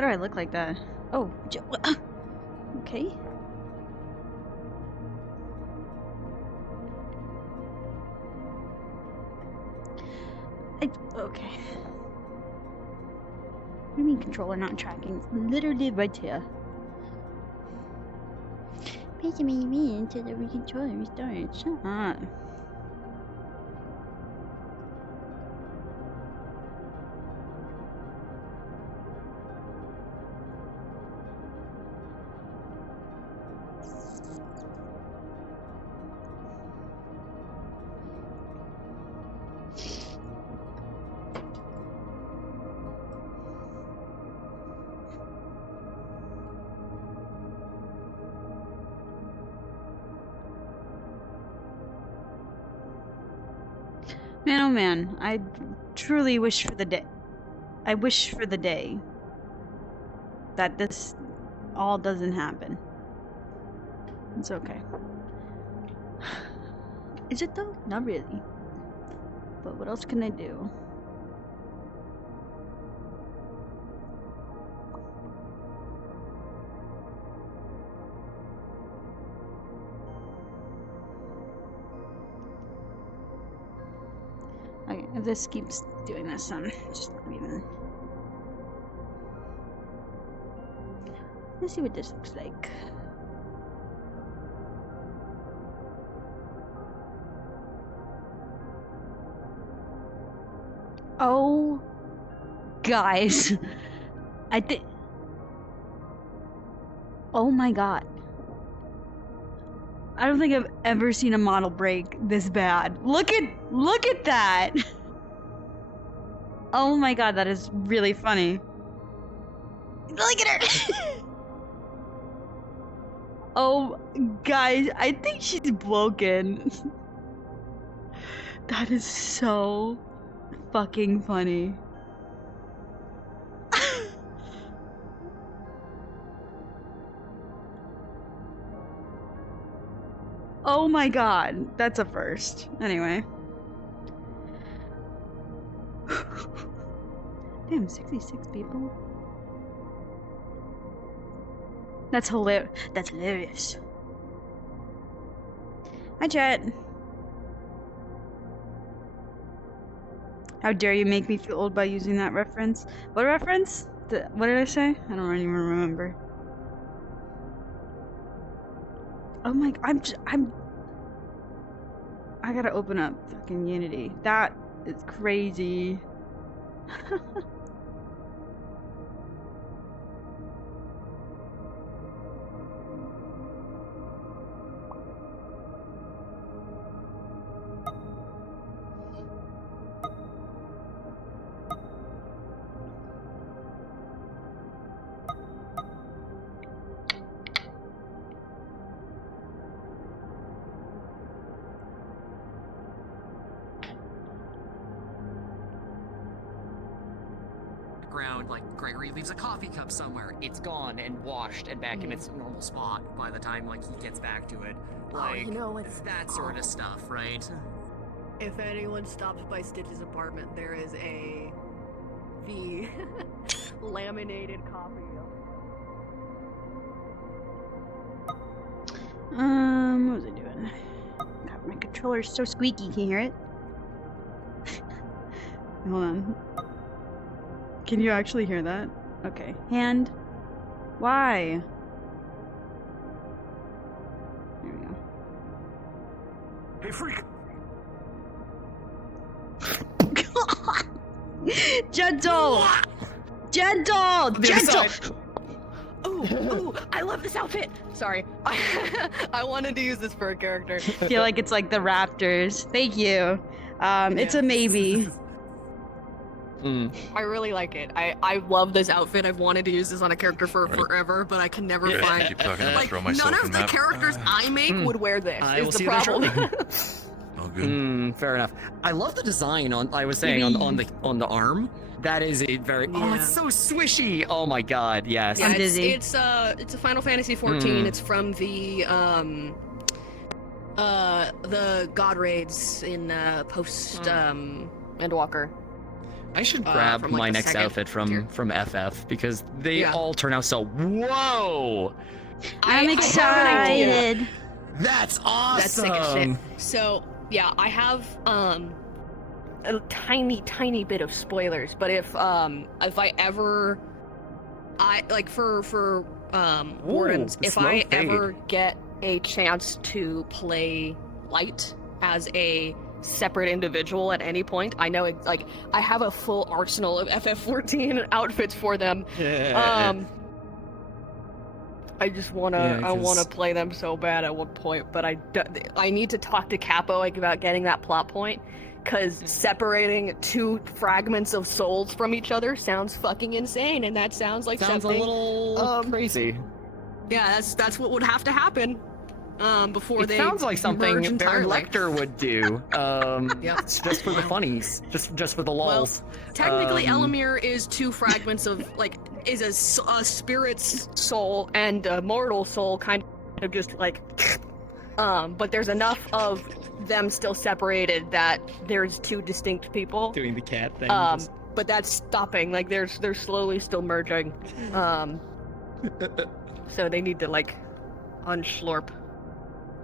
Why do I look like that? Oh, okay. Okay. What do you mean controller not tracking? It's literally right here. Basically mean until the controller restarts. Shut up. Man, oh man, I truly wish for the day. I wish for the day that this all doesn't happen. It's okay. Is it though? Not really. But what else can I do? Okay, if this keeps doing this, I'm just not even. Let's see what this looks like. Oh, guys, I think. Oh my god. I don't think I've ever seen a model break this bad. Look at that. Oh my god, that is really funny. Look at her. Oh, guys, I think she's broken. That is so fucking funny. Oh my god, that's a first. Anyway. Damn, 66 people? That's hilarious. That's hilarious. Hi, chat. How dare you make me feel old by using that reference? What reference? What did I say? I don't even remember. Oh my, I gotta open up fucking Unity. That is crazy. Like Gregory leaves a coffee cup somewhere, it's gone and washed and back in its normal spot by the time like he gets back to it. Like, you know, it's that sort of stuff, right? If anyone stops by Stitch's apartment, there is the laminated copy of. What was I doing? God, my controller's so squeaky. Can you hear it? Hold on. Can you actually hear that? Okay. Hand. Why? There we go. Hey, freak! Gentle! Gentle! Gentle! Ooh, I love this outfit! Sorry. I wanted to use this for a character. I feel like it's like the Raptors. Thank you. It's a maybe. I really like it. I love this outfit. I've wanted to use this on a character for forever, but I can never find. Keep talking, I'm gonna Like, throw myself none of in the that. characters I make would wear this. I will Is the see that problem? Oh, good. Fair enough. I love the design on. I was saying on the arm. That is a very. Oh, Yeah. it's so swishy. Oh my god. Yes. Yeah, I'm it's, dizzy. it's a Final Fantasy 14. It's from the God raids in post Endwalker. I should grab from, like, my the next second outfit tier. from FF because they Yeah. all turn out so. Whoa! I'm I have an idea. excited. That's awesome. That's sick as shit. So yeah, I have a tiny bit of spoilers, but if I ever for Wardens, if slow I fade. ever get a chance to play Light as a separate individual at any point, I know it's like I have a full arsenal of FF14 outfits for them. I just wanna play them so bad at one point, but I need to talk to Capo like about getting that plot point, because separating two fragments of souls from each other sounds fucking insane, and that sounds like Sounds something. a little crazy. Yeah, that's what would have to happen. Before It sounds like something merge Baron entirely. Lecter would do. Yep. Just for the funnies, just for the lulz. Technically, Elamir is two fragments of is a spirit's soul and a mortal soul, kind of just like. But there's enough of them still separated that there's two distinct people. Doing the cat thing. But that's stopping. Like they're slowly still merging. So they need to like unslorp.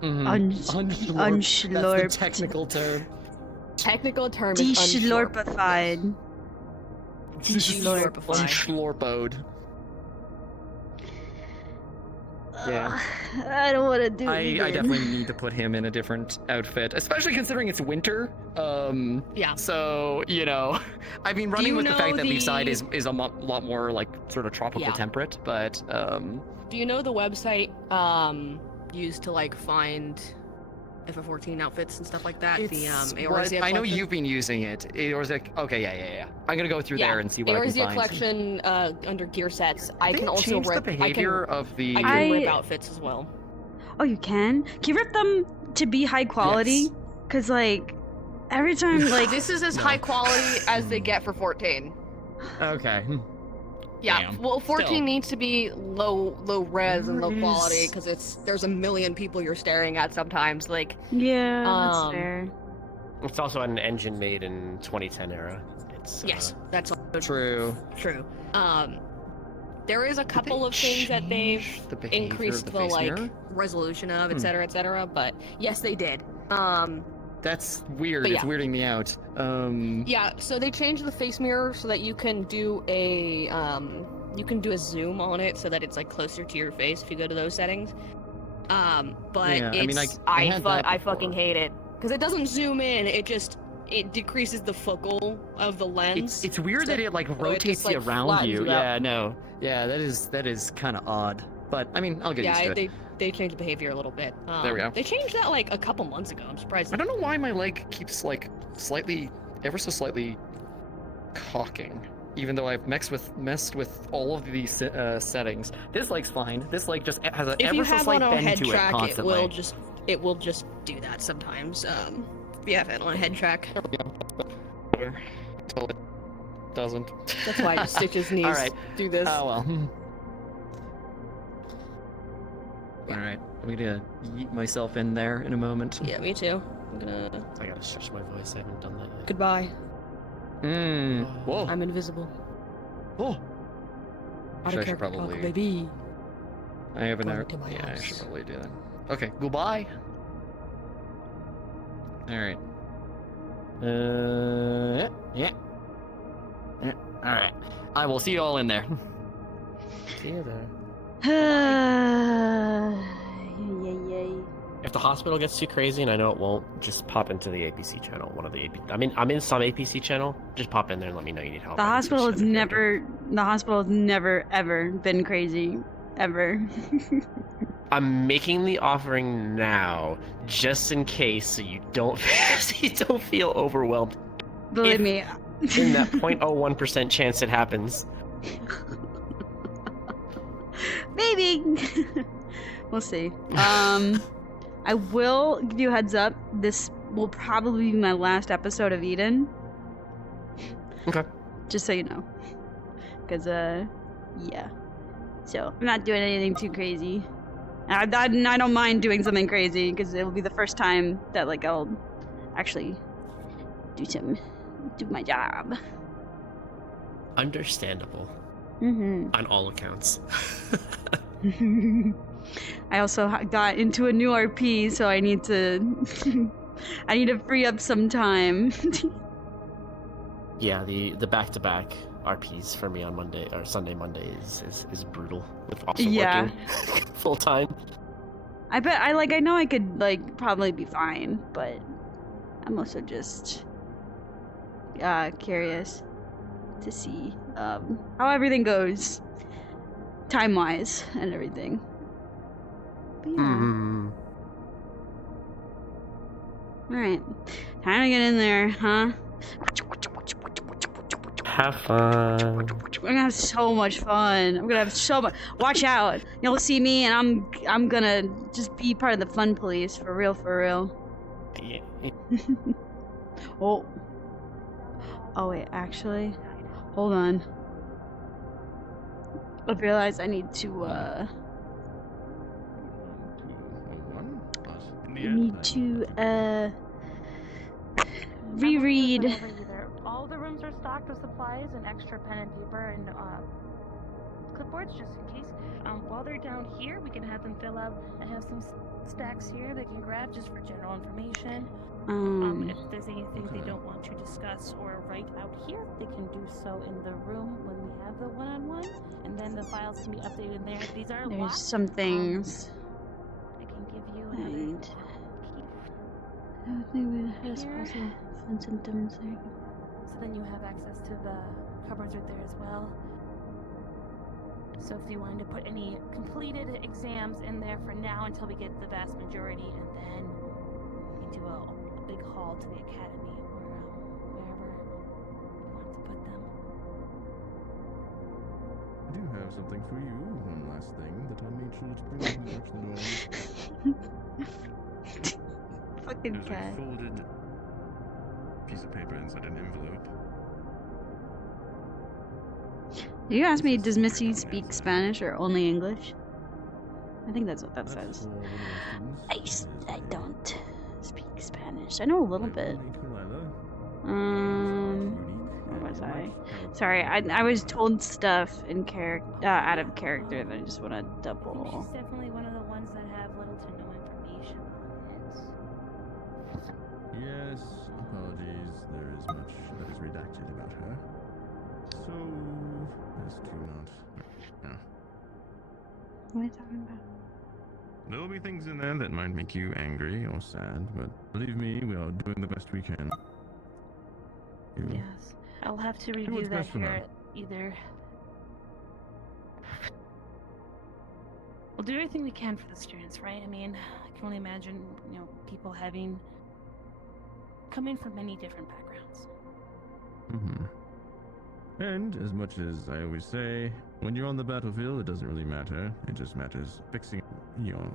Unslorp. Unslorp. That's the technical term. Technical term is unslorp. Deslorpified. Unslorpoed. Yeah. I don't want to do it. I definitely need to put him in a different outfit, especially considering it's winter. Yeah. So, I mean, running you with the know fact that the- Leafside is a lot more, like, sort of tropical Yeah. temperate, but, Do you know the website used to like find FF14 outfits and stuff like that? The Eorzea I know collection? you've been using it. Eorzea, okay, yeah. I'm gonna go through there and see what I Eorzea can find. collection under gear sets. I They can also changed rip the behavior of the... I can rip outfits as well. Oh, you can? Can you rip them to be high quality? Yes. Because, like, every time, like... This is as No. high quality as they get for 14. Okay. Yeah, Damn. well, 14 Still. needs to be low res and low Res. quality because there's a million people you're staring at sometimes. Like, Yeah, that's Um, fair. It's also an engine made in 2010 era. It's yes, that's also True. true. There is a Did couple they of things that they've change the behavior increased of the face like mirror? resolution of, Hmm. etc., but yes, they did. That's weird. But It's yeah. weirding me out. Yeah, so they changed the face mirror so that you can do a zoom on it so that it's like closer to your face if you go to those settings. But Yeah, it's I had that I before. fucking hate it because it doesn't zoom in. It decreases the focal of the lens. It's weird that it like so it rotates just, you like, around flattens you. you out. Yeah, no. Yeah, that is kind of odd. But I mean, I'll get used to it. they changed the behavior a little bit. There we go. They changed that like a couple months ago. I'm surprised. I don't know why my leg keeps like ever so slightly cocking, even though I've messed with all of these settings. This leg's fine. This leg just has an If ever you so have slight on a bend head to it track, constantly. it will just do that sometimes. If you have it on a head track, Until it doesn't. that's why Stitch's knees All right. do this. Oh well. All right, I'm gonna yeet myself in there in a moment. Yeah, me too. I'm gonna. I gotta stretch my voice. I haven't done that yet. Goodbye. Whoa. I'm invisible. Oh. I Should don't I care, probably- baby. I have an Going hour. to my Yeah, I house. should probably do that. Okay, goodbye. All right. Yeah. All right. I will see you all in there. See you there. Yay. If the hospital gets too crazy, and I know it won't, just pop into the APC channel. One of the I'm in some APC channel. Just pop in there and let me know you need help. The I can hospital switch has to another character. never ever been crazy. Ever. I'm making the offering now, just in case, so you don't feel overwhelmed. Believe If- me. In that 0.01% chance it happens. Maybe. We'll see. I will give you a heads up. This will probably be my last episode of Eden. Okay. Just so you know. Because, yeah. So, I'm not doing anything too crazy. I don't mind doing something crazy, because it'll be the first time that, like, I'll actually do my job. Understandable. Mm-hmm. On all accounts. I also got into a new RP, so I need to I need to free up some time. Yeah, the back-to-back RPs for me on Monday or Sunday Monday is brutal with also Yeah. working full time. I know I could like probably be fine, but I'm also just curious to see how everything goes time-wise and everything. But yeah. Mm. Alright. Time to get in there, huh? Have fun. We're gonna have so much fun. I'm gonna have so much. Watch out! You'll see me, and I'm gonna just be part of the fun police for real, for real. Yeah. Oh. Oh wait, actually, hold on. I realized I need to reread. All the rooms are stocked with supplies and extra pen and paper and clipboards just in case. While they're down here, we can have them fill out. I have some stacks here they can grab just for general information. If there's anything they don't want to discuss or write out here, they can do so in the room when we have the one-on-one, and then the files can be updated there. These are There's locked. some things. I can give you And fun symptoms. So then you have access to the cupboards right there as well. So if you wanted to put any completed exams in there for now until we get the vast majority, and then we do a big haul to the academy or wherever you want to put them. I do have something for you. One last thing that I made sure to bring back to the door. Fucking There's cat. a folded piece of paper inside an envelope. You asked me, does Missy speak Spanish or only English? I think that's what that says. For one of our students. I don't speak Spanish. I know a little bit. Where was I? Sorry, I was told stuff in out of character that I just want to I think double. she's definitely one of the ones that have little to no information on it. Yes, apologies. There is much that is redacted about her. So, as to not. No. What are you talking about? There will be things in there that might make you angry or sad, but believe me, we are doing the best we can. You- Yes. I'll have to what's review that best for here them. either. We'll do everything we can for the students, right? I mean, I can only imagine, people having come in from many different backgrounds. Mm-hmm. And as much as I always say, when you're on the battlefield, it doesn't really matter. It just matters fixing your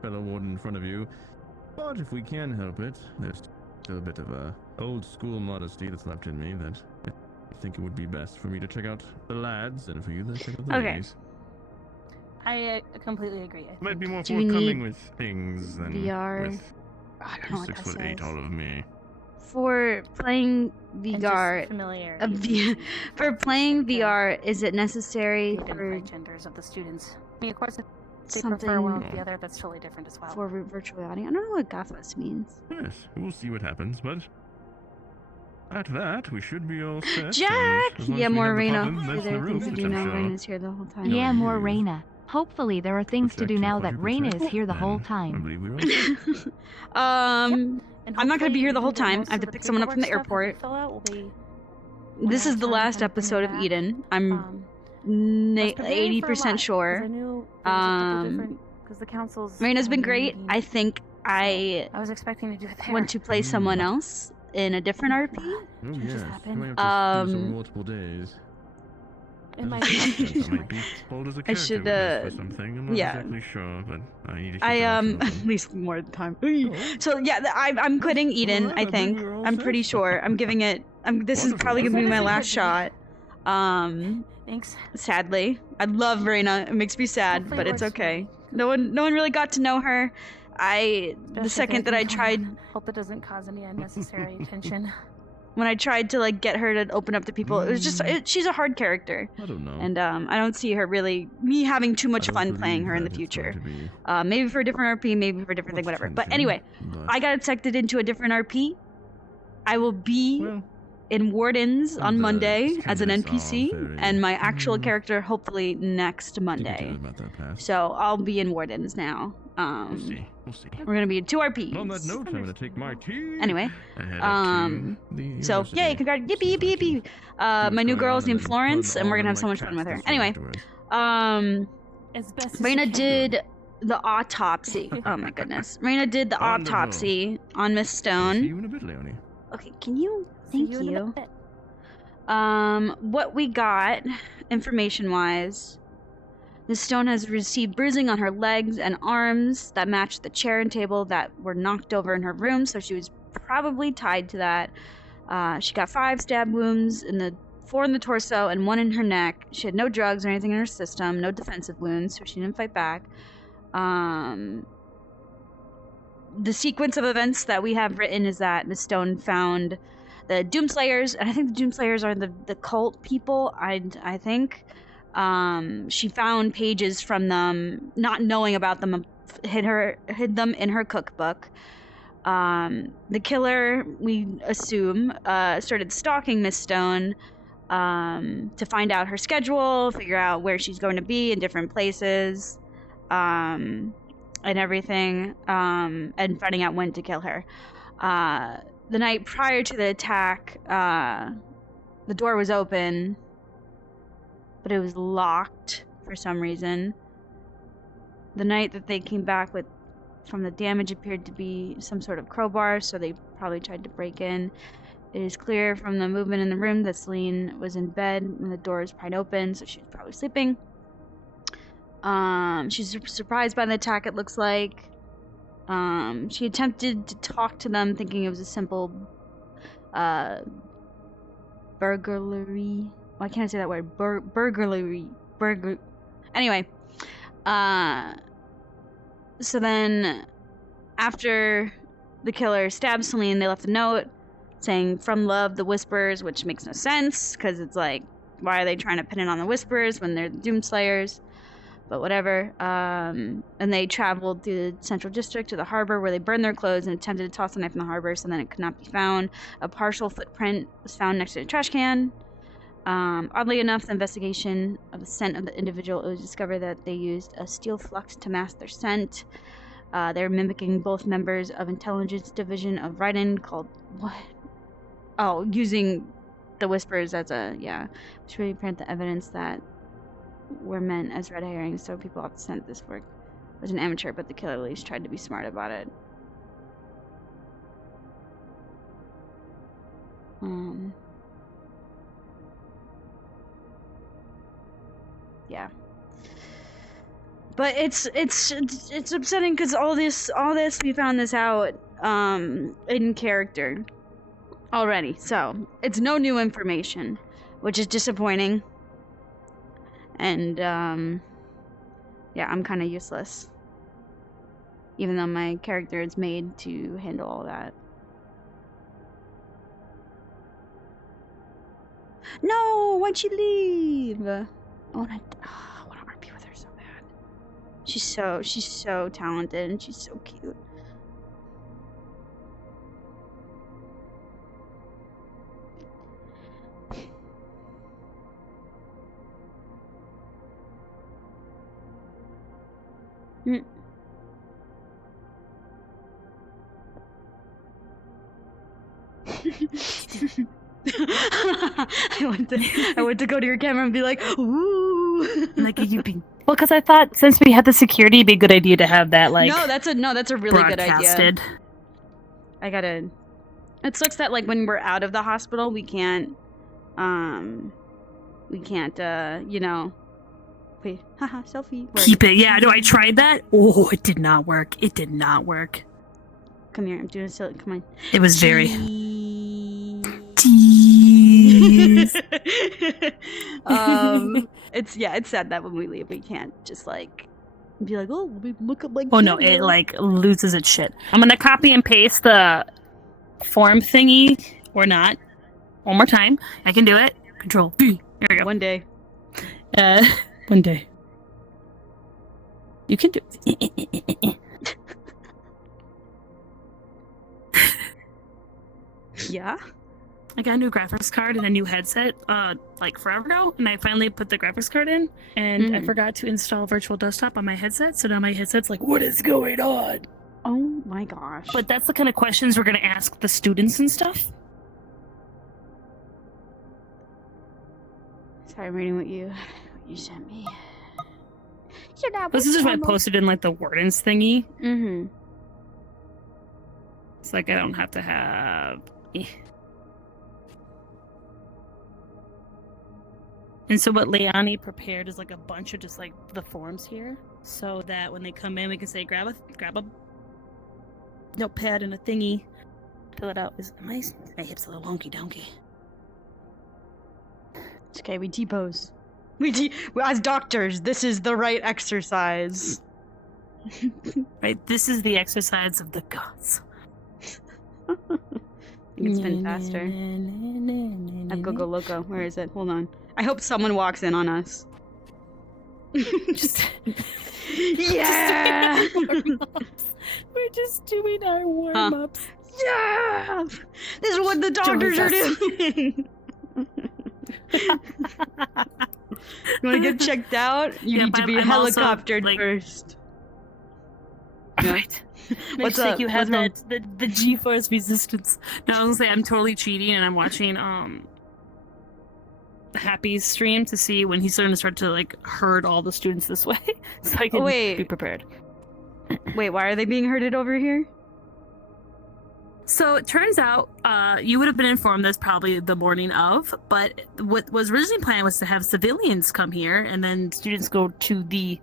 fellow warden in front of you. But if we can help it, there's still a bit of a old school modesty that's left in me that I think it would be best for me to check out the lads and for you to check out the Okay. ladies. I completely agree. Might be more Do we forthcoming need with things than VR? with I don't know what that 6'8" says. all of me. For playing And just VR, familiarity. for playing Okay. VR, is it necessary The for identified genders of the students. I mean, of course, if they prefer one something over the other, that's totally different as well. for virtual audio? I don't know what gafas means. Yes, we'll see what happens, but at that, we should be all set. and Jack! as long Yeah, as we more have the Reina. puzzle, that's There the are roof, things to which do I'm now. sure Reina's here the whole time. Yeah. Yeah, more you Raina. Hopefully there are things to do protect now what that you Raina is protect, here the whole then I time. believe we're all set. Um, And I'm not gonna be hopefully here the we whole can get time. most I have of to the pick someone up from the paperwork stuff that we airport. fill out will be This when is I the have time last to bring it episode of back. Eden. I'm I was preparing for a 80% lot, 'cause sure. I knew there was a couple Um, different- 'cause the council's Reina's been having a great. meeting, I think I I was expecting to do it there. want to play someone else in a different RP. Oh Changes yes, happen. we might have to do this over Um, multiple days. It might There's a be chance I might be occasionally. pulled as a I character should, witness for something. I'm not yeah. exactly sure, but I need to keep I an option at open. least more time. Oh, So yeah, I'm quitting Eden. alright, I I believe think we're all I'm set. pretty sure. I'm giving it. This is Wonderful. probably gonna be As my long as last you shot. Thanks. Sadly, I love Raina. It makes me sad, Hopefully but it it's works for okay. me. No one really got to know her. The Especially second if that I can come tried, on. Hope it doesn't cause any unnecessary attention. when I tried to like get her to open up to people, it was just she's a hard character, I don't know. and I don't see her really me having too much I don't fun playing believe her in the that it's going future. to be Maybe for a different RP, maybe for a different thing, much whatever. But tension, anyway, but- I got accepted into a different RP. I will be Well, in Wardens on the Monday as an candidates are NPC, very- and my actual character hopefully next Monday. indicative about that past. So I'll be in Wardens now. We'll see. We'll see. We're gonna be in 2 RPs. On that note, I'm gonna take my tea. Anyway, and head up um, to the so university. yay, congrats, yippee, See if I yippee, can yippee. see My what's new going girl's on named and Florence, put and we're all gonna have the, so much like, fun with her. cast Anyway, afterwards. As best as Raina you can. did the autopsy. Oh my goodness. Raina did the Wonderful. autopsy on Miss See Stone. you in a bit, Leonie. Okay, can you? See Thank in a you. bit. What we got, information-wise, Miss Stone has received bruising on her legs and arms that matched the chair and table that were knocked over in her room, so she was probably tied to that. She got 5 stab wounds, 4 in the torso and 1 in her neck. She had no drugs or anything in her system, no defensive wounds, so she didn't fight back. The sequence of events that we have written is that Miss Stone found the Doomslayers, and I think the Doomslayers are the cult people, I think. She found pages from them, not knowing about them, hid them in her cookbook. The killer, we assume, started stalking Miss Stone to find out her schedule, figure out where she's going to be in different places, and everything, and finding out when to kill her. The night prior to the attack, the door was open, but it was locked for some reason. The night that they came back from the damage appeared to be some sort of crowbar, so they probably tried to break in. It is clear from the movement in the room that Celine was in bed when the door was pried open, so she was probably sleeping. She's surprised by the attack, it looks like. She attempted to talk to them, thinking it was a simple burglary. Why can't I say that word? Burglary. Anyway, so then after the killer stabbed Celine, they left a note saying "From Love, the Whispers," which makes no sense because it's like, why are they trying to pin it on the Whispers when they're the Doomslayers? But whatever. And they traveled through the Central District to the harbor where they burned their clothes and attempted to toss the knife in the harbor, so then it could not be found. A partial footprint was found next to the trash can. Oddly enough, the investigation of the scent of the individual, it was discovered that they used a steel flux to mask their scent. They're mimicking both members of Intelligence Division of Raiden called... What? Oh, using the Whispers as a... Yeah. Which really apparent the evidence that were meant as red herrings, so people off the scent this work was an amateur, but the killer at least tried to be smart about it. Yeah. But it's upsetting because all this we found this out in character already, so it's no new information, which is disappointing. And yeah, I'm kind of useless, even though my character is made to handle all that. No, why'd she leave? I wanna RP with her so bad. She's so talented and she's so cute. I went to go to your camera and be like, ooh. Like you be well, because I thought since we had the security, it'd be a good idea to have that like that's a really good idea. broadcasted. I gotta. It sucks that like when we're out of the hospital, we can't. You know. Wait, haha, selfie. Where Keep it. Yeah, no, I tried that. Oh, it did not work. It did not work. Come here, I'm doing a silly. Come on. It was very. It's sad that when we leave, we can't just like be like, oh, we look up like. Oh no, it like loses its shit. I'm gonna copy and paste the form thingy or not. One more time. I can do it. Control B. There we go. One day. One day. You can do it. Yeah? I got a new graphics card and a new headset, like forever ago, and I finally put the graphics card in, and I forgot to install virtual desktop on my headset, so now my headset's like, what is going on? Oh my gosh. But that's the kind of questions we're gonna ask the students and stuff. Sorry, I'm reading what you sent me. This is just what I posted in like the wardens thingy. Mm-hmm. It's like I don't have to have. And so what Leonie prepared is like a bunch of just like the forms here, so that when they come in, we can say grab a notepad and a thingy, fill it out. My hips a little honky donkey. It's okay, we T-pose. As doctors, this is the right exercise. Right, this is the exercise of the gods. I think it's been faster. I've go loco. Where is it? Hold on. I hope someone walks in on us. Just yeah! We're just doing our warm-ups. Yeah! This is what the doctors are doing! You want to get checked out? You need to be helicoptered first. Right. What's like up? you have What's the G-force resistance. No, I was gonna say I'm totally cheating, and I'm watching Happy's stream to see when he's starting to start to like herd all the students this way, so I can be prepared. Wait, why are they being herded over here? So it turns out, you would have been informed this probably the morning of, but what was originally planned was to have civilians come here and then students go to the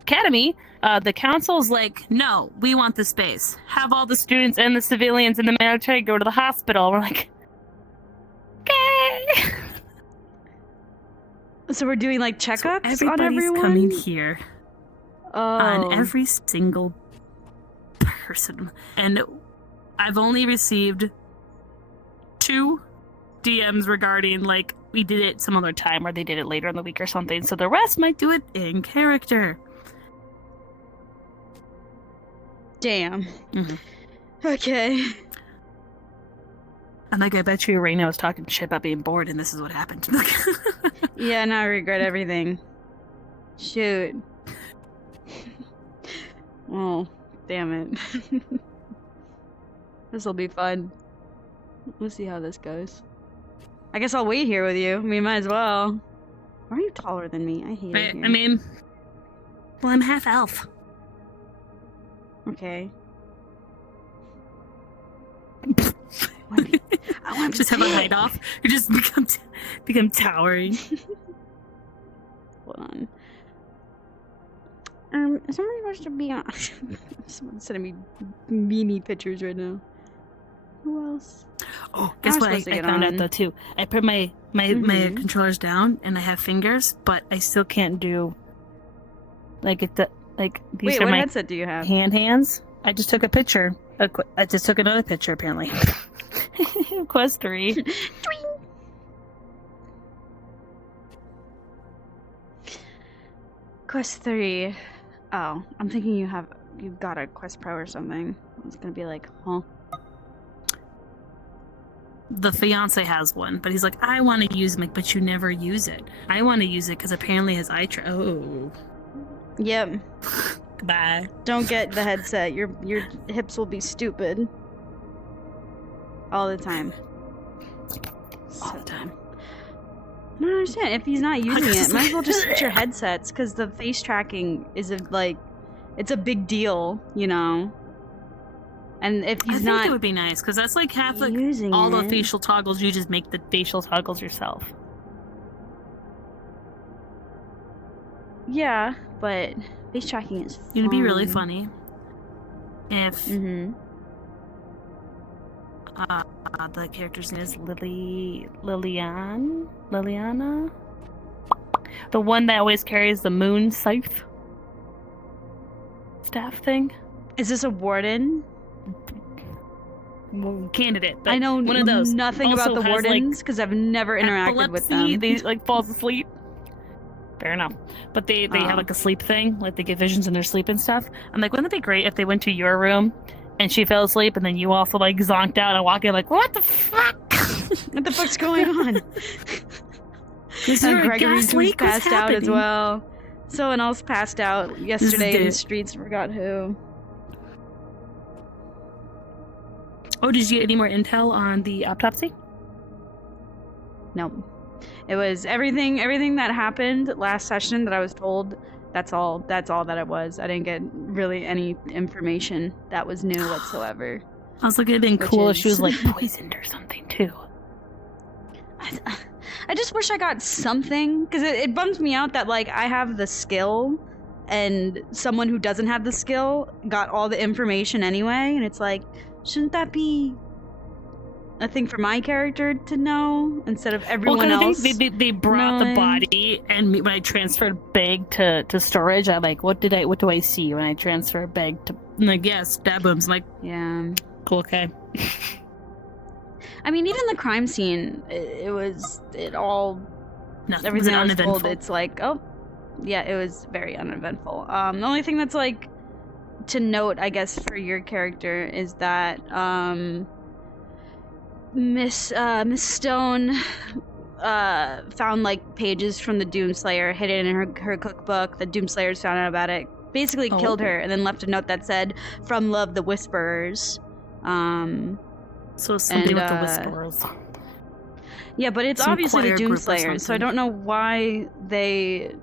academy. The council's like, no, we want the space. Have all the students and the civilians and the military go to the hospital. We're like, okay. So we're doing like checkups so on everyone? Coming here. Oh. On every single person. And I've only received 2 DMs regarding, like, we did it some other time or they did it later in the week or something. So the rest might do it in character. Damn. Mm-hmm. Okay. I'm like, I bet you Raina was talking shit about being bored and this is what happened. Yeah, now I regret everything. Shoot. Oh, damn it. This'll be fun. We'll see how this goes. I guess I'll wait here with you. I mean, might as well. Why are you taller than me? I hate it here. I mean, well, I'm half elf. Okay. I want to just have a height off. You just become towering. Hold on. Is someone supposed to be on? Someone's sending me meanie pictures right now. Who else? Oh, guess what? I found out though too. I put my controllers down and I have fingers, but I still can't do these Wait, are what my headset do you have? hands. I just took a picture. I just took another picture apparently. Quest 3. Quest 3. Oh, I'm thinking you've got a Quest Pro or something. I was gonna be like, huh? The fiance has one, but he's like, I want to use it, but you never use it. I want to use it because apparently his Oh. Yep. Goodbye. Don't get the headset. Your hips will be stupid. All the time. All the time. I don't understand. If he's not using it, might as well just switch your headsets, because the face tracking is it's a big deal, you know? And if he's I think it would be nice, because that's like half using all the it. facial toggles, you just make the facial toggles yourself. Yeah, but face tracking is fun. It'd be really funny if the character's name is Liliana? The one that always carries the moon scythe staff thing. Is this a warden? candidate. But I know one of those. nothing Also about the has, wardens because I've never interacted with epilepsy, them. They like falls asleep. Fair enough. But they have like a sleep thing, like they get visions in their sleep and stuff. I'm like, wouldn't it be great if they went to your room and she fell asleep and then you also like zonked out and walk in like, what the fuck? What the fuck's going on? Is there a Gregory's gas leak? What's passed out as happening? well. Someone else passed out yesterday in the the- streets. Forgot who. Oh, did you get any more intel on the autopsy? Nope. It was everything that happened last session that I was told. That's all that it was. I didn't get really any information that was new whatsoever. I was like, it'd been Which cool if she was is- like poisoned or something too. I just wish I got something, because it bums me out that like I have the skill and someone who doesn't have the skill got all the information anyway, and it's like, shouldn't that be a thing for my character to know instead of everyone well, else? I think they brought the knowing? body, and when I transferred Beg to storage, I like, what do I see when I transfer Beg to? I'm like, yeah, stab wounds. I'm like, Yeah. cool, okay. I mean, even the crime scene, it all Nothing. everything I was told, uneventful? it's like, oh, yeah, it was very uneventful. The only thing that's like to note, I guess, for your character is that Miss Stone found like pages from the Doomslayer hidden in her cookbook. The Doomslayers found out about it, basically killed her, and then left a note that said, "From Love, the Whisperers." So something with the and, Whisperers. Yeah, but it's Some obviously the choir group or Doomslayers, so I something. don't know why they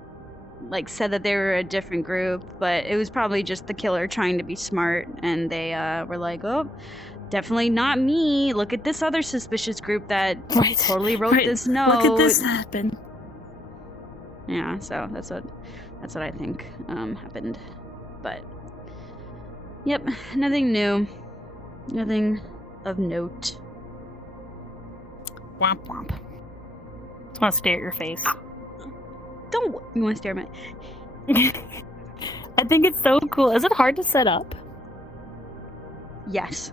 like said that they were a different group, but it was probably just the killer trying to be smart, and they were like, "Oh, definitely not me. Look at this other suspicious group that Right. totally wrote Right. this note." Look at this happen. Yeah, so that's what I think happened. But yep, nothing new, nothing of note. Womp womp. Just want to stare at your face. Don't you want to stare at my? I think it's so cool. Is it hard to set up? Yes.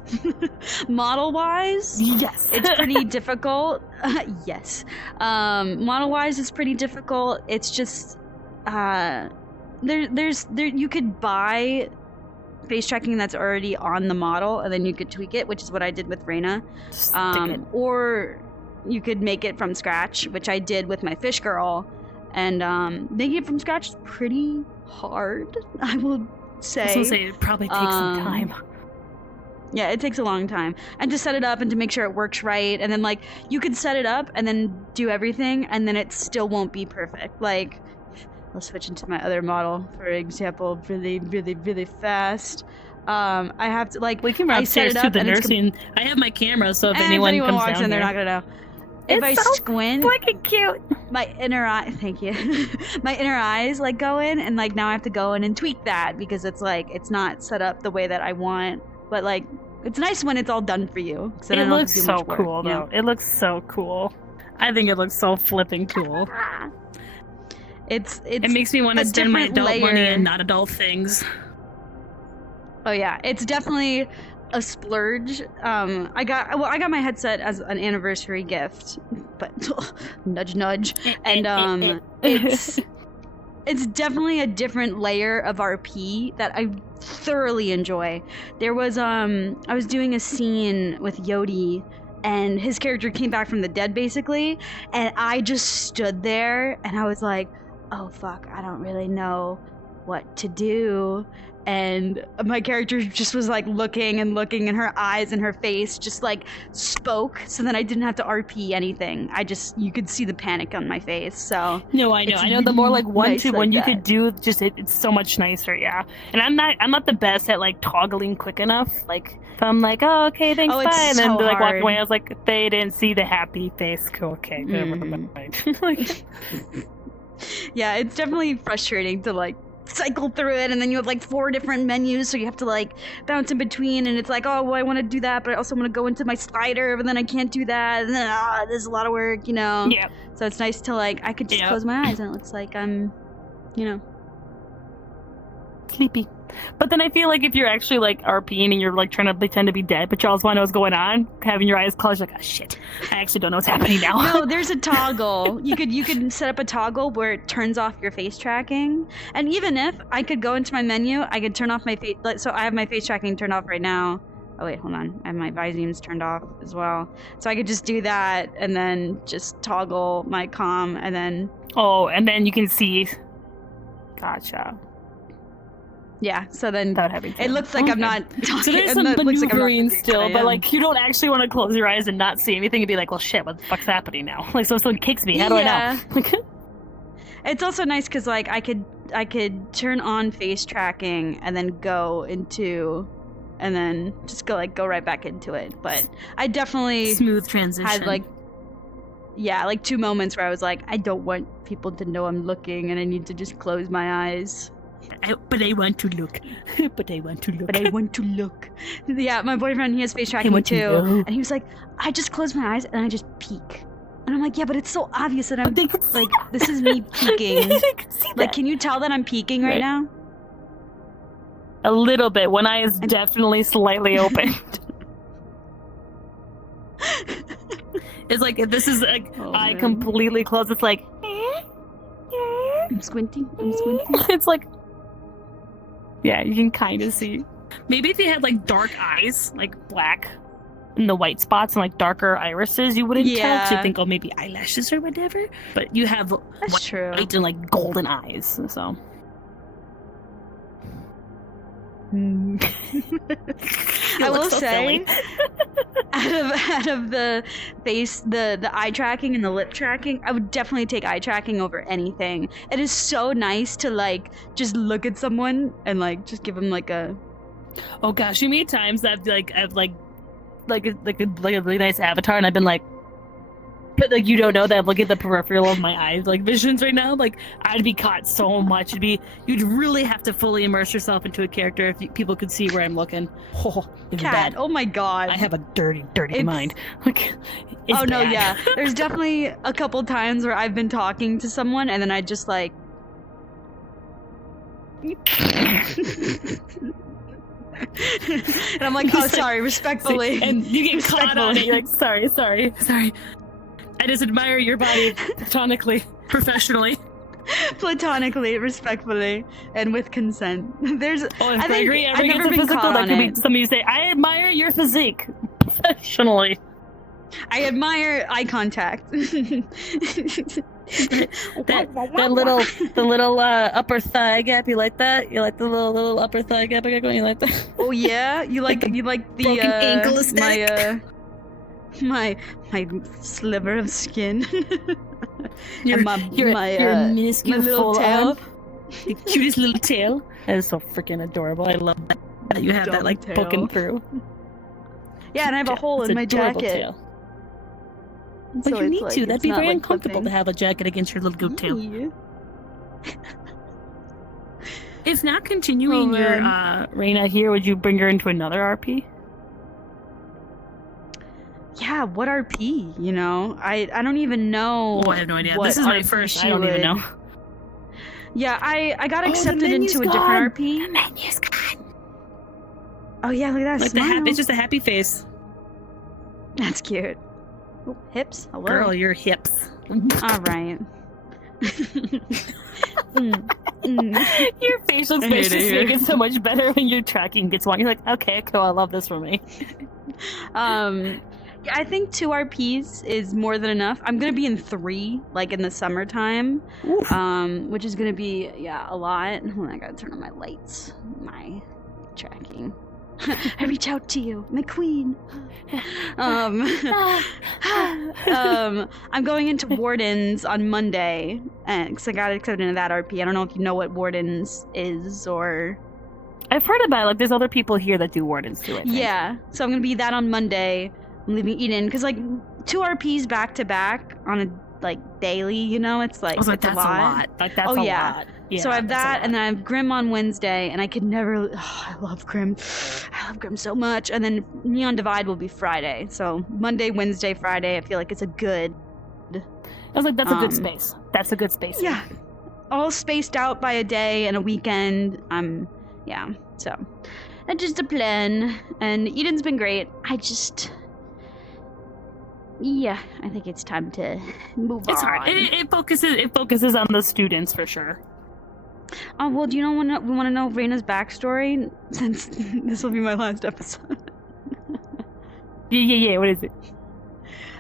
Model wise, Yes. it's pretty difficult. Yes. Model wise, it's pretty difficult. It's just there's you could buy face tracking that's already on the model, and then you could tweak it, which is what I did with Raina. Or you could make it from scratch, which I did with my fish girl. And making it from scratch is pretty hard, I will say. I was gonna say it probably takes some time. Yeah, it takes a long time. And to set it up and to make sure it works right, and then like you could set it up and then do everything, and then it still won't be perfect. Like, I'll switch into my other model, for example, really, really, really fast. I have to like We can run I set upstairs it to up the and it's nursing. I have my camera, so if if anyone comes walks down in, they're here, not gonna know. If I It's so squint, fucking cute. my inner eye, thank you, my inner eyes like go in, and like now I have to go in and tweak that because it's like it's not set up the way that I want. But like it's nice when it's all done for you. 'Cause then I It don't have looks to do so much work, cool, you know? though. It looks so cool. I think it looks so flipping cool. It's It makes me want to a spend my different adult money layer. on not adult things. Oh yeah, it's definitely a splurge. I got my headset as an anniversary gift, but nudge nudge, and it's definitely a different layer of RP that I thoroughly enjoy. There was I was doing a scene with Yodi, and his character came back from the dead basically, and I just stood there and I was like, oh fuck, I don't really know what to do. And my character just was like looking and looking, and her eyes and her face just like spoke, so then I didn't have to RP anything. You could see the panic on my face. So No, I know. It's I know. The more like really one nice to like one you that. could do, just it's so much nicer. Yeah. And I'm not the best at like toggling quick enough. Like if I'm like, oh okay, thanks, Oh, it's bye, and then so like walk hard. away. I was like, they didn't see the happy face. Cool, okay, never mind. Like, yeah, it's definitely frustrating to like cycle through it, and then you have like 4 different menus, so you have to like bounce in between, and it's like, oh well, I want to do that, but I also want to go into my slider, but then I can't do that, and then there's a lot of work, you know. yeah. So it's nice to like I could just Yeah. close my eyes and it looks like I'm, you know. sleepy. But then I feel like if you're actually like RPing and you're like trying to pretend to be dead, but you also want to know what's going on, having your eyes closed, you're like, oh shit, I actually don't know what's happening now. No, there's a toggle. You could set up a toggle where it turns off your face tracking. And even if I could go into my menu, I could turn off my face. So I have my face tracking turned off right now. Oh wait, hold on. I have my Viziums turned off as well. So I could just do that and then just toggle my comm and then. Oh, and then you can see. Gotcha. Yeah, so then Without having to. it looks like I'm not talking. So there's some it looks like I'm not maneuvering talking, still, I but am. like you don't actually want to close your eyes and not see anything and be like, well, shit, what the fuck's happening now? Like, so if someone kicks me, how do I know? It's also nice because like I could turn on face tracking and then go into, and then just go right back into it. But I definitely Smooth transition. had like 2 moments where I was like, I don't want people to know I'm looking, and I need to just close my eyes. But I want to look. But I want to look. But I want to look. Yeah, my boyfriend, he has face tracking want to too, know. and he was like, I just close my eyes and I just peek. And I'm like, yeah, but it's so obvious that I'm But they can see like, this is me peeking. They can see Like, that. can you tell that I'm peeking right Right. now? A little bit. One eye is definitely slightly open. It's like, if this is like, Oh, eye man. completely closed, it's like, I'm squinting. I'm squinting. it's like, yeah, you can kind of see. Maybe if you had like dark eyes, like black, and the white spots and like darker irises, you wouldn't tell. So Yeah. you think, oh, maybe eyelashes or whatever. But you have That's true. white and like golden eyes, so. I will so say, silly. out of the face, the eye tracking and the lip tracking, I would definitely take eye tracking over anything. It is so nice to like just look at someone and like just give them like a. Oh gosh, you many times that I've a really nice avatar, and I've been like, but like you don't know that I'm looking at the peripheral of my eyes, like visions right now. Like I'd be caught so much. You'd really have to fully immerse yourself into a character if people could see where I'm looking. Oh, it's Cat, bad. oh my god. I have a dirty It's- mind. Like, it's oh no, bad. yeah. There's definitely a couple times where I've been talking to someone and then I just like. And I'm like, He's oh, like- sorry, respectfully. And you get caught on it. You're like, sorry. I just admire your body platonically, professionally. Platonically, respectfully, and with consent. There's. Oh, if I think Gregory ever I've gets never a been physical, caught that on could it. be somebody say, I admire your physique professionally. I admire eye contact. The little upper thigh gap. You like that? You like the little upper thigh gap I got going? You like that? Oh yeah, you like the broken ankle aesthetic? my sliver of skin. Your And my minuscule my little full tail. arm. The cutest little tail. That is so freaking adorable. I love that you have that Dumb like tail. poking through. Yeah, and I have a hole It's in my adorable jacket. tail. So But you it's need like, to. That'd it's be not, very like, uncomfortable clipping. to have a jacket against your little goat tail. Yeah. If not continuing Oh, your man. Raina here, would you bring her into another RP? Yeah, what RP? You know, I don't even know. Oh, I have no idea. what This is my RP first. she I don't even would- know. Yeah, I got Oh, the accepted menu's into a gone. different RP. Menu's gone. Oh yeah, look at that Like the smile. it's just a happy face. That's cute. Oh, hips. Hello. Girl, your hips. All right. Your facial I hate expressions it make here. it so much better when your tracking gets one. You're like, okay, cool, I love this for me. Yeah, I think 2 RPs is more than enough. I'm gonna be in 3, like in the summertime, which is gonna be a lot. Hold on, I gotta turn on my lights, my tracking. I reach out to you, my queen. I'm going into Wardens on Monday, because I got accepted into that RP. I don't know if you know what Wardens is or. I've heard about it. Like, there's other people here that do wardens too, I think. Yeah, so I'm gonna be that on Monday. I'm leaving Eden because like 2 RPs back to back on a daily, you know, it's like I was like, it's that's a lot. Like, that's Oh, a yeah. lot. Yeah, so I have that's a that, lot. and then I have Grim on Wednesday, and I could never. Oh, I love Grim. I love Grim so much. And then Neon Divide will be Friday. So Monday, Wednesday, Friday. I feel like it's a good. I was like, that's a good um, space. That's a good space. Yeah, all spaced out by a day and a weekend. I'm Yeah, so that's just a plan. And Eden's been great. Yeah, I think it's time to move It's on. hard. It focuses on the students for sure. Oh, well, do you know we want to know Raina's backstory? Since this will be my last episode. Yeah. What is it?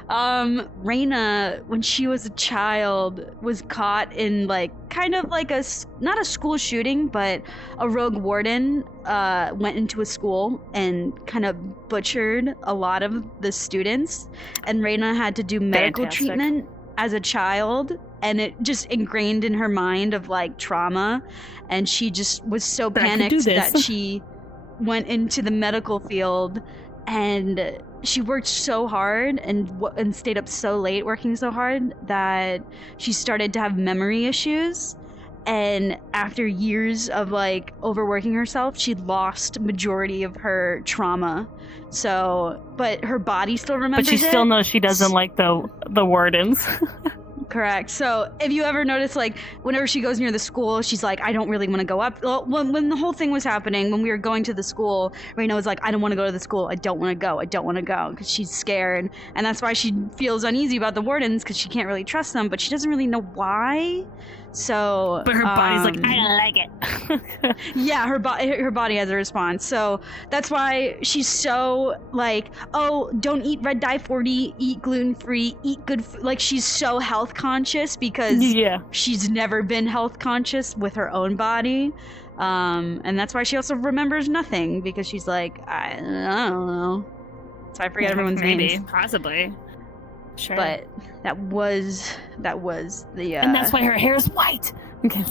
Raina, when she was a child, was caught in kind of like not a school shooting, but a rogue warden went into a school and kind of butchered a lot of the students, and Raina had to do medical Fantastic. treatment as a child, and it just ingrained in her mind of trauma, and she just was so That I could do panicked this. that she went into the medical field, and she worked so hard and stayed up so late working so hard that she started to have memory issues. And after years of overworking herself, she lost majority of her trauma. So, but her body still remembers But she still it. knows she doesn't like the wardens. Correct. So if you ever notice, whenever she goes near the school, she's like, I don't really want to go up. Well, when the whole thing was happening, when we were going to the school, Raina was like, I don't want to go to the school. I don't want to go. I don't want to go, because she's scared. And that's why she feels uneasy about the wardens, because she can't really trust them, but she doesn't really know why. So, But her body's like, I don't like it. yeah, her body has a response. So that's why she's so oh, don't eat red dye 40, eat gluten free, eat good food. She's so health conscious because Yeah. she's never been health conscious with her own body. And that's why she also remembers nothing, because she's like, I don't know. So I forget everyone's Maybe, names. possibly. Sure. But that was the and that's why her hair is white. Okay.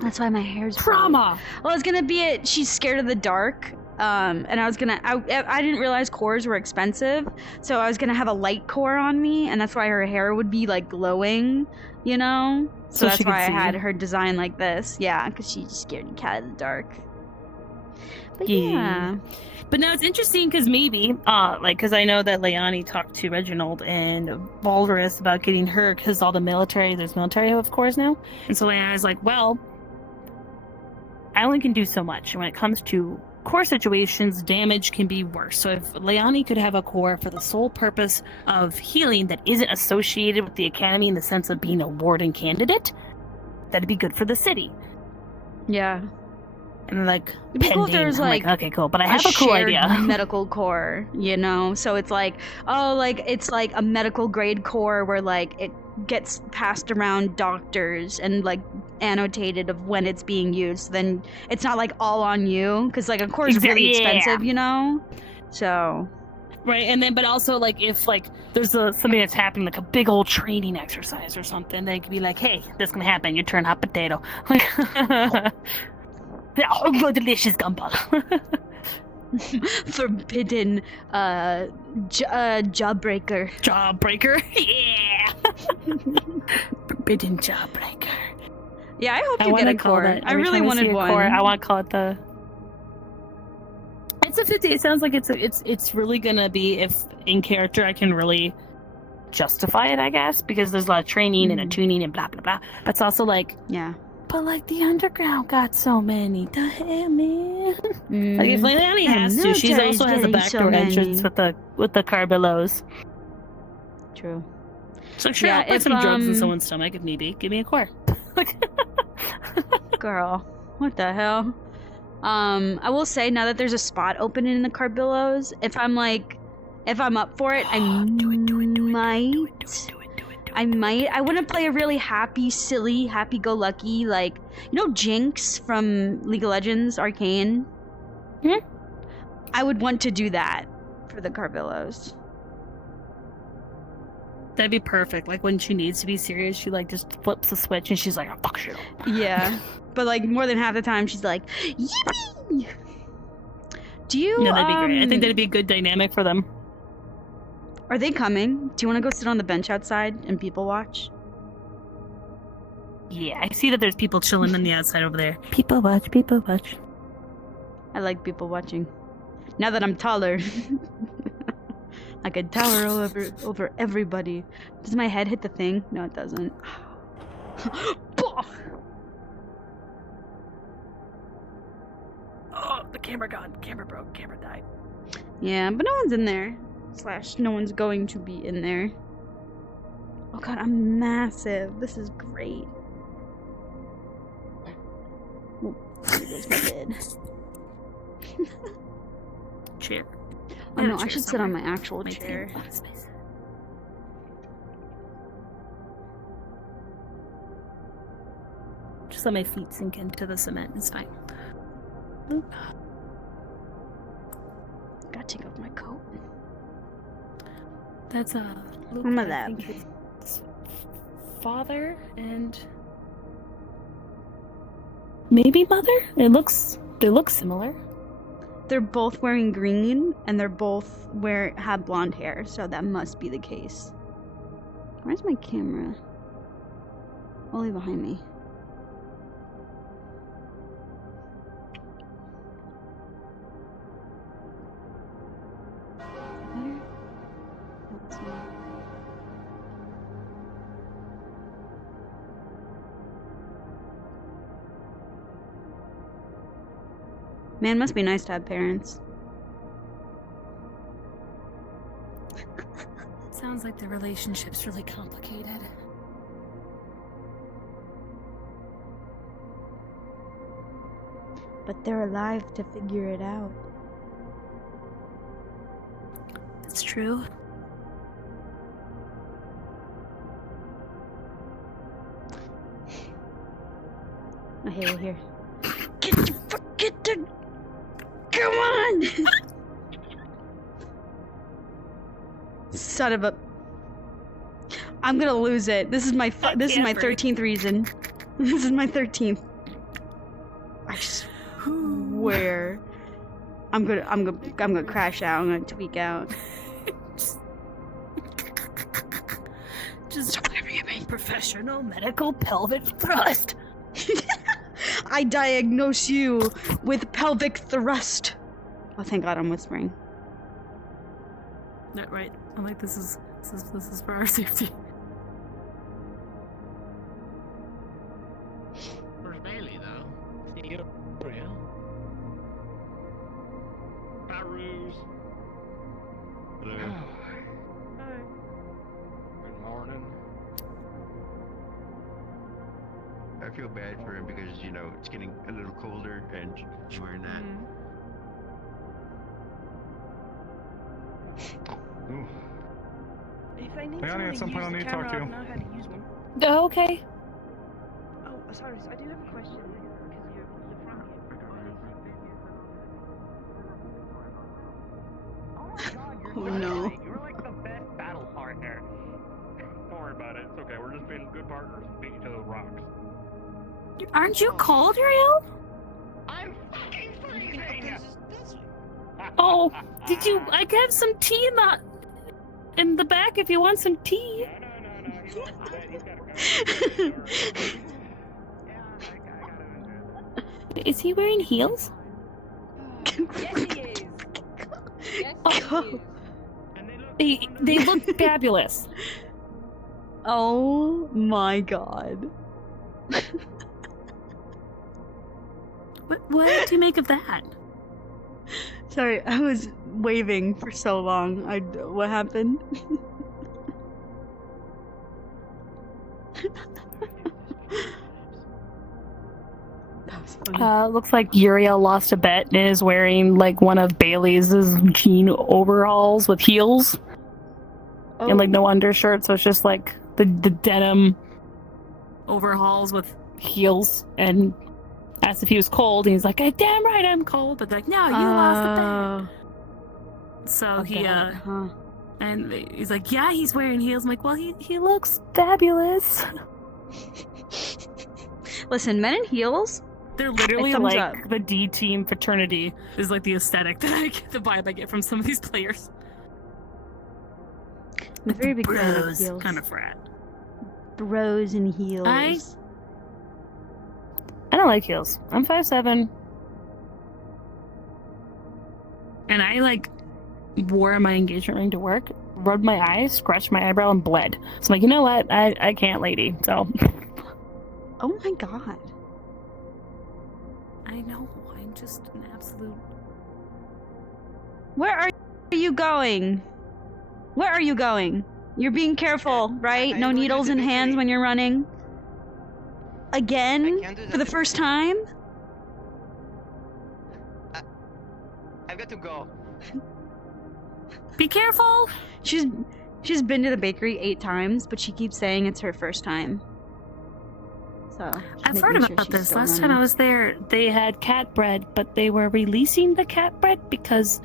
that's why my hair's white. Trauma. Well, it's gonna be she's scared of the dark. And I didn't realize cores were expensive, so I was gonna have a light core on me, and that's why her hair would be glowing, So So that's she could why I see. had her design like this. Yeah, because she's scared of cat of the dark. But Yeah. yeah. But now it's interesting because maybe, because I know that Leonie talked to Reginald and Walrus about getting her, because there's military of course now. And so Leonie's like, well, I only can do so much. And when it comes to core situations, damage can be worse. So if Leonie could have a core for the sole purpose of healing that isn't associated with the academy in the sense of being a warden candidate, that'd be good for the city. Yeah. And It'd be cool if there was, I'm okay, cool. But I have a cool shared idea. medical core, So it's it's a medical grade core where it gets passed around doctors and annotated of when it's being used. Then it's not all on you, because a core is really expensive, So Right, and then, but also, if, there's something that's happening, a big old training exercise or something, they could be like, hey, this can happen, you turn hot potato. Oh, delicious gumball. forbidden jawbreaker. Jawbreaker? Yeah! Forbidden jawbreaker. Yeah, I hope you get a core. I really wanted one. I want to call it the... It's a 50. It sounds like it's really gonna be, if in character I can really justify it, I guess, because there's a lot of training and a tuning and blah blah blah. But it's also Yeah. but the underground got so many. The hell, man. If Leonie has to, she military's also has a getting backdoor so many. entrance with the Carbillos. True. So sure, Yeah, I'll put if, some drugs in someone's stomach if need be. Give me a core. Girl, what the hell? I will say, now that there's a spot open in the Carbillos, if I'm up for it, I might. I want to play a really happy, silly, happy-go-lucky, Jinx from League of Legends Arcane? I would want to do that for the Carbillos. That'd be perfect. When she needs to be serious, she just flips the switch and she's like, oh, fuck shit. Yeah. But more than half the time, she's like, yippee! Do you, No, that'd be great. I think that'd be a good dynamic for them. Are they coming? Do you want to go sit on the bench outside and people watch? Yeah, I see that there's people chilling on the outside over there. People watch, people watch. I like people watching. Now that I'm taller, I could tower over everybody. Does my head hit the thing? No, it doesn't. the camera gone. Camera broke. Camera died. Yeah, but no one's in there. / no one's going to be in there. Oh god, I'm massive. This is great. Oh, there goes my bed. Chair. Oh no, I should sit on my actual chair. Just let my feet sink into the cement. It's fine. Gotta take off my coat. That's Luke, Some of I that. think his father and maybe mother. They look similar. They're both wearing green, and they're both have blonde hair, so that must be the case. Where's my camera? Only behind me. Better? Let's see. Man, must be nice to have parents. Sounds like the relationship's really complicated. But they're alive to figure it out. That's true. Oh, here. Get the. Come on! Son of a. I'm gonna lose it. This is my 13th reason. This is my 13th. I swear. I'm gonna crash out. I'm gonna tweak out. Just professional medical pelvic thrust. I diagnose you with pelvic thrust. Oh, thank God I'm whispering. Not right. I'm like, this is for our safety. Where's Bailey, though? See you, real. Hi, Ruse. Hello. Hi. Good morning. I feel bad for him because, you know, it's getting a little colder and she's wearing that. Ooh. If I need Leonie, at some point I'll need to talk to you. I know how to use one. Oh, okay. Oh, sorry. I do have a question. Because you're from Oh my god, Oh, no. You're like the best battle partner. Don't worry about it. It's okay. We're just being good partners and beat each other with rocks. Aren't you cold, Uriel? I'm fucking freezing! Oh, did you? I have some tea in the back if you want some tea. No. He wants to bet. He's got a gun. Yeah, I got it. Is he wearing heels? Yes, he is. Yes, Oh. he is. They look fabulous. Oh my God. What do you make of that? Sorry, I was waving for so long. What happened? That was funny. Looks like Uriel lost a bet and is wearing like one of Bailey's jean overalls with heels and like no undershirt, so it's just like the denim overalls with heels, and asked if he was cold, and he's like, damn right I'm cold, but like, no, you lost the bet. So he Huh. and he's like, yeah, he's wearing heels. I'm like, well, he looks fabulous. Listen, men in heels. They're literally thumbs like up. the D team fraternity is like the aesthetic that I get, the vibe I get from some of these players. I'm a very big fan of Bros heels. kind of frat. Bros and heels. I don't like heels. I'm 5'7". And I like wore my engagement ring to work, rubbed my eyes, scratched my eyebrow, and bled. So I'm like, you know what? I can't, lady. So Oh my God. I know. I'm just an absolute. Where are you going? Where are you going? You're being careful, right? I No go to needles the in hands bakery. when you're running. I Again? can't do For the that. first time? I've got to go. Be careful! She's been to the bakery 8 times, but she keeps saying it's her first time. So just I've heard making sure about she's this. still Last time I running. was there, they had cat bread, but they were releasing the cat bread because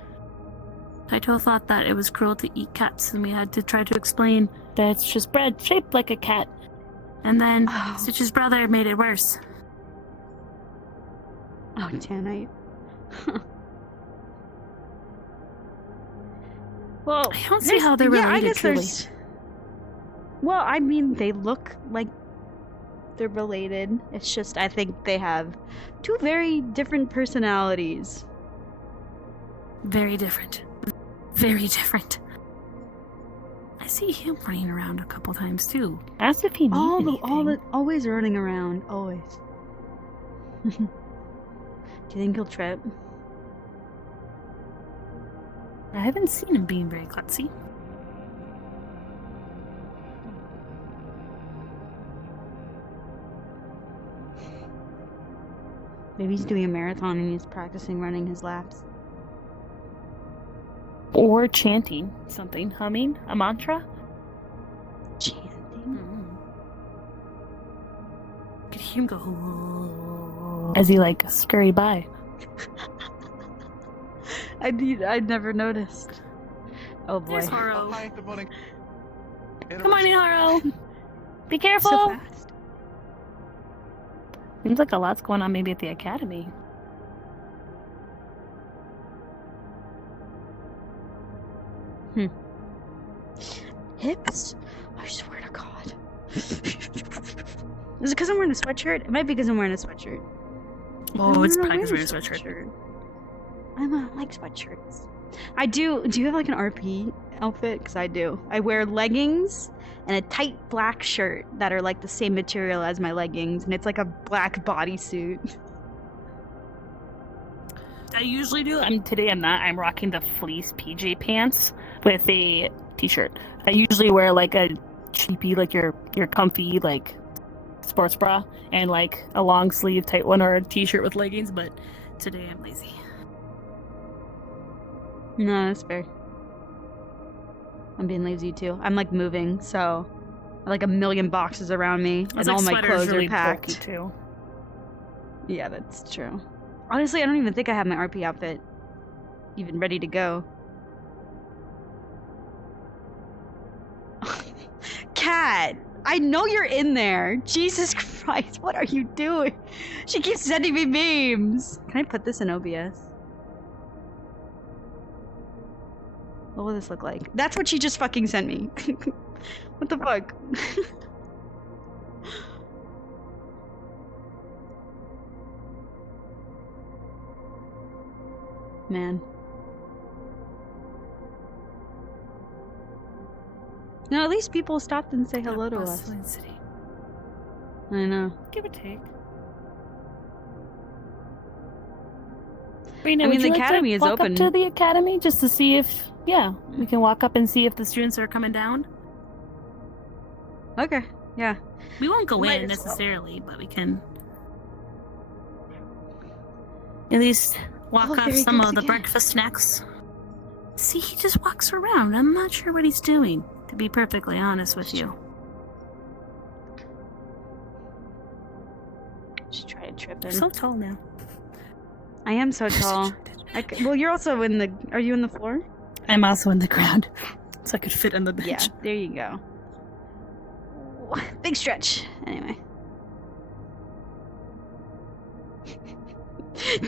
Taito thought that it was cruel to eat cats, and we had to try to explain that it's just bread shaped like a cat. And then Oh. Stitch's brother made it worse. Oh, Tanite. Well, I don't see how they're yeah, I related, guess truly. there's. Well, I mean, they look like they're related. It's just I think they have 2 very different personalities. Very different. Very different. I see him running around a couple times too. Ask if he needs anything. Always running around, always. Do you think he'll trip? I haven't seen him being very klutzy. Maybe he's doing a marathon and he's practicing running his laps. Or chanting something, humming a mantra. Chanting? Could hear him go as he like scurried by. I'd never noticed. Oh boy. There's Haro. Oh, hi, good morning. Come on in, Haro. Be careful. So fast. Seems like a lot's going on maybe at the academy. Hips? I swear to God. Is it because I'm wearing a sweatshirt? It might be because I'm wearing a sweatshirt. Oh, it's I'm probably not because wearing we're a sweatshirt. I like sweatshirts. I do. Do you have like an RP outfit? Because I do. I wear leggings and a tight black shirt that are like the same material as my leggings, and it's like a black bodysuit. I usually do. Today I'm not. I'm rocking the fleece PJ pants with a t-shirt. I usually wear like a cheapy, like your comfy like sports bra and like a long sleeve tight one or a t-shirt with leggings. But today I'm lazy. No, that's fair. I'm being lazy too. I'm like moving, so I have like a million boxes around me, and all my clothes really are packed. bulky too. Yeah, that's true. Honestly, I don't even think I have my RP outfit even ready to go. Cat, I know you're in there. Jesus Christ, what are you doing? She keeps sending me memes. Can I put this in OBS? What will this look like? That's what she just fucking sent me. What the fuck? Man. No, at least people stopped and say hello to us. Bustling city. I know. Give or take. Raina, I mean, would the you like academy to is walk open. up to the academy just to see if, we can walk up and see if the students are coming down. Okay, yeah. We won't go Might in as well. necessarily, but we can at least walk Oh, off there he some goes of the again. breakfast snacks. See, he just walks around. I'm not sure what he's doing, to be perfectly honest with you. Just try to trip You're him. so tall now. I am so tall. Well, you're also in the. Are you in the floor? I'm also in the ground, so I could fit on the bench. Yeah, there you go. Big stretch. Anyway.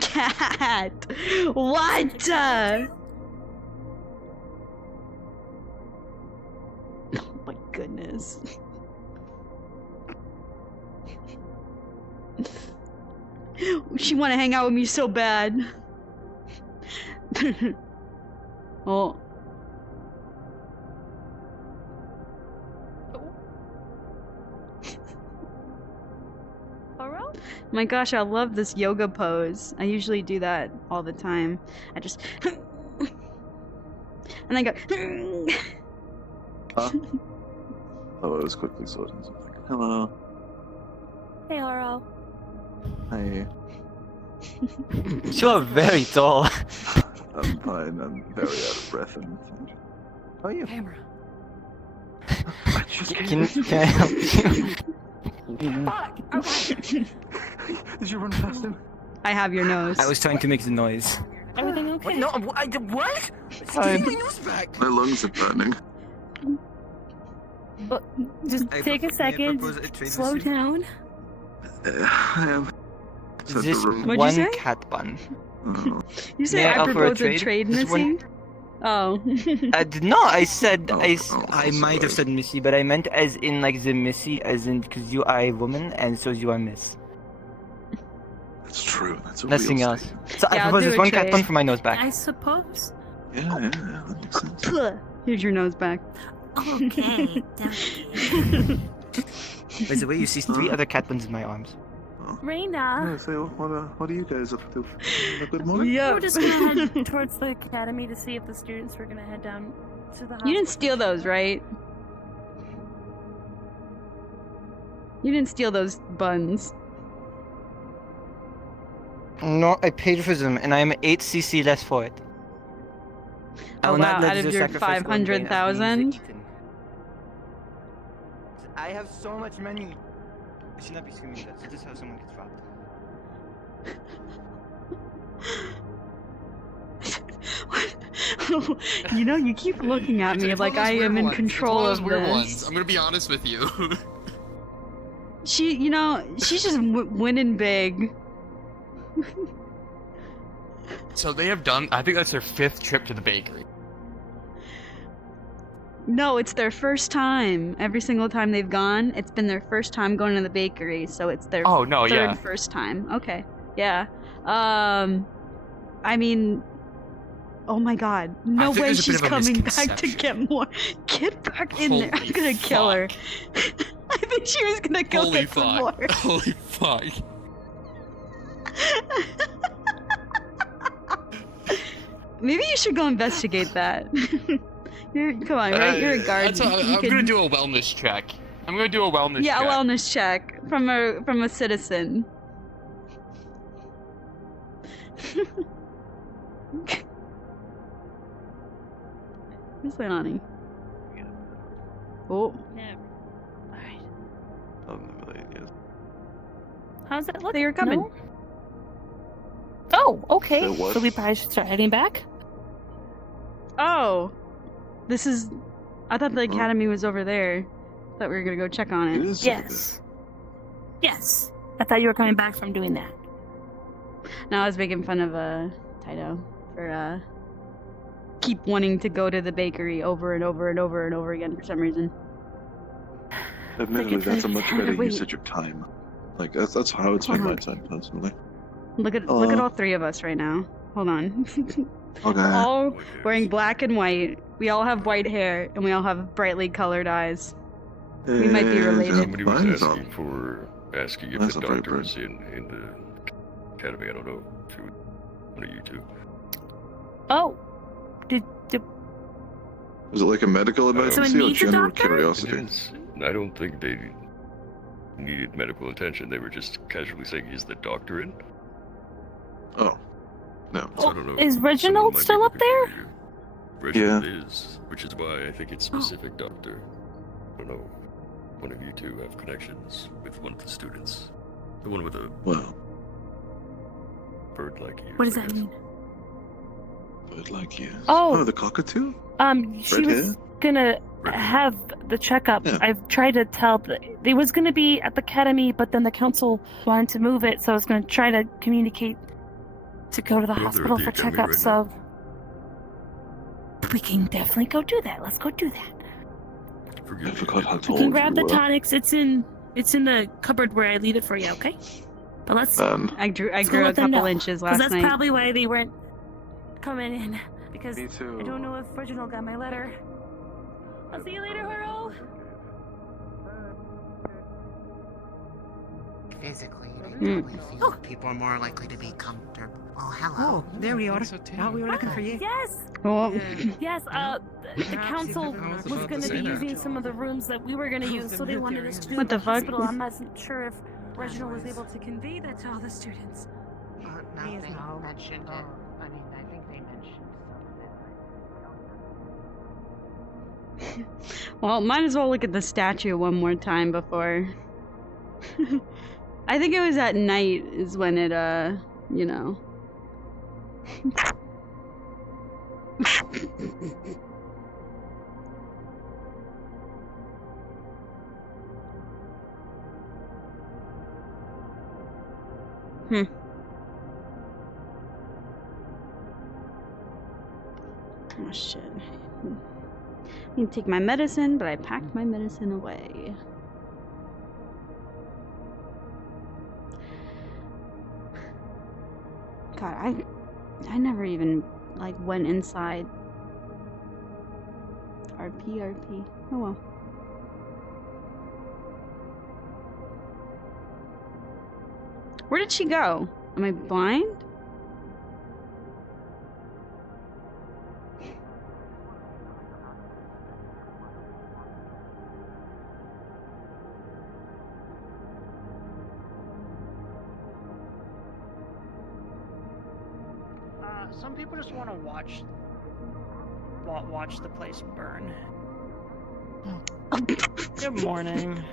Cat! What? Oh my goodness. She want to hang out with me so bad. Oh. Haro? My gosh, I love this yoga pose. I usually do that all the time. I just and I go Huh? Oh, I was quickly sorting something. Hello. Hey, Haro. Hi. You are very tall. I'm fine. I'm very out of breath and how are you? Camera. I just Can I help you? Fuck! Okay. Did you run past him? I have your nose. I was trying to make the noise. Everything okay? What? No, what? Fine. Give my nose back. My lungs are burning. Just I take a may I second. propose a trade Slow with you? down. I am. Said Just the room. What'd you one say? cat bun. Oh. You say May I I offer a propose a trade? trade, Just one- Missy? Oh. No, I said Oh, I might have sorry. said Missy, but I meant as in like the Missy, as in because you are a woman and so you are Miss. That's true. That's a Nothing real else. statement. So I Yeah, I'll propose do this a one cat trade. bun for my nose back. I suppose. Yeah, that makes sense. Here's your nose back. Okay. By the way, you see 3 other cat buns in my arms. Raina. Yeah, so what are you guys up to? A good morning? Yep. We're just gonna head towards the academy to see if the students were gonna head down to the hospital. You didn't steal those, right? You didn't steal those buns. No, I paid for them, and I am 8cc less for it. I Oh will not wow, let out of the your sacrifice go in vain of being 500,000? eaten. I have so much money. I should not be screaming that. So this is how someone gets robbed. You know, you keep looking at me like I am in control of this. I'm gonna be honest with you. She's just winning big. So they have done. I think that's their 5th trip to the bakery. No, it's their first time. Every single time they've gone, it's been their first time going to the bakery, so it's their Oh no, third yeah. first time. Okay. Yeah. I mean, oh my god. No think way there's a bit she's of a coming back to misconception. get more. Get back in there. I'm Holy gonna kill her. fuck. I think she was gonna go Holy get some more. fuck. Holy fuck. Maybe you should go investigate that. Come on, right? You're a guard. That's I'm gonna do a wellness check. I'm gonna do a wellness Yeah, check. a wellness check from a citizen. Who's Leilani? Oh, Yeah. Alright. Oh, no, yes. How's it look? they are coming. No? Oh, okay. So what? So we probably should start heading back? Oh, this is. I thought the academy was over there. Thought we were gonna go check on It it. is. Yes. Yes. I thought you were coming back from doing that. No, I was making fun of Taito for keep wanting to go to the bakery over and over and over and over again for some reason. Admittedly, that's a much better Wait. usage of time. Like that's how it's been Hold my on. time personally. Look at all 3 of us right now. Hold on. Okay. All wearing black and white. We all have white hair and we all have brightly colored eyes. We might be related. Somebody was asking if That's the not very doctor bright. was in the academy. I don't know if it was one of you two. Oh. Did Is it like a medical emergency or needs a general doctor? It curiosity? is. I don't think they needed medical attention. They were just casually saying, "Is the doctor in?" Oh, no. So I don't know. is Someone Reginald might be still up looking there? for you. Reginald is, which is why I think it's specific doctor. I don't know. One of you two have connections with one of the students. The one with a Well, bird-like ears. What does I that guess. mean? but like you. Oh. the cockatoo? She Red was hair? gonna Red hair. have the checkup. Yeah. I've tried to tell. It was gonna be at the academy, but then the council wanted to move it, so I was gonna try to communicate to go to the Yeah, they're at hospital the for academy checkup. right So we can definitely go do that. Let's go do that. I Forgive me. forgot how You tall can grab you the were. tonics. It's in the cupboard where I leave it for you. Okay. But let's. I grew Let's go a let them couple know, inches 'cause last that's night. probably why they weren't coming in. Because Me too. I don't know if Reginald got my letter. I'll see you later, Haro. physically. They probably feel people are more likely to be comfortable. Oh, hello. Oh, there we are. Now we were looking for you. Yes! Oh. Yes, the council was was about going to to be say that. using some of the rooms that we were going to use, so they wanted us to do What the the fuck? hospital. I'm not sure if Reginald was able to convey that to all the students. No, they mentioned it. I mean, I think they mentioned some of it. Well, might as well look at the statue one more time before. I think it was at night is when it, you know. Oh shit. I need to take my medicine, but I packed my medicine away. God, I never even like went inside. RP. Oh well. Where did she go? Am I blind? Some people just want to watch the place burn. Good morning.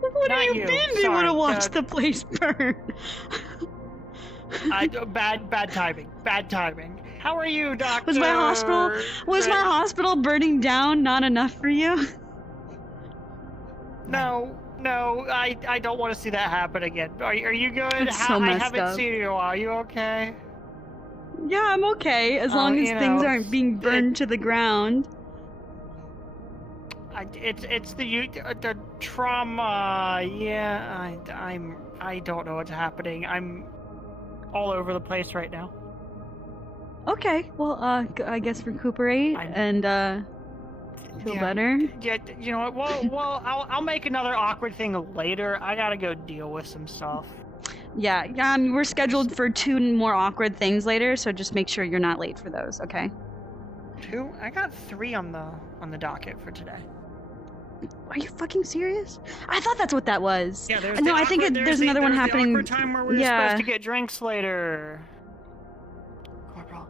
What Not do you mean they want to watch the place burn? Bad timing. Bad timing. How are you, Doctor? Was my hospital burning down not enough for you? No, I don't want to see that happen again. Are you good? That's so I messed haven't up. seen you in a while. Are you okay? Yeah, I'm okay, as long as things aren't being burned to the ground. It's the trauma. Yeah, I don't know what's happening. I'm all over the place right now. Okay, well, I guess recuperate and feel better. Yeah, you know what? Well, I'll make another awkward thing later. I gotta go deal with some stuff. Yeah, we're scheduled for 2 more awkward things later, so just make sure you're not late for those, okay? 2? I got 3 on the docket for today. Are you fucking serious? I thought that's what that was. Yeah, No, I think there's another one happening. The awkward time where we're supposed to get drinks later. Corporal.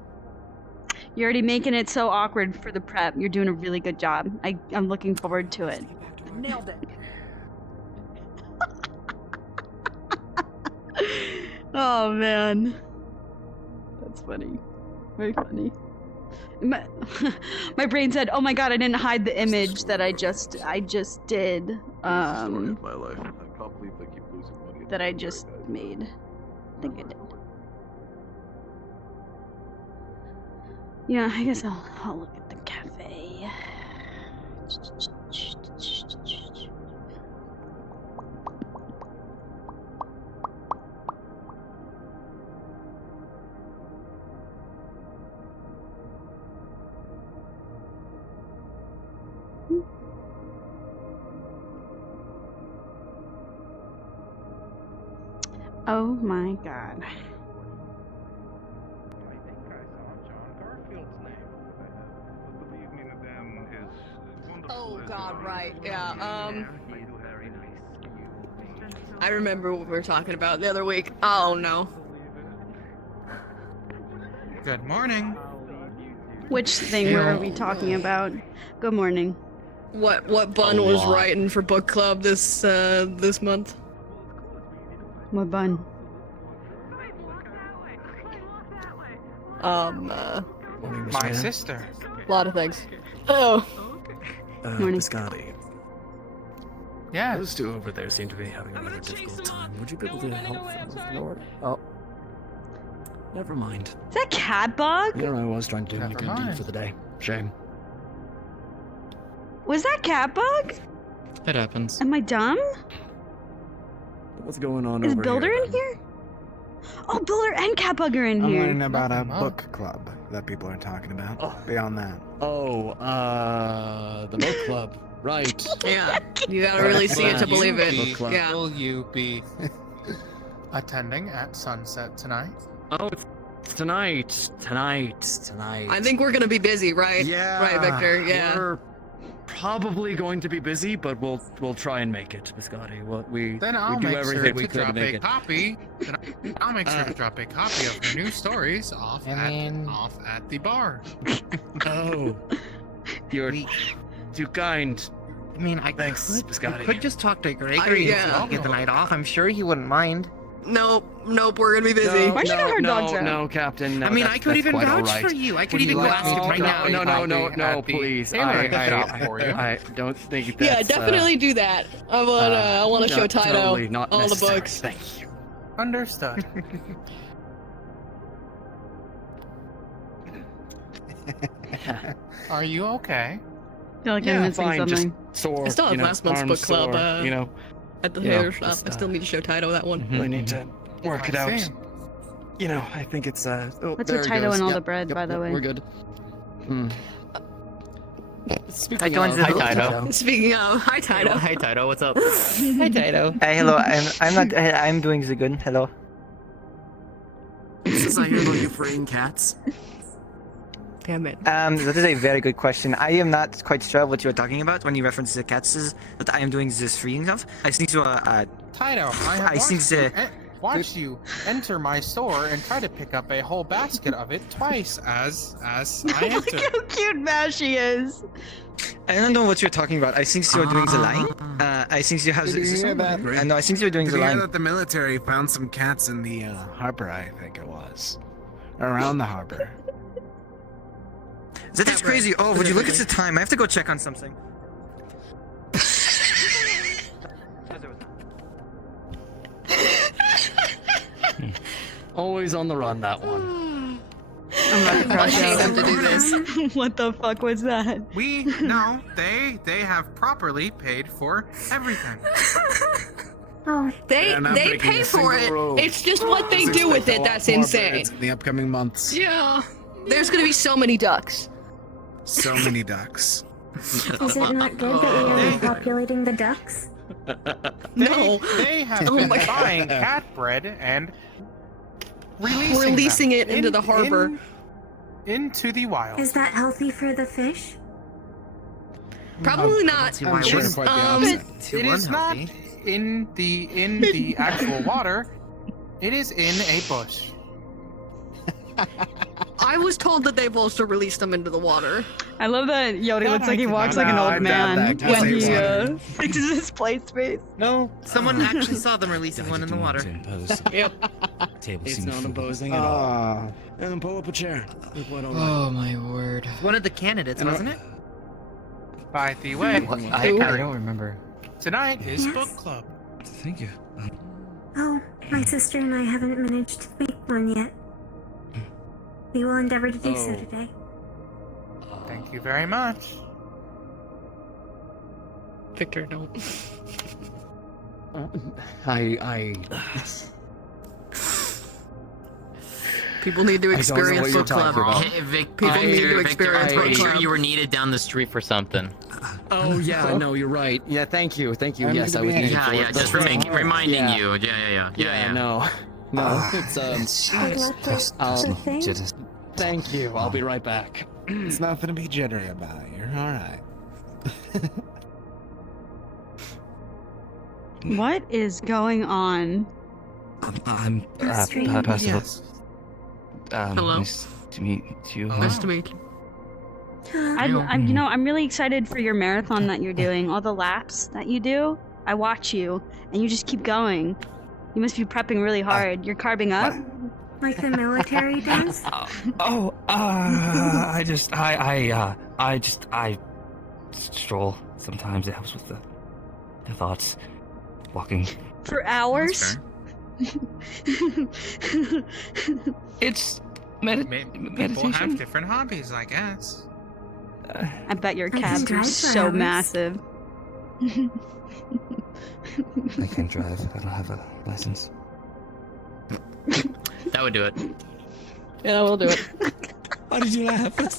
You're already making it so awkward for the prep. You're doing a really good job. I'm looking forward to it. Nailed it. Oh man, that's funny. Very funny. My brain said, "Oh my god, I didn't hide the image that I just did." Story of my life. I can't believe they keep losing money. That I just made. I think I did. Yeah, I guess I'll look at the cafe. Oh my god. I think I saw John Garfield's name. But believe me, madame, his wonderful. Oh God, right? Yeah. Very nice. I remember what we were talking about the other week. Oh no. Good morning. Which thing were we talking about? Good morning. What Bun was writing for book club this month? What bun? My sister. A lot of things. Oh. Morning. Biscotti. Yeah. Those two over there seem to be having a rather difficult time. Would you be able to help them with Nord? Oh. Never mind. Is that cat bug? Here I was trying to do a Never good mind. deed for the day. Shame. Was that cat bug? It happens. Am I dumb? What's going on Is over Builder here? in here? Oh, Builder and cat bug are in I'm here. learning about a book club that people are talking about. Beyond that. Oh, the book club. Right. Yeah. You gotta really see it to believe it. Book club. Yeah. Will you be? attending at sunset tonight? Oh, it's tonight. I think we're gonna be busy, right? Yeah. Right, Victor. Yeah. We're probably going to be busy, but we'll try and make it, Biscotti. We I'll do make everything sure we to could to drop make a it. copy. I'll make sure to drop a copy of her new stories off at the bar. Oh, you're too kind. I mean, Thanks, Biscotti. could just talk to Gregory and get the night off. I'm sure he wouldn't mind. Nope, we're gonna be busy. Why should our dogs out? No, Captain. No, I mean, I could even quite all vouch right. for you. I could Would you even go like ask me him to right drop now. No, please. I don't think that's... Yeah, definitely do that. I wanna show Tydo totally not all the necessary. books. Thank you. Understood. Are you okay? I feel like I'm missing fine. something. Just sore. I still have last month's arm book club. sore, At the Yeah, hair shop. just, I still need to show Tydo that one. really need to work it I out. see. I think it's oh, Let's there put it Tydo goes. in all Yep, the bread, yep, by the yep, way. We're good. Hi, Tydo. Speaking of, hi Tydo. Hi, Tydo. What's up? Hi, Tydo. Hey, hello. I'm doing the good. Hello. Is this how you're about your freeing cats? Damn it. That is a very good question. I am not quite sure what you are talking about when you reference the cats that I am doing this freeing of. I think you are, Tydo, I have watched you enter my store and try to pick up a whole basket of it twice as I Look entered. how cute Mash he is. I don't know what you're talking about. I think you are doing the line. I think you have. Did you hear that? No, I think you're doing Did the you hear line. that the military found some cats in the harbor? I think it was around the harbor. That is crazy. Oh, would you look at the time? I have to go check on something. Always on the run, that one. I'm about to crush hate out. them to do this. What the fuck was that? They have properly paid for everything. Oh, They Yeah, not they breaking pay a for single it. rule. It's just what they do with it that's insane. In the upcoming months. Yeah. There's gonna be so many ducks. So many ducks. is it not good that we are repopulating the ducks? No. They have Oh been my God. buying cat bread and Releasing them it into the harbor. into the wild. Is that healthy for the fish? Probably not. I'm sure It's, quite the opposite. It is not in the actual water. It is in a bush. I was told that they've also released them into the water. I love that Yodi That looks like I he did walks not like an know. old I doubt man that, 'cause when they he water. fixes his play space. No, someone actually saw them releasing one in the water. Yep. It's not imposing at all. Pull up a chair. Why don't I? Oh my word. One of the candidates, wasn't it? By the way, I don't remember. tonight is Yes. book club. Thank you. Oh, my sister and I haven't managed to make one yet. We will endeavor to do so Oh. today. Thank you very much. Victor, don't. People need to experience book club. Hey, Vic, People need to Victor, experience I'm book pretty sure club. you were needed down the street for something. Oh yeah, no, you're right. Yeah, thank you. I Yes, need I to was be needed Yeah, for yeah, it. just reminding Yeah. you. Yeah. No, it's Good luck with the thing. Thank you. I'll be right back. It's nothing to be jittery about. You're all right. What is going on? I'm Mystery. Yes. Hello. Nice to meet you. Nice to meet you. I'm really excited for your marathon that you're doing. All the laps that you do. I watch you, and you just keep going. You must be prepping really hard. You're carbing up. Like the military does? I stroll. Sometimes it helps with the thoughts. Walking. For hours. It's People meditation. have different hobbies, I guess. I bet your I can calves are drive for so hours. massive. I can't drive. I don't have a license. That would do it. Yeah, we'll do it. Why did you laugh? That's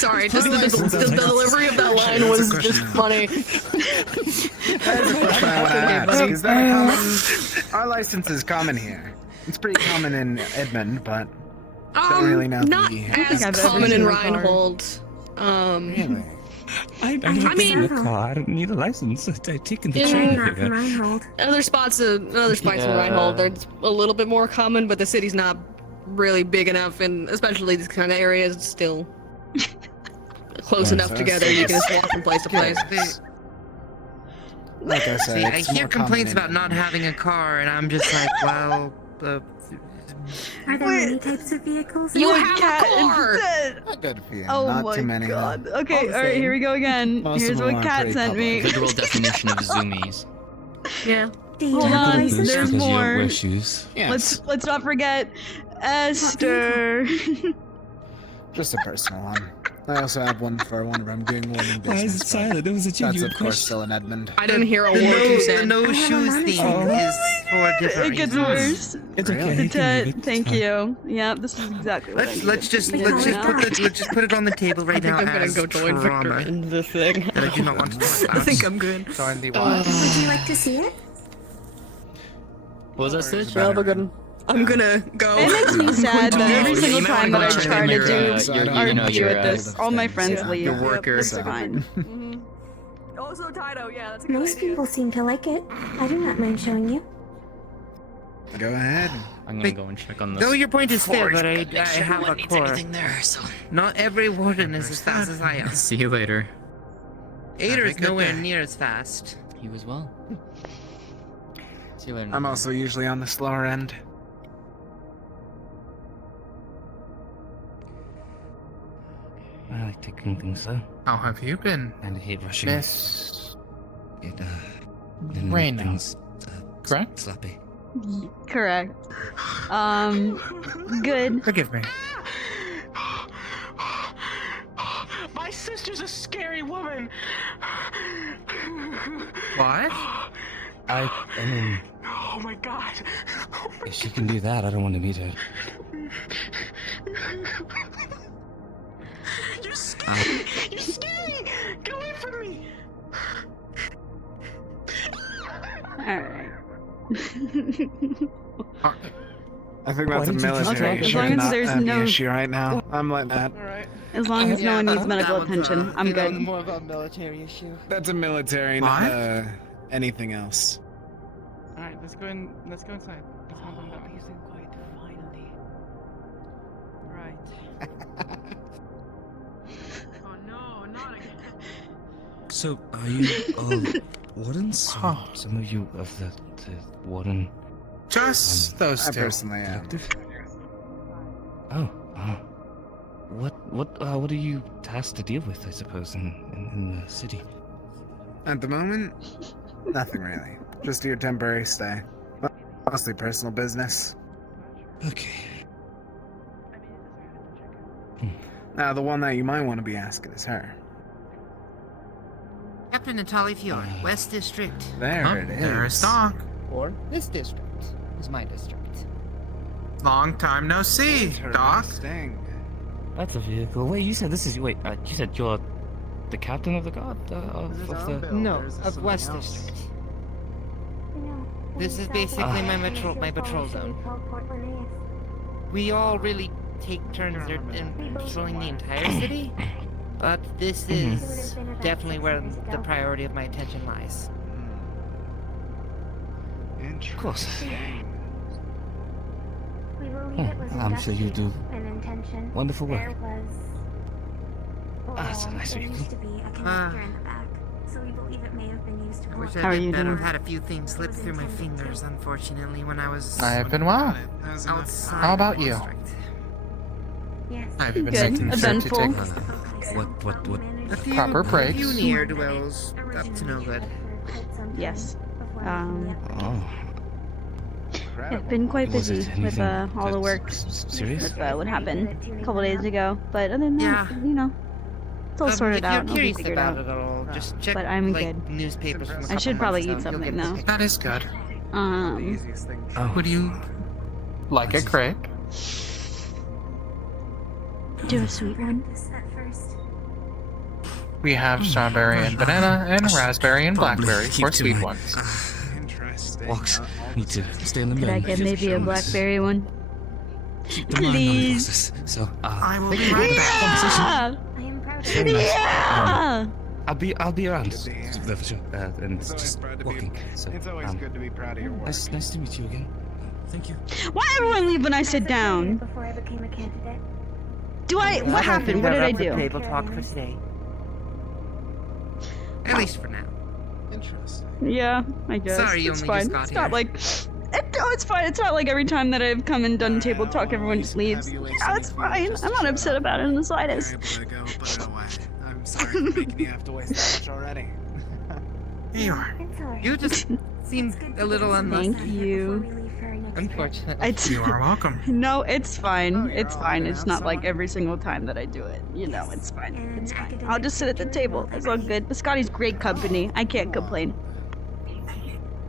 Sorry, just the delivery of that line was just funny. That is a question I want to ask. Is that a common... Our license is common here. It's pretty common in Edmond, but don't really know Not the... as common in Reinhold. Really? I mean, a car. I don't need a license. I've taken the in train Not from here. Reinhold. other spots in Reinhold, they're a little bit more common, but the city's not really big enough, and especially these kind of areas, it's still close Yeah, enough so together you can just walk from place to place. Like I said, See, I it's hear more common complaints in- about not having a car, and I'm just like, well, Are there many types of vehicles? You in have cat a car! Not good for you. Oh Not my too many. god. All Okay, the alright, same. here we go again. Most Here's of them what are Cat pretty sent me. Literal definition of zoomies. Yeah. Do you Hold have a on, license? there's Because you don't more. wear shoes. Yes. Let's not forget Esther. Just a personal one. I also have one for one of I'm doing one in business. Why is it silent? It was a That's genuine of course question. still in Edmond. I didn't hear a the word you no, said. the no shoes thing is for different It gets reasons. worse. It's okay. Really? you can leave it. Thank It's fine. you. Yeah, this is exactly what I needed. Let's just Yeah. put it on the table right now I'm gonna as go join Victor trauma in the thing. that I do not want to talk about. I think I'm good. Join the what? Would you like to see it? What was that, Stitch? Yeah, but good. I'm gonna go. It makes me sad that every Oh, single you time might that I wanna try join to your, do you know, RPG your, with this, all my friends yeah, leave. your worker. It's fine. Also, Taito, yeah, that's a good Most idea. people seem to like it. I do not mind showing you. Go ahead. I'm gonna Wait, go and check on this. Though your point is fair, but I connection. have No a one needs core. anything there, so- Not every warden is as fast as I am. See you later. Ader is a good nowhere day. near as fast. You as well. See you later. I'm also usually on the slower end. I like taking things slow. How have you been, And I hate rushing. Miss It, then Raina? things, Correct? sloppy. Correct. Good. Forgive me. My sister's a scary woman. What? I mean, Oh my god. if she can do that, I don't want to meet her. You're scary. You're scary. Get away from me. Alright. I think Why that's a did you just military talk issue, about it? not There's an no- issue right now. I'm letting that. Alright. As long as no one needs medical attention, I'm good. More of a military issue. That's a military, not What? anything else. Alright, let's go in. Let's go inside. Let's not them down. Peace and quiet, finally. Right. Oh no, not again. So, are you all wardens? Or Huh. some of you of the warden? Just those I two. personally am. collective? Oh, what are you tasked to deal with? I suppose in the city. At the moment, nothing really. Just your temporary stay. Mostly personal business. Okay. Now, the one that you might want to be asking is her. Captain Natali Fiore, West District. There Huh, it is. There's Doc. Or this district is my district. Long time no see, Doc. Interesting. That's a vehicle. Wait, you said this is you said you're the captain of the guard of the. No, of West District. This is basically my patrol zone. We all really take turns in patrolling the entire city, but this is definitely where the priority of my attention lies. Of course. We believe Oh, it was I'm sure you do an intention. wonderful work. There was. That's a nice there vehicle. used to be a connector in the back, so we believe it may have been used to I wish How are I you did better. doing? I've had a few things slip through my fingers, unfortunately, when I was I have been well. outside. How about the you? district. Yes. I've been Good. making sure to Eventful. take What? A few, Proper breaks. few near dwells up to no good. Yes. Oh. Yeah, been quite Was it busy with anything all the work serious? with what happened a couple days ago. But other than that, Yeah. you know, it's all sorted if out you're and it'll be curious figured about out. it at all, just check But I'm like good. newspapers from a I couple should probably months eat ago. You'll something get the though. That is good. Oh. Would you like a crick? Do a sweet one. Breakfast at first. We have strawberry and banana, and raspberry and Probably blackberry keep for to sweet my- ones. Interesting. Walks need to stay in the Could I bed. get maybe a blackberry one? Keep the mind on the Please. process. So, I will thank be you right for back. that Yeah! I am proud of Very you. nice. Yeah! I'll be around. Good to hear. For sure. And It's always just proud to walking. be. So, It's always good to be proud of your work. nice to meet you again. Thank you. Why everyone leave when I sit down? Before I became a candidate. Do I? Well, What I happened? think What did that I wraps up do? Table talk for today. At least for now. Interesting. Yeah, I guess. Sorry you it's only fine. just got It's here. not like. No, it's fine. It's not like every time that I've come and done table talk, everyone just leaves. Yeah, it's fine. I'm not upset about it in the slightest. You're able to go put it away. I'm sorry for making you have to waste that much already. You are. It's alright. You just seemed a little unlucky. Thank you. Unfortunately. It's You are welcome. no, it's fine. Oh, you're It's all fine. hanging It's out not like somewhere? every single time that I do it. You know, it's fine. And It's fine. academic I'll just sit at the teacher table. It's all good. But Scotty's great company. I can't complain.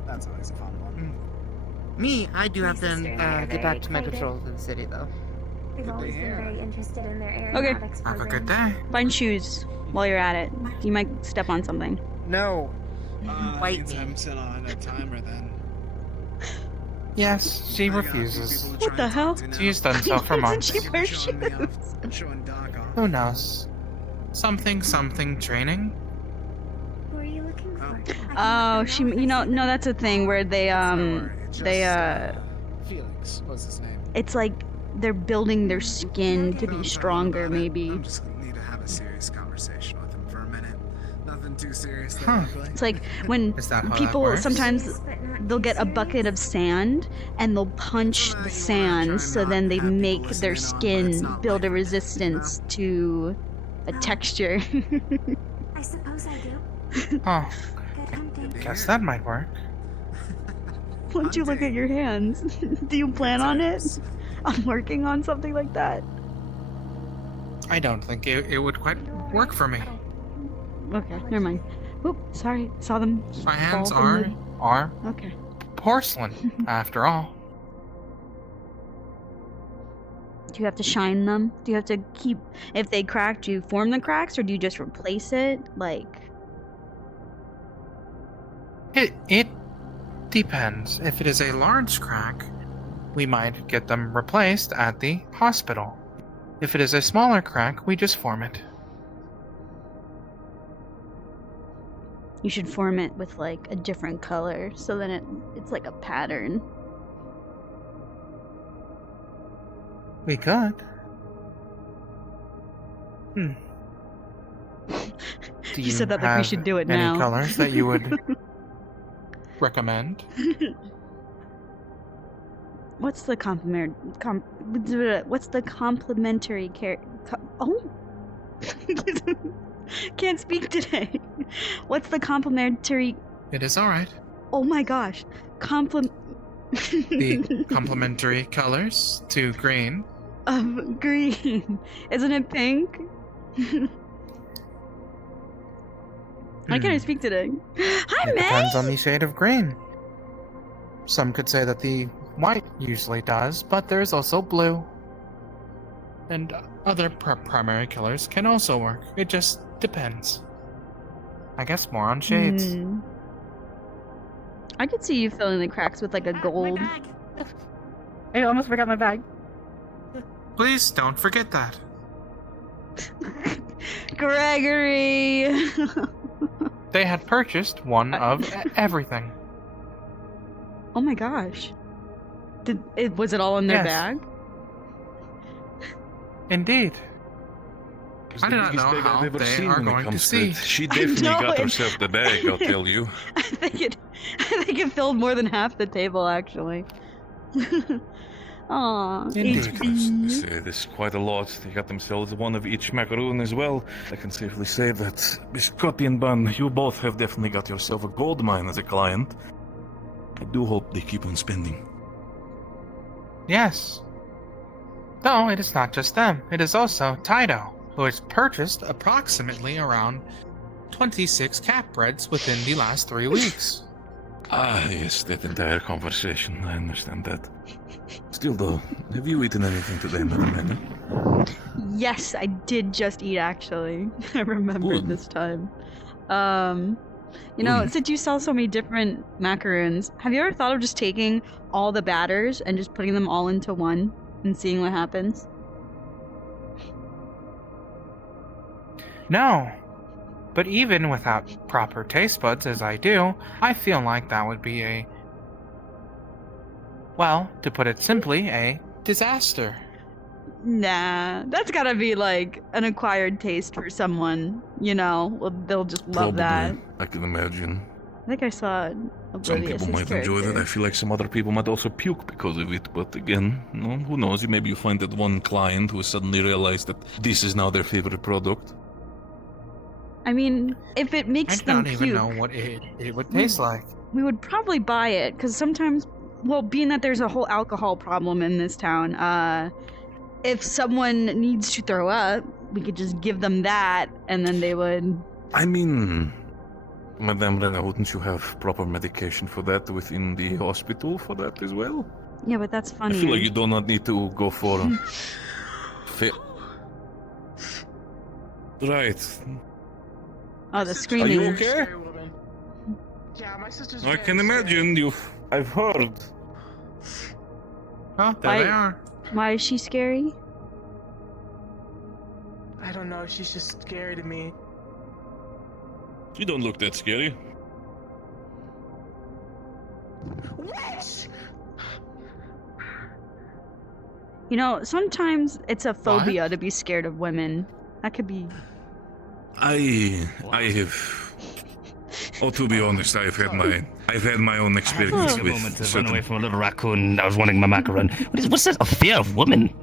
That's always a fun one. Me, I do have to sister and I are get very back to my excited. patrols in the city, though. They've Good to always been hear. very interested in their Okay. aeronautics Have a good program. day. Find shoes while you're at it. You might step on something. No. That means I'm still on a timer then. Yes, she I got a few refuses. people to What try the and hell? talk to now. She's done so for Why months. doesn't she wear Showing me shoes? off. I'm showing Doc off. Who knows? Something training? Who are you looking for? Oh, she. You know, no, that's a thing where they Felix, what's his name? It's like they're building their skin to be stronger, maybe. I'm just gonna need to have a serious conversation with him for a minute. Nothing too serious, though, Huh. luckily. It's like when Is that how that people works? sometimes they'll get a bucket of sand and they'll punch the sand so then they make their skin build a resistance to a texture. I suppose I do. Oh, Good hunting. guess that might work. Why don't you look at your hands? Do you plan on it? I'm working on something like that. I don't think it would quite work for me. Okay, never mind. Oop, sorry, saw them. My hands fall from are the- Okay. porcelain, after all. Do you have to shine them? Do you have to keep? If they crack, do you form the cracks or do you just replace it? Like, It depends. If it is a large crack, we might get them replaced at the hospital. If it is a smaller crack, we just form it. you should form it with like a different color, so then it's like a pattern. We could. Hmm. Do You said that like we have should do it any now. colors that you would recommend? What's the what's the complimentary oh, can't speak today. What's the complimentary? It is alright. Oh my gosh, The complementary colors to green. of green. Isn't it pink? Why can't I speak today? Hi, It May. depends on the shade of green. Some could say that the white usually does, but there's also blue. And other primary colors can also work. It just depends. I guess more on shades. Hmm. I could see you filling the cracks with like a gold. I almost forgot my bag. Please don't forget that. Gregory. They had purchased one of everything. Oh my gosh. Was it all in their Yes. bag? Indeed. I do not biggest know bag how I've ever they seen are when it going to comes see. it. She definitely know, got and- herself the bag, I'll tell you. I think it filled more than half the table actually. Aw, HB. There's quite a lot. They got themselves one of each macaroon as well. I can safely say that Biscotti and Bun, you both have definitely got yourself a gold mine as a client. I do hope they keep on spending. Yes. Though it is not just them, it is also Taito, who has purchased approximately around 26 cat breads within the last 3 weeks. Ah, yes, that entire conversation. I understand that. Still, though, have you eaten anything today, Madam Raina? Yes, I did just eat actually. I remembered Good. this time. You know, since you sell so many different macaroons, have you ever thought of just taking all the batters and just putting them all into one and seeing what happens? No. But even without proper taste buds as I do, I feel like that would be a... well, to put it simply, a disaster. Nah, that's gotta be like an acquired taste for someone, you know, well, they'll just love that. I can imagine. I think I saw Some Oblivious' people might enjoy that. character. I feel like some other people might also puke because of it. But again, no, who knows? Maybe you find that one client who suddenly realized that this is now their favorite product. I mean, if it makes I them don't even puke, know what it would taste like. we would probably buy it, because sometimes, well, being that there's a whole alcohol problem in this town, if someone needs to throw up, we could just give them that, and then they would... I mean, Madame Raina, wouldn't you have proper medication for that within the hospital for that as well? Yeah, but that's I funny. feel like you do not need to go for... Right. Oh, the Are screaming. you okay? Yeah, my sister's I very can imagine I've heard. Oh, there they are. Why is she scary? I don't know, she's just scary to me. You don't look that scary. Witch! You know, sometimes it's a phobia to be scared of women. That could be... I have. Oh, to be honest, I've had my own experience a with moment to run certain. away from a little raccoon that was wanting my macaron. What's that? A fear of women?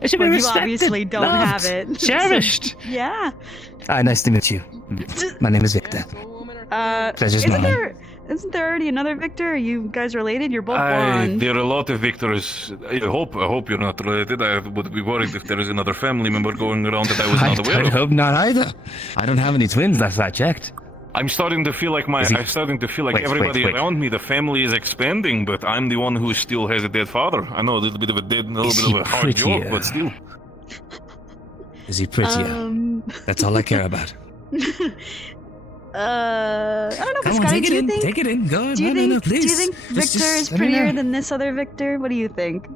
It should be Well, you respected, obviously don't loved, have it. cherished. Yeah. Hi, nice to meet you. My name is Victor. Pleasure's mine. Isn't there already another Victor? Are you guys related? You're both blonde. There are a lot of Victors. I hope you're not related. I would be worried if there is another family member going around that I was not aware I of. hope not either. I don't have any twins, last I checked. I'm starting to feel like Wait, everybody wait. around me, the family is expanding, but I'm the one who still has a dead father. I know a little bit of a hard joke, but still. Is he prettier? That's all I care about. I don't know, Come on, Scotty, take it in. Take it in. Go on. Do you No, think, do you please. think Victor is let me prettier know. than this other Victor? What do you think?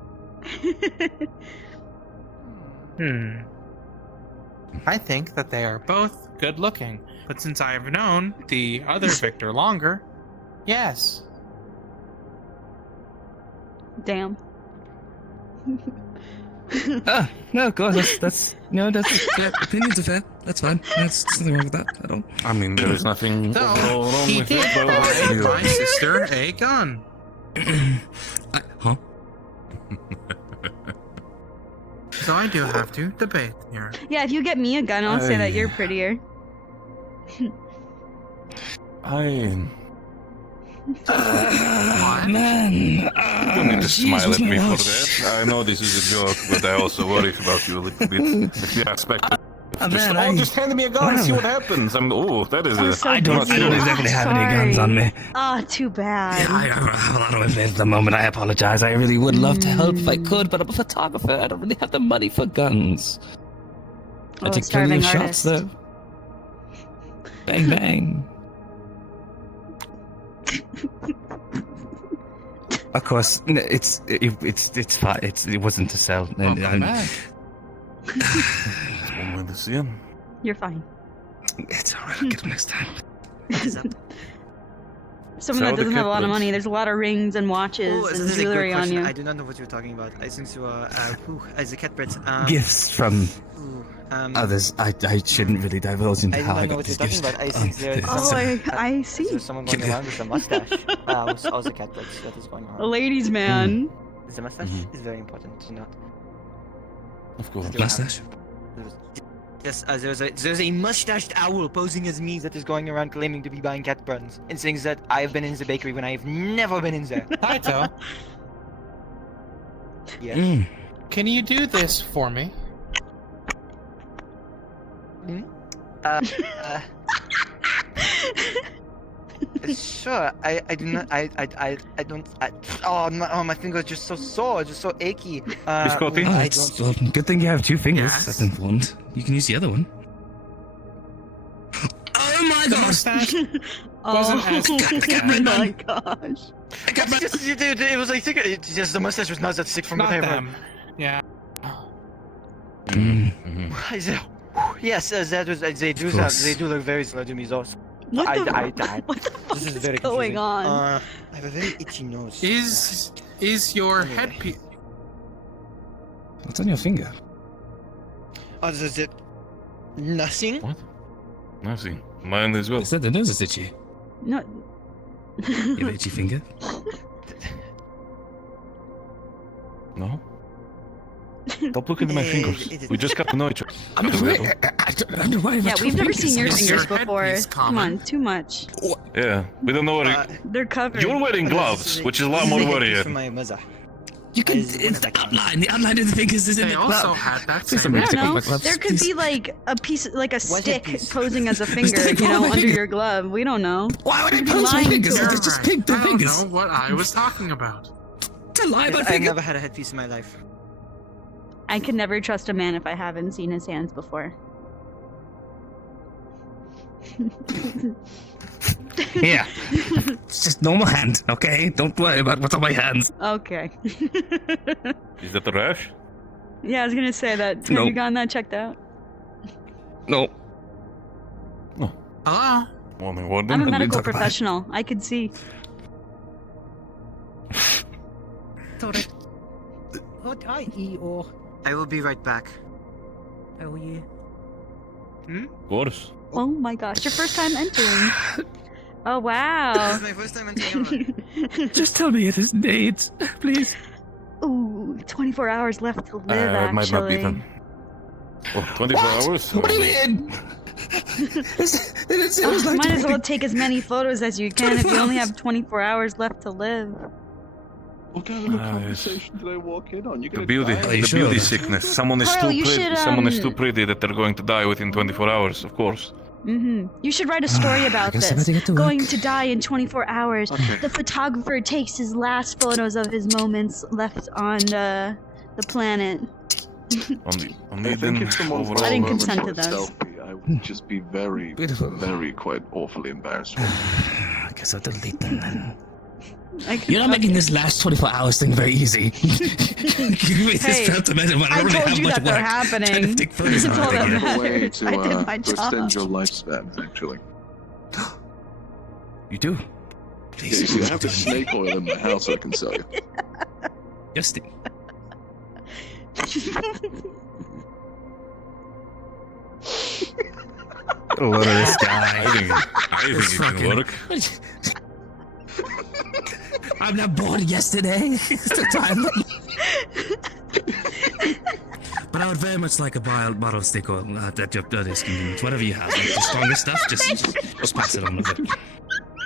I think that they are both good looking, but since I have known the other Victor longer, yes. Damn. No, of course. That's opinions are fair. That's fine. There's nothing wrong with that at all. I mean, there is nothing So, overall wrong he with did it, but buy my sister a gun. Huh? So I do have to debate here. Yeah, if you get me a gun, I'll say that you're prettier. Man. You don't need to smile at me for that. I know this is a joke, but I also worry about you a little bit. The aspect of just hand me a gun and see what happens. That is a... I don't exactly have any guns on me. Ah, too bad. I have a lot of events at the moment. I apologize. I really would love to help if I could, but I'm a photographer. I don't really have the money for guns. I Oh, take plenty of starving shots, though. Bang, bang. Of course, it's fine. It wasn't to sell. Welcome back. It's one way to see him. You're fine. It's alright. I'll get him next time. Someone that doesn't have a lot of money, there's a lot of rings and watches and jewelry on you. I do not know what you're talking about. I think you are as a cat bread. Gifts from others. I shouldn't really divulge into how I got these gifts. I think there's I see. There's someone going around with a mustache. Also cat bread that is going around. A ladies' man. The mustache is very important to note. Of course. Mustache? Yes, there's a mustached owl posing as me that is going around claiming to be buying cat buns and saying that I have been in the bakery when I have never been in there. Taito, Yes. can you do this for me? Sure. I do not. I don't. Oh, my fingers are just so sore, just so achy. Biscotti? Oh, it's, well, good thing you have two fingers. That's important. You can use the other one. Oh my The gosh! mustache Oh wasn't as my gosh. Dude, it was like it's just the mustache was not that sick from not what I them. Yeah. Yes, that was. They do. They do look very similar to me, though. What I the died. What the fuck This is is very going confusing. on? I have a very itchy nose. Is your headpiece? What's on your finger? Oh, is it nothing? What? Nothing. Mine as well. I said the nose is itchy. No. You have an itchy finger? No? Stop looking at my fingers. We just got to know each other. I'm not worried Yeah, about we've your never seen your fingers. fingers Is your before. headpiece Come on, too much. Yeah, we don't know what They're covered. You're wearing gloves, which is a lot more worrying. From my mother. You can. It's the outline. The outline of the fingers is in They the also glove. had that Please same. don't I make me take off don't my know. gloves. There could Please. be like a piece, like a What's stick a piece? posing as a finger, Stick you on know, my under finger. your glove. We don't know. Why would I You're pose my lying to fingers? us. It's just pink the I don't fingers. know what I was talking about. To lie about I've fingers. never had a headpiece in my life. I can never trust a man if I haven't seen his hands before. Yeah. It's just normal hand, okay? Don't worry about what's on my hands. Okay. Is that a rash? Yeah, I was gonna say that. Have Nope. you gotten that checked out? No. Hello? Morning, Warden. I'm a didn't medical talk about it. professional. I could see. Sorry. What I eat or I will be right back. oh yeah. Of course. Oh my gosh, your first time entering. Oh This wow. is my first time entering ever. Just tell me it is Nate, please. Ooh, 24 hours left to live, It might not be actually. then. Oh, 24 hours? What do you mean? It was like Might as well take as many photos as you can if you only have 24 hours left to live. What kind of a yes. conversation did I walk in on? You're The gonna beauty, die. the beauty sickness. Someone is Carl, too you pretty. should, Someone is um, too pretty that they're going to die within 24 hours. Of course. You should write a story about guess I this. better get to Going work. to die in 24 hours. Okay. The photographer takes his last photos of his moments left on the planet. Only I think then if someone overall. I didn't fell over consent for to a those. selfie, I would just be very, Beautiful. very quite awfully embarrassed. I guess I'll delete them then. I can- You're not making this last 24 hours thing very easy. Give me this Hey, filter when I I don't really told have you much that they're work. happening. Trying to take photos That's of all it that again. I have a way matters. I did my to extend your job. lifespan, actually. You do? Yeah, Please. you see, I have this snake oil in my house I can sell you. Just What a load of this guy. I think it can work. I'm not born yesterday. It's the time. But I would very much like a bottle of stick oil at your earliest convenience. Whatever you have. Like the strongest stuff, just pass it on a bit.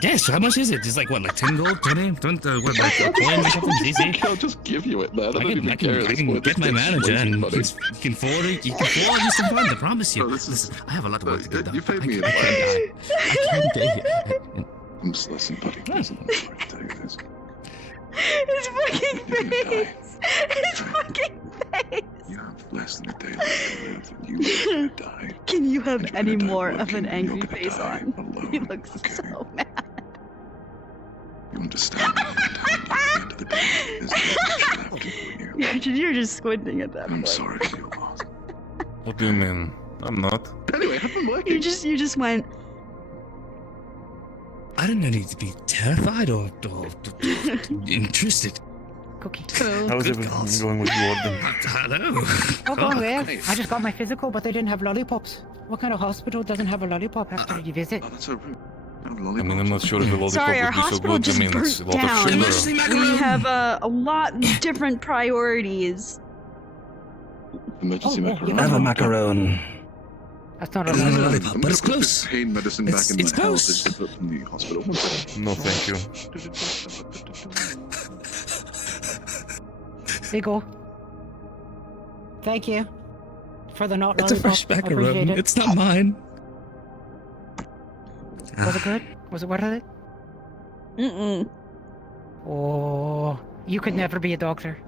Yes, how much is it? It's like what, like 10 gold? 20? What, like a coin or something? It's easy. I'll just give you it, man. I don't even I care at this can point. get my This thing's manager way and too funny. you can forward it. You can forward you some funds, I promise you. No, this is- Listen, I have a lot of work to do. You paid me in I can't die. I can't die here. Just listen, buddy. Listen, I'm sorry to tell you this. His fucking face! His fucking face! You have less than a day left to live, and you are gonna die. Can you have And you're any gonna die more of working, an and angry you're gonna face die on? alone, He looks okay? so mad. You understand what I'm telling you? At the end of the day, there's not much left in you. You're just squinting at that I'm point. sorry for your loss. What do you mean? I'm not. Anyway, have been working. You just went. I don't need to be terrified or interested. Cookie. How's everything going with you, Warden? Hello. Oh, going well. I just got my physical, but they didn't have lollipops. What kind of hospital doesn't have a lollipop after you visit? Oh, that's so rude. I mean, I'm not sure if the lollipop Sorry, our would be so hospital good. just I mean, it's a burnt lot down. of sugar. We have a lot different priorities. Emergency Oh, macaron. I have a macaron. That's not a It's not a lollipop. lollipop, but it's put close. this pain medicine It's- back in it's my close. house. I just took it from the hospital. No, thank you. There you go. Thank you for the not It's a lollipop. fresh I appreciate macaron. it. It's not mine. Was it good? Was it worth it? Mm-mm. Oh, you could never be a doctor.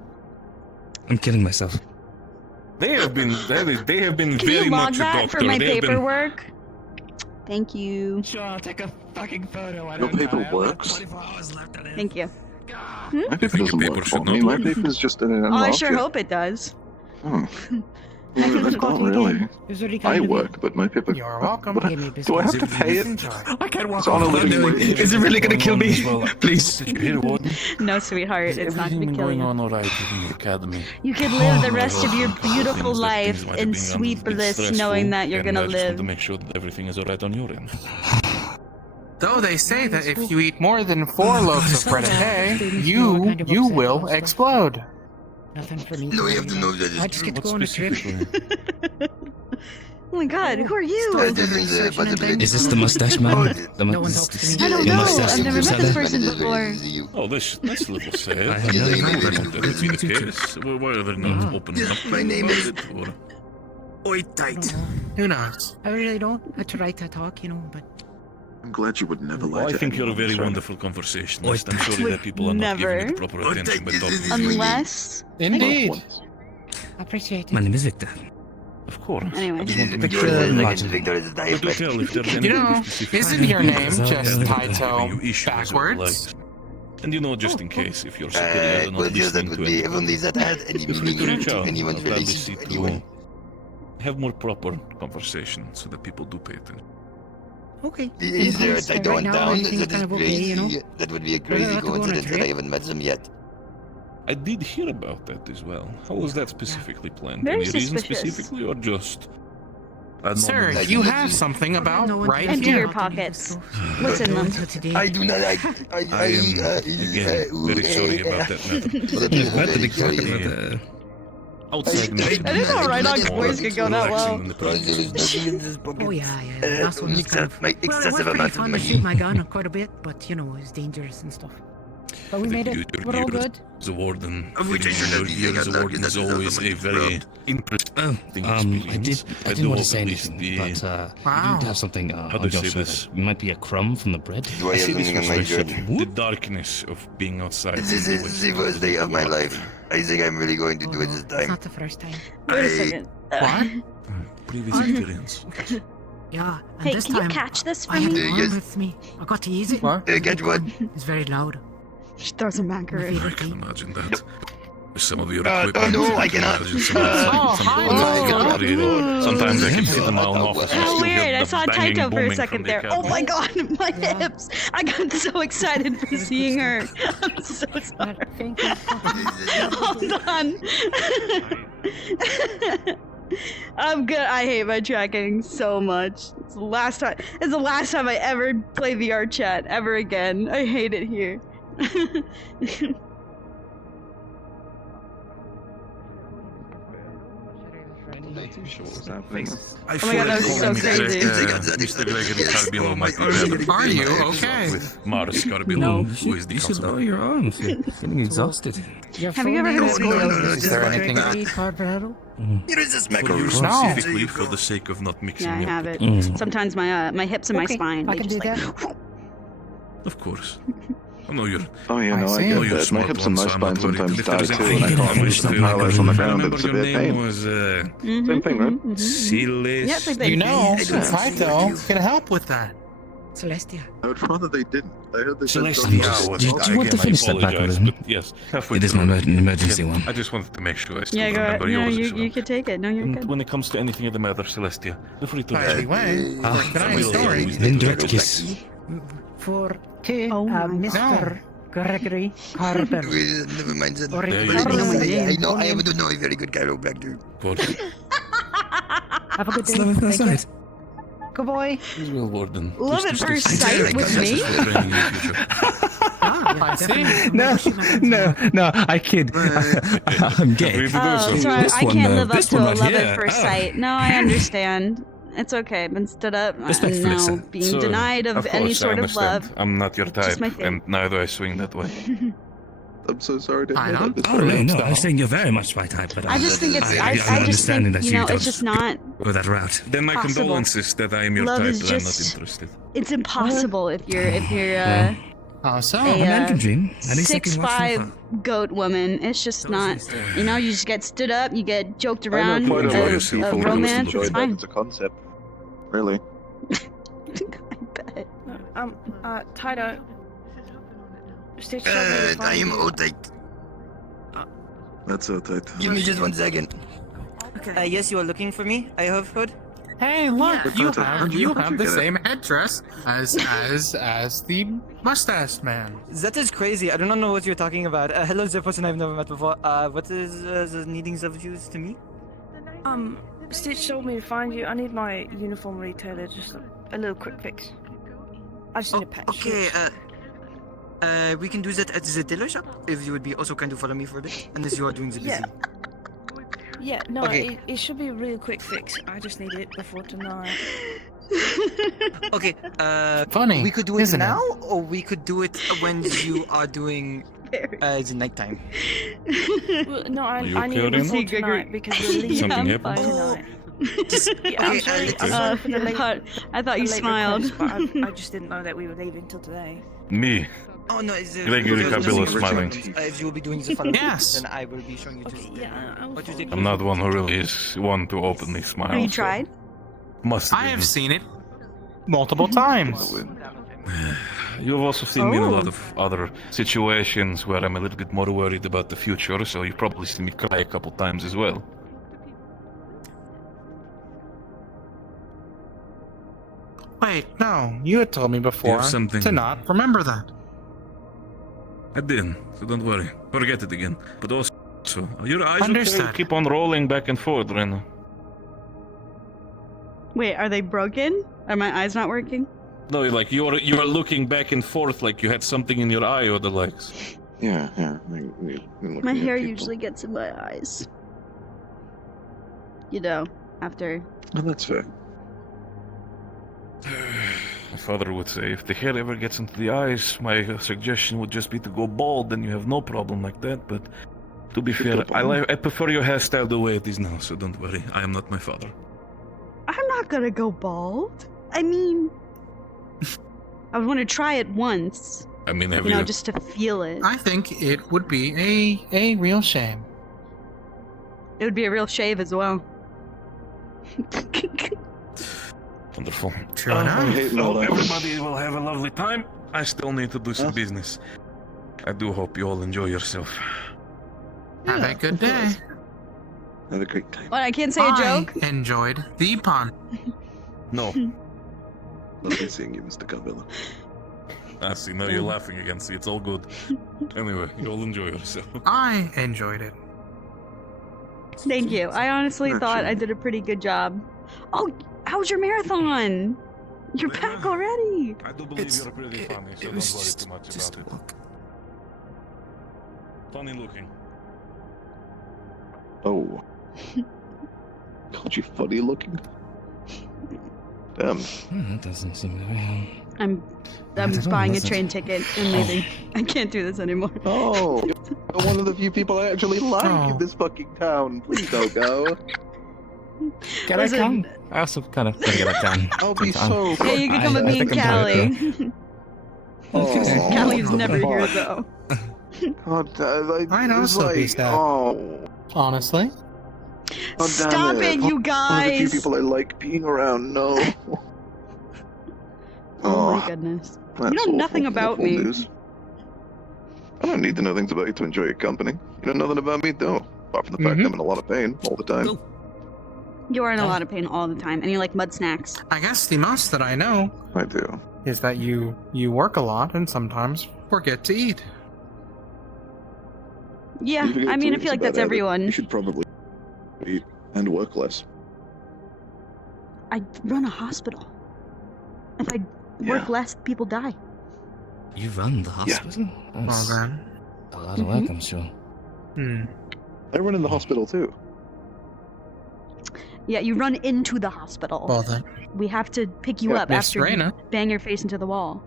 I'm kidding myself. They have been Can very you log much a that doctor. for my They have been- paperwork? Thank you. Sure, I'll take a fucking photo. I Your don't paper know. I have works. 24 hours left on it. Thank you. My paper doesn't work for me. My paper's just in an Oh, I unlock sure it. hope it does. Oh. Thank you for Not calling really. again. It was really I kind of you. work, but my paper. You're welcome. What- Give me a Do I have biscuit. to pay it? I can't walk It's on a off. living wage. Is it really gonna kill me? Please. Did you hear, Warden? No, sweetheart, Is it's not everything gonna kill going you. on all right in the academy? You could live the Oh, rest of your a couple beautiful things life might have in been sweet a bit bliss, stressful, knowing that you're and gonna I just want live. to make sure that everything is all right on your end. Though they say that if you eat more than 4 loaves of bread a day, you will explode. Nothing for me. No, you have to know that it's I just get to What go on a trip. specifically? Oh my god, who are you? Is this the mustache man? No one talks to me. I don't the know. mustache I've never met this fella? person before. Oh, that's a little sad. I have never heard of That would be the case. Why are they not opening up? My name about is- it, or- Oi, tight. Who knows? I really don't. I try to talk, you know, but I'm glad you would never lie Well, I to think you're a anyone, very sir. wonderful conversationalist. I'm sorry that people are not Never. giving you the proper attention when talking. Unless. Indeed. I appreciate My it. name is Victor. Of course. Anyway. I just want to make Victor sure is that like Victor is But do tell if there's You know, anything specific. isn't your name Is that- just is that- Taito backwards? And you know, just in case, if you're superior not listening to it, only that had any feel free to reach out. anyone's I'll gladly relation see to to anyone. have more proper conversation so that people do pay attention. Okay. Is there a Right Taito in now, town? everything's That is kind of okay, crazy. you know? That would be a We're crazy allowed to go on a coincidence that I trip. haven't met them yet. I did hear about that as well. How was that specifically planned? Very Any reason suspicious. specifically, or just? Sir, anonymous? you have something about No one right Empty here. your pockets. What's in them? I do not. I am again very sorry about that matter. What did he talk about the... Outside the I didn't know Reinhardt's voice could go that well. Oh yeah, yeah. Last one was kind of. My Well, it was excessive pretty amount of fun to money. shoot my gun quite a bit, but you know, it's dangerous and stuff. But we made it. We're all good. The warden, Of which I should not be years thinking as a out warden loud, is that is always not a my very fault. interesting I experience. didn't want to say hope at least anything, but Wow. you do have something How on do I your say shoulder. this? It might be a crumb from the bread. Do I I have see this something on my was shirt? the darkness of being outside. This the is the first day of my life. I think I'm really going to do it this It's time. not the first time. Wait a second. Previous experience. Yeah, and Hey, this can you time catch this I for have me? one Yes. with me. I got to use it. Get one. It's very loud. She throws him back My her. I favorite can thing. imagine that. With some of your Oh, equipment. no, I can cannot. imagine some of the- Oh, some hi, of the- Taito. very- Sometimes I can sit in my own office and How still hear weird! I the saw banging, Taito for a booming second from the there. Oh academy. my god, my hips! I got so excited for seeing her. I'm so sorry. Thank you. Hold on. I'm good. I hate my tracking so much. It's the last time. It's the last time I ever play VR chat ever again. I hate it here. I Oh my god, that was so crazy. Mr. Gregory Carbilo might be better. Are you okay? With Mars Carbilo, No, who is the you should councilman. lower your arms. You're getting exhausted. Your Have you ever heard of full name scoliosis? Is there anything? Here is this For you macaroon. specifically, for the sake of not mixing Yeah, I up. have it. Mm. Sometimes my hips and my Okay, spine. I They can just do like. that. Of course. I know you're. Oh yeah, no, I I see. get Oh, you're that. My smart hips and my one, so I'm spine not worried. sometimes If die there's too, anything and I you can't can move wish some to- paralyzed on the ground in Remember your severe name pain. was Same thing, right? Silas. Yep, like that. You know, I don't Taito can help with that. Celestia. I would rather they didn't. I heard they said Celeste, something yes. about Do you it. want to finish that back apologize, with him? but yes, halfway It is my through. emergency one. I just wanted to make sure I still Yeah, go ahead. remember No, yours as you well. could take it. No, you're And good. when it comes to anything of the matter, Celestia, feel free to By the way, Ah, for tonight's story, Indirect kiss. For to Oh my Mr. Gregory Harper. Never mind that. Or There if you you go. know my name. I know. I happen to know a very good chiropractor. Good. Have a good day. Slow it Thank you. aside. Good boy. Israel Warden. Love please at to first stay sight safe with me. for training in the future. Ah, I see. No, I kid. I'm gay. Oh, sorry. This I one, can't live up this to one a right love here. at first Ah. sight. No, I understand. It's okay. I've been stood up and Respectfully, now sir. being So, denied of any course, I sort of understand. love. I'm not your It's just type, my thing. and neither I swing that way. I'm so sorry to I hear know. that. This Oh, very no, much. I'm saying you're very much my type, but I just think it's. I I just understanding think that you know don't it's just not. go that route. Then my Possible. condolences that I am your Love type, is but I'm not just- interested. It's impossible if you're So? a A man can dream. At least I can watch from 6'5" goat woman. It's just not, you know, you just get stood up, you get joked around I know quite a lot of of people who romance. enjoy It's that fine. as a concept. Really. Tyler. Stitch told me to find you. tight. That's so tight. Give me just 1 second. Okay. Yes, you are looking for me. I have heard. Hey, look, Yeah. you How'd have you the get it? same headdress as the mustache man. That is crazy. I do not know what you're talking about. Hello, the person I've never met before. What is the needings of yours to me? Stitch told me to find you. I need my uniform retailer, just a little quick fix. I just need a patch. Okay, we can do that at the tailor shop. If you would be also kind to follow me for a bit, unless you are doing the busy. Yeah, no, Okay. it should be a real quick fix. I just need it before tonight. Okay, Funny, we could do it isn't it? now, or we could do it when you are doing the nighttime. Well, no, I you need okay, it before Raina? tonight because we're leaving Something by happened? tonight. Yeah, I'm sorry for the late. I thought you the late smiled. request, but I just didn't know that we were leaving till today. Me. Oh no, it's Gregory Cabello smiling. If you will be doing the follow Yes. then I will be showing you just what you take. I'm not one who really is one to openly smile. Have you so tried? Must I have seen it multiple times. You've also seen me in a lot Oh. of other situations where I'm a little bit more worried about the future, so you've probably seen me cry a couple times as well. Wait, no, you had told me before something- to not remember that. I did, so don't worry. Forget it again. But also, your eyes Understood. keep on rolling back and forth, Raina. Wait, are they broken? Are my eyes not working? No, like you're looking back and forth like you had something in your eye or the likes. Yeah. My hair usually gets in my eyes. You know, after. Oh, that's fair. My father would say, if the hair ever gets into the eyes, my suggestion would just be to go bald, then you have no problem like that. But to be fair, I prefer your hairstyle the way it is now, so don't worry. I am not my father. I'm not gonna go bald. I mean, I want to try it once. I mean, have You know, just to feel it. I think it would be a real shame. It would be a real shave as well. Wonderful. True enough. Well, everybody will have a lovely time. I still need to do some business. I do hope you all enjoy yourself. Have a good day. Have a great time. What? I can't say a joke. I enjoyed the pun. No. Lovely seeing you, Mr. Cabello. I see, now you're laughing again. See, it's all good. Anyway, you all enjoy yourself. I enjoyed it. Thank you. I honestly thought I did a pretty good job. Oh, how was your marathon? You're back already. I do believe you're pretty funny, so don't worry too much about it. Funny looking. Oh. Called you funny looking? Damn. That doesn't seem very I'm buying a train ticket and leaving. I can't do this anymore. Oh, you're one of the few people I actually like in this fucking town. Please don't go. Can I come? I also kind of want to get back down. I'll be sometime. so. Yeah, you can come with me and Callie. Oh, Callie's never here fuck. though. God, I'd it's also be like, sad. oh. Honestly. God damn Stop it, you One of the few guys! people I like being around. No. Oh my goodness. That's You know nothing awful, about awful me. news. I don't need to know things about you to enjoy your company. You know nothing about me, though. Apart from the fact I'm in a lot of pain all the time. You are in a lot of pain all the time, and you like mud snacks. I guess the most that I know I do. is that you work a lot and sometimes forget to eat. Yeah, You forget I to mean, I eat, feel like about that's it. everyone. You should probably eat and work less. I run a hospital. If I work less, people die. You run the hospital? That's Well then. a lot of work, I'm sure. I run in the hospital too. Yeah, you run into the hospital. Well then. We have to pick you Yeah, up Miss after you Raina. bang your face into the wall.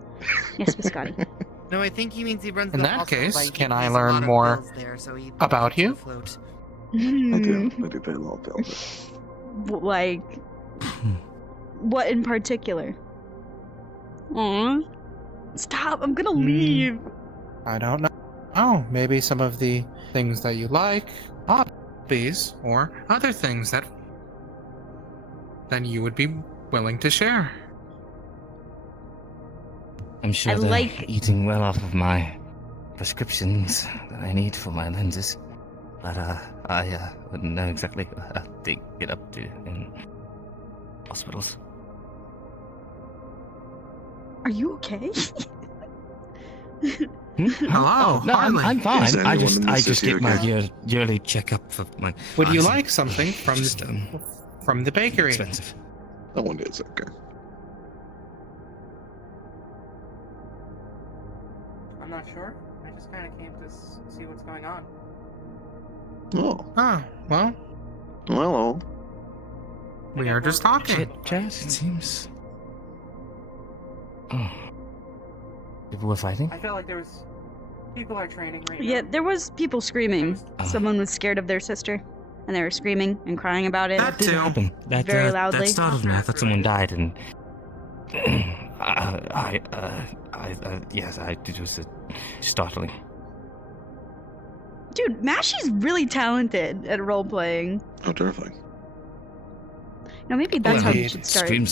Yes, Biscotti. No, I think he means he runs In the that hospital case, by can I using a learn lot of more bills there, so he about you? afloat. I do. I do pay a lot of bills. Like, what in particular? Aw. Stop! I'm gonna leave. I don't know. Oh, maybe some of the things that you like, hobbies, or other things that then you would be willing to share. I'm sure I they're like- eating well off of my prescriptions that I need for my lenses. But I wouldn't know exactly how they get up to in hospitals. Are you okay? Hello, No, I'm Harley. fine. Is I anyone in the just city get my okay? yearly checkup for my. Would you eyes. like something from the bakery? Expensive. No one is okay. I'm not sure. I just kind of came to see what's going on. Oh. Ah, well, Well, we are just talking. Chit chat, it seems. Oh. People were fighting? I felt like there was people are training right Yeah, now. there was people screaming. Someone was scared of their sister, and they were screaming and crying about it. That did happen. That, very loudly. That startled me. I thought someone died, and yes, it was startling. Dude, Mashy's really talented at role playing. how terrifying. No, maybe that's how you Indeed. should start. Screams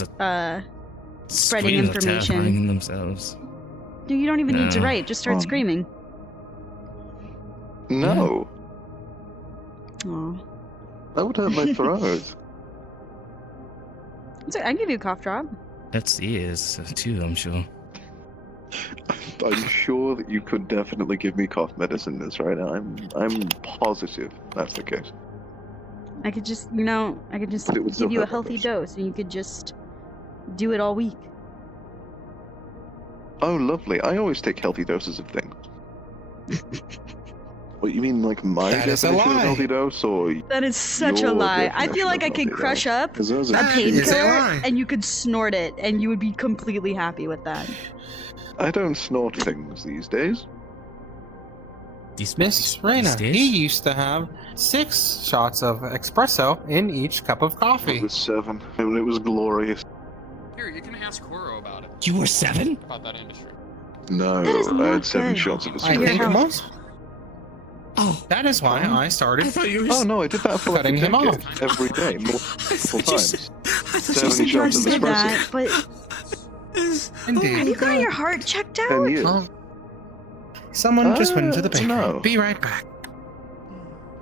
Spreading Screams are terrifying information. in themselves. Dude, you don't even need to No. write. Just start screaming. No, Aw. that would hurt my throat. I can give you a cough drop. That's ears too, I'm sure. I'm sure that you could definitely give me cough medicine this right now. I'm positive that's the case. I could just, I could just But it would still give you a hurt my healthy dose, and you could just do it all week. Oh, lovely. I always take healthy doses of things. What, you mean like my That is a definition of lie. healthy dose, or That is such a your lie. I definition feel like of I could healthy crush dose? up 'Cause those a are- That is a painkiller, lie. and you could snort it, and you would be completely happy with that. I don't snort things these days. Miss Raina, he used to have 6 shots of espresso in each cup of It coffee. was 7, and it was glorious. Here, you can ask Koro about it. You were 7? About that industry. No, That is I not had 7 good. shots of I espresso. think health. most. Oh, that is why I started Oh no, I did that for like a cutting him decade, off. every day, multiple times. I 7 You shots of said espresso. that, but have Indeed. you got your heart checked 10 out? years. Oh. Someone just went into the bakery. no. Be right back.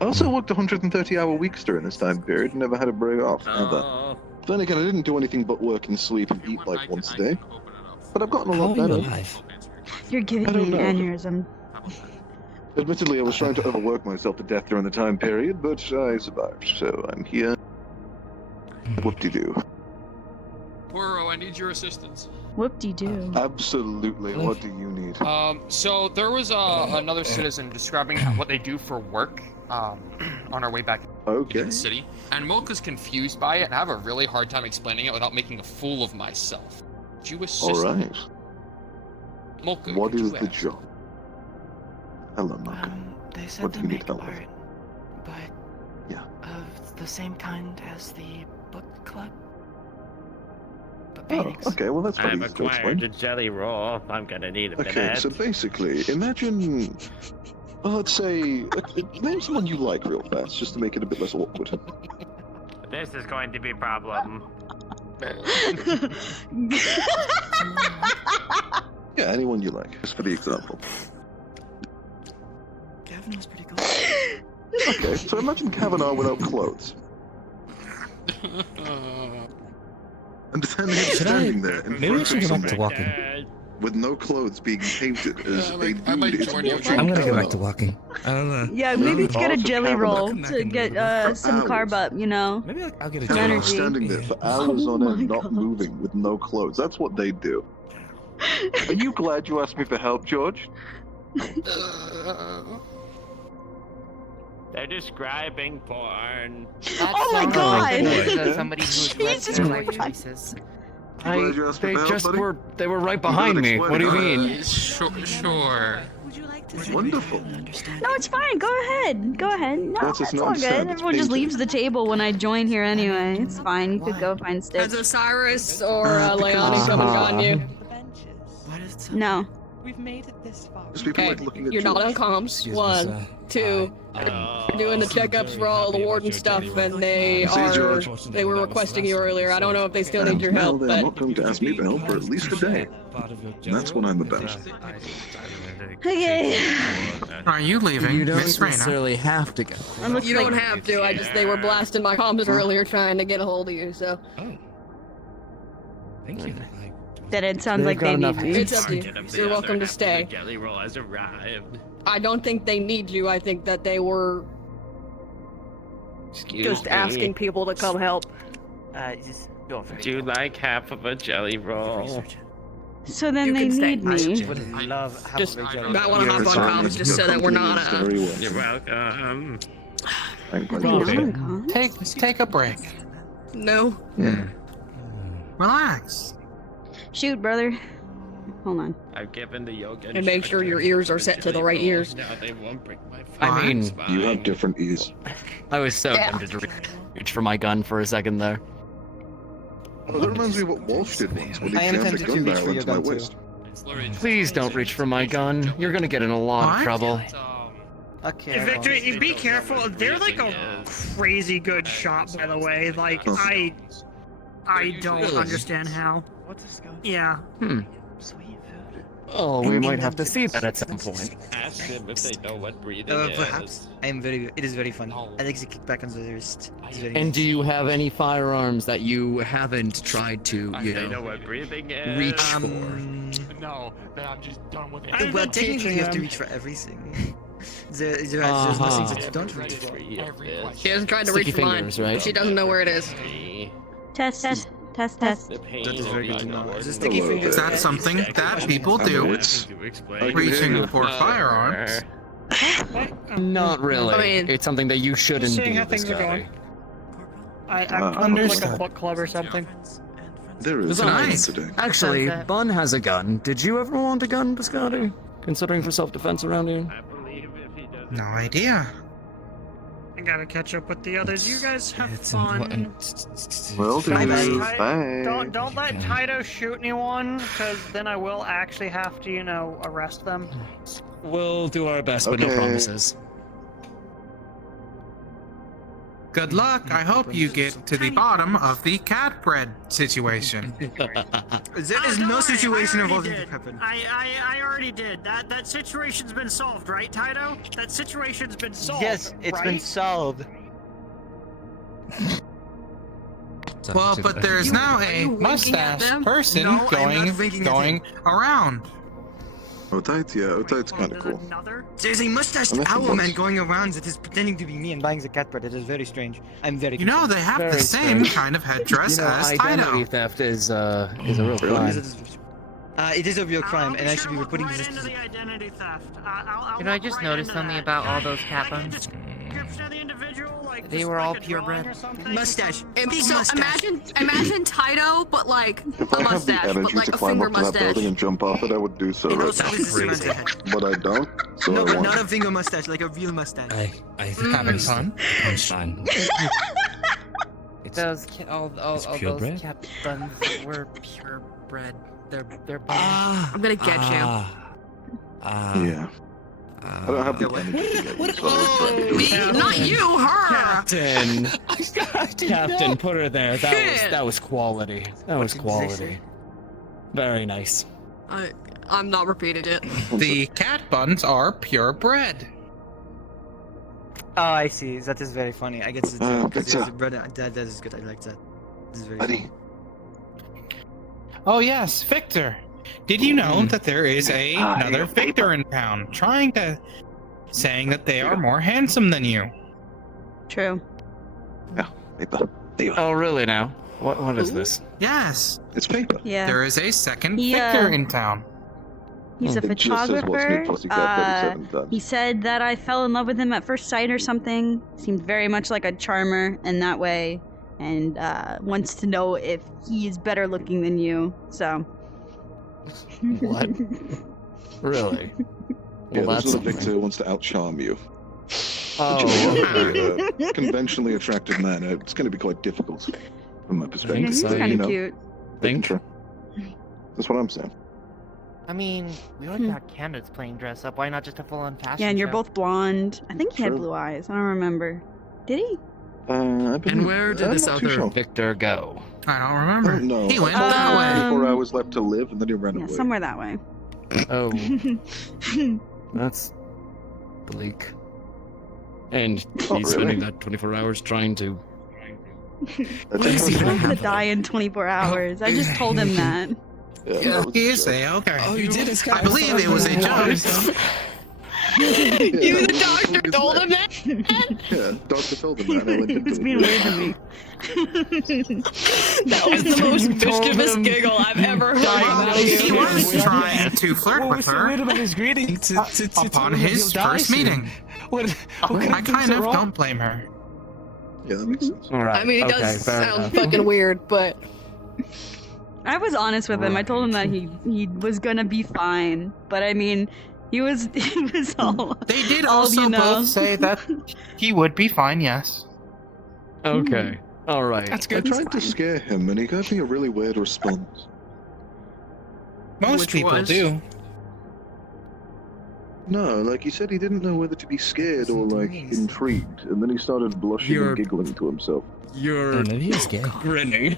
I also worked 130-hour weeks during this time period, and never had a break off, ever. Then again, I didn't do anything but work and sleep and eat like once a day. But I've gotten a How lot are you better. alive? You're giving I me don't an know. aneurysm. Admittedly, I was trying to overwork myself to death during the time period, but I survived, so I'm here. Whoop-de-doo. Koro, I need your assistance. Whoop-de-doo. Absolutely, what do you need? So there was another citizen describing what they do for work on our way back Okay. to the city, and Mocha's confused by it, and I have a really hard time explaining it without making a fool of myself. Could you assist me? Alright. Mocha, What could is you the ask? job? Hello, Mocha. They said What do the you need make help with? art, but Yeah. of the same kind as the book club. But Oh, paintings. okay, well that's very I've easy to explain. acquired a jelly roll. I'm gonna need a Okay, minute. so basically, imagine, well, let's say, name someone you like real fast, just to make it a bit less awkward. This is going to be a problem. Yeah, anyone you like, just for the example. Gavin was pretty cool. Okay, so imagine Kavanaugh without clothes. And then him standing there in Maybe I front should of go back to something walking. with no clothes being painted as a dude is watching I'm gonna go back Kavanaugh. to walking. Yeah, maybe get a Also, jelly Kavanaugh roll come back to and get for some carb up, Maybe I'll get a Some Kavanaugh energy. standing there for hours on end, not moving, with no clothes. That's what they do. Are you glad you asked me for help, George? They're describing porn. Oh my god! Somebody who's left Jesus their life Christ. choices. They were right behind me. What do you mean? Sure. Wonderful. No, it's fine. Go ahead. Go ahead. No, That's just it's all not good. sad, it's Everyone just painted. leaves the table when I join here anyway. It's fine. You could go find Has Stitch. Osiris or Leonie come and gotten you? No. We've made it this far. Just people like looking at You're not on George. comms. Excuse me, One, sir. two. Doing the checkups for all the warden stuff, and they were requesting you earlier. I don't know if they still need your Now help, they're but not going to ask me for help for at least a day. And that's what I'm about. Okay. Are you leaving, You don't Miss Raina? necessarily have to go. you don't have to. They were blasting my comms earlier trying to get a hold of you, so. Thank you. Then it sounds like they need me. It's up to you. You're welcome to stay. Jelly roll has arrived. I don't think they need you. I think that they were just asking people to come help. Would you like half of a jelly roll? So then You they can stay. need me. Would love half Just of a jelly might roll. want to hop on comms just so that we're not. You're welcome. Take a break. No. Relax. Shoot, brother. Hold on. I've given the yoga. And make sure your ears are set to the right ears. Now they won't break my I mean, You have different ears. I was so tempted to reach for my gun for a second there. Oh, that reminds me of what Walsh did once when he I am jammed a tempted to gun reach barrel for your into my gun, too. waist. Please don't reach for my gun. You're gonna get in a lot of What? trouble. Okay. Victor, you be careful. They're like a crazy good shot, by the way. Like I don't understand how. Yeah. Oh, we might have to see that at some point. Ask them if they know what breathing Perhaps. is. I am very good. It is very fun. I like the kickback on the wrist. It's very And nice. do you have any firearms that you haven't tried to, They know what breathing is. reach for? No, I'm just done with it. Well, technically you have to reach for everything. There's nothing that you don't reach for. She hasn't tried to Sticky reach for mine. fingers, right? She doesn't know where it is. Test, test, test, test. The pain That is will very be good to know. more The than sticky worth fingers. it. That's something that people do. Reaching for firearms. Not really. I mean- it's something that you shouldn't Seeing do. how things are going. I Ah, come from like a understood. book club or something. There is Besides, today. actually, Bun has a gun. Did you ever want a gun, Biscotti? Considering for self-defense around here? No idea. I gotta catch up with the others. You guys have fun. Well, Don't let dude, Ti- bye. Don't let Taito shoot anyone, because then I will actually have to, arrest them. We'll do our best, but no Okay. promises. Good luck. I hope you get to the bottom of the cat bread situation. There is don't no worry, situation I already involving did. Pepin. I already did. That situation's been solved, right, Taito? That situation's been solved. Yes, it's been right? solved. Well, but there's now a mustache person No, I'm not going winking at around. Otate's kind of cool. There's a mustached I met him owl man once. going around that is pretending to be me and buying the cat bread. It is very strange. I'm very. You know, concerned. they have the Very same strange. kind of headdress You know, as identity Taito. theft is a real crime. It is a real crime, I'll and I be should sure be to reporting look this. right into the identity theft. I'll Did I look just right notice into something that. about all Can those I cat get a buns? description of the individual, like, They just were like all a drawing purebred. or something? Mustache. Empty So mustache. imagine Taito, but like If a I had the mustache, but energy like to a climb finger up to that mustache. building and jump off it, I would do so And right also now. with the around the head. But I don't, so No, I but won't. not a finger mustache, like a real mustache. I Having fun? punchline. Those all It's those purebred? cat buns were purebred. They're buns. I'm gonna get you. Yeah. I don't have the energy to get you, so I won't try to do Me? it. Not you, her. Captain, Captain, know. put her there. That was quality. That was did they quality. say? Very nice. I'm not repeating it. The cat buns are purebred. Oh, I see. That is very funny. I get the Victor. because there's a brother. That is good. I like that. This is very Buddy. Oh yes, Victor. Did you know that there is another Victor in town saying that they are more handsome than you? True. Yeah, paper. Oh, really now? What is this? Yes. It's paper. Yeah. There is a second He, Victor in town. He's a It just says, "What's photographer. new, pussycat?" 37 times. He said that I fell in love with him at first sight or something. Seemed very much like a charmer in that way, and wants to know if he is better looking than you. So. What? Really? Yeah, Well, this that's little Victor wants to outcharm you. Oh, Which is a conventionally attractive man. It's going to be quite difficult from my perspective. He's but, kind you of know, cute. they can try. That's what I'm saying. I mean, we already got candidates playing dress up. Why not just a full-on fashion Yeah, and you're show? both blonde. I think he had True. blue eyes. I don't remember. Did he? And where did this I'm not too other sure. Victor go? I don't remember. No, He went I told him he that had way. 24 hours left to live, and then he ran Yeah, away. somewhere that way. Oh, that's bleak. And he's really. spending that 24 hours trying to. That's He's not gonna die in 24 hours. I just told him that. Yeah, you say, okay. Oh, you did I believe it was a joke. You, the doctor, told him that? Yeah, doctor told him that. And I went into He's it. being weird to me. That was the most mischievous giggle I've ever heard out of He you. was trying to flirt What with was so her weird about his greeting to upon tell him his he'll die first soon? meeting. What I could have been kind so of wrong? don't blame her. Yeah, that makes sense. All right. I mean, it does sound fucking weird, but I was honest with him. I told him that he was gonna be fine. But I mean, he was all. They did all, also you know. both say that he would be fine, yes. Okay. All right. That's I good. tried to scare him, and he gave me a really weird response. Most Which people was? do. No, like he said he didn't know whether to be scared or like intrigued, and then he started blushing You're- and giggling to himself. You're maybe he's gay. grinning,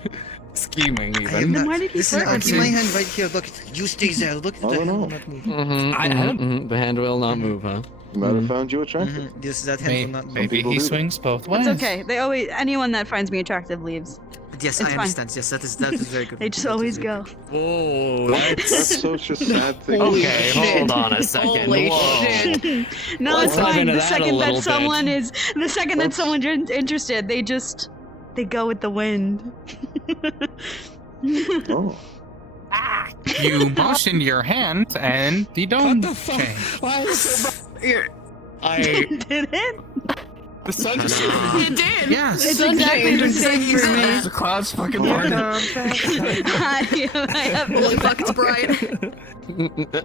scheming I am even. not. Why did he Listen, flirt I'll with keep you? my hand right here. Look, you stay there. Look at I the don't hand know. will not move. The hand will not move, huh? He might have found you attractive. Yes, that hand will not move. Maybe people he do. swings both ways. It's okay. They always anyone that finds me attractive leaves. Yes, It's I fine. understand. Yes, that is very good. They just That is always very go. Whoa, That's such a sad thing. Holy Okay, shit. hold on a second. Holy Whoa. shit. No, Let's it's dive fine. into The that a second that little bit. someone is, the second that someone's interested, they go with the wind. Oh. You motioned your hand and the dome What the fuck? changed. Why is it so I Did it? The sun just It did. Yes. It's exactly the same for me. the clouds fucking burning. I have Holy fuck, it's bright.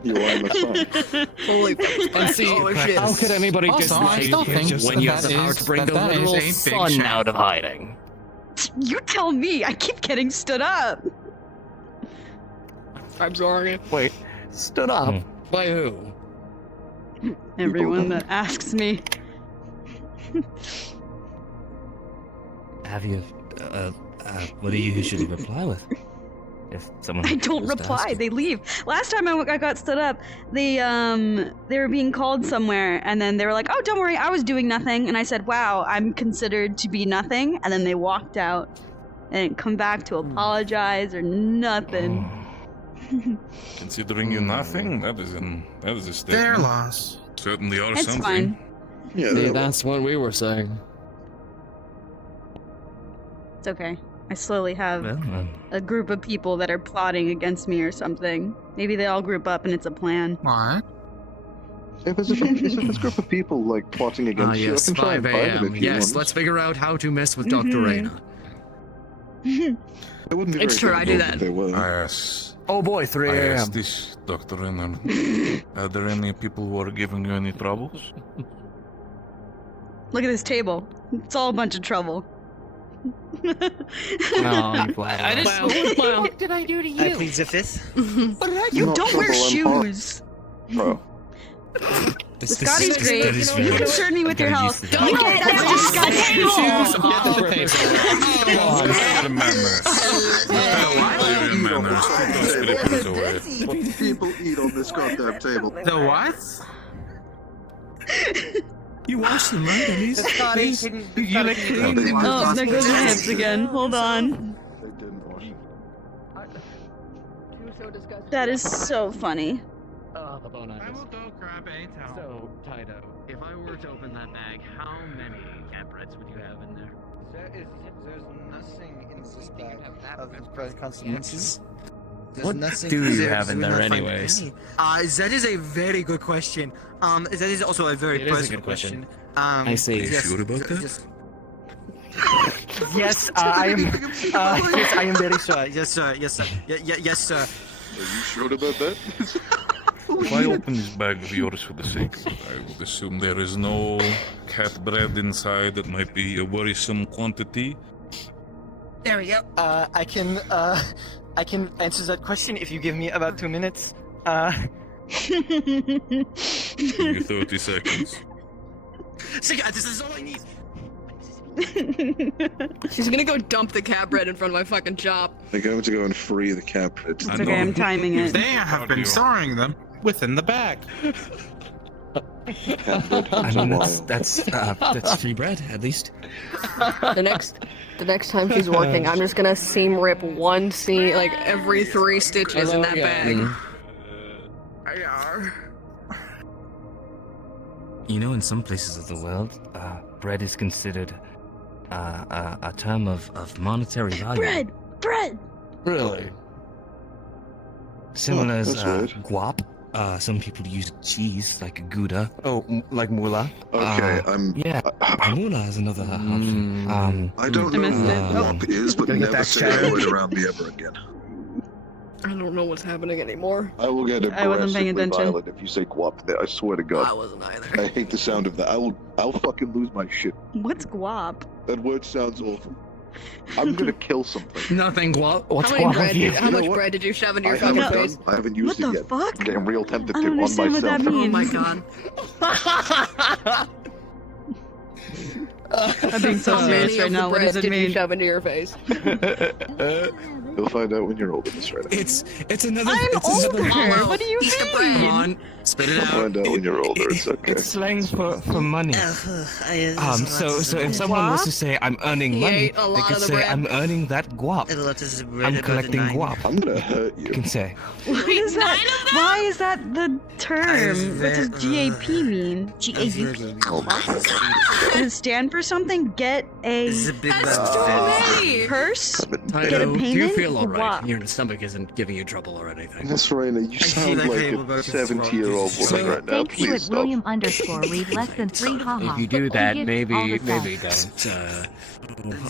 You are my son. Holy fuck, it's And bright. see, Oh shit. how could anybody Also, I still think when you have that the power is- to bring the that is literal a big sun shout. out of hiding? You tell me. I keep getting stood up. I'm sorry. Wait, stood up? By who? Everyone that asks me. Have you? What do you usually reply with? If someone I don't was to ask reply. you? They leave. Last time I got stood up, they were being called somewhere, and then they were like, "Oh, don't worry, I was doing nothing." And I said, "Wow, I'm considered to be nothing." And then they walked out, and didn't come back to apologize or nothing. Considering you nothing, that is a statement. Their loss. Certainly are It's something. fine. Yeah, See, that's what we were saying. It's okay. I slowly have Well, a group of people that are plotting against me or something. Maybe they all group up and it's a plan. What? If there's a group of people like plotting against you, I Yes, can try 5 and fight them a.m. if you Yes, want. let's figure out how to mess with Dr. Raina. It wouldn't be It's very true, I do difficult if that. they were. Yes. Oh boy, 3 I a.m. asked this, Dr. Renner. Are there any people who are giving you any troubles? Look at this table. It's all a bunch of trouble. No, you flat. I just. Wow. Wow. What did I do to I you? plead the fifth. You Not don't wear trouble, I'm shoes. Bro. Scotty's great. that is You very- concern me with your very health. useful. Don't get that's disgusting. Shoes off the table. Your manners. Your manners. Put those slippers away. What people eat on this goddamn table? The what? You wash them, right? At least. Scotty, You like clean them. Oh, there goes my hips again. Hold on. They didn't wash it. You're so disgusting. That is so funny. Oh, the bone I will go grab a towel. So, Taito, if I were to open that bag, how many cat breads would you have in there? There's nothing in this bag of the consequences. There's What nothing do you there, have so in we there will find anyways? any. That is a very good question. That is also a very It is a personal good question. I see. Are you sure about that? Yes, I am. Yes, I am very sure. Yes, sir. Yes, sir. Yes, sir. Are you sure about that? If I open this bag of yours for the sake of it, I would assume there is no cat bread inside that might be a worrisome quantity. There we go. I can answer that question if you give me about 2 minutes. Give you 30 seconds. This is all I need. She's gonna go dump the cat bread in front of my fucking shop. I'm going to go and free the cat bread. It's okay, I'm timing it. They have been storing them within the bag. I mean, that's free bread, at least. The next time she's working, I'm just gonna seam rip one seam, like every 3 stitches in that bag. You know, in some places of the world, bread is considered a term of monetary value. Bread! Really? Similar as that's weird. guap. Some people use cheese, like Gouda. Oh, like moolah? Okay, Yeah, moolah is another option. I don't know what guap is, but Gonna get never that say cheddar. a word around me ever again. I don't know what's happening anymore. I will get I wasn't paying aggressively attention. violent if you say guap. I swear to God. I wasn't either. I hate the sound of that. I'll fucking lose my shit. What's guap? That word sounds awful. I'm gonna kill something. Nothing guap. What's How much what? bread did you shove into I your fucking haven't face? done. I haven't used What it the yet. fuck? I'm getting real tempted I to don't on understand what myself. that Oh means. my god. I'm being so How serious many right of now. the What does bread it did you mean? shove into your face? You'll find out when you're older, Miss Raina. It's another. I'm it's older. Another, What do you mean? Come on, spit it You'll out. find out when you're older. It's okay. It's slang for money. So if someone was to say I'm earning He money, ate a they lot could of the say bread. I'm earning that guap. I'm collecting guap. I'm gonna hurt you. You can say. What is that? Why is that the term? What does GAP mean? GAP? Does it stand for something? Get a purse? Get a Do you payment? feel alright? Guap. Your stomach isn't giving you trouble or anything. Miss Raina, you sound like a 70-year-old woman right now. Thank you at Please stop. William_read less than 3 haha. If you do that, maybe all the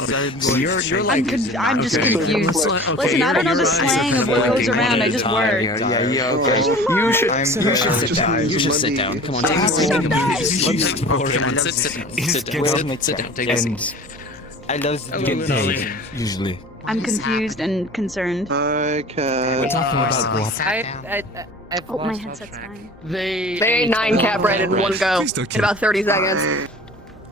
don't. You're like. I'm just confused. Listen, I don't know the slang of what goes around. I just work. Yeah, okay. You should sit down. You should sit down. Come on, take a seat. Come on, sit down. Take a seat. I love the Get paid, usually. I'm confused and concerned. I can. We're talking about guap. I've Oh, my lost headset's track. dying. They They ate 9 cat bread in one go. In about 30 seconds.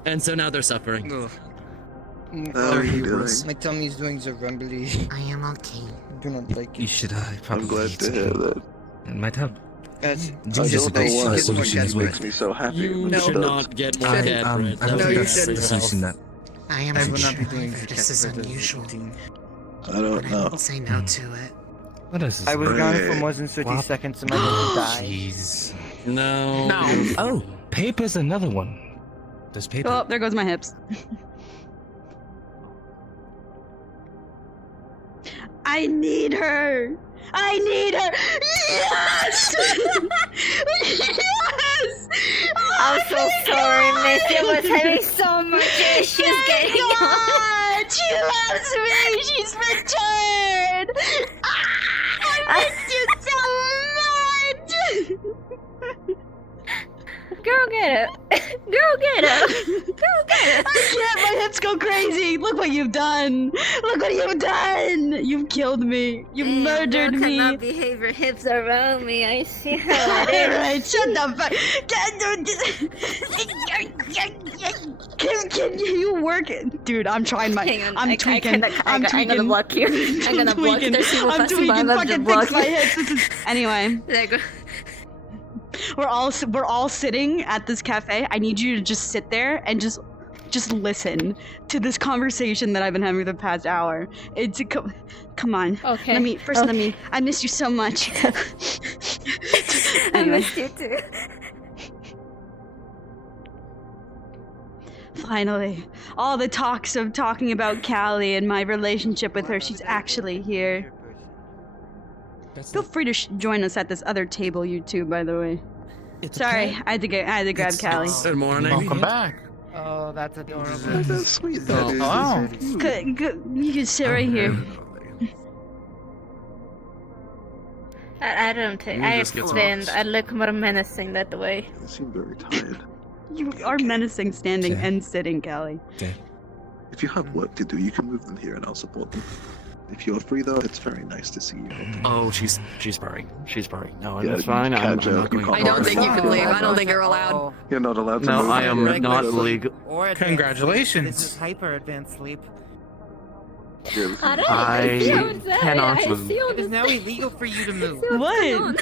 And so now they're suffering. How are you doing? My tummy is doing the rumbly. I am okay. I do not like You it. should probably I'm glad eat to hear some. that. And might have. Yes. I Ginger's don't know a why, good but solution it as well. makes me so happy. You when it should does. not get more Should- cat bread. I No, think you that's shouldn't. the solution that. I am I will unsure not be doing if the this is cat bread unusual, eating. I don't but I know. won't say no to it. What else is I was there? gone for more than 30 seconds and I will die. Jeez. No. Oh, paper's another one. There's paper. Oh, there goes my hips. I need her. I need her. Yes! Yes! I'm so sorry, Miss. It was having so much issues Thank getting God! She loves me. She's returned. I miss you so much. Girl, get it. Girl, get it. Girl, get it. I can't. My hips go crazy. Look what you've done. Look what you've done. You've killed me. You murdered You me. cannot behave your hips around me. I see how it is. Alright, shut the fuck. Can you work it? Dude, I'm trying my. Hang on, I'm tweaking. I'm I'm gonna block you. I'm gonna block tweaking. there's people I'm passing by, tweaking. I'm Fucking gonna fix block my you. hips. This is anyway. There you go. We're all sitting at this cafe. I need you to just sit there and just listen to this conversation that I've been having for the past hour. It's come on. Okay. Let me. I miss you so much. I Anyway. missed you too. Finally, all the talks of talking about Callie and my relationship with her. She's actually here. Feel free to join us at this other table, you two. By the way. Sorry, I had to grab Callie. Good morning. Welcome back. Oh, that's adorable. That's sweet. That is. Wow. You can sit right here. I don't take. You I just get some stand. rocks. I look more menacing that way. You seem very tired. You are menacing standing Okay. and sitting, Callie. If you have work to do, you can move them here and I'll support them. If you're free, though, it's very nice to see you. Oh, she's purring. She's purring. No, Yeah, that's fine. you I'm can't not going. I don't think you can leave. I don't think you're allowed. You're not allowed to No, move. I am Yeah, not whatever. legal. Or advanced Congratulations. Sleep. This is hyper advanced sleep. Yeah, this is- I cannot move. It is now illegal for you to move. What?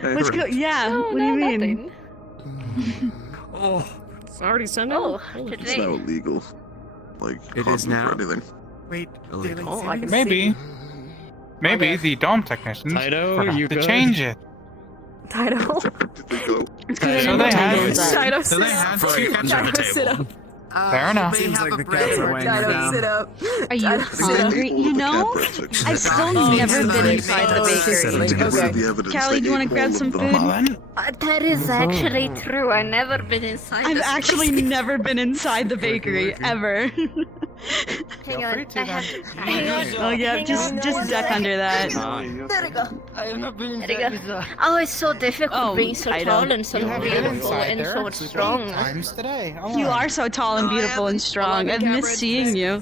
Hey, What's hurry. yeah? No, what do you no, mean? nothing. Oh, It's already sent Oh, out. It's now illegal. Like, It hard is move now? or anything. Wait, Illegal. Dylan, Oh, I can Maybe. see. Maybe Okay. the dome technicians Taito, forgot you to good? change it. Title. Did they go? It's 'cause I So didn't they know had- Title was up. Title, So sit they up. had For to you, catch under the Title, sit table. up. Fair enough. Seems Seems like like the the cats are weighing her Title, down. sit up. Are you Title, sit up. hungry? You know, I've still never been inside the To bakery. get rid of Okay. the evidence. Callie, they do you want to ate grab all some of them. food? That is actually true. I've never been inside. I've this actually place. never been inside the bakery ever. Hang on, free to I have then. to. Hang on. Oh yeah, hang just on. just duck under that. There we go. I have not been There you inside go. this. Oh, it's so difficult Oh, being so I tall don't- and so You have been beautiful inside and there so strong. times today. Oh, You are so tall and beautiful and strong. I've missed seeing you.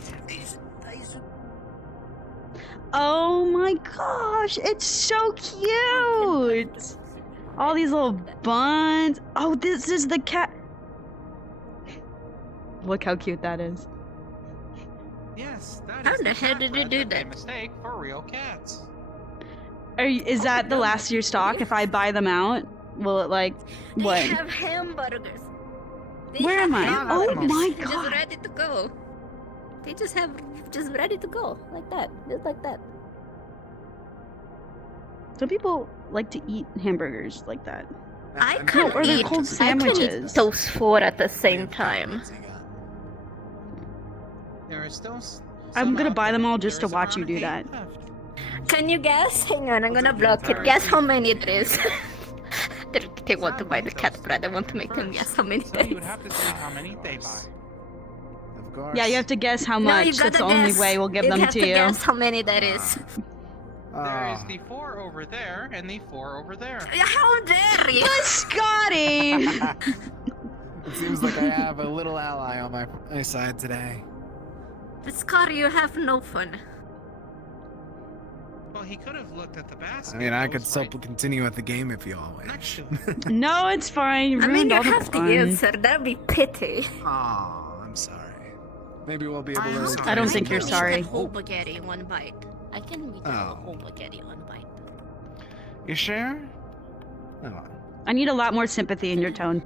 Oh my gosh, it's so cute! All these little buns. Oh, this is the cat. Look how cute that is. Yes, that How is the hell cat did you bread do that they that? mistake for real cats. Is that the last of your stock? If I buy them out, will it like They what? have hamburgers. They Where have am I? hamburgers Oh my Just god! ready to go. They just ready to go like that, just like that. Some people like to eat hamburgers like that. I No, can or they're eat. called I can eat sandwiches. those four at the same time. There are still. I'm gonna buy them all just to watch you do that. Can you guess? Hang on, I'm gonna block it. Guess how many there is. They want to buy the cat bread. I want to make them guess how many So there you would is. have to say how many they buy. Of course. Yeah, you have to guess how No, you much. gotta That's the only guess. way we'll give You them have to to you. guess how many there is. There is Ah. the 4 over there and the 4 over there. How dare you? But Scotty! It seems like I have a little ally on my side today. But Scott, you have no fun. Well, he could have looked at the basket. I mean, I that could was still right continue with the game if you all next wish. to it. No, it's fine. You I mean, ruined you all the have to fun. answer. That'd be pity. Aw, I'm sorry. Maybe we'll be able I'm to. sorry. I don't think I you're can sorry. eat that whole spaghetti in one bite. I can eat that Oh. whole spaghetti in one bite. You sure? Oh, I need a lot more sympathy in your tone.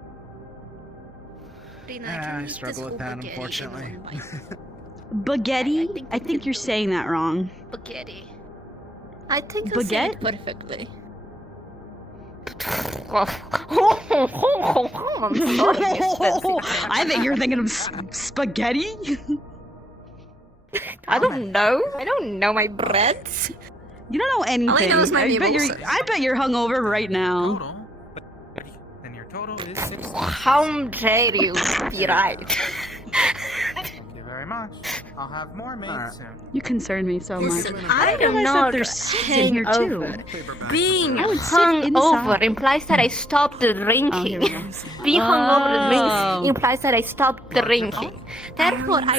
Rina, I can eat struggle this with whole that, spaghetti in unfortunately. one bite. Baguette? I think you're saying that wrong. Spaghetti. I think I Baguette? said it perfectly. I'm sorry, Miss Betsy. I think you're thinking of spaghetti. I don't know. I don't know my breads. You don't know anything. knows my I bet you're. mimosas. I bet you're hungover right now. Total. Then your total is 6. How dare you be right? Thank you very much. I'll have more made Alright. soon. You concern me so much. Listen, I didn't am realize that not there's seeds in here too. hungover. Being I would sit hungover inside. implies that I stopped drinking. Being hungover implies that I stopped drinking. Therefore, I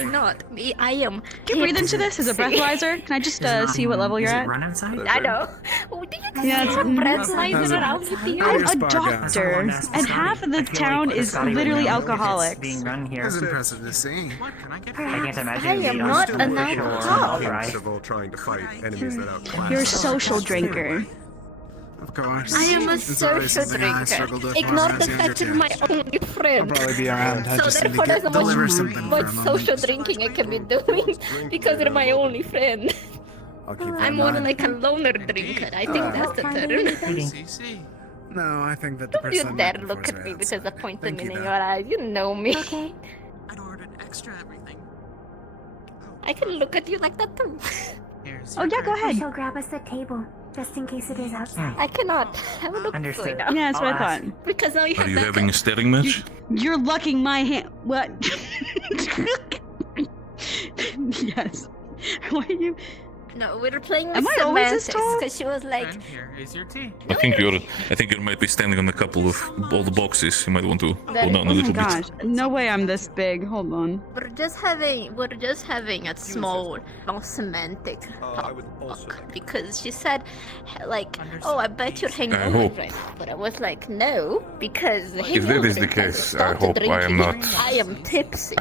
am. Can you breathe into this as a breathalyzer? Can I just see what level you're at? Run outside? I know. Oh, do you Yeah, have breathalyzer around here? I'm a Spot guy. doctor, and half of the town is literally alcoholics. Being run here. That's impressive to see. What can I get? I can't imagine I you am being not on an official or alcoholic. unauthorized. Of all trying to fight enemies that outclass. You're a social drinker. Of course. I am a It's always social something I drinker. struggled with when I Ignore was the younger, fact that too. my only I'll friend. probably be around. I So just need to therefore, there's get, a deliver much, something much for a social moment. drinking I can be doing because they're my only friend. I'll keep that I'm in more mind. like a loner drinker. I think that's the term. CC. No, I think that the Don't you person dare looking look for at is me right. with disappointment Thank in you, your though. eyes. You know me. Okay. I'd ordered extra everything. I can look at you like that too. Here's Oh yeah, go ahead. She'll grab us a table, just in case it is outside. I cannot. I will look Understood. now. Yeah, that's what I I'll ask. thought. Because now you Are have you that. having a staring match? You're lucking my hand. What? Yes. Why are you? No, we were playing Am with I always this semantics tall? because she was like, Here is your tea. I think you might be standing on a couple of all the boxes. You might want to go down a Oh my little gosh, bit. no way I'm this big. Hold on. we're just having a small semantic talk because she said like, oh, I bet you're hanging I over hope. right now. But I was like, no, because If that is the case, I hope I am not. I am tipsy.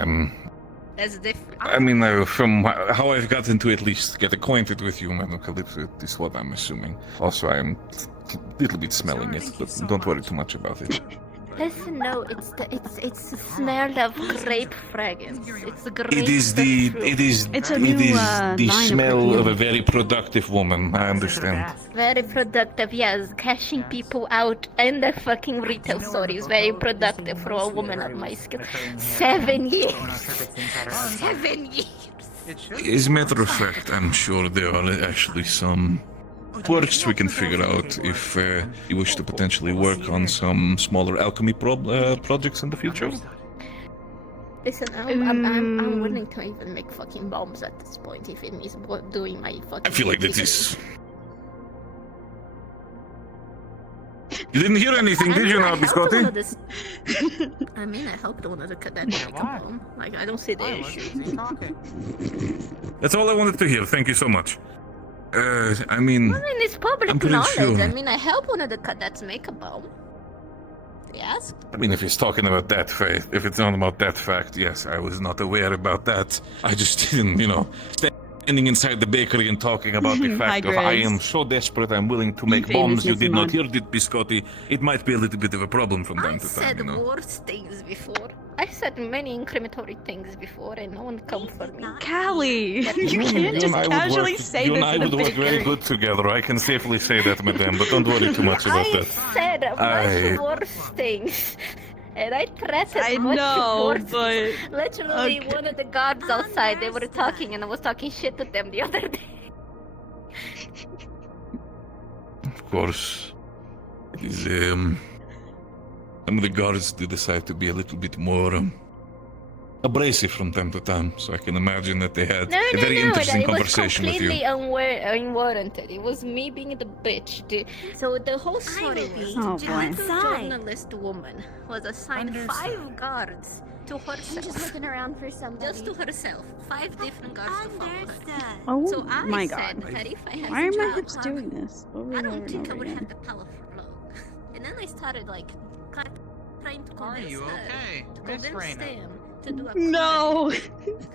That's different. I mean, from how I've gotten to at least get acquainted with you, Madam Calypso, is what I'm assuming. Also, I'm a little bit smelling it, but don't worry too much about it. Listen, no, it's the smell of grape fragrance. It's the grape. It is the smell of a very productive woman. I understand. Very productive, yes. Cashing people out in the fucking retail store is very productive for a woman of my skill. 7 years. 7 years. As a matter of fact, I'm sure there are actually some works we can figure out if you wish to potentially work on some smaller alchemy projects in the future. Listen, I'm willing to even make fucking bombs at this point if it means doing my fucking. I feel like that is. You didn't hear anything, did you now, Biscotti? I mean, I helped one of the cadets make a bomb. Like, I don't see the issue. That's all I wanted to hear. Thank you so much. I mean, it's public I'm pretty knowledge. sure. I mean, I helped one of the cadets make a bomb. Yes? I mean, if he's talking about that fact, if it's not about that fact, yes, I was not aware about that. I just didn't, standing inside the bakery and talking about the fact of I am so desperate, I'm willing to make bombs. You did not hear it, Biscotti. It might be a little bit of a problem from time to time, I said worse things before. I said many incriminatory things before, and no one come for me. Callie, But you can't just casually say You this and I in a would work very bakery. good together. I can safely say that, madame, but don't worry too much about I that. said I- much worse things. And I threatened I much know, worse. but Literally, one of the guards outside, they were talking, and I was talking shit to them the other day. Of course, it is, some of the guards do decide to be a little bit more abrasive from time to time, so I can imagine that they had a very interesting conversation with It you. was completely unwarranted. It was me being the bitch. So the whole story was, Oh, the boy. journalist woman was assigned 5 guards to herself. I'm just looking around for somebody. Just to herself. 5 different guards to follow her. Oh So I my said god. that if I had Why are the my job, hips doing this? Over I and don't over think and I over would again. have the power for long. And then I started like trying to convince you her, okay? to Miss convince Raina? them to do a No,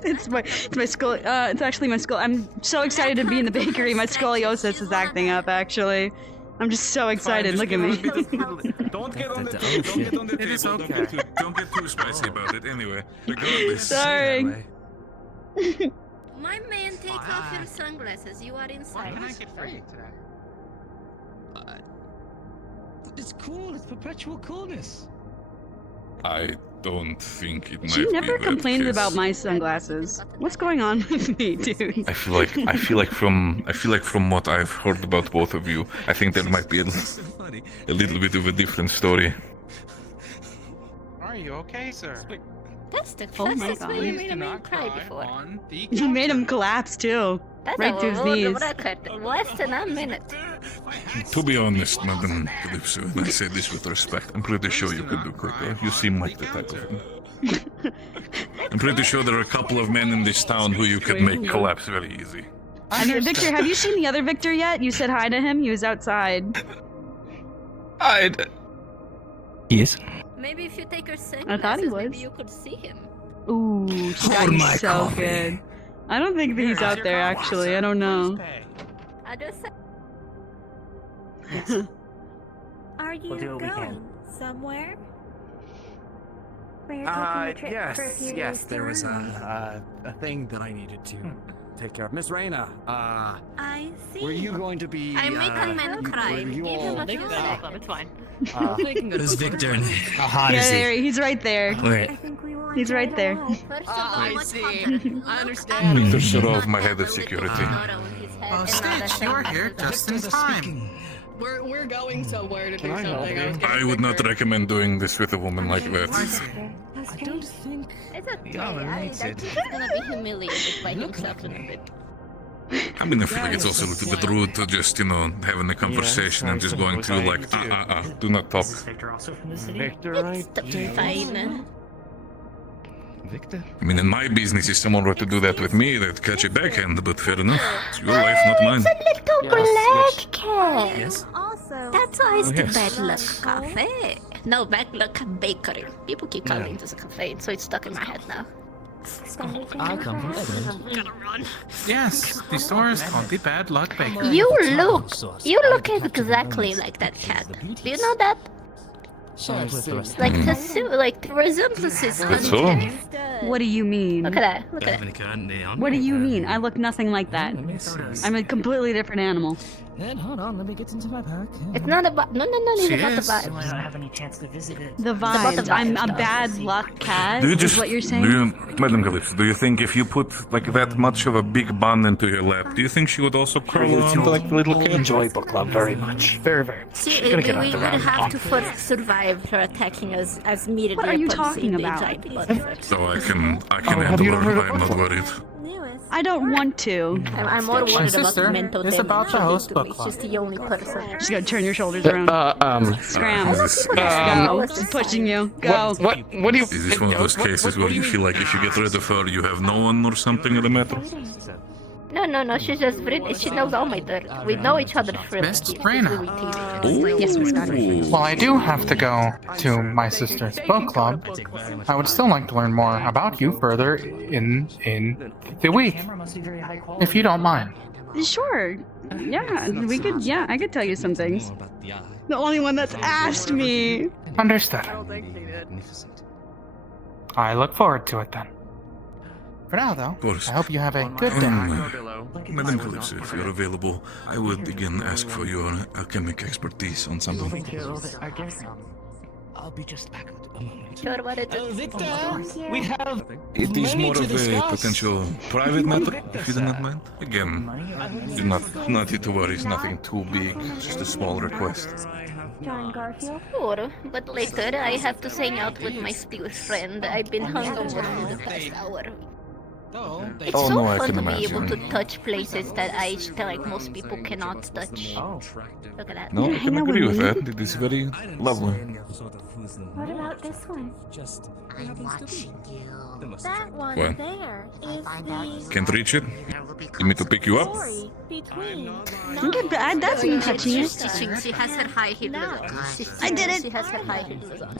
it's my skull. It's actually my skull. I'm so excited to be in the bakery. My scoliosis is acting up. Actually, I'm just so excited. Look at me. Don't get on the table. Don't get on the It is table. okay. Don't get too spicy about it. Anyway, regardless. Sorry. My man, take off your sunglasses. You are inside. What can I get for you today? It's cool. It's perpetual coolness. I don't think it might She be never that complains case. about my sunglasses. What's going on with me, dude? I feel like from what I've heard about both of you, I think there might be a little bit of a different story. Are you okay, sir? That's the Oh my fastest way you God. made a man cry before. You made him collapse too, That's right a to his world knees. record. Less than a minute. To be honest, Madam Calypso, and I say this with respect, I'm pretty sure you could do quicker. You seem like the type of him. I'm pretty sure there are a couple of men in this town who you could make collapse very easy. And Victor, have you seen the other Victor yet? You said hi to him. He was outside. Yes. Maybe if you take your I thought he sunglasses, maybe was. you could see him. Ooh, Pour he's my so coffee. good. I don't think that he's out there actually. I don't know. I just said. Are you We'll do what we can. going somewhere? Were you taking a trip for a Yes, few yes, days there to was Rome? a thing that I needed to take care of. Miss Raina, I see. were you going to be? I make a man cry. Were you Give him all? a try. It's fine. There's Victor and How hot Yeah, is there, he? he's right there. Wait. I think we will He's enjoy right it there. a lot. First of all, I much see. hotter. I understand. Victor Serov, my head of security. Oh, Stitch, you're here just in time. We're going somewhere to Can do I help something. you? I was getting I would not quicker. recommend doing this with a woman like I that. see. I don't think. It's okay. Yeah, I makes think it. he's gonna be humiliated by himself in a bit. I mean, I feel like it's also a little bit rude to just, having a conversation and just going through like, do not talk. Victor, right? It's fine. Victor? I mean, in my business, if someone were to do that with me, they'd catch a backhand, but fair enough. It's your life, not mine. It's a little black cat. Yes. That's why it's the yes. Bad Luck Cafe. No, Bad Luck Bakery. People keep calling this a cafe, so it's stuck in my head now. I come from Edmund. Yes, the store is called the Bad Luck Bakery. You look exactly like that cat. Do you know that? Like the resemblance is uncanny. What do you mean? Look at that. Look at that. What do you mean? I look nothing like that. I'm a completely different animal. Then hold on, let me get into my pack. It's not about no, it's about the vibe. I don't have any chance to visit it. The vibes. I'm a bad luck cat. Do you is just, what you're saying? Madam Calypso, do you think if you put like that much of a big bun into your lap, do you think she would also curl into like a little cat? Enjoy book club very much. Very, very much. See, Gonna we get out would the round. have to first survive her attacking us as immediately. What are you upon talking seeing the about? giant blood. So I can have handle you her. heard of I'm not book worried. I don't want to. I'm more worried about sister the mental is damage about to she did host to book me. club. She's the only person. Just gotta turn your shoulders around. Scram. Go. She's pushing you. Go. What do you? Is this one of those cases where you feel like if you get rid of her, you have no one or something of the matter? No. She's just British. She knows all my dirt. We know each other for Miss Raina. Yes, Miss Goddard. Well, I do have to go to my sister's book club. I would still like to learn more about you further in the week, if you don't mind. Sure. Yeah, we could. Yeah, I could tell you some things. The only one that's asked me. Understood. I look forward to it then. For now, though, I hope you have a good day. Madam Calypso, if you're available, I would again ask for your alchemic expertise on something. I'll be just back a moment. Sure, what it is. Victor, we have. It is more of a discuss. potential private matter, if you do not mind. Again, do not need to worry, it's nothing too big, just a small request. John Garfield? Sure, but later I have to hang out with my stupid friend. I've been hungover for the past hour. It's Oh, so no, I fun can to be able to imagine. touch places that I feel like most people cannot touch. Look at that. No, I can agree with that. It is very lovely. What about this one? I'm watching you. That one What? there is the Can't reach it? You need to pick you up? story between. That's me touching it. She has her high heels on. I did it. She has her high heels on.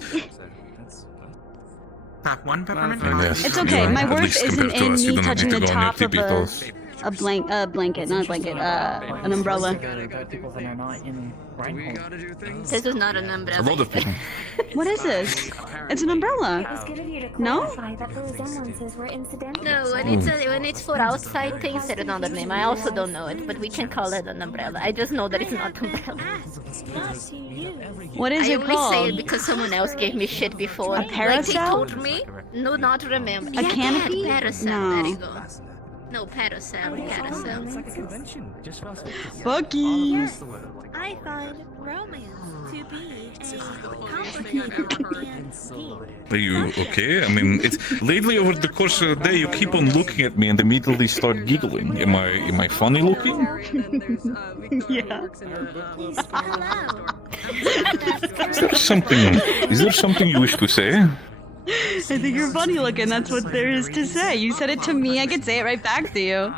Pack one peppermint. Yes, It's okay. you know, My at worth least isn't compared to in us, you me don't touching need the to go on your top of tippy toes. a blanket, not a blanket, an umbrella. This is not an umbrella. A lot of people. What is this? It's an umbrella. It was good of you to No? clarify that the resemblances were incidental. No, when it's for outside things, there's another name. I also don't know it, but we can call it an umbrella. I just know that it's not umbrella. What is I it only say called? it because someone else gave me shit before. A Like they parasol? told me, no, not remember. A canopy? Parasol. No. There you go. No, parasol. Bucky. I find romance to be a complicated and Are you okay? I mean, it's lately over the course of the day you keep on looking at me and immediately start giggling. Am I funny looking? Yeah. Is there something you wish to say? I think you're funny looking. That's what there is to say. You said it to me. I could say it right back to you.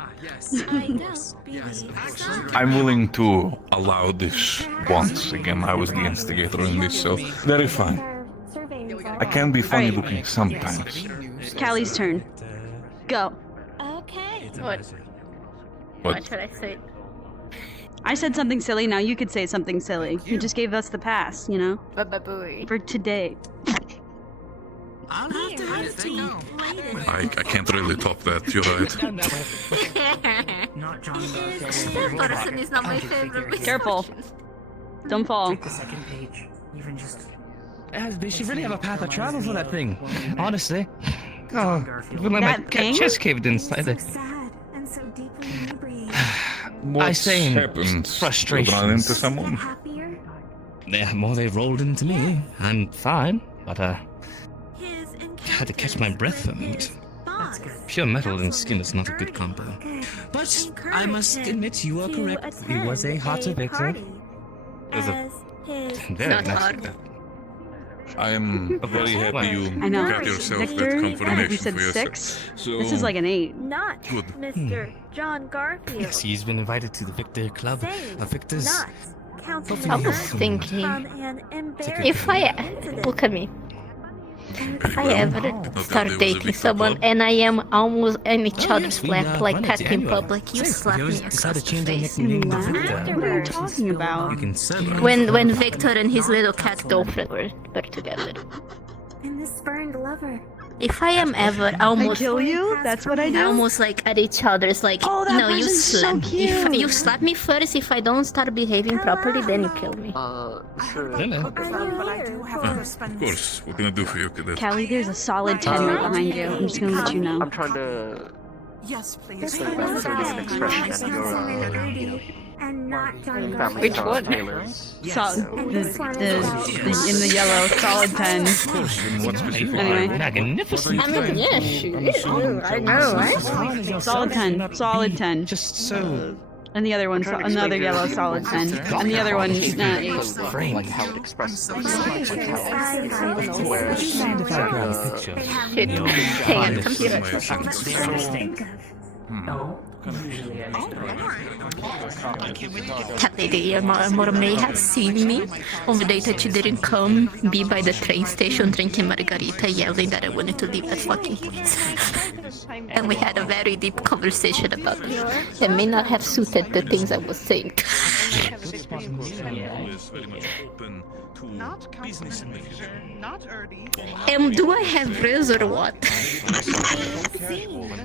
I'm willing to allow this once again. I was the instigator in this, so very fine. I can be funny looking sometimes. Callie's turn. Go. Okay. What should I say? I said something silly. Now you could say something silly. You just gave us the pass, you know? For today. I'll have to have to go. I can't really top that. You're right. That person is not my favorite. Careful. Don't fall. The second page. Even just. They should really have a path of travel for that thing. Honestly. Oh, I feel like That my thing? chest caved in slightly. Sad and so deeply inebriated. I say happened? frustration. You run into someone? Happier? Yeah, more they rolled into me. I'm fine, but had to catch my breath for a minute. Pure metal and skin is not a good combo. But I must admit you are correct. He was a hotter Victor. It was a very Not nice hard. I am very happy you I know. got yourself Victor, that we confirmation said for yourself. 6. So, This is like an 8. Not Good. Mr. John Garfield. Yes, he's been invited to the Victor Club. Victor's. Not Councilman I was Garfield thinking, from an embarrassing if I incident. look at me, if I ever there start was a dating Victor someone Club. and I am almost in each Oh, other's yes, we, lap like run it cat to in anyone. public, you Thanks, slap we always me decided across to change the our face. nickname to Victor. What are you talking about? You can certainly. When Victor and his little cat girlfriend were together. And the spurned lover. If I am ever I almost kill you? That's what I do? almost like at each other's like Oh, that no, you person's so slap if cute. you slap me first, if I don't start behaving properly, then you kill me. Sure. Hello. Of course, what can I do for you, cadet? Callie, there's a solid 10 right behind you. I'm just gonna let you know. I'm trying to. Yes, please. This Like one that is sort of not expression in your, Councilman Rudy and not John family Garfield. timers. And this one is about In the yellow, solid 10. Anyway. Magnificent. I mean, yeah, sure. I know, right? Solid 10. Solid 10. Just so. And the other one, another yellow, solid 10. And the other one, 8. Like how it expresses itself. Like Shit. Hang on, computer. That lady Mora may have seen me on the day that you didn't come, be by the train station drinking margarita, yelling that I wanted to leave that fucking place. And we had a very deep conversation about it. It may not have suited the things I was saying. Not business in the future. Not early. Do I have Riz or what?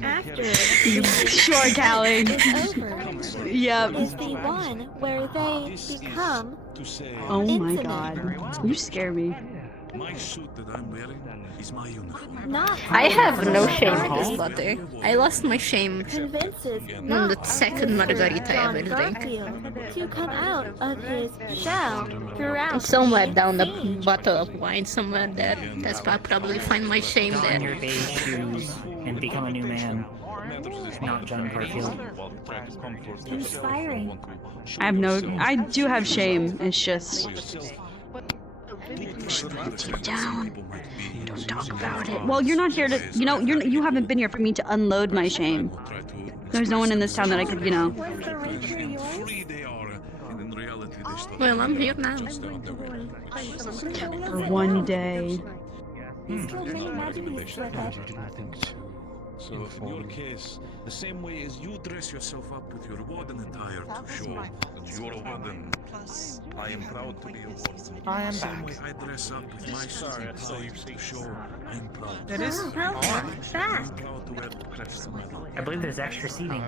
After Sure, Callie. it's over Yep. is the one where they become Oh my intimate. god. You scare me. My suit that I'm wearing is my uniform. Not I have no shame in this butter. I lost my shame convinces on not the second margarita I John ever drank. Garfield to come out of his shell throughout Somewhere the down the scene. bottle of wine, somewhere there. That's why I probably find my shame Don your there. beige shoes and become a new man. Not John Garfield. Inspiring. I do have shame. It's just. Push that deep down. Don't talk about it. Well, you're not here to. You haven't been here for me to unload my shame. There's no one in this town that I could, Well, I'm here now. For one day. He's killed many Magities with it. So in your case, the same way as you dress yourself up with your warden attire to show that you're a warden, I am proud to be a warden. I am the same back. way I dress up with my suit and tie to show I'm proud. It is. Oh, welcome back. I'm proud to wear the crest medal. I believe there's extra seating.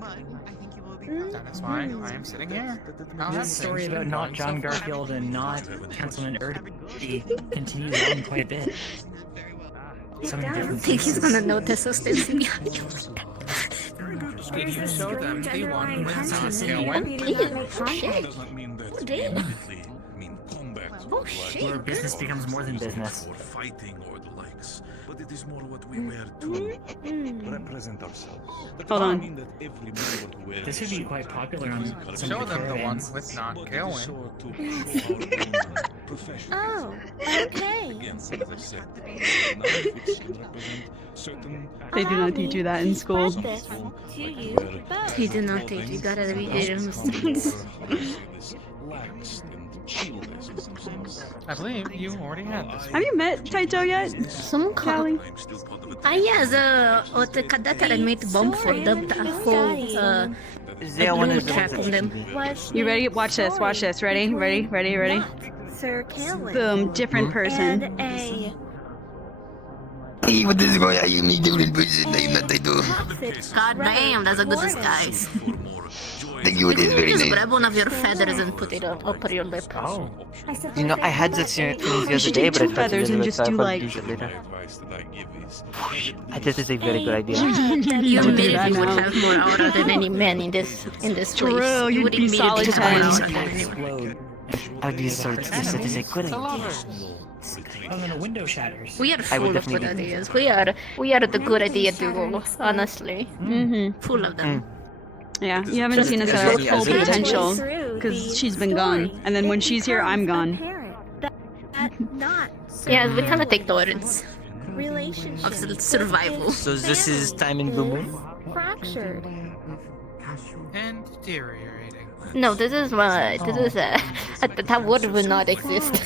That is why I am sitting here. I'll have This story about not John Garfield and not Councilman Erdby continues on quite a bit. So many I different think he's pieces. gonna notice us dancing behind you. Did you show them the one with not Intention. going? We do not make contact. Doesn't mean that Oh, damn. immediately mean combat. Oh, like shit. Where business becomes more than business. or fighting or the likes, but it is more what we wear to represent ourselves. That Hold doesn't on. mean that every member who wears This would be quite popular on some Show of the them the one caravans. with not but it is going. so to show our own professionalism. Oh, okay. Again, as I said, the knife which can represent certain They do not teach you that in school. Spread this to you both. He did not think you gotta be there in the streets. laxed and chilled as in some sense. I believe you already had this. Have you met Taito yet? Someone called. Callie? I'm still part of it. Yeah, the cadet made bomb for the whole There one is the trap on them. Was You ready? Watch this. Watch this. Ready? Ready? Ready? Ready? Sir Callan Boom. Different person. and a Hey, what is going on? You me doing person name that they do. God damn, that's a good disguise. Thank you, it is very Just nice. grab one of your feathers and put it up your lip. Oh. You know, I had that same feeling the You other should day, take but I 2 tried to feathers do and it, just so I do probably like. do it later. Advice that I give is That is a very good idea. You Don't do immediately that would now. have more aura than any man in this place. True, You you'd would be immediately solid have more 10. aura than anyone. Explode. This is a good idea. Oh no, window shatters. We are I would full of good definitely- ideas. We are the good idea duo, honestly. Mm-hmm. Full of them. Yeah, you haven't seen us at our full potential because she's been gone, and then when she's here, I'm gone. Yeah, we kind of take turns Relationship. of survival. So this is time in Blue Moon? Fractured. And deteriorating. No, this is what. This is that word will not exist.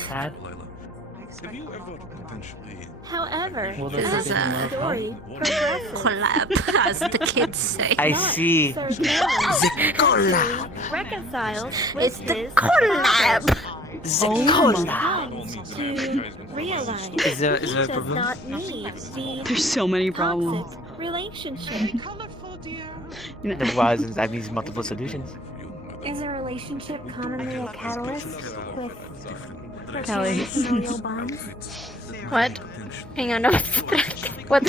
However, This as is the story progresses, collab, as the kids say. I see. The collab. reconciles It's with the his collab. The comes to realize Is there he a does problem? not need the There's so many problems. toxic relationship. The reasons that means multiple solutions. Is a relationship commonly a catalyst with Kelly. familial bonds? What? Hang on, what?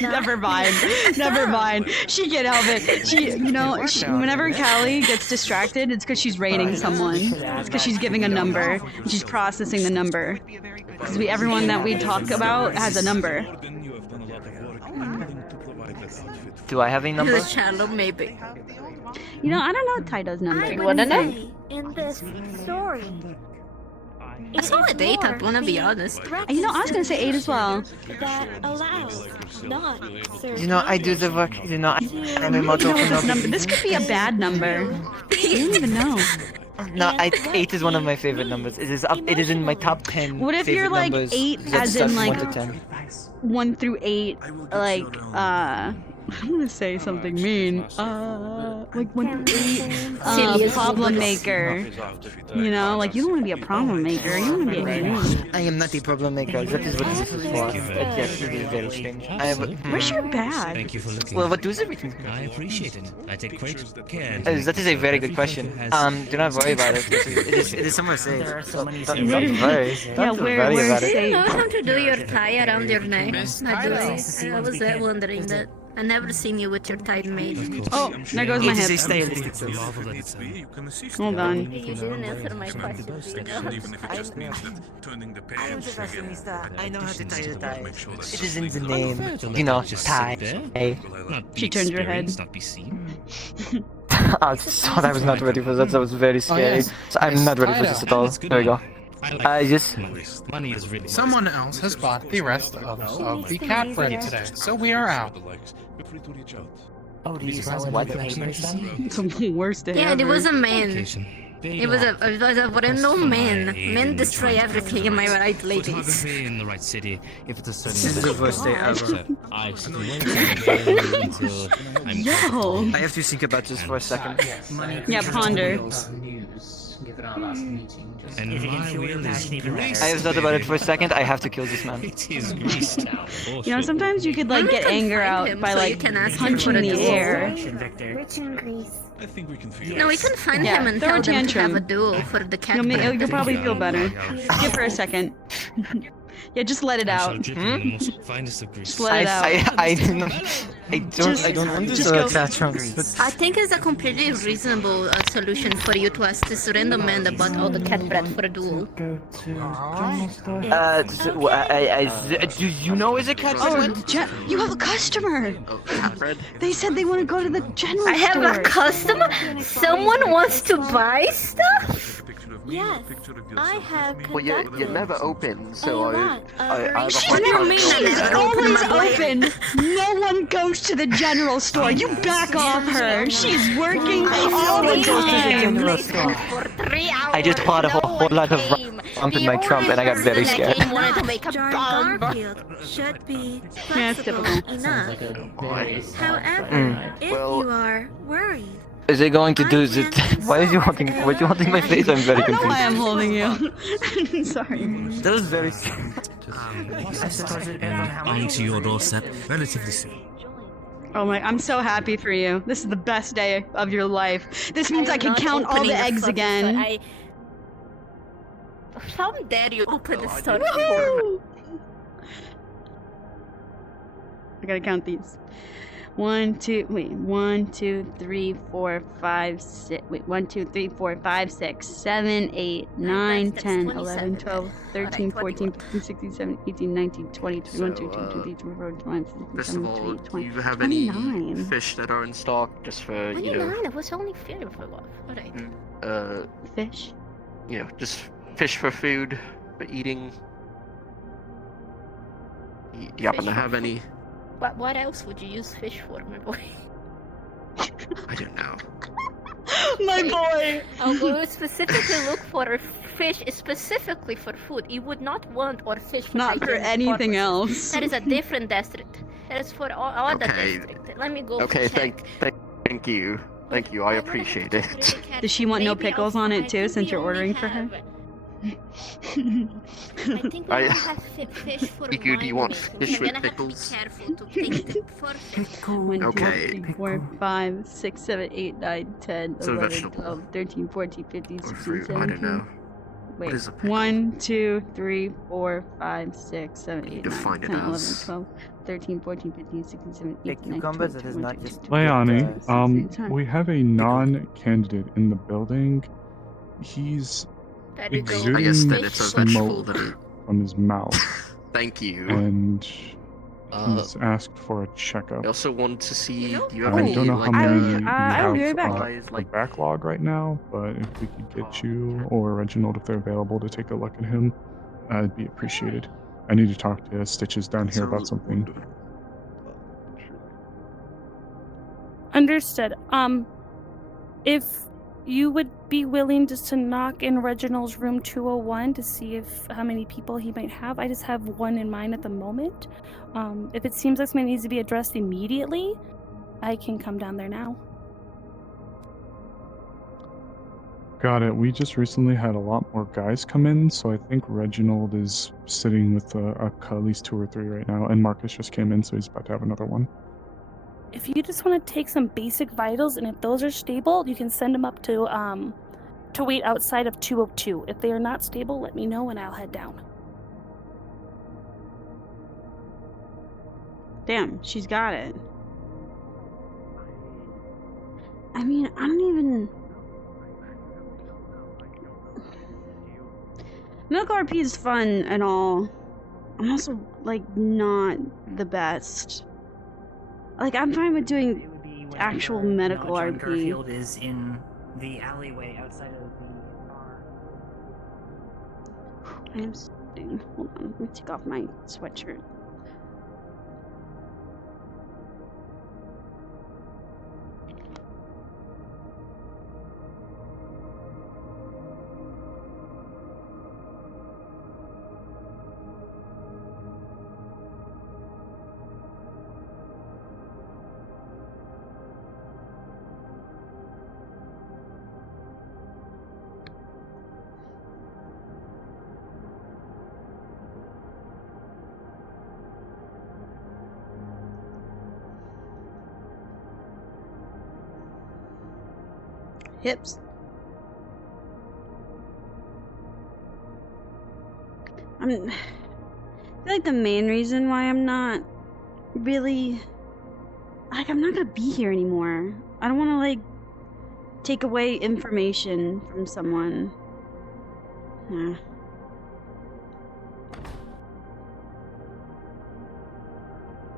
Never mind. Never mind. She can't help it. Whenever Callie gets distracted, it's because she's rating someone. It's because she's giving a number. And she's processing the number. Because everyone that we talk about has a number. Do I have a number? The shallow, maybe. I don't know Taito's number. I You would wanna know? say in this story, I saw it 8, I'm gonna be honest. I was gonna say 8 as well. that allows not I do the work. I'm immortal for no reason. This could be a bad number. You don't even know. No, 8 is one of my favorite numbers. It is in my top 10. What if you're favorite like numbers 8 that as in start like from 1 to 10. 1 through 8, like I'm gonna say something mean. Like 1 through 8, problem maker. You don't want to be a problem maker. You want to be a mean. I am not a problem maker. That is what this is for. Yes, it is very strange. Where's your bag? Thank you for looking. Well, what does everything? I appreciate it. I take great care. That is a very good question. Do not worry about it. It is somewhere safe. There are so many Don't safe worry. Don't worry about Do you it. know how to do your tie around your neck? I do. I was wondering that. I never seen you with your tie made. Oh, there goes my It is a hip. stylistic The choice. marvel that it's done. Hold on. You didn't answer my question. You know how to tie I am the fashionista. I know how to tie the tie. It is in the name. Tie. She turned her head. Not be seen. I was not ready for that. That was very scary. yes. So I'm not ready for this at all. There we go. Just Money is really. Someone else has bought the rest of the cat bread today, so we are out. Oh, these what? It's the worst day Yeah, ever. it was a man. It was a random man. Men destroy everything, am I right, ladies? Photography in the right city. If it's a certain. This is the worst day ever. I sit and wait until I'm Yo! I have to think about this for a second. Yeah, ponder. And my will is greased. I have thought about it for a second. I have to kill this man. It is greased now. Sometimes you could get anger out by punching the air. Rich in grease. I think we can figure No, we can find him and throw a tell them to have tantrum. a duel for the cat. You'll probably feel better. Give her a second. Yeah, just let it out. Finest of grease. Just let it out. I don't understand that. I think it's a completely reasonable solution for you to ask this random man about all the cat bread for a duel. Do you know is a cat bread? You have a customer. Cat bread? They said they want to go to the general I have store. a customer? Someone wants to buy stuff? Yes, I have Well, conducted you're never open, so a lot of I She's never always open. open. No one goes to the general store. You back off her. She's working all the time. I just bought a whole lot of rump in my trunk and I got very scared. John Garfield should be Yeah, it's flexible typical. enough. However, if well- you are worried, Is it going to do it? Why are you holding my face? I'm very I don't know why I'm confused. holding you. Sorry. That was very Onto your doorstep relatively soon. Oh my, I'm so happy for you. This is the best day of your life. This means I can count all the eggs again. How dare you open the store? Woohoo! I gotta count these. 1, 2, 3, 4, 5, 6. Wait, 1, 2, 3, 4, 5, 6, 7, 8, 9, 10, 11, 12, 13, 14, 15, 16, 17, 18, 19, 20, 21, 22, 23, 24, 25, 26, First of 27, all, 28, do 20, you have any 29. fish that are in stock, just for, you 29, know, I was only fearing for what? Alright. Fish? you know, just fish for food, for eating? You happen to have any? What else would you use fish for, my boy? I don't know. My boy! I'll go specifically look for fish specifically for food. You would not want or fish for Not for hygienic anything purposes. else. That is a different district. That is for all other Okay. district. Let me go Okay, check. thank you. Thank you, I appreciate it. Does she want no Maybe I'll pickles on find- it too, I since think you're we only ordering for her? have- I think we I- only have fish for Iku, do you want winemaking. fish I'm with gonna pickles? have to be careful to take the perfect. 1, 2, Okay. 3, 4, 5, 6, 7, 8, 9, 10, So 11, vegetable. 12, 13, 14, 15, Or 16, fruit, 17. I don't know. Wait, What is a pickle? 1, 2, 3, 4, 5, 6, 7, 8, 9, define it 10, 11, as. 12, 13, 14, 15, 16, 17, 18, 19, cucumbers, 20, it is 21, not 22, just- 23, Leone, we have a non-candidate in the building. He's There you go. exuding I guess then it's a vegetable smoke that it... from his mouth, Thank you. and he's asked for a checkup. I also wanted to see, do you have I any, don't know like, how many we I will have be right back. on the backlog right now, but if we could get you or Reginald, if they're available, to take a look at him, it'd be appreciated. I need to talk to Stitches down here about something. Understood. If you would be willing just to knock in Reginald's room 201 to see if how many people he might have. I just have one in mind at the moment. If it seems like something needs to be addressed immediately, I can come down there now. Got it. We just recently had a lot more guys come in, so I think Reginald is sitting with at least 2 or 3 right now, and Marcus just came in, so he's about to have another one. If you just want to take some basic vitals, and if those are stable, you can send them up to wait outside of 202. If they are not stable, let me know and I'll head down. Damn, she's got it. I mean, I don't even... Milk RP is fun and all. I'm also, like, not the best. Like, I'm fine with doing actual medical John RP. Garfield is in the alleyway outside of the bar. I am sweating. Hold on, let me take off my sweatshirt. Hips. I feel like the main reason why I'm not really... Like, I'm not gonna be here anymore. I don't want to, like, take away information from someone. Yeah.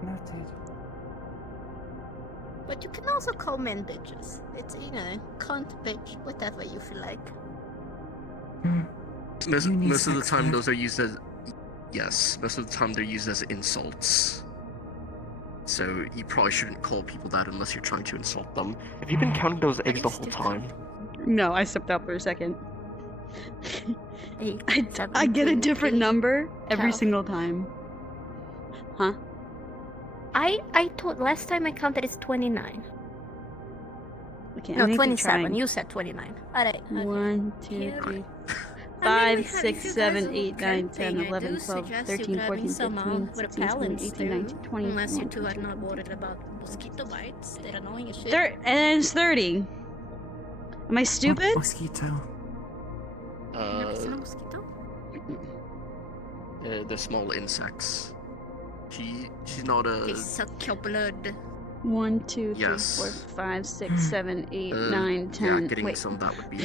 Noted. But you can also call men bitches. It's, you know, cunt, bitch, whatever you feel like. Most of the time, those are used as... Yes, most of the time they're used as insults. So you probably shouldn't call people that unless you're trying to insult them. Have you been counting those eggs the whole time? No, I stepped out for a second. 8, I get a different 8, number every 12. single time. Huh? I told last time I counted it's 29. Okay, No, I need to 27. try. You said 29. Alright. 1, 2, Here. 3, I mean, 5, 6, 7, 8, 9, 10, camping, 11, I do 12, suggest 13, you grabbing 14, some 15, with 16, 17, 18, 19, 20, unless you 21, two are 22. not worried about mosquito bites. They're annoying as shit. And it's 30. Am I stupid? Mosquito. Never seen a mosquito? The small insects. She's not They a... suck your blood. 1, 2, 3, Yes. 4, 5, 6, 7, 8, 9, 10. Yeah, getting Wait. some of that would be.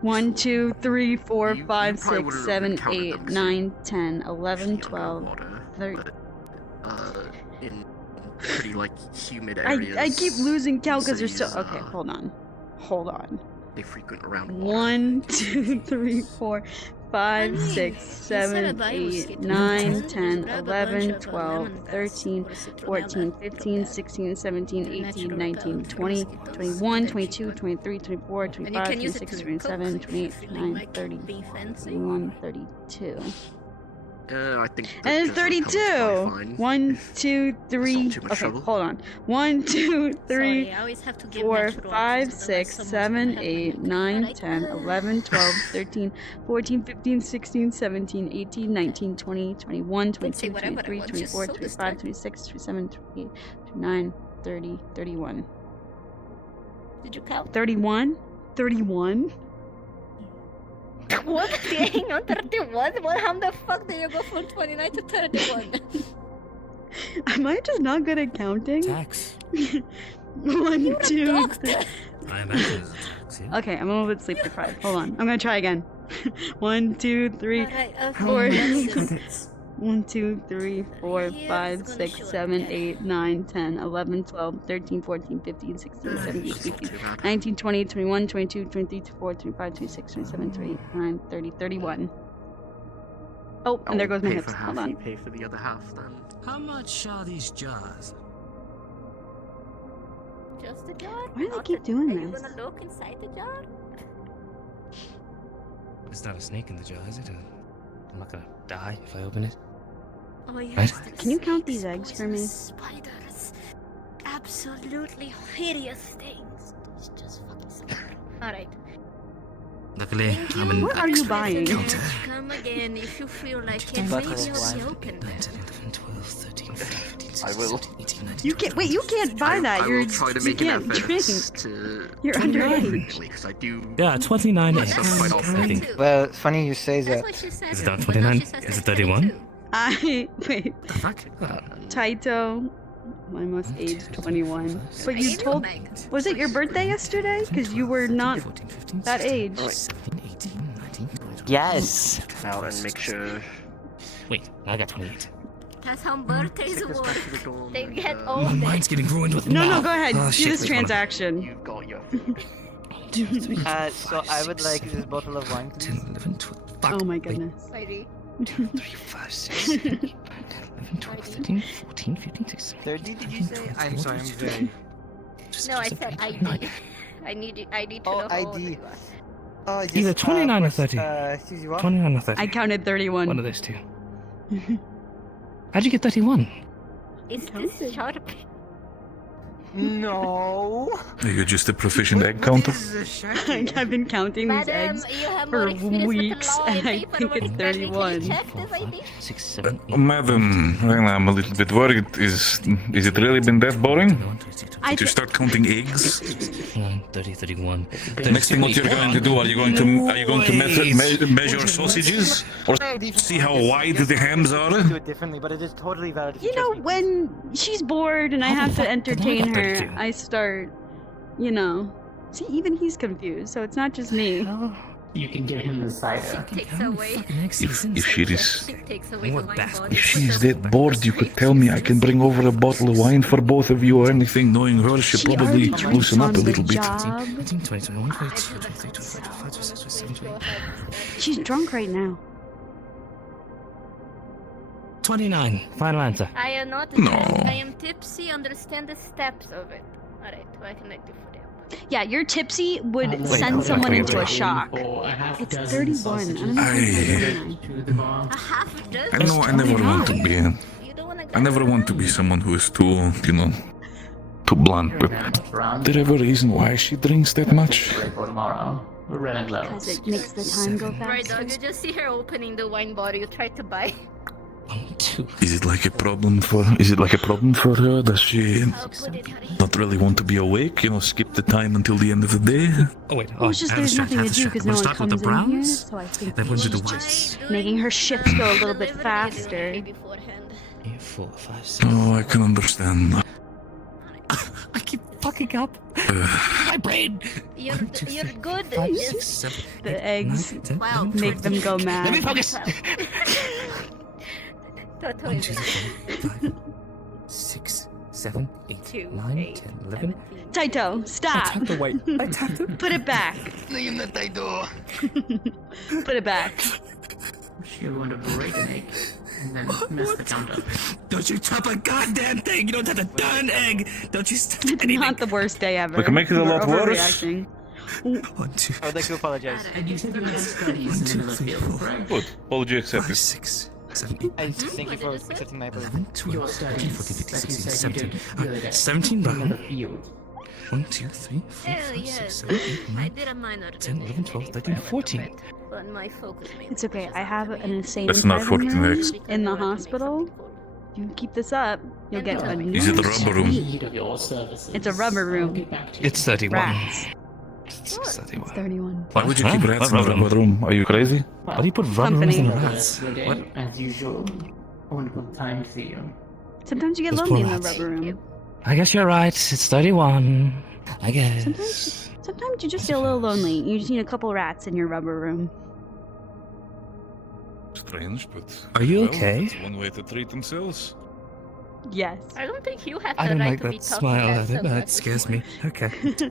1, 2, 3, 4, You 5, probably 6, wouldn't have 7, encountered 8, them 'cause 9, 10, 11, you're 12, underwater, 13. in pretty like humid I areas. keep losing count because there's cities, so. Okay, hold on. Hold on. They frequent around water. 1, 2, 3, 4, 5, 6, 7, 8, 9, 10, 11, 12, 13, 14, 15, 16, 17, 18, 19, 20, 21, 22, 23, 24, 25, 26, 27, 28, 29, 30, 31, 32. I think. And it's 32. 1, 2, 3. too much Okay, trouble. hold on. 1, 2, 3, Sorry, I always have to give 4, natural 5, options, 6, otherwise 7, someone's 8, 9, 10, 11, 12, 13, 14, 15, 16, 17, 18, 19, 20, 21, 22, 23, 24, 25, 26, 27, 28, 29, 30, 31. Did you count? 31? 31? What? Hang on, 31? What? How the fuck do you go from 29 to 31? Am I just not good at counting? Tax. 1, 2, 3. I imagine it's a tax, yeah. Okay, I'm a little bit sleep deprived. Hold on. I'm gonna try again. 1, 2, 3, Alright, okay, 4. let's 1, 2, 3, 4, 5, 6, 7, 8, 9, 10, 11, 12, 13, 14, 15, 16, 17, 18, 19, 20, 21, 22, 23, 24, 25, 26, 27, 28, 29, 30, 31. Oh, and there goes my pay hips. for half, Hold on. you pay for the other half then. How much are these jars? Just a jar? Why do they keep doing Are you this? gonna look inside the jar? It's not a snake in the jar, is it? I'm not gonna die if I open it. Oh yes. Right? Can you count these eggs for me? Spiders. Absolutely hideous things. Those just fucking so Alright. Luckily, I'm an What are you buying? counter. Come again if you feel like it. Buckle Maybe you'll wine. be open. 9, 10, 11, 12, 13, 14, 15, 16, I will. 17, 18, 19, You can't. Wait, you can't buy that. I You're. will try to You make an can't effort drink. to. You're to underage. frequently, because I do. Yeah, 29 eggs. quite often. I think. Well, it's funny you say that. Is it not 29? Is it 31? Wait. The fuck? Taito, I must age 21. But you told. Was it your birthday yesterday? Because you were not that age. Yes. Now and make sure. Wait, I got 28. That's how birthdays work. They get Oh, older. mine's getting ruined with No, mouth. go ahead. Oh, Do shit, this wait, hold on. transaction. You've got your. So I would like this bottle of wine, please. 10, 11, 12. Fuck. Oh my goodness. Lady. 2, 3, 5, 6, 7, 8, 9, 11, 12, 13, 14, 15, 16. 30, did you say? I'm sorry, I'm very. No, I said ID. I need to know how old ID. you are. Oh, yes, Either 29 or 30. Excuse you, what? 29 or 30. I counted 31. One of those two. How'd you get 31? Is this sharp? No. You're just a proficient egg counter. I've been counting these Madam, eggs you have more for experience with the weeks, law and I paperwork think it's than me. Can you 31. check this ID? 6, 7, 8. Madam, Raina, I'm a little bit worried. Is it really been that boring? To start counting eggs? 9, 30, 31. Next thing, what you're going to do? Are you going to measure sausages, or see how wide the hams are? Do it differently, but it is totally valid. If You know, when she's bored and I have to entertain her, 32? I start, you know. See, even he's confused, so it's not just me. You can give him the cider. Takes away. If she is Takes away the wine bottle. if she is that bored, you could tell me. I can bring over a bottle of wine for both of you or anything. Knowing her, she'll She probably already loosen up a on the little bit. job. 19, 20, 21, 22, 23, 24, 25, 26, 27, 28. She's drunk right now. 29. Final answer. I am not. No. I am tipsy. Understand the steps of it. Alright, what can I do for them? Yeah, you're tipsy would Wait, send someone into a wait. shock. It's 31. I don't know if it's 29. A half a dozen? I know I never want to be. I never want to be someone who is too, too blunt. But there ever a reason why she drinks that much? We're running low. Because it makes the time go Right, faster. dog, you just see her opening the wine bottle you tried to buy. Is it like a problem for her? Does she not really want to be awake? Skip the time until the end of the day? Oh wait, Well, it's just there's nothing to do because no one comes in here, so I think Then we'll do the she's whites. just making her shifts go a little bit faster. 4, 5, 6. Oh, I can understand. I keep fucking up. My brain. You're good. 5, Yes. 6, 7, The eggs 9, 10, Wow. 11, make them go mad. Let me focus. Toto 1, is 2, 3, 4, 5, 6, 7, 8, 9, 10, 11. Taito, stop. I tapped the white. I tapped it. Put it back. Leave the Taito. Put it back. You're going to break an egg and then miss the countdown. Don't you tap a goddamn thing! You don't have to turn an egg! Don't you It's not the worst day ever. We can make it a We're lot worse. overreacting. 1, 2, I would like to apologize. And you said you had studies in the field, correct? Good. Apology accepted. 5, 6, 7, 8, I thank you for accepting my apology. 11, 12, Your 13, studies 14, 15, that you 16, said you 17. did the other day. 17 In the brown. field. 1, 2, 3, 4, Oh 5, 6, yes. 7, 8, I 9, did a minor 10, 11, 12, 13, 14. but my focus mainly It's okay. I have an insane That's not asylum 14 room eggs. in the hospital. You keep this up, you'll get a Is it the nice rubber room? Need of your services. It's a rubber I'll room. get back to you. It's 31. Rats. It's 31. It's 31. Why would you keep rats in a rubber room? Are you crazy? Why do you put rubber rooms in the Company. rats? Your day, What? as usual. A wonderful time to see you. Sometimes you get Those lonely poor in the rats. rubber room. I guess you're right. It's 31. I guess. Sometimes you just feel a little lonely. You just need a couple rats in your rubber room. Strange, but... Are you well, okay? That's one way to treat themselves. Yes. I don't think you have the I don't right like to be that talking smile. that That subject. scares me. Okay. You still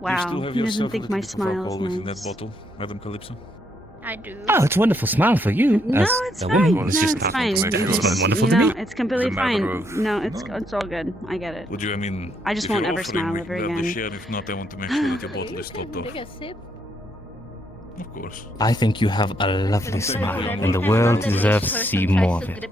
Wow. have He yourself doesn't a think little my bit of smile's alcohol within that nice. bottle, Madam Calypso. I do. Oh, it's a wonderful smile for you. No, as it's a fine. woman. No, It's just it's not fine. maybe It's, it's wonderful you to know, me. it's completely It's a matter fine. of- No, it's all good. I get it. Would you, I mean... I just if won't you're ever offering, smile we ever can gladly again. share. If not, I want to make sure that your bottle You is topped can off. take a sip. Of course. I think you have a lovely smile, and the Every world time deserves to person see tries more to of it.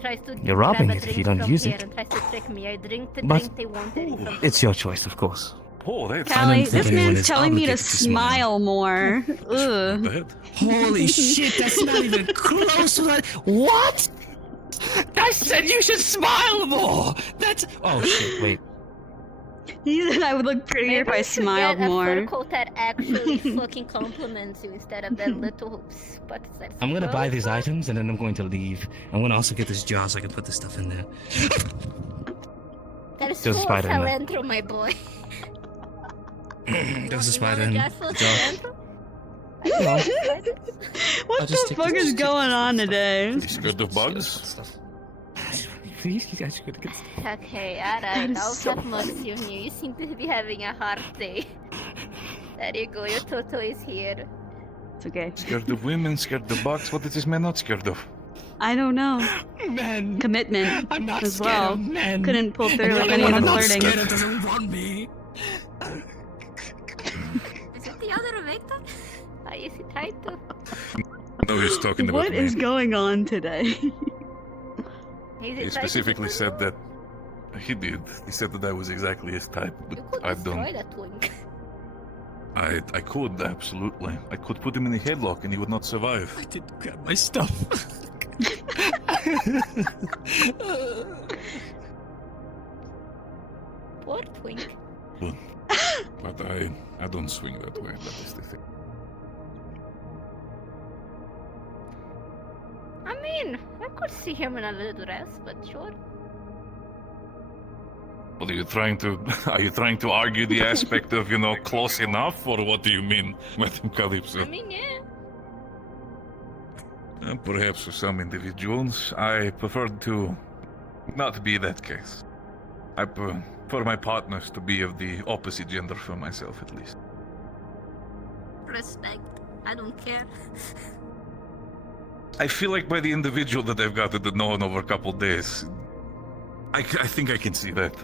tries to You're grab robbing a it if drink you don't from use here it. and tries to trick me. I drink the But drink they wanted from it's your choice, of course. Oh, that's... Callie, think this anyone man's is telling me to obligated to smile. smile more. Ugh. bad. Holy shit, that's not even close to that. What? I said you should smile more. That's. Oh shit! Wait. He said I would look prettier if I you should smiled get a more. fur coat that actually fucking compliments you instead of that little spots that I'm gonna buy these swirl. items and then I'm going to leave. I'm gonna also get this jar so I can put this stuff in there. That is There's a full of spider in there. cilantro, my boy. There's a You spider want in a the jar full of jar. cilantro? What I'll just the take fuck this- is going on today? You scared of bugs? Please, you guys could get. Okay, That alright, is I'll so have mercy on you. You seem to be having a hard day. There you go, your Toto is here. It's okay. Scared of women, scared of bugs. What is this man not scared of? I don't know. Men. Commitment I'm not as scared well. of men. Couldn't pull through And with I'm any of the not flirting. scared, it doesn't want me. Is it the other Vector? Is it Taito? No, he's talking What about is me. going on today? Is He it specifically said that... He did. He said that I was exactly his type, but I Destroy don't... that twink. I could, absolutely. I could put him in a headlock and he would not survive. I did grab my stuff. Poor twink. But I don't swing that way, that is the thing. I mean, I could see him in a little dress, but sure. What are you trying to... Are you trying to argue the aspect of, you know, close enough, or what do you mean, Madam Calypso? I mean, yeah. Perhaps for some individuals, I prefer to not be that case. I prefer my partners to be of the opposite gender for myself, at least. Respect. I don't care. I feel like by the individual that I've gotten to know in over a couple days, I think I can see that.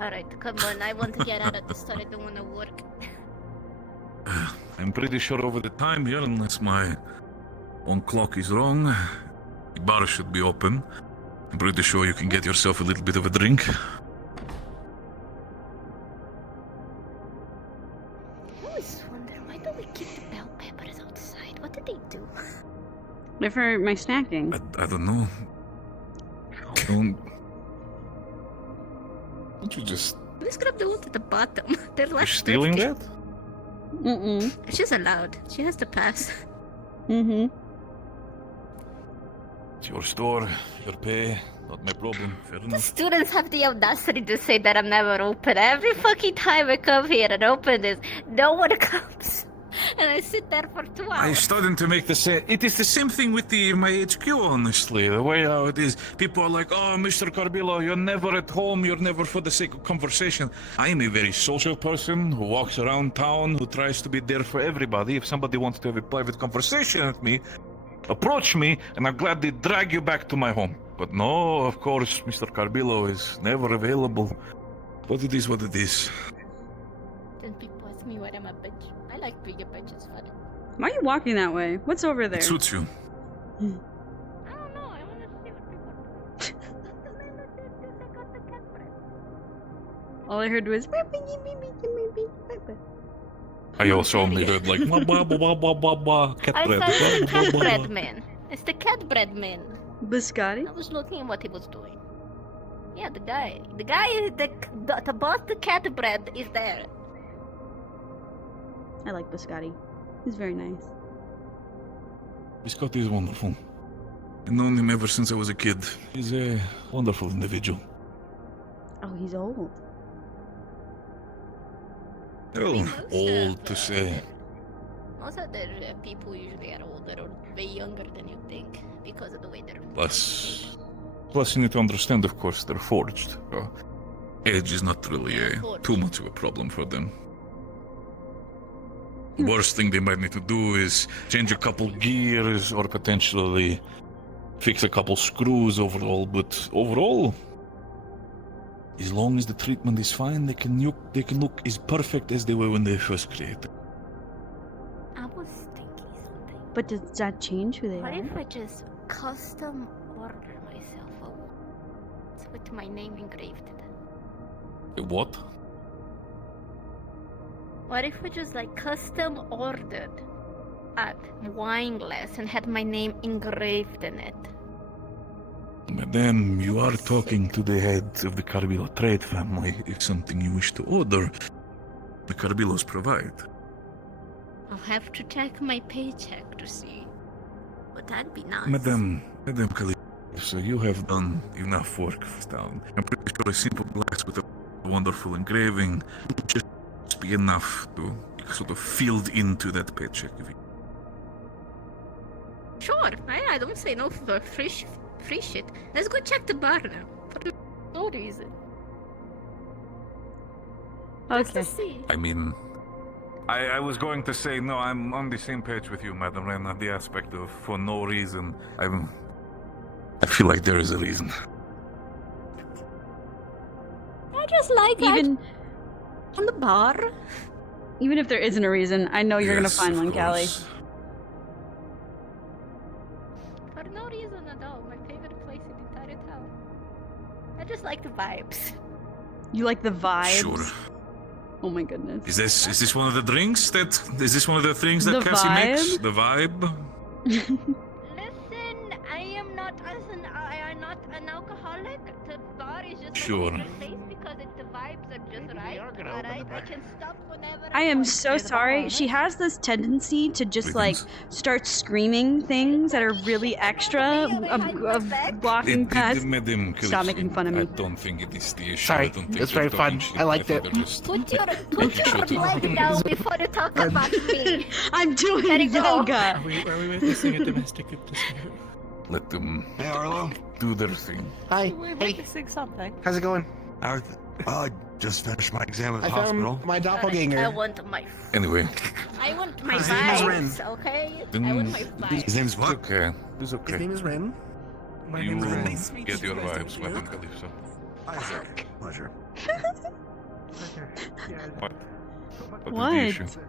Alright, come on. I want to get out of this store. I don't want to work. I'm pretty sure over the time here, unless my own clock is wrong, the bar should be open. I'm pretty sure you can get yourself a little bit of a drink. I always wonder, why do we keep the bell peppers outside? What did they do? They're for my snacking. I don't know. Don't you just... Let's grab the one at the bottom. They're You're left stealing left. that? Mm-mm. She's allowed. She has to pass. Mm-hmm. It's your store, your pay, not my problem. Fair The enough. students have the audacity to say that I'm never open. Every fucking time I come here and open this, no one comes. And I sit there for 2 I'm hours. starting to make the same. It is the same thing with my HQ, honestly. The way how it is, people are like, "Oh, Mr. Carbillo, you're never at home. You're never for the sake of conversation." I am a very social person who walks around town, who tries to be there for everybody. If somebody wants to have a private conversation with me, approach me, and I'll gladly drag you back to my home. But no, of course, Mr. Carbillo is never available. But it is what it is. Then people ask me why I'm a bitch. I like being a bitch, it's funny. Why are you walking that way? What's over there? It suits you. I don't know, I wanna see what people All I heard was. I also only heard like cat I bread. said the cat bread man. It's the cat bread man. Biscotti? I was looking at what he was doing. Yeah, the guy. The guy is the boss, the cat bread is there. I like Biscotti. He's very nice. Biscotti is wonderful. I've known him ever since I was a kid. He's a wonderful individual. Oh, he's old. Well, old to say. Most of the people usually are older or way younger than you think because of the way they're. Plus, you need to understand, of course, they're forged. Age is not really too much of a problem for them. The worst thing they might need to do is change a couple gears or potentially fix a couple screws overall, but overall, as long as the treatment is fine, they can look as perfect as they were when they first created. I was thinking something. But does that change who they What are? if I just custom order myself a watch with my name engraved in it? What? What if I just like custom ordered a wine glass and had my name engraved in it? Madame, you are talking to the head of the Carbillo trade family. If something you wish to order, the Carbillos provide. I'll have to check my paycheck to see. But that'd be nice. Madame Calypso, you have done enough work for this town. I'm pretty sure a simple glass with a wonderful engraving would just be enough to sort of field into that paycheck. Sure, I don't say no for free shit. Let's go check the bar now. For no reason. Just to see. I mean, I was going to say, no, I'm on the same page with you, Madam Raina, the aspect of for no reason. I feel like there is a reason. I just like Even on the bar. Even if there isn't a reason, I know you're gonna Yes, find of one, Callie. course. For no reason at all. My favorite place in the entire town. I just like the vibes. You like the vibes? Sure. Oh my goodness. Is this one of the drinks that is this one of the things that The Cassie makes? vibe? The vibe? Listen, I am not an alcoholic. The bar is just Sure. my favorite place because the vibes are just right. Alright, I can stop whenever I am want. so sorry. She has this tendency to just like start screaming things that are really extra of walking past. Madam Stop making fun of me. I don't think it is the issue. Sorry, I don't think it's they're very fun. talking shit. I liked think it. they're just Put your making sure to- leg down before you talk about me. I'm doing There you go. yoga. Are we witnessing a domestic dispute? Let them Hey, Arlo. do their thing. Hi. We're Hey. witnessing something. How's it going? I just finished my exam at the I hospital. found my I doppelganger. want my Anyway, I want my His name is Ren. vibes, okay? Then I want my His vibes. name's it's what? okay. It's okay. His name is Ren. My You name's Ren. will get your vibes, Madam Calypso. Isaac. Pleasure. What? What What? is the issue?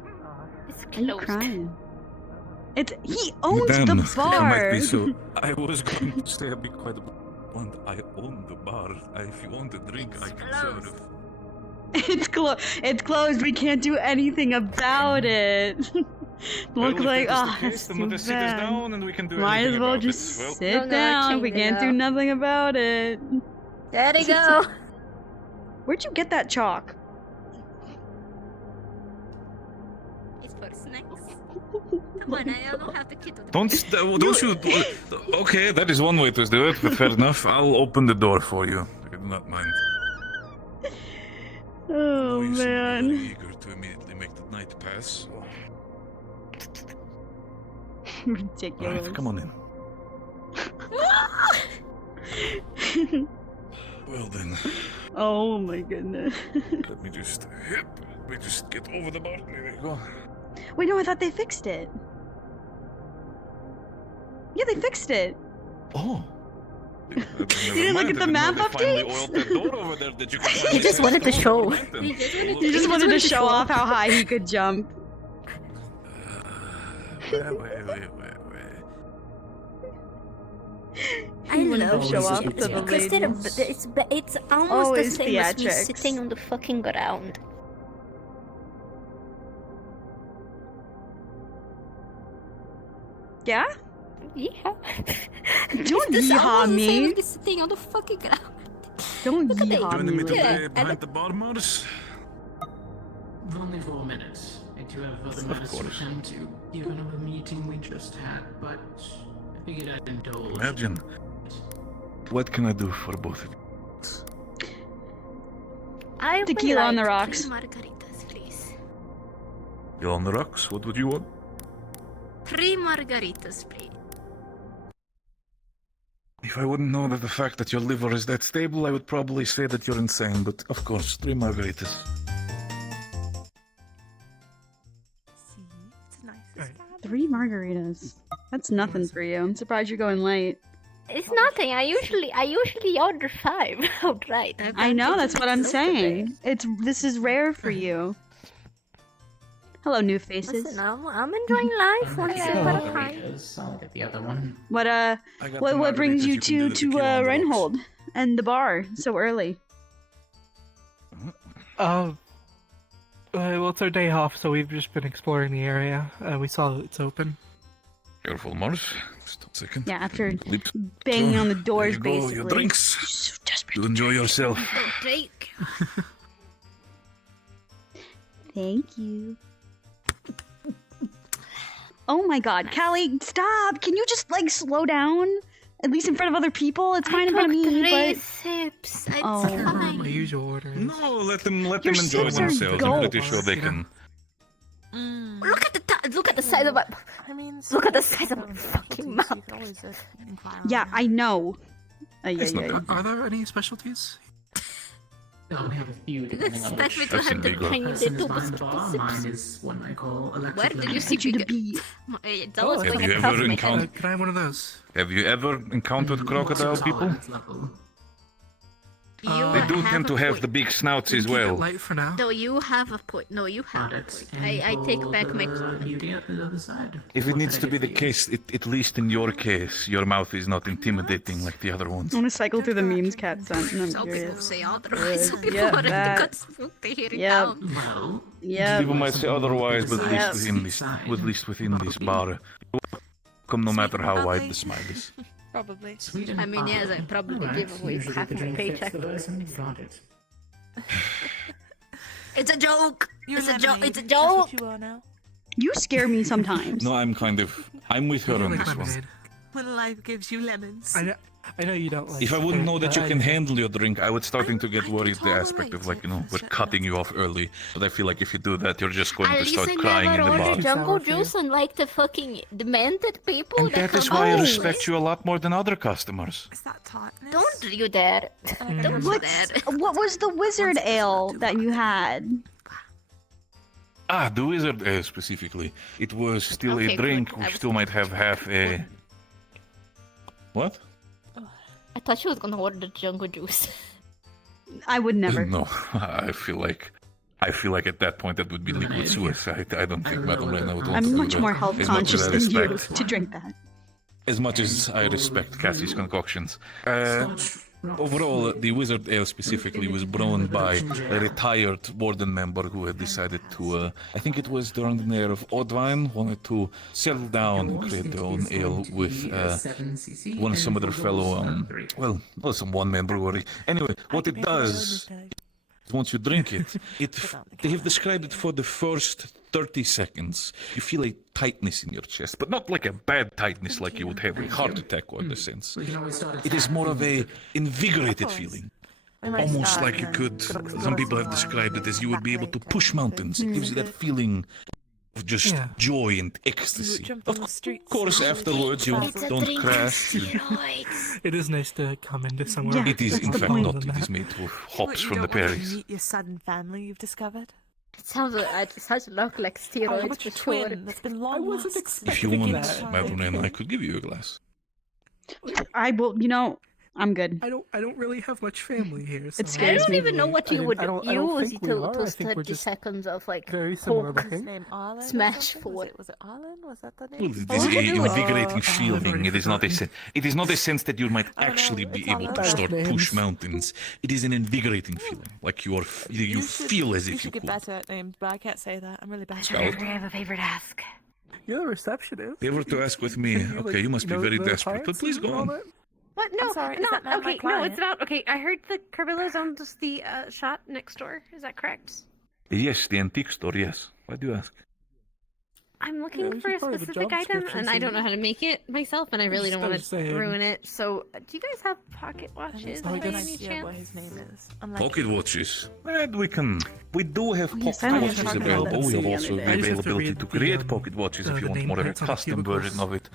It's Are you closed. crying? He owns Madame, the that bar. might be so. I was going to say a bit quite a bit. I own the bar. If you want a drink, I can serve. It's closed. We can't do anything about it. Well, Look if like, that is the oh, case, it's then too we'll just sit us bad. down and we can do Might anything as well about just it. Well, sit I'm gonna down. change We it can't do up. nothing about it. There you go. Where'd you get that chalk? It's for snacks. Come on, I don't have the key to the Don't you? Okay, that is one way to do it, but fair enough. I'll open the door for you. I do not mind. Oh You seem very man. eager to immediately make the night pass. So. Ridiculous. Alright, come on in. Well then. Oh my goodness. Let me just get over the bar. There you go. Wait, no, I thought they fixed it. Yeah, they fixed it. Oh. You didn't look at the map updates? He just wanted to show. He just wanted to show off how high he could jump. Wait. I love show off to the because ladies. it's almost Always the same as me theatrics. sitting on the fucking ground. Yeah? Yeah. Don't It's yeehaw almost the same me. as me sitting on the fucking ground. Don't Look at yeehaw that. Joining me me. today Yeah, behind the bar, Mars? Only 4 minutes. I do have other Of matters to course. attend to, given of the meeting we just had, but I figured I'd indulge. Imagine. What can I do for both of you? I would Tequila on the like rocks. 3 margaritas, please. You on the rocks? What would you want? 3 margaritas, please. If I wouldn't know that the fact that your liver is that stable, I would probably say that you're insane, but of course, 3 margaritas. Nice. 3 margaritas. That's nothing for you. I'm surprised you're going light. It's nothing. I usually order 5 outright. I know, that's what I'm saying. This is rare for you. Hello, new faces. Listen, I'm enjoying life one step at a time. I'll get the other one. What brings you to Reinhold and the bar so early? Well, it's our day off, so we've just been exploring the area. We saw that it's open. Careful, Mars. Just a second. Yeah, after Leap. banging on the There doors, you go, basically. your drinks. You enjoy yourself. Drake. Thank you. Oh my god, Callie, stop! Can you just, slow down? At least in front of other people? It's fine in front of me, 3 but... sips. It's Oh. fine. My usual order. No, let them Your enjoy sips are themselves. I'm pretty gold. sure they can. Look at the size of my. I mean, Look at the size of my fucking mouth. Yeah, I know. It's not bad. Are there any specialties? No, we have a few depending on Expect me which to have the bigger. tiny person is little behind biscuit bar. Mine is what I call electric. Where did you see you to be? It's always Have going you to cover ever my encountered? head. Can I have one of those? Have you ever encountered crocodile people? They do tend to have the big snouts as well. Light for now. No, you have a point. No, you have a point. I take back my comment. If it needs to be the case, at least in your case, your mouth is not intimidating like the other ones. I want to cycle through the memes cat sent, and I'm Some people curious. say otherwise. Some people Yep, want to that. cut smoke to hear it Yep. down. Well, Yep. People might say otherwise, but at Yep. least within this bar, come no matter how wide the smile is. Probably. I mean, yes, I probably give away half my paycheck. It's a joke. It's a joke. It's a joke. You are now. You scare me sometimes. No, I'm with her on this one. When life gives you lemons. I know you don't like. If I wouldn't know that you but can I- handle your drink, I would starting to get worried the aspect of we're cutting you off early. But I feel like if you do that, you're just going At to least start I crying in never the bar. order jungle juice and like the fucking demented people And that is come why I home. respect you a lot more than other customers. Is that tartness? Don't you dare. Don't you dare. What was the wizard ale that you had? Ah, the wizard ale specifically. It was still Okay, a drink good. I which was- still might have half a... What? I thought she was gonna order the jungle juice. I would never. No, I feel like at that point that would be liquid suicide. I don't think Madame Raina would want I'm to do much that. more health As much conscious as I than you respect- to drink that. As much as I respect Cassie's concoctions. Overall, the Wizard Ale specifically was brewed by a retired warden member who had decided to, I think it was during the era of Odwine, wanted to settle down and create their own ale with some other fellow, some one-man brewery. Anyway, what it does... once you drink it, they have described it for the first 30 seconds. You feel a tightness in your chest, but not like a bad tightness like you would have a heart attack or the sense. It is more of a invigorated feeling. Almost like you could, some people have described it as you would be able to push mountains. It gives you that feeling of just joy and ecstasy. Of course, afterwards you don't crash. It is nice to come into somewhere. It is, in fact, not. It is made of hops from the prairies. Meet your sudden family you've discovered. It sounds look like steroids for sure. That's been long lost. If you want, Madonna, I could give you a glass. I will. I'm good. I don't really have much family here. So It scares I don't me. even know what you would don't use think we to are. I those think we're 30 just seconds of like very similar hope looking. Name Arlen? smash for. Was it Arlen? Was that the Well, name? it is an invigorating feeling. It is not a sense that you might actually be able to start push mountains. It is an invigorating feeling, like you feel as You if you should get could. better at names, but I can't say that. I'm really bad. Scout. I have a favor to ask. You're the receptionist. Favor to ask with me. Okay, you must be very desperate, but please go on. What? No, I'm sorry, is no. that not my Okay, no. client? It's about. Okay, I heard the Carbillas owns the shop next door. Is that correct? Yes, the antique store, yes. Why do you ask? I'm looking we for should a probably have a specific job item, description, and I don't so- know how to make it myself, and I really don't want just to saying. ruin it. So, do you guys have pocket watches I by have no any idea chance? what his name is. Unlike Pocket watches. We do have yes, I pocket was watches talking about available. that We have the also other the day. I just have to availability read to the, create pocket watches if the you want name more of a plates on the custom cubicles. version of it.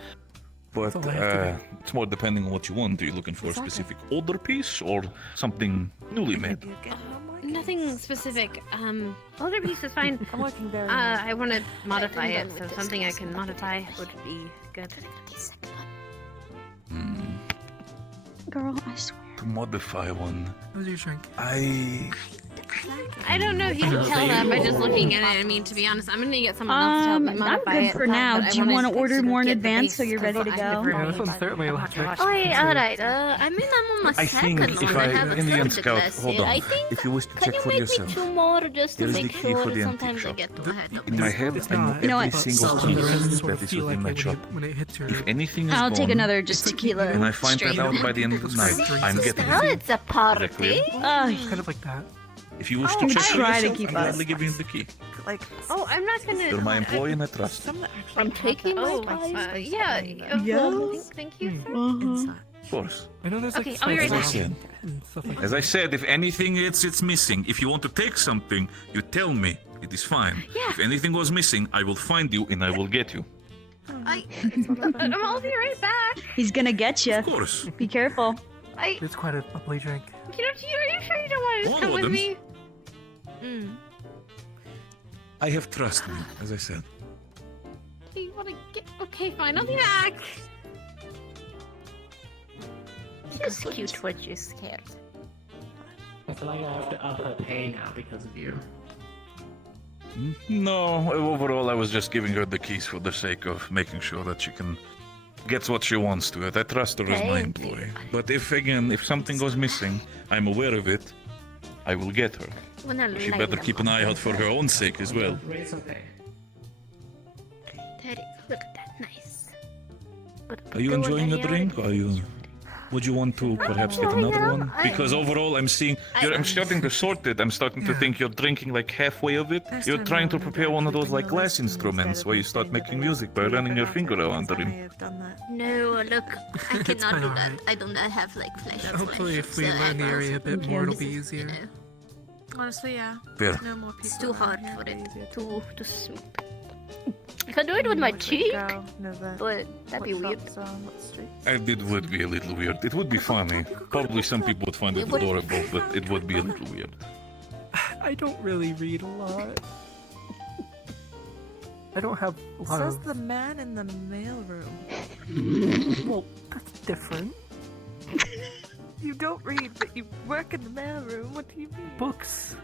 But That's all I have to it's more depending on what you want. Are you looking for a specific older piece or something newly made? Nothing specific. Older piece is fine. I'm working very hard. I want to modify I'm it, done so with something I this. can modify would be good. Girl, I swear. To modify one, How's your drink? I don't know if you can tell that by just looking at it. I mean, to be honest, I'm gonna get someone else to help me I'm modify good it. for now. but I Do you wanna want to order sort of more in get the advance base so you're ready to I've go? never Yeah, this really one's certainly electric. Oh, alright, I mean, I'm on my I think second if one. I, I haven't in the end, started Scout, class hold yet. on. I think, If you wish to can check you for make yourself, me 2 more just to here's the make key sure for that the sometimes antique I shop. get too ahead of In my head, It's I know not. You know what? every single Some of the rest piece sort that of is feel within like my it shop. when it hits your. If anything is I'll take gone, another just tequila. and I find that straight. out by the end of the night, I'm getting Now it. it's a party. Kind of like that. If you wish Oh, to check for try to yourself, keep I'll us. gladly give you the key. Like, Oh, I'm not gonna. You're my employee and I trust. some that actually I'm taking my Oh, advice. yeah. Yes. Thank you, sir. inside. Of course. I know there's like Okay, I'll be right spices back. and stuff like As that. I said, if anything it's missing, if you want to take something, you tell me. It is fine. Yeah. If anything goes missing, I will find you and I will get you. I'll be right back. He's gonna get you. Of course. Be careful. It's quite a lovely drink. Are you sure you don't want to just One come of with them. me? I have trust in you, as I said. Do you want to get? Okay, fine. I'll be back. Just cute when you're scared. I feel like I have to up her pay now because of you. No, overall, I was just giving her the keys for the sake of making sure that she can get what she wants to it. I trust her as my Thank you. employee. But if something goes missing, I'm aware of it. I will get her. When I She light better them keep an up. eye out for her own sake as well. It's okay. There you go. Look at that, nice. Are you enjoying the drink? Are you? Would you want to perhaps get another one? Because overall, I'm seeing. I'm starting to sort it. I'm starting to think you're drinking like halfway of it. You're trying to prepare one of those like glass instruments where you start making music by running your finger around the rim. No, look, I cannot do that. alright. I do not have like flash. Hopefully, if we learn the area a bit more, it'll be easier. Honestly, yeah. Fair. No more people It's too around hard here, for it'd it be easier to smoke. I can do it with my cheek, but but that'd be weird. It would be a little weird. It would be funny. Probably some people would find it adorable, but it would be a little weird. I don't really read a lot. I don't have a lot Says of. the man in the mailroom. Well, that's different. You don't read, but you work in the mailroom. What do you mean? Books.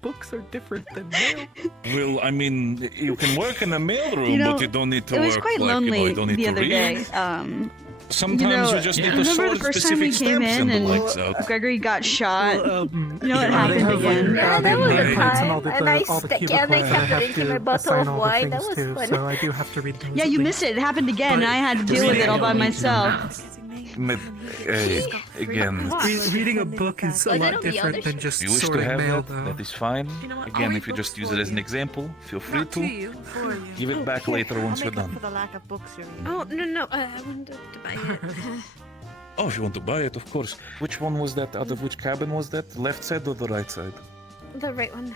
Books are different than mail. Well, I mean, you can work in a mailroom, You know, but you don't need to it work was quite like, lonely you don't need the to other read. day. Sometimes you just need to remember sort the first time we specific came stamps in and the lights and out. Gregory got shot? You know what they happened have, like, again? Yeah, that was a and time, all the and I all the stuck cubicles, and I and kept have drinking to my bottle assign of all the wine. That things was too, fun. so I do have to read those. Yeah, at you least. missed it. It happened again, and I had to deal with it all by myself. Again, Reading a book is a lot different than just if you wish to sorting have mail, that, though. that is fine. Again, if you just use it as an example, feel free to. Give it back later once you're done. Oh, no, I wanted to buy it. Oh, if you want to buy it, of course. Which one was that? Out of which cabin was that? The left side or the right side? The right one.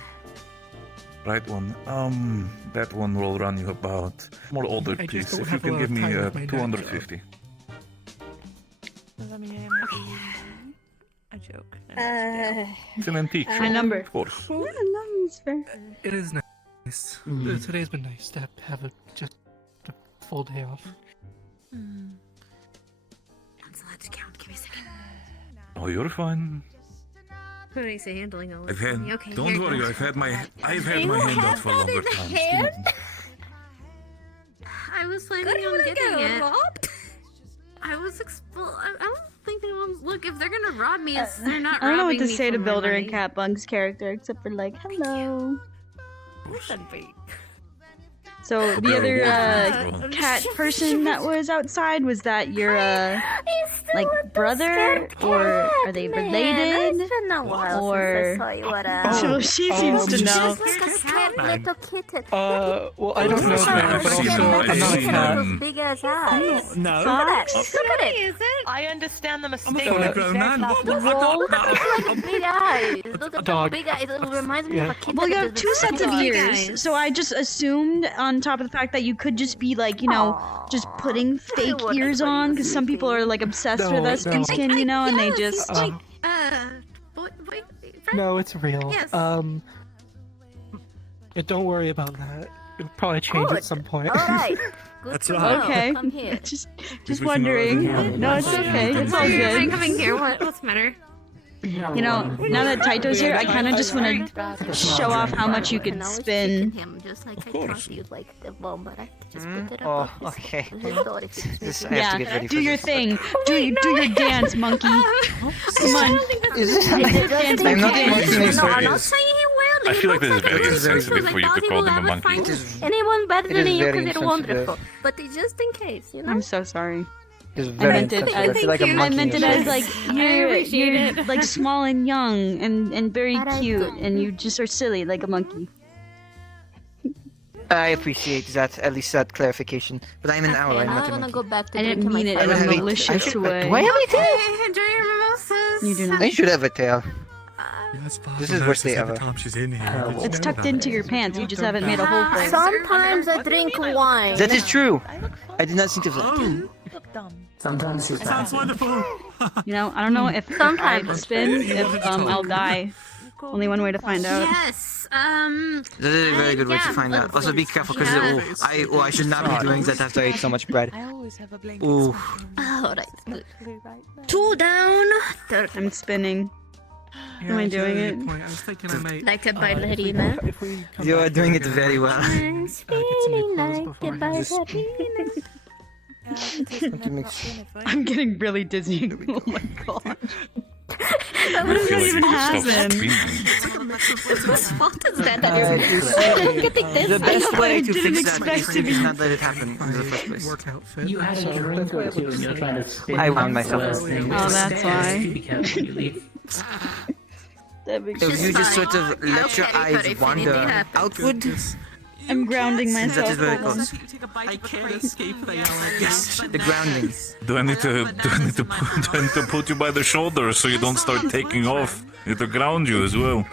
Right one. That one will run you about more older I just piece. don't If you have a can lot give of me time with my dad, 250. A joke. It's an antique shop, My number. of course. Yeah, no, it's fair. It is nice. Today's been nice to have just a full day off. Let's count. Give me a second. Oh, you're fine. Who is handling all I've this? had. Okay, Don't here you worry, go. I've had my hand out for that longer in the times. hand? I was planning on getting it. Robbed? I was I don't think anyone. Look, if they're gonna rob me, they're not. I don't know what robbing to me say to for my Builder money. and Catbug's character except for like, hello. So the other cat person that was outside, was that your like brother, or are they related? It's been a while or since I saw you at so she seems to know. Just like a scared little kitten. Well, I don't know that, but also I'm not a cat. Those big ass eyes. No. Look at it. Look at it. Is it? I understand the mistake. I'm a fully grown man. Those look like big eyes. Those are Dog. big eyes. It reminds me of a kitten. Well, you that have does two this sets of big ears, eyes. so I just assumed, on top of the fact that you could just be like, you know, just putting fake ears on, because some people are like obsessed with Espen skin, you know, and they just. boy, No, it's real. Yes. Yeah, don't worry about that. It'll probably change at some point. Alright. That's right. Okay. Come here. just we can wondering. already- No, it's okay. It's all Why am I good. coming here? What's the matter? You know, now that Taito's here, I kind of just want to show off how much you can spin. Him just like I taught you like the bomb, but I just put it Oh, up. okay. I thought if you This, I have to get Yeah, ready do for your this. thing. Do your dance, monkey. Come on. Is this? Dance, I'm not a monkey. monkey next No, I'm door. not saying he will. I feel like this is very This is very insensitive for you to call them a monkey. Anyone better It than is you very because they're insensitive. wonderful. But just in case, you know. I'm so sorry. It's I very meant it. insensitive. I feel like a I monkey meant it next as door. like I appreciate you're it. like small and young and very But I cute, don't- and you just are silly like a monkey. I appreciate that, at least that clarification. But I'm an owl, Okay, I'm now not I a wanna monkey. go back to I didn't drinking my mean it I in don't a have a- malicious I- way. Do I have a tail? Okay, enjoy your mimosas. You do not. I should have a tail. Yeah, it's fine. This is worst day ever. Time she's in here. It's tucked into your pants. You just haven't made a hole for it. Sometimes I drink wine. That is true. I did not think of that. Sometimes you're Sounds wonderful. You know, I don't know if I Sometimes. spin, if I'll die. Only one way to find out. Yes. That is a very good way to find out. Also, be careful because I should not be doing that after I ate so much bread. Ooh. Alright, good. 2 down. I'm spinning. Am I doing it? I was thinking I might. Like a ballerina. If we come You back are doing to it very well. I'm spinning like a ballerina. I'm getting really dizzy. Oh my god. I What does feel that like even you should stop happen? screaming. Whose fault is that? The Getting this. best way to didn't fix that expect to is be- not let it happen in the first place. work outfit. You had a drink or two and you're trying to spin. I wound myself the up. thing Oh, that's why. Be careful when you leave. That makes So sense. you just sort of let I'll your carry her eyes if wander anything happens. outward. I'm grounding That myself. is very Hold on. close. I can't escape the Yes, the grounding. Do I need to put you by the shoulder so you don't start taking off? I need to ground you as well.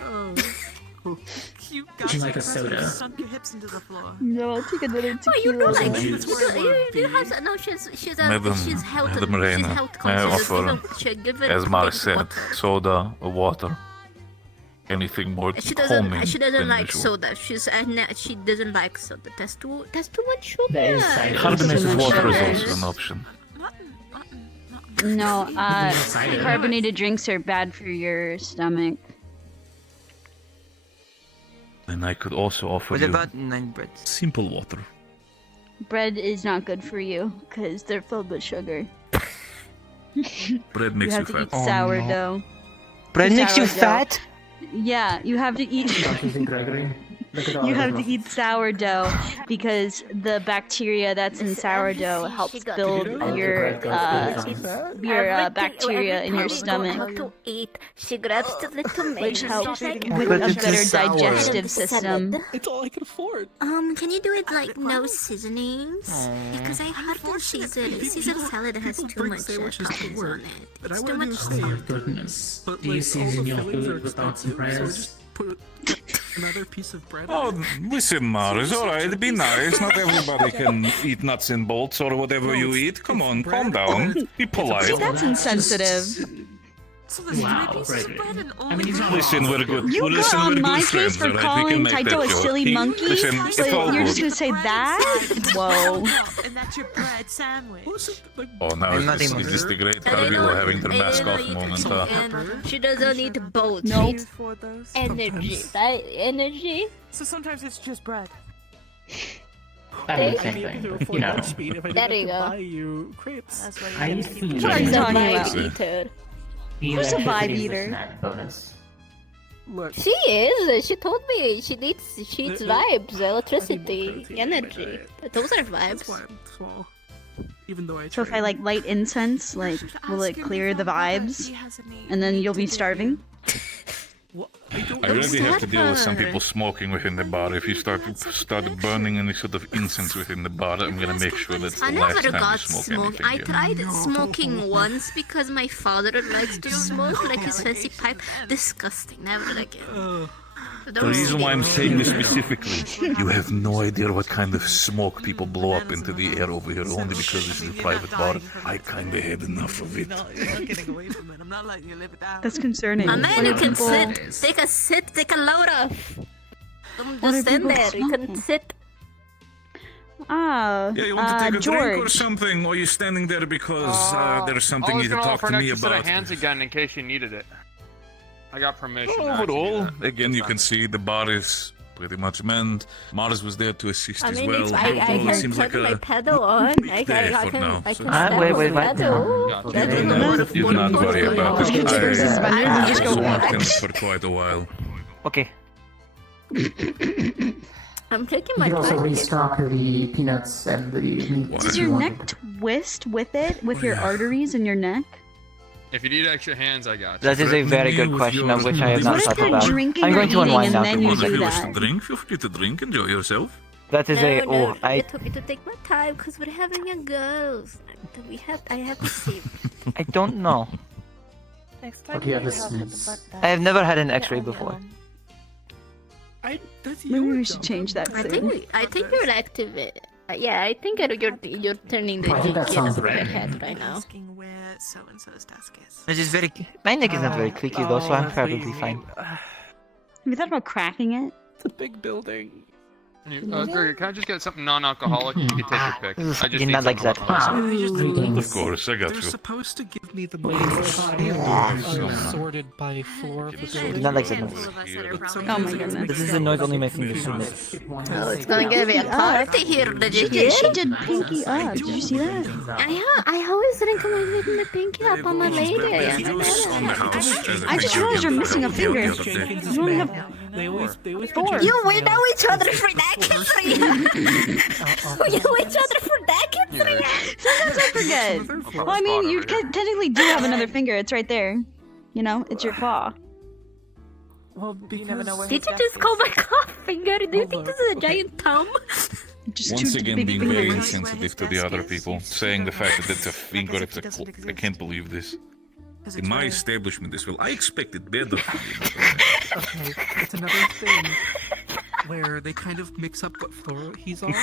Would you like a soda? No, I'll take another Oh, you know, tequila. like juice. you have no. She's Madam health. Raina, She's health may I conscious. offer, She give her as Mara plain said, water. soda or water. Anything more She calming doesn't. She doesn't than like usual. soda. She doesn't like soda. That's too much sugar. That is cider. Carbonated Too much water is sugar. also an option. No, Cider. carbonated drinks are bad for your stomach. And I could also offer What you about 9 breads? simple water. Bread is not good for you because they're filled with sugar. Bread You makes you have to fat. eat sourdough. Bread makes you Sourdough. fat? Yeah, you have to eat. Stop using Gregory. You have to eat sourdough because the bacteria that's in sourdough helps build your bacteria in your stomach, To eat, she grabs the little which mace. helps She's like, with a better digestive system. It's all I can afford. Can you do it like no seasonings? Because I heard that Caesar salad has too much toppings on it. It's too much Oh my goodness. Do you season your food with thoughts and prayers? Put another piece of bread. Oh, listen, Mars, alright, be nice. Not everybody can eat nuts and bolts or whatever you eat. Come on, calm down. Be polite. See, that's insensitive. Wow, Listen, we're good. You Listen, got on we're my good case friends, for alright? We calling can make Taito that a joke. silly monkey, Listen, so it's all you're good. just gonna say that? Whoa. And that's your bread sandwich. Oh, now I'm not is even- this the great Carvilo having their mask off moment? And she doesn't need both. No. She needs energy, right? Energy. So sometimes it's just bread. I mean, same thing. You know. There you go. Buy you crepes. That's why I you used to What are you talking about? Eater. Who's a vibe eater? Snack bonus. Look, She is. She told me she eats vibes, electricity, energy. Right. Those are That's vibes. why I'm small. Even though I So if I like light incense, like, will it clear the vibes? And And then you'll be starving? I really have to deal with some people smoking within the bar. If you start burning any sort of incense within the bar, I'm gonna make sure that's the I last never time you got smoke smoke. anything. I again. tried smoking once because my father likes to smoke, like his fancy pipe. Disgusting. Never again. The reason why I'm saying this specifically, you have no idea what kind of smoke people blow up into the air over here, only because this is a private bar. I kinda had enough of it. I'm not letting you live it down. That's concerning. A man, What you are can people- sit, take a sit, take a load off. Don't What are just stand people there. You can smoking? sit. Yeah, you want to take a drink or George. something? Or are you standing there because there's something you need to talk to me about? hands again in case you needed it. I got permission. Overall, again, you can see the bar is pretty much manned. Mars was there to assist I as mean, well. it's, I Overall, it can seems like put my a pedal on. I day can, I for can, now, I so- can step wait, on wait, the what? pedal. That's You do not worry about this. You get suspended and just go also back. worked in for quite a while. Okay. I'm taking You my can also time. restock the peanuts and the meat. What? Does if your you neck wanted. twist with it? With your arteries in your neck? If you need extra hands, I got you. That is a very good question of which I have not What if thought you're about. drinking I'm or going to eating unwind and now. then you If do you wish to that? drink, feel free to drink. Enjoy yourself. That is a No, I you told me to take my time because we're having young girls. I have to see. I don't know. Next What do you have this means? I have never had an X-ray before. Maybe we should change that I soon. think you're active. Yeah, I think you're turning the I think that key sounds in your right. head right now. Asking where so and so's desk is. It is very. My neck is not very creaky though, so I'm probably fine. Have you thought about cracking it? It's a big building. Gregory, can I just get something non-alcoholic? You can take your pick. I just You're need not like something that. non-alcoholic. Of course, I got They're you. supposed to give me the Yeah. sorted by floor of the building. Not like that. Oh my goodness. This is the noise only my fingers can make. Oh, it's gonna get me a party here. Did you hear? She did pinky up. Did you see that? I always drink with my pinky up on my lady. I just realized you're missing a finger. You only have They always four. We know each other for that, Kitsuya. We know each other for that, Kitsuya. Sometimes I forget. Well, I mean, you technically do have another finger. It's right there. You know, it's your claw. Well, you never know where Did you just call my cough finger? Do you think this is a giant thumb? Just Once two again, big being very fingers. insensitive to the other people, saying the fact that it's a finger, it's a I can't believe this. In my establishment as well, I expected better from you. Okay, it's another thing where they kind of mix up what floor he's on.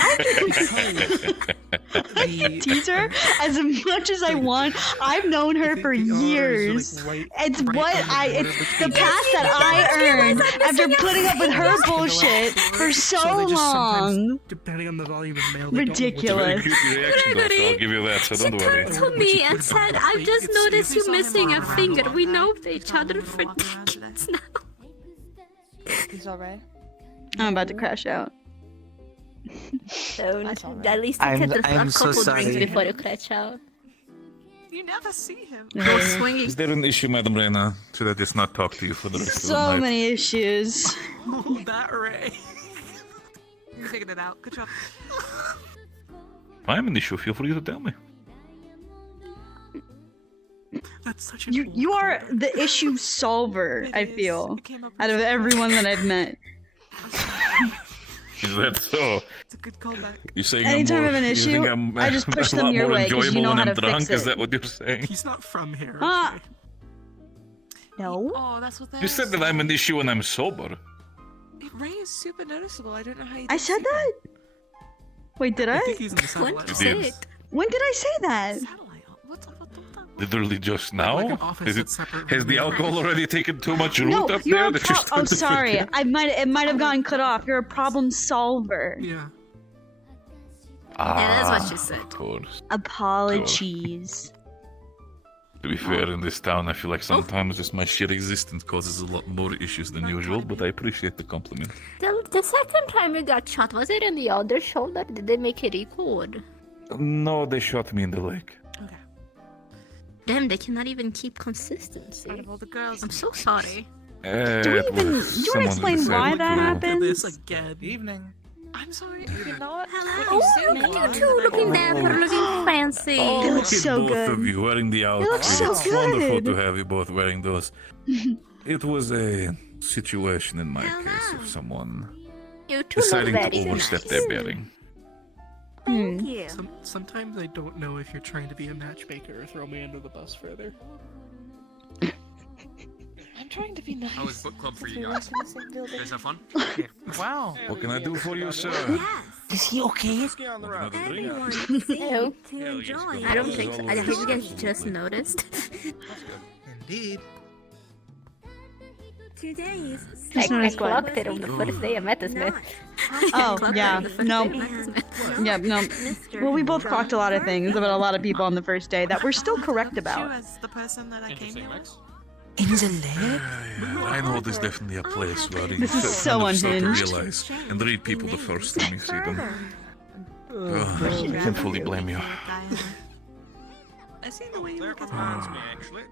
Teaser, as much as I want, I've known her for years. It's what it's the path that I earned after putting up with her bullshit for so long. Depending on the volume of mail, Ridiculous. Reaction, though, so I'll give you that, so don't worry. To me and said, I've just noticed you missing a finger. We know each other for decades now. He's alright. I'm about to crash out. Don't. At least you get I'm a so couple sorry. drinks before you crash out. You never see him. Go swinging. Is there an issue, Madam Raina? Should I just not talk to you for the rest of the So night? many issues. Oh, that Ray. You figured it out. Good job. If I'm an issue, feel free to tell me. That's such a You are the issue solver, I feel, out of everyone that I've met. Is that so? It's a good callback. You saying Anytime I I'm more, have an you issue, think I'm, I just push a them lot your more way 'cause you enjoyable know when how I'm to fix drunk? Is it. that what you're saying? He's not from here. Ah. Okay? No. Oh, that's what that You said that I'm an issue when I'm sober. Ray is super noticeable. I don't know how you. I said that? Wait, did I? think he's in the satellite. You did. When did I say that? Literally just now? Like an opposite separate Has the alcohol already taken too much root No, up you're there a that you're oh, starting to sorry. forget? It might have gotten cut off. You're a problem solver. Yeah. Yeah, that's what she said. Of course. Apologies. To be fair, in this town, I feel like sometimes just my sheer existence causes a lot more issues than usual, but I appreciate the compliment. The second time you got shot, was it in the other shoulder? Did they make it record? No, they shot me in the leg. Damn, they cannot even keep consistency. Out of all the girls, I'm so sorry. Do you it even? was Do you want to someone explain who why decided that to- happened? This again. Evening. I'm sorry. I did not. Oh, look at you two looking dapper, looking fancy. Oh, They look look at so both good. of you wearing the outfits. look so It's wonderful good. to have you both wearing those. It was a situation in my case of someone You two look deciding very to overstep their bearing. Thank you. Sometimes I don't know if you're trying to be a matchmaker or throw me under the bus further. I'm trying to be nice. How was book club for you guys? You guys have fun? Wow. What can I do for you, sir? Is he okay? Hello. To enjoy. I don't think so. I think you guys just noticed. Indeed. Today is I clocked it on the first day I met this man. Oh, yeah. No. Yeah, no. Well, we both clocked a lot of things about a lot of people on the first day that we're still correct about. As the person that I came here with. In the lab? Reinhold is definitely a place where you This is so kind of start to unhinged. realize and read people the first time you see them. I can fully blame you. I see the way you look at Reminds me, actually.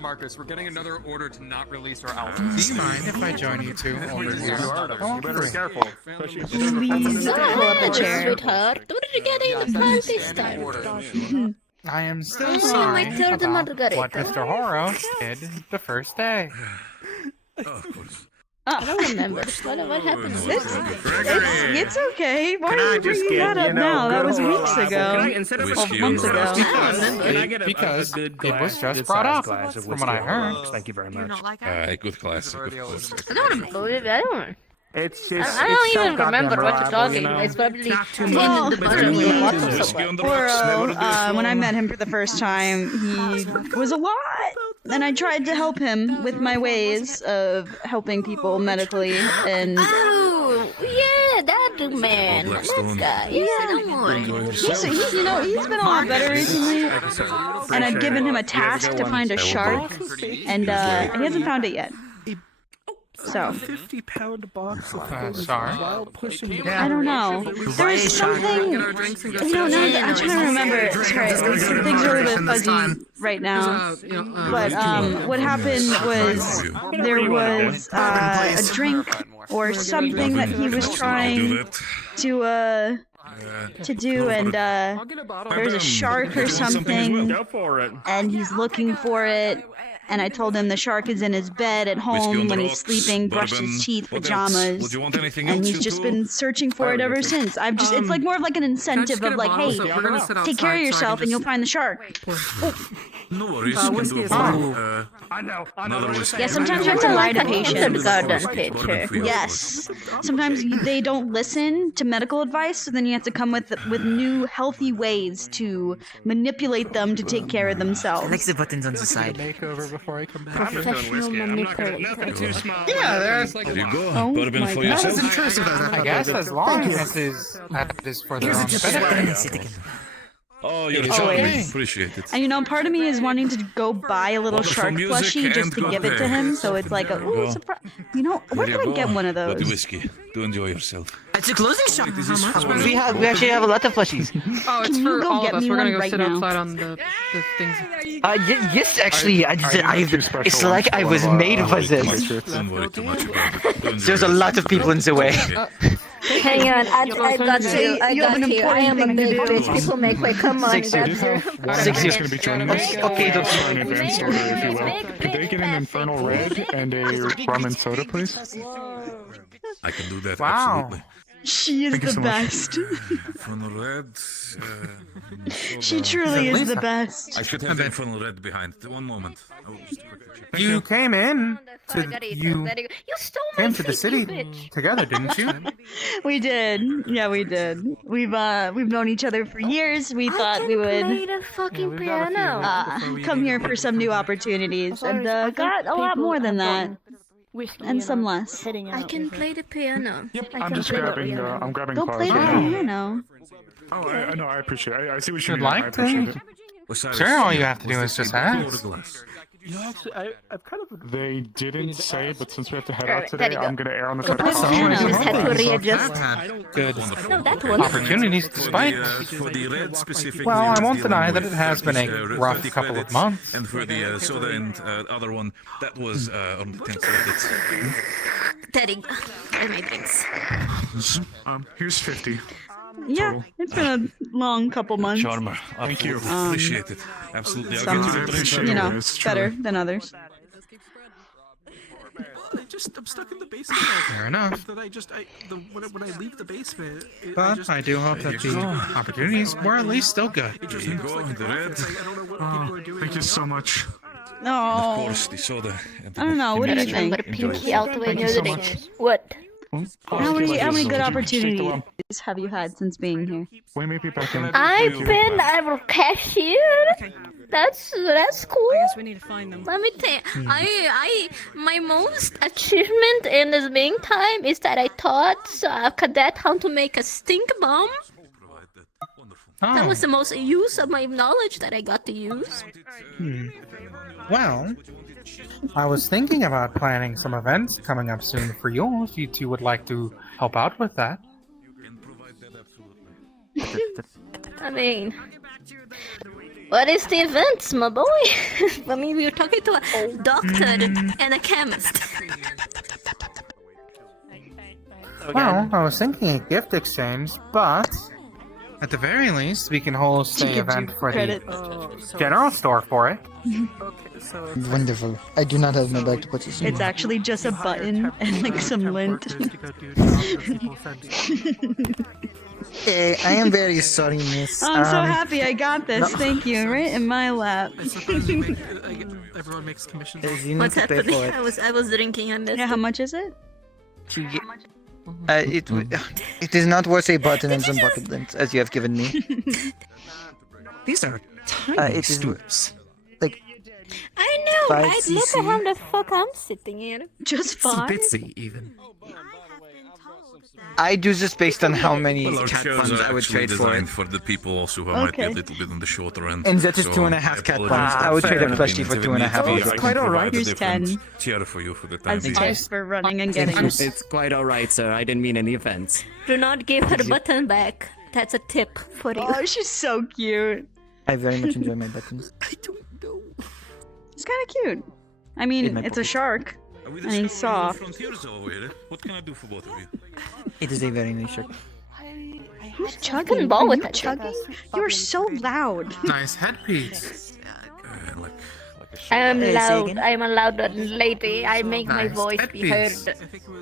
Marcus, we're getting another order to not release our album. Do you mind if I join you two over here? You better be careful. Please pull up a chair. Sweetheart, what did you get in the plan this time? I am still Oh, sorry my third about margarita. what Mr. Horo did the first day. I don't remember. What happened? It's okay. Why are you bringing that up now? That was weeks ago. Instead of Whiskey months on the ago. Can I get a Because good it glass, was just good brought sized up, glass of from whiskey what I on heard. rocks? Thank you very Do you much. not like Alright, good class, good class. I don't believe it. I don't. It's I just. don't even remember what you're talking about. It's probably Well, in the for bottom me, of the bottle Whiskey somewhere. on the rocks, never do Oro, when I met him for the first time, he was a lot. And I tried to help him with my ways of helping people medically and Oh, yeah, that man. That guy. Yeah, don't worry. he's you know, he's been a lot better recently. And I've given him a task to find a shark, and he hasn't found it yet. So 50-pound box of sorry. while pushing. I don't know. There was something. No, I'm trying to remember. Sorry, things are a little bit fuzzy right now. But what happened was there was a drink or something that he was trying to do, and there's a shark or something, and he's looking for it. And I told him the shark is in his bed at home when he's sleeping, brushed his teeth, pajamas, and he's just been searching for it ever since. It's like more of like an incentive of like, hey, take care of yourself and you'll find the shark. No worries, you can do fine. Another whiskey. Yeah, sometimes you have to lie to patients. Picture. Yes. Sometimes they don't listen to medical advice, so then you have to come with new healthy ways to manipulate them to take care of themselves. I like the buttons on the side. Makeover before I come back. Professional manipulator. Yeah, there's There you go. Oh Bourbon my for God. yourself. I guess as long as it is for their own benefit. Oh, you're Oh, charming. wait. Appreciate it. And you know, part of me is wanting to go buy a little Order for shark music plushie just and to go give it to there. him, so it's like a ooh Go. surprise. You know, where There can you I get go. one of But those? the whiskey. Do enjoy yourself. It's a closing shop. Wait, is this for- We actually have a lot of plushies. Oh, it's Can for you go all get of us. me We're gonna one go right sit now? outside on the things. Yes, actually, it's like I was made for this. Don't worry too much about it. Do enjoy There's a lot of people in the way. Hang on, I got you. I got you. I am a big bitch. People make way. Come on, Six got years. you. One Six is years. going to be joining us. Okay, in advance order, if you will. Could they get an Infernal Red and a rum and soda, please? I can do that, Wow. absolutely. She is Thank you the so much. best. Funnel red. She truly is the best. I should have that funnel red behind. One moment. I will just quickly check. You came in to you You stole my came to the city, city you bitch. together, didn't you? We did. Yeah, we did. We've known each other for years. We thought we Play would the fucking piano. come here for some new opportunities, and got a lot more than that, and some less. I can play the piano. I'm just grabbing. I'm grabbing Go claws play the right now. piano. Oh, I know. I appreciate it. I see what you You'd mean. I like appreciate to? it. Sure, all you have to do is just ask. You know, actually, I've kind of. They didn't say, but since we have to head Alright, out today, there you go. I'm gonna err on the Go side of play the caution. piano. Just had to readjust. Good. No, that one. Opportunities despite. For the red specifically, Well, I was won't dealing deny that with it has been a these, rough red couple of credits, months. And for the soda and other one, that was on the 10th credits. Teddy, I made drinks. Here's 50. Yeah, it's been a long couple months. Charmer. Thank you. Appreciate it. Absolutely. I'll Some, get you the drinks right you away. know, It's true. better than others. I'm stuck in the basement. Fair enough. That when I leave the basement. But I do hope that the opportunities were at least still good. There you go, the red. Thank you so much. No. Of course, the soda. And I don't know. What do you enjoy think? it. Enjoy Pinky it. out the way Thank near you the so drink. much. What? How many good Did you take the opportunities rum? have you had since being here? We may be back in. I've been a cashier. That's cool. I guess we need to find them. Let me tell you, my most achievement in this meantime is that I taught a cadet how to make a stink bomb. That was the most use of my knowledge that I got to use. Well, I was thinking about planning some events coming up soon for you, if you two would like to help out with that. I mean, what is the events, my boy? I mean, we were talking to a doctor and a chemist. Well, I was thinking a gift exchange, but at the very least, we can host an event for the general store for it. Wonderful. I do not have my bag to put this in. It's actually just a button and like some lint. I am very sorry, miss. I'm so happy I got this. Thank you. Right in my lap. Everyone makes commissions. You need What's to pay happening? for it. I was drinking and missed Yeah, how it. much is it? It is not worth a button and some bucket lint, as you have given me. These are tiny it is scoops. like I know, 5 right? Look cc. at how the fuck I'm sitting here. Just So 5? bitsy, even. I do this based on how many Well, our cat chairs funds are I would actually trade for it. designed for the people also who might be a Okay. little bit on the shorter end. And that is So 2.5 cat apologies. funds. I would trade a Fair plushie enough. for If it 2.5 needs to be, bucks. I can Quite all provide right. a Here's different 10. chair for you for the time As a being. gift for running and getting it. It's quite alright, sir. I didn't mean any offense. Do not give her the button back. That's a tip for you. Oh, she's so cute. I very much enjoy my buttons. It's kind of cute. I mean, my it's a pocket. shark. Are we And he's discovering soft. new frontiers over here? What can I do for both of you? It is a very nice shirt. Who's chugging? ball Are with you that chugging? You are so loud. Nice headpiece. Like I'm Hey, say loud. again? I'm a loud lady. I make my Nice voice be heard. headpiece.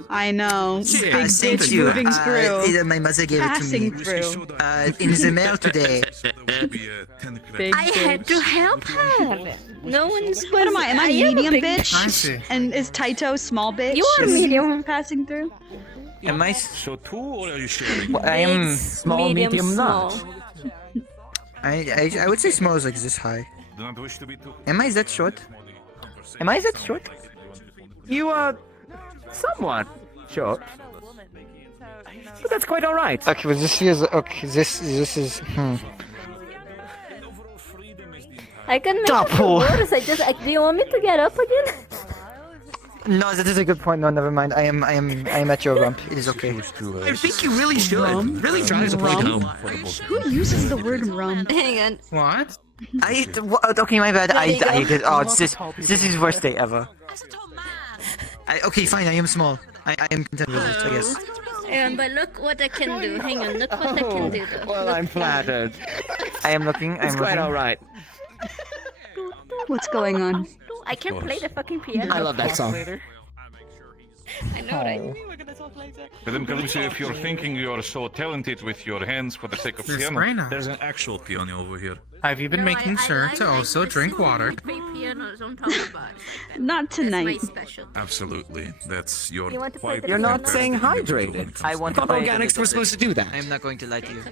I know. Big thank bitch you. moving through. My mother gave Passing it to me. through. In the mail today. there will be 10 Big I had bitch. to help her. No one's. What am I? Am I medium a big bitch? I see. And is Taito small bitch? You are Is he medium. passing through? Am I? So two, or are you sharing? Well, I am. Small, medium, small. I would say small is like this high. Do not wish to be too. Am I that short? Am I that short? You are somewhat short. But that's quite alright. Okay, but this is okay. This is. I can make it Double. worse. Do you want me to get up again? No, that is a good point. No, never mind. I am at your rump. It is okay. I think you really should. Really try to point home. Who uses the word rum? Hang on. What? Okay, my bad. I did. Oh, this is the worst day ever. Okay, fine. I am small. I am content with it, I guess. But look what I can do. Hang on, look what I can do though. Well, I'm flattered. I am looking. It's quite alright. What's going on? I can play the fucking piano. I love that song. I know, right? Madam Calusi, if you're thinking you're so talented with your hands for the sake of Miss piano, Raina. there's an actual piano over here. Have you been making sure to also drink water? Pianos, I'm talking about. Not tonight. Absolutely. That's your You want to play quite You're not fantastic saying instrument. hydrated. I want I to thought play organics were supposed to do that. I am not going to lie to you.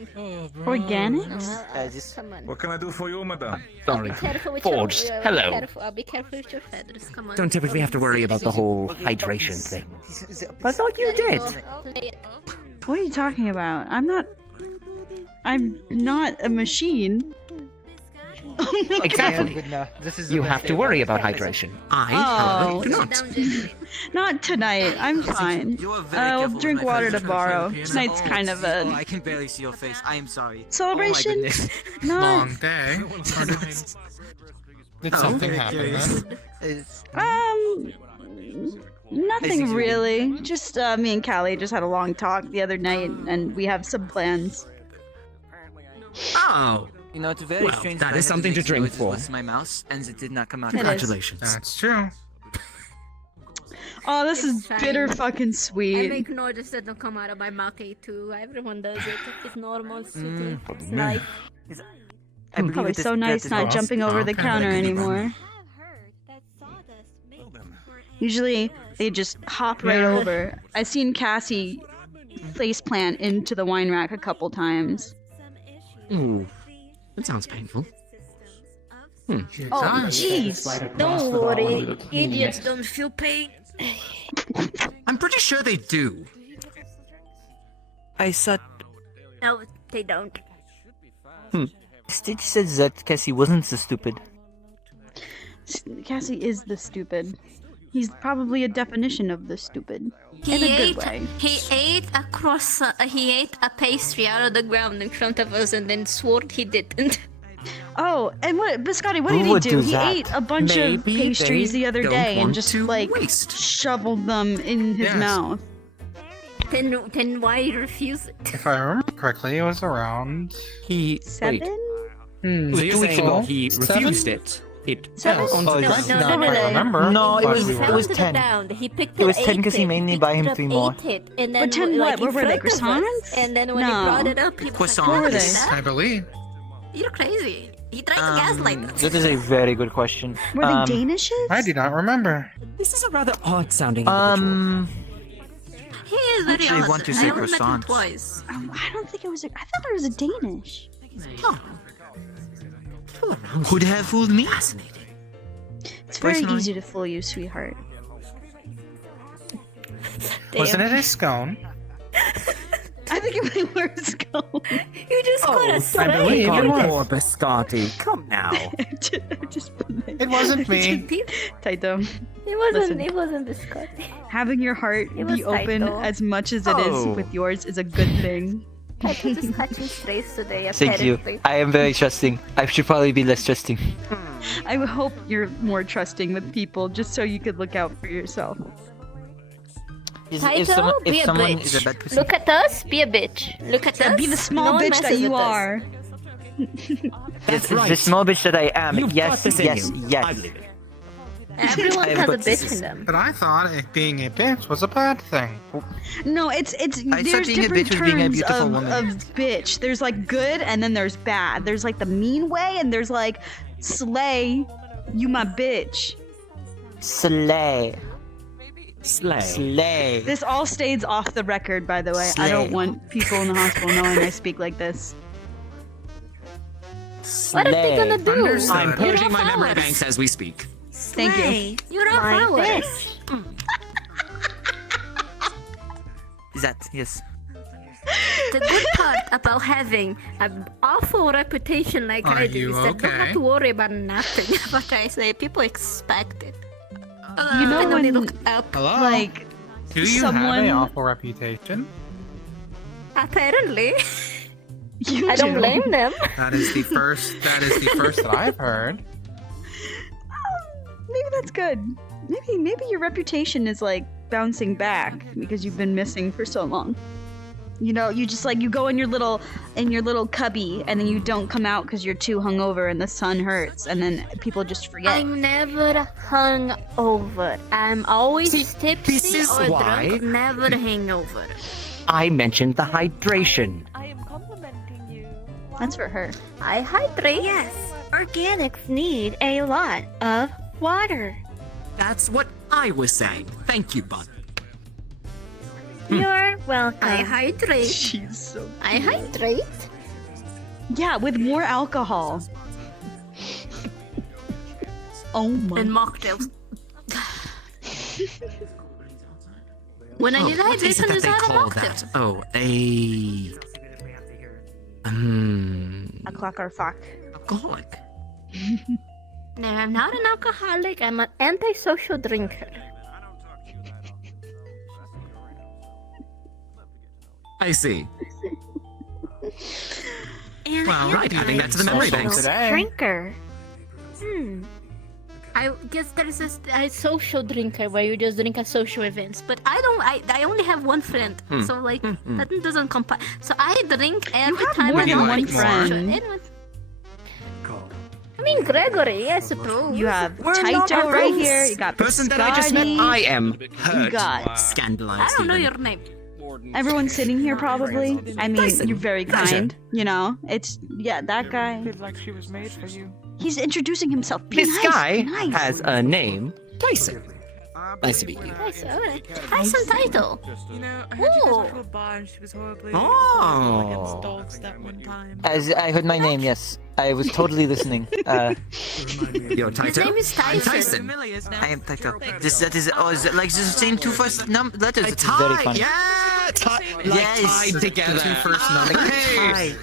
Organics? What can I do for you, madam? Sorry. Careful with Forged. your, Hello. I'll be careful with your feathers. Come on. Don't typically have to worry about the whole hydration thing. But I thought you did. What are you talking about? I'm not a machine. Exactly. You have to worry about hydration. I do not. Not tonight. I'm fine. I'll drink water tomorrow. Tonight's kind of Oh, a I can barely see your face. I am sorry. celebration. Not Long day. Did something happen then? nothing really. Just me and Callie just had a long talk the other night, and we have some plans. Oh. You know, it's very Well, strange. that I is had something to make drink noises for. with my mouse, and it did not come out. Congratulations. That's true. Oh, this is fine. bitter fucking I sweet. make noises that don't come out of my mouth too. Everyone does it. It's normal. It's it's Yeah. life. I believe Probably it is- so nice that is not awesome. jumping over the Okay. counter anymore. Usually they just hop right Yeah. over. I've seen Cassie faceplant into the wine rack a couple times. Ooh. That sounds painful. Oh, jeez. Don't worry. Idiots don't feel pain. I'm pretty sure they do. I thought No, they don't. Stitch said that Cassie wasn't so stupid. Cassie is the stupid. He's probably a definition of the stupid. In a good way. He ate a pastry out of the ground in front of us and then swore he didn't. Oh, and what, Biscotti, what Who did he would do? do He that? ate a bunch of Maybe pastries they the other don't day and want just to like waste. shoveled them in his Yes. mouth. Then why refuse it? If I remember correctly, it was around He... Seven? Wait. So you're 2 weeks saying ago? he Seven? refused it? It Seven? sounds- Oh, No, that's no, not no, no, quite no. remember. No, it but was we it were- was Found 10. Down. He picked It was ate 10 'cause he made me buy him picked it 3 up, more. ate it, and then, 10 like, what? What in were they, front of us, croissants? And then when No. he brought it up, he was Croissants. like, What were "What is they? that?" I believe. You're crazy. He tried to gaslight us. That is a very good question. Were they Danishes? I do not remember. This is a rather odd sounding individual. He is very Actually, odd. want to I say only met him croissants. twice. I don't think it was. I thought it was a Danish. Huh. Could have fooled me. Fascinating. It's very Personally- easy to fool you, sweetheart. Wasn't it a scone? I think it was a scone. You just got a I slay. believe it was. Poor Biscotti. Come now. It wasn't me. Taito. It wasn't. Listen. It wasn't Biscotti. Having your heart It was be open Taito. as much as it is Oh. with yours is a good thing. I was just catching strays today. Thank you. Apparently. I am very trusting. I should probably be less trusting. I would hope you're more trusting with people just so you could look out for yourself. Taito, be a someone bitch. is a bad pussy. Look at us, be a bitch. Look at us. Be the small no one bitch that messes you with us. are. That's the right. small bitch that I am. You've yes, got this in yes, you. yes. I believe it. Everyone I have has a got bitch this. in them. But I thought being a bitch was a bad thing. No, it's I thought there's being a different bitch was being a terms beautiful of, woman. of bitch. There's like good and then there's bad. There's like the mean way and there's like slay, you my bitch. Slay. Slay. Slay. This all stays off the record, by the way. I Slay. don't want people in the hospital knowing I speak like this. What are they gonna do? Understood. I'm You purging don't my have memory ours. banks as we speak. Thank you. You don't My have ours. bitch. That, yes. The good part about having an awful reputation like Are I do you is that I don't okay? have to worry about nothing. What I say, people expect it. You know and then they when, look up. Hello? like, Do you have someone... an awful reputation? Apparently. You I don't do. blame them. That is the first that I've heard. Maybe that's good. Maybe your reputation is like bouncing back because you've been missing for so long. You know, you just like you go in your little cubby and then you don't come out because you're too hungover and the sun hurts and then people just forget. I'm never hung over. I'm always tipsy this is or why- drunk, never hangover. I mentioned the hydration. I am complimenting you. That's for her. I hydrate. Yes, Organics need a lot of water. That's what I was saying. Thank you, bud. You're welcome. I hydrate. She's so I hydrate. Yeah, with more alcohol. Oh my. And mocktails. When I need What is it hydration, that is they out of call mocktails. that? Oh, A clock or fuck. alcoholic. No, I'm not an alcoholic. I'm an antisocial drinker. I see. And Well, right, adding that to the memory banks. Drinker. I guess there's a social drinker where you just drink at social events, but I only have one friend, so like that doesn't compare. So I drink every have time more I than want one to drink social. friend. Anyone- I mean Gregory, I suppose. You have We're not Taito right friends. here. You got Person that I just met, Biscotti. I am hurt. You got Scandalized. I don't know even. your name. everyone sitting here probably. I mean, Tyson. you're very Pleasure. kind. You know, it's that guy. Feels like she was made for you. He's introducing himself. Be This nice, guy be nice. has a name. Tyson. Nice to meet you. Nice, alright. Tyson title. You know, I heard you Ooh. guys went to a bar and she was horribly Oh. against dogs that one time. As I heard my name, yes. I was totally listening. Yo, His Taito. name is I'm Tyson. Tyson. I am Taito. That is, is it like the same two first letters? It's very funny. Yeah, like Yes. tied together. Two first numbers. Hey.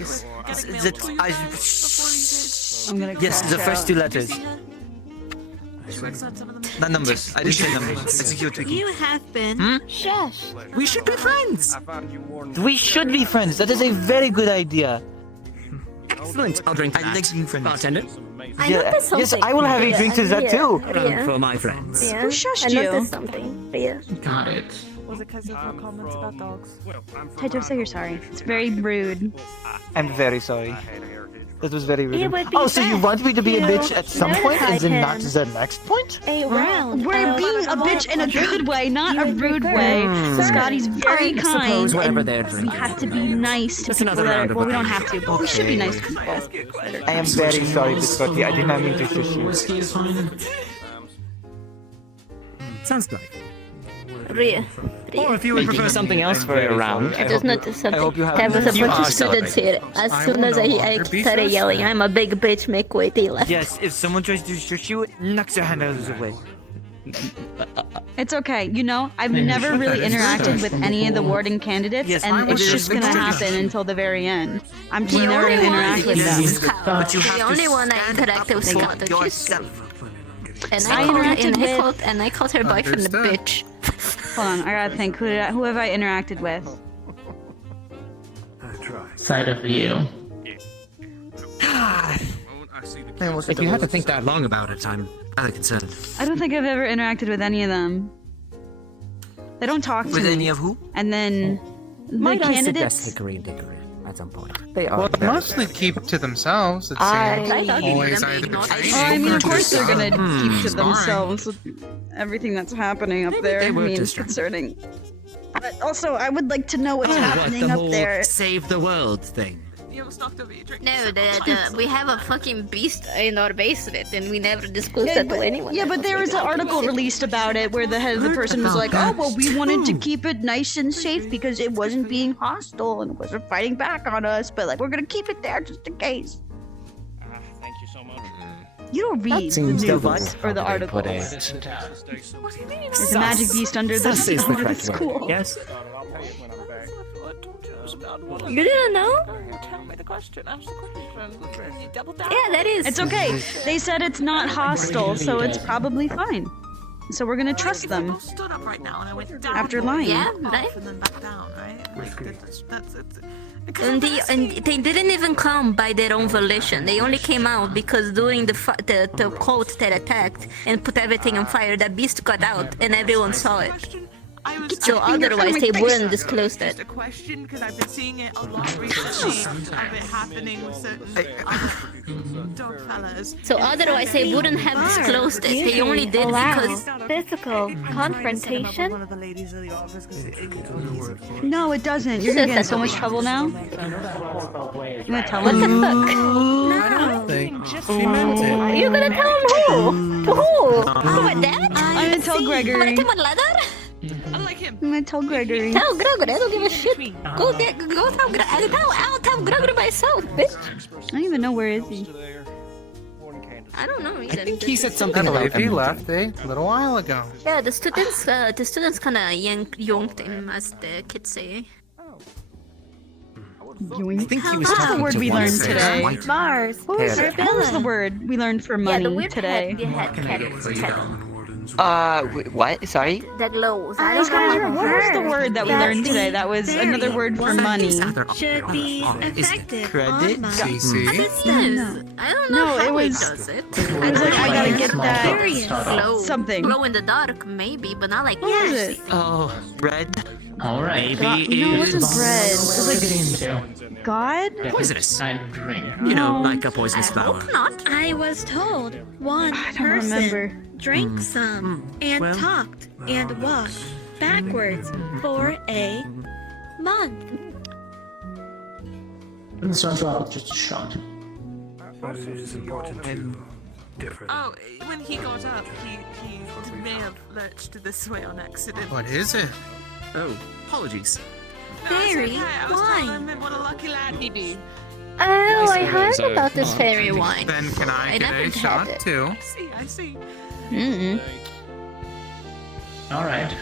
I'm gonna Yes, crash the first out. two letters. Not numbers. I didn't say numbers. It's a cute tricky. You have been. Shush. We should be friends. We should be friends. That is a very good idea. Excellent. I'll drink that. I like being friends. Bartender. I Yeah, noticed something. yes, I will have a drink to that too. For my friends. Yeah. Who shushed I you? noticed something. Yeah. Got it. Was it because of her comments about dogs? Taito, say you're sorry. It's very rude. I'm very sorry. That was very rude. It would be Oh, so you best want me to be a to bitch at some point and then not notify the next point? A round. We're of being a bitch in a good way, not You a would rude prefer. way. Scotty's very I kind. suppose whatever and they're we drinking. have to be nice to Just people another that round are, of well, we don't abuse. have to, but we should be nice to people. I am very sorry, Biscotti. I did not mean to shush you. Sounds good. Rhea. Or if you would prefer something else for a round. I just noticed something. hope you have- There was a You bunch are of students here. As I soon as wanna I walk your beef started fest. yelling, I'm a big bitch, make way, they left. Yes, if someone tries to shush you, knocks your hand out of the way. It's okay. You know, I've never really interacted with any of the warden candidates, Yes, and it's it is just gonna very happen until the very end. I'm just The never only gonna one interact with is them. Scott. But you have The to only one I stand interacted with up for Scott. yourself. And I interacted with- I called her boyfriend a Understood. bitch. Hold on, I gotta think. Who have I interacted with? Side of you. If you have to think that long about it, I'm rather concerned. I don't think I've ever interacted with any of them. They don't talk to With me. any of who? And then the Might I candidates. suggest Hickory and Dickory at some point? They are Well, very mostly keep to themselves, it I- seems. I Always them either being not- training Oh, I mean, or of course they're gonna just, keep to sparring. themselves with everything that's happening up there. they I were mean, distracted. concerning. But also, I would like to know what's What, happening the up whole there. save the world thing? You almost knocked over your drink. No, we have a fucking beast in our basement, and we never disclosed Yeah, that to but, anyone. yeah, but there was an article released about it where the head of the person was like, "Oh, well, we wanted to keep it nice and safe because it wasn't being hostile and it wasn't fighting back on us, but like we're gonna keep it there just in case." Thank you so much. You don't read the seems news what? or the How do they put articles. it? What do you mean? There's a magic beast under the Sus is the over the correct word. school. Yes? You didn't know? Tell me the question. Ask the question. You double down. Yeah, that is. It's okay. They said it's not hostile, so it's probably fine. so we're gonna trust them. Stood up right now, and I went down. After lying. Yeah, right. And then back down, right? Like, that's And they didn't even come by their own volition. They only came out because during the cult that attacked and put everything on fire, that beast got out and everyone saw it. So otherwise they wouldn't disclose that. Just a question, because I've been seeing it a lot recently of it happening with certain dog fellas. So otherwise they wouldn't have disclosed it. They only did because physical confrontation. No, it doesn't. You're gonna get in so much trouble now. You gonna tell What the him? fuck? No. You're gonna tell him who? To who? To my dad? I'm gonna tell Gregory. To my leather? I like him. I'm gonna tell Gregory. Tell Gregory. I don't give a shit. Go tell Gregory. I'll tell Gregory myself, bitch. I don't even know where is he. I don't know either. I think he said I something about believe he him. left a little while ago. Yeah, the students kind of yoinked him, as the kids say. Yoink. I think he was What's talking the word to we one learned of those today? white Mars. What was the word we learned for money today? What? Sorry? That lows. I was wondering, what was the word that we learned today? That was another word for money. Should be effective Credit? on Sisters. I don't know No, how it was. does it. It was like I gotta get that Glow. something. Glow in the dark, maybe, but not like What was it? Oh, red? Alright. No, it wasn't bread. It was like God. Poisonous. You know, like a poisonous flower. Not. I was told one I don't person remember. drank some and Well. talked and walked backwards for a month. Doesn't start you off with just a shot. But it is important to differ. Oh, when he got up, he may have lurched this way on accident. What is it? Oh, apologies. Fairy I was telling him what a lucky lad he'd be. Oh, I heard about this fairy wine. Then can I get never a had shot it. too? I see. Mm-mm. Alright.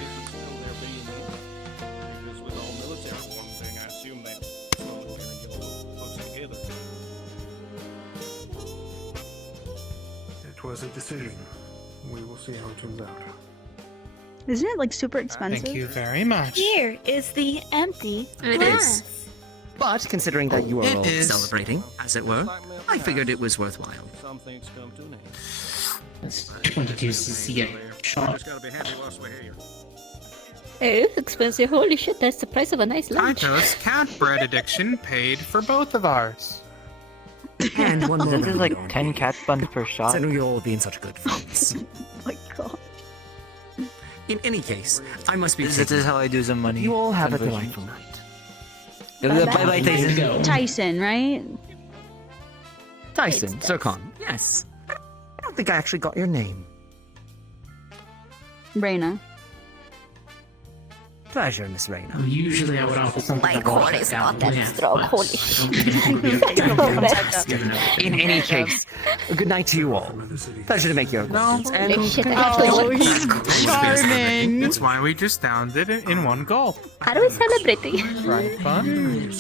It was a decision. We will see how it turns out. Isn't it like super expensive? Thank you very much. Here is the empty It glass. is. But considering that you are It all is. Celebrating, as it were, I figured it was worthwhile. That's 22cc a shot. It is expensive. Holy shit, that's the price of a nice lunch. Kaito's cat bread addiction paid for both of ours. And one more. That is like 10 cat buns per shot. Considering you're all being such good friends. My God. In any case, I must be This taking. is how I do some money. You all have a conversion. delightful night. Bye-bye, Tyson. Tyson, right? Tyson, Zircon. Yes. I don't think I actually got your name. Raina. Pleasure, Miss Raina. Usually I would offer something My like core that is down. not that Yeah. strong. Holy shit. In any case, good night to you all. Pleasure to make your acquaintance. And Holy shit, Oh, he's charming. It's why we just downed it in one gulp. How do we celebrate it? Right, fun?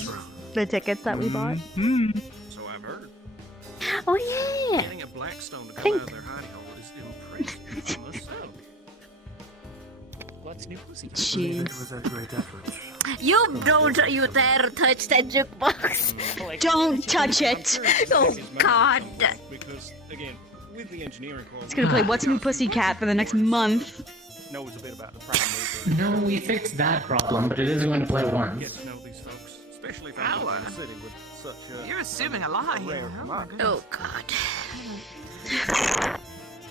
The tickets that we bought. Hmm. So I've heard. Oh yeah. Getting a Blackstone to come Think. out of their hidey hole is impressive, I must say. What's new pussy? It Jeez. was a great effort. You don't you dare touch that jukebox. Don't touch it. Oh God. Because again, with the engineering course, It's gonna play What's New Pussycat for the next month. knows a bit about the prime No, we fixed that problem, but it is going to play once. Get to know these folks, especially if I'm in the city with such a You're assuming a lot here. Oh my goodness. Oh God.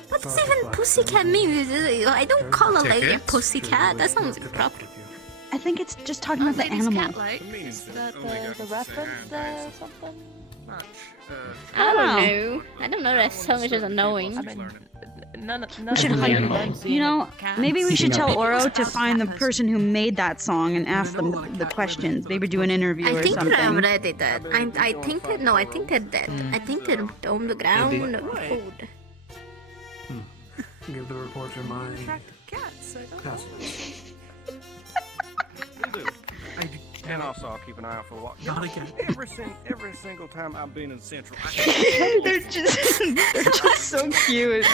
What does even pussycat mean? I don't call a lady a pussycat. That sounds improper. I think it's just talking about the animal. Is that the reference something? I don't know. I don't know that song is just annoying. We should you know, maybe we should tell Oro to find the person who made that song and ask them the questions. Maybe do an interview I or think something. they're already dead. I think that no, I think they're dead. I think they're on the ground. Food. Give the reporter my password. And also, I'll keep an eye out for what. Not again. Every single time I've been in Central, they're just so cute.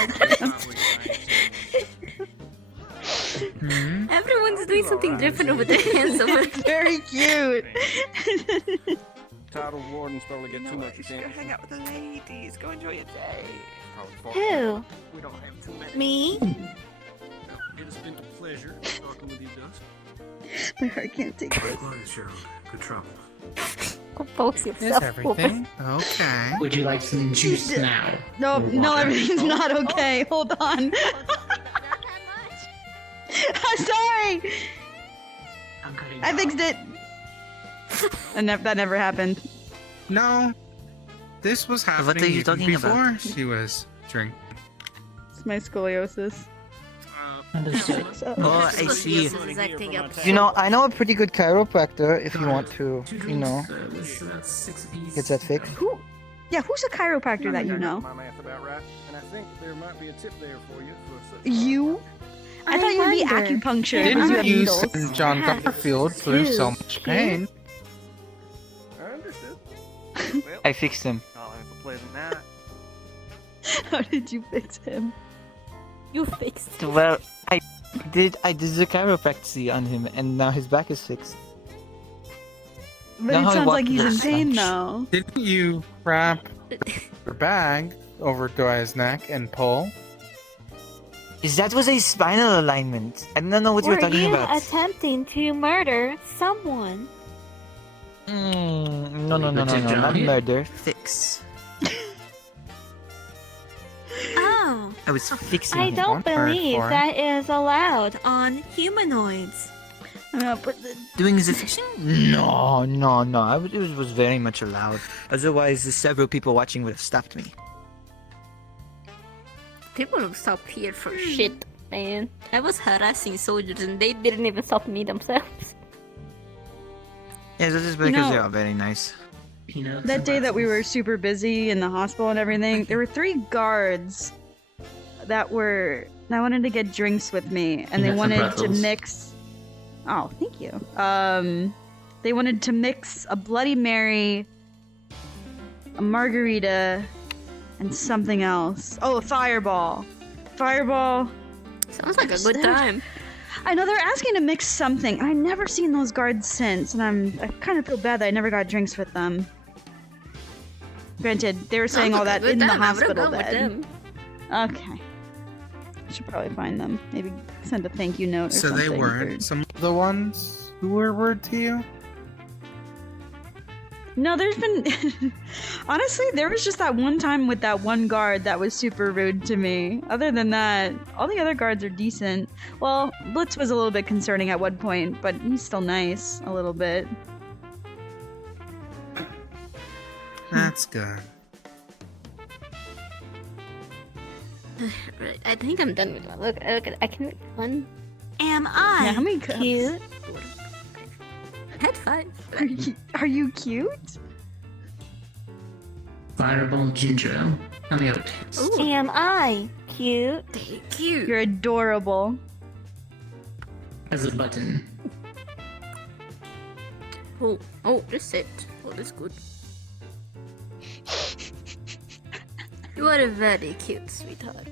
Everyone's doing something different with their hands over there. Very cute. Title wardens probably get too much Go attention. hang out with the ladies. Go enjoy your day. Who? We don't have too many. Me? It has been a pleasure talking with you, Dust. My heart can't take this. Good trouble. Compose Is yourself. everything okay? Would you like some juice now? No, no, everything's not okay. Hold on. I'm sorry. I fixed it. And that never happened. No. This was happening What are you even talking before about? she was drinking. It's my scoliosis. Oh, I see. Is acting up. You know, I know a pretty good chiropractor if you want to, you know, get that fixed. Yeah, who's a chiropractor that you know? My math about right, and I think there might be a tip there for you. You? I thought you'd be acupuncture. because you Didn't have you needles. send John Garfield through so much pain? I understood. I fixed him. I'll have a pleasant night. How did you fix him? You fixed. Well, I did the chiropractic on him, and now his back is fixed. But Know it how he sounds like walked he's in this pain much? though. Didn't you wrap your bag over Dwyer's neck and pull? That was a spinal alignment. I don't know what you're Were talking you about. attempting to murder someone? No, not murder. Fix. Oh, I was fixing I him. don't One word believe for it. that is allowed on humanoids. But Doing the fixing? No. It was very much allowed. Otherwise, several people watching would have stopped me. People don't stop here for shit, man. I was harassing soldiers and they didn't even stop me themselves. Yeah, this is because know- they are very nice. that day that we were super busy in the hospital and everything, there were 3 guards that wanted to get drinks with me, and they Peanuts and wanted to pretzels. mix. Oh, thank you. They wanted to mix a Bloody Mary, a margarita, and something else. Oh, a fireball. Fireball. Sounds like a good time. I know they're asking to mix something. I've never seen those guards since, and I kind of feel bad that I never got drinks with them. Granted, they were saying all that in the hospital bed. Okay. I should probably find them. Maybe send a thank you note or So something. they weren't some of the ones who were rude to you? No, there's been... Honestly, there was just that one time with that one guard that was super rude to me. Other than that, all the other guards are decent. Well, Blitz was a little bit concerning at one point, but he's still nice, a little bit. That's good. Right, I think I'm done with one. Look, I can make one. Am I Yeah, how many cups? cute? I had 5. Are you cute? Fireball ginger ale. And the other two. Am I cute? Cute. You're adorable. As a button. Oh, this it. Oh, this good. You are very cute, sweetheart.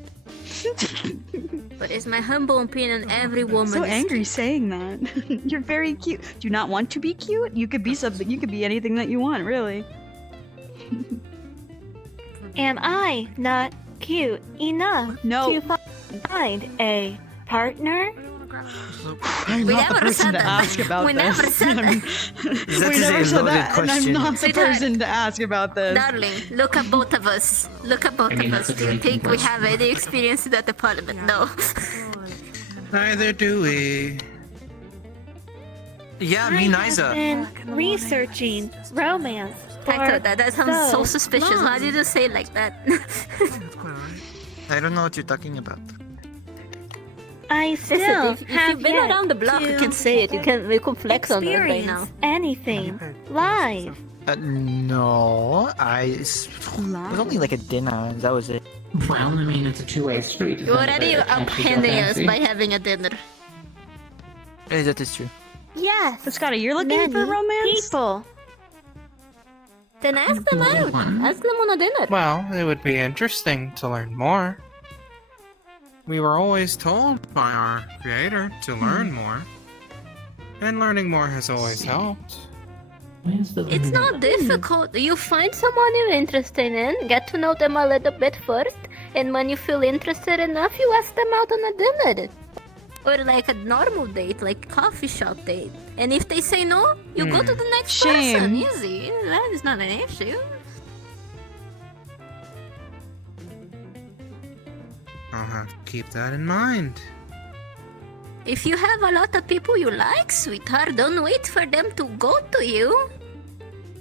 But it's my humble opinion, every woman So is angry saying that. You're very cute. Do you not want to be cute? You could be something. You could be anything that you want, really. Am I not cute enough No. to find a partner? I'm We not the never person said to that. ask about We this. never said that. We never said that, and I'm not the Sweetheart. person to ask about this. Darling, look at both of us. Look at both I mean, of us. that's a Do you drinking think we question. have any experience in that department? No. Neither do we. Yeah, I me have neither. been researching romance for Hector, that sounds so so suspicious. long. Why did you say it like that? I don't know what you're talking about. I still Listen, if have you've been yet around the block, you to can say it. You can flex on it right now. experience anything live. No, it was only like a dinner. That was it. Well, I mean, it's a two-way street. You're already upending us by having a dinner. That is true. Yes. But Scotty, you're looking for many romance? people. Then ask them out. Ask them on a dinner. Well, it would be interesting to learn more. We were always told by our creator to learn more. And learning more has always helped. It's not difficult. You find someone you're interested in, get to know them a little bit first, and when you feel interested enough, you ask them out on a dinner. Or like a normal date, like coffee shop date. And if they say no, you go to the next person. Easy. That is not an issue. I'll have to keep that in mind. If you have a lot of people you like, sweetheart, don't wait for them to go to you.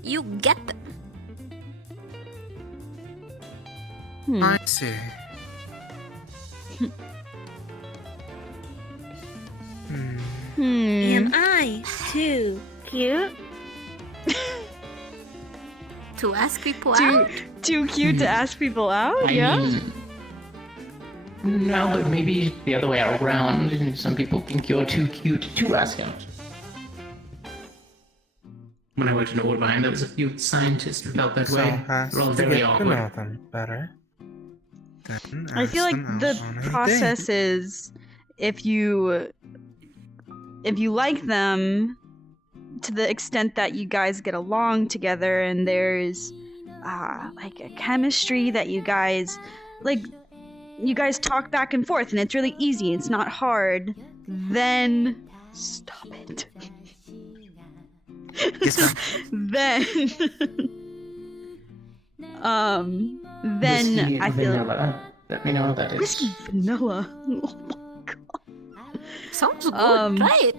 You get them. I see. Am I too cute? To ask people out? Too cute to ask people out? I mean, no, but maybe the other way around. Some people think you're too cute to ask out. When I worked in Orbine, there was a few scientists who felt that way. They're all very to awkward. know them better. Then I feel ask like them the out on a process date. is if you like them to the extent that you guys get along together and there's like a chemistry that you guys talk back and forth and it's really easy, it's not hard, then stop it. then Whiskey I feel vanilla. Let me know what that is. whiskey vanilla. Sounds good, right?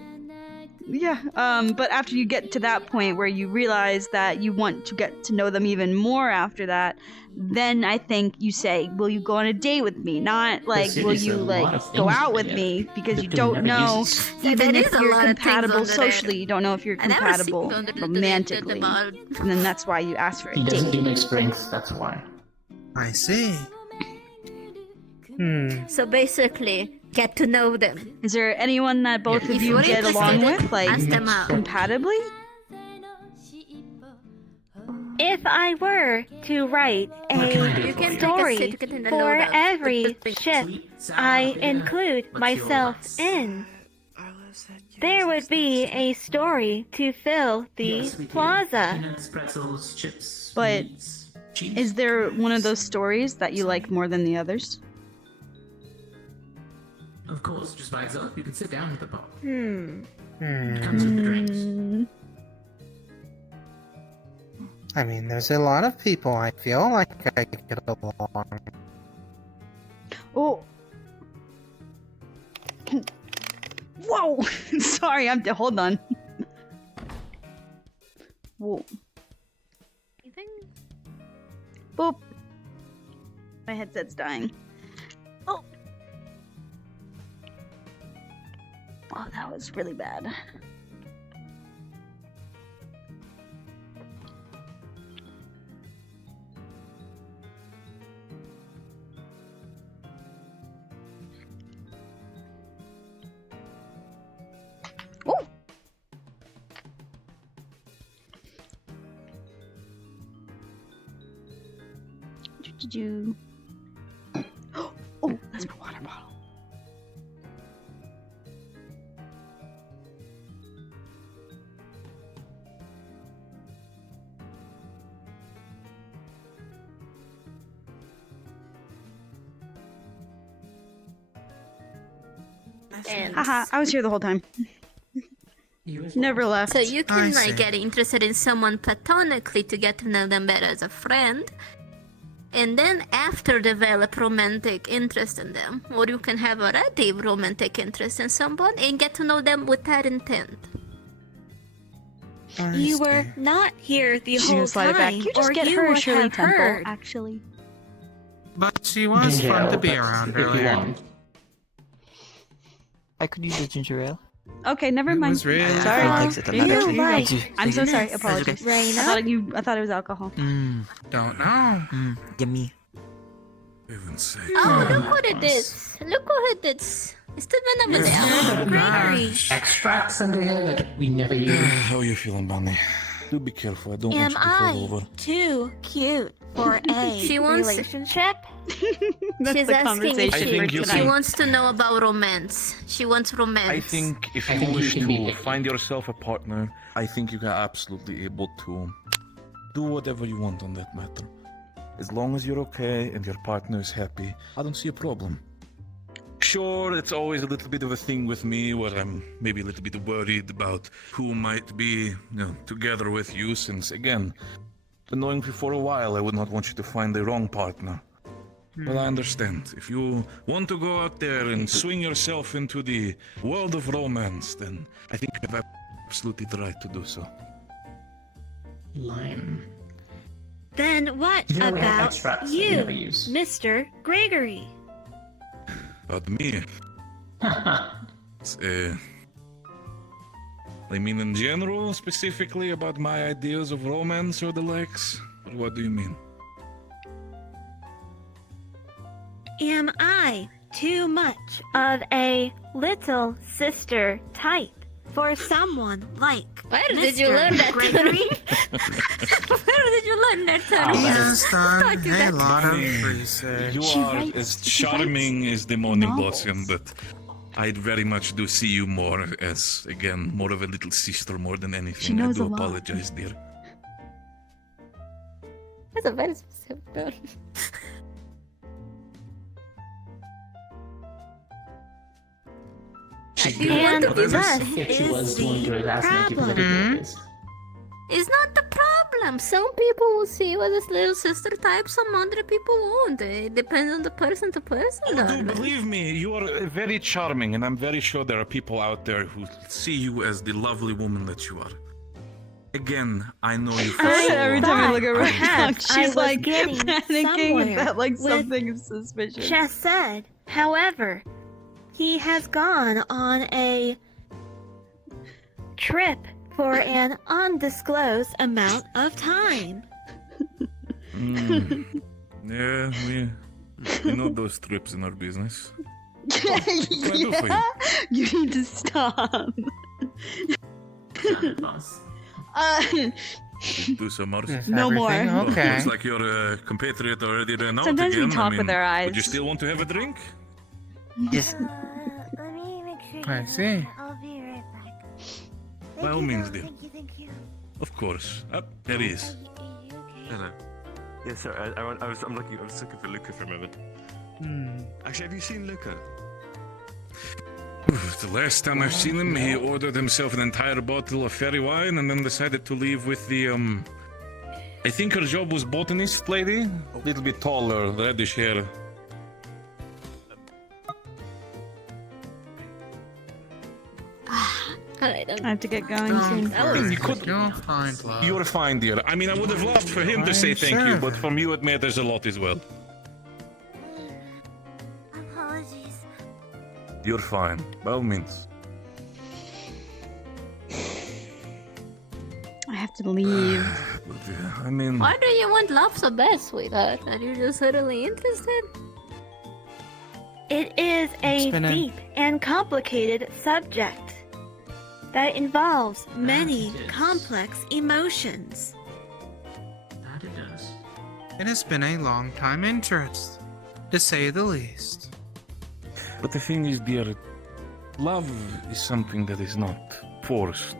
Yeah, but after you get to that point where you realize that you want to get to know them even more after that, then I think you say, will you go on a date with me? Not like, Yes, it will is you a like lot of go things out to with get. me because you Victim don't never know, uses- even There if is a you're lot of things compatible under there. socially, you don't know if you're I never seen compatible under the romantically. ball. And then that's why you ask for a He doesn't date. do mixed drinks, that's why. I see. So basically, get to know them. Is there anyone that both of If you you're get along interested, with, like ask them out. compatibly? If I were to write What can I do a for you? story Take a sit to get to know for them. every ship I Salad, include what's myself yours? in, there would be a story to fill the Yes, we do. plaza. Peanuts, pretzels, chips, But meats, cheese. is there one of those stories that you like more than the others? Of course, just by itself. You can sit down at the bar. Hmm. Comes with the drinks. I mean, there's a lot of people I feel like I get along. Oh. Whoa! Sorry, hold on. Whoa. Boop. My headset's dying. Oh. Oh, that was really bad. Oh. Did you? Oh, that's my water bottle. Haha, I was here the whole time. Never left. So you can I like see. get interested in someone platonically to get to know them better as a friend, and then after develop romantic interest in them, or you can have already romantic interest in someone and get to know them with that intent. I You see. were not here the She's whole gonna slide it back. time, You just or get you her would Shirley have Temple, heard. actually. But she was Ginger fun to ale, be but around if you earlier. want. I could use a ginger ale. Okay, never It mind. was really Sorry. fun. Thanks, it Here you doesn't go. matter. Thank you. I'm so sorry. That's Apologies. okay. Raina? I thought it was alcohol. Don't know. Yummy. Heaven's sake. Oh, look what it is! Look what it is! It's the venomous ale. Gregory. Extracts under here that we never use. How are you feeling, Bunny? Do be careful. I don't Am want you to fall I over. too cute for a She wants- relationship? That's She's the asking conversation if I think you she can- wants to know about romance. She wants romance. I think if you wish to find yourself a partner, I think you are absolutely able to do whatever you want on that matter. As long as you're okay and your partner is happy, I don't see a problem. Sure, it's always a little bit of a thing with me where I'm maybe a little bit worried about who might be, together with you, since again, been knowing you for a while, I would not want you to find the wrong partner. But I understand. If you want to go out there and swing yourself into the world of romance, then I think you have absolutely the right to do so. Lime. Then what You never had about extracts that you you, never use. Mr. Gregory? About me? I mean in general, specifically about my ideas of romance or the likes? Or what do you mean? Am I too much of a little sister type for someone like Where Mr. did you learn that, Gregory? Where did you learn that, Tony? He has done you a that. lot of I mean, research. You are as charming as the morning blossom, but I very much do see you more as, again, more of a little sister more than anything. I knows do a lot. apologize, dear. That's a very specific word. And But there's thus a if she was is the one who was asking if you could problem. live this. It's not the problem. Some people will see you as a little sister type, some other people won't. It depends on the person to person. Do darling. believe me, you are very charming, and I'm very sure there are people out there who see you as the lovely woman that you are. Again, I know you for so Every time I long. look at perhaps Roadhog, I she's was like getting panicking somewhere that like with something is suspicious. Chesed. However, he has gone on a trip for an undisclosed amount of time. Yeah, we know those trips in our business. What can I do for you? You need to stop. Do some more. No more. Oh, Okay. looks like your compatriot already ran out Sometimes we again. talk with our eyes. Would you still want to have a drink? Yes. I see. I'll be right back. By all means, dear. Thank you. Of course. There he is. Hello. Yeah, sorry, I was looking for Luca for a moment. Actually, have you seen Luca? The last time I've seen him, he ordered himself an entire bottle of fairy wine and then decided to leave with the, I think her job was botanist lady? A little bit taller, reddish hair. I have to get going soon. You'll find love. You're fine, dear. I mean, I would have loved for him to say I'm thank you, sure. but from you it matters a lot as well. Apologies. You're fine, by all means. I have to leave. I mean, Why do you want love so bad, sweetheart? Are you just suddenly interested? It is a been a- deep and complicated subject that involves many it is. complex emotions. That it does. It has been a long time interest, to say the least. but the thing is, dear, love is something that is not forced.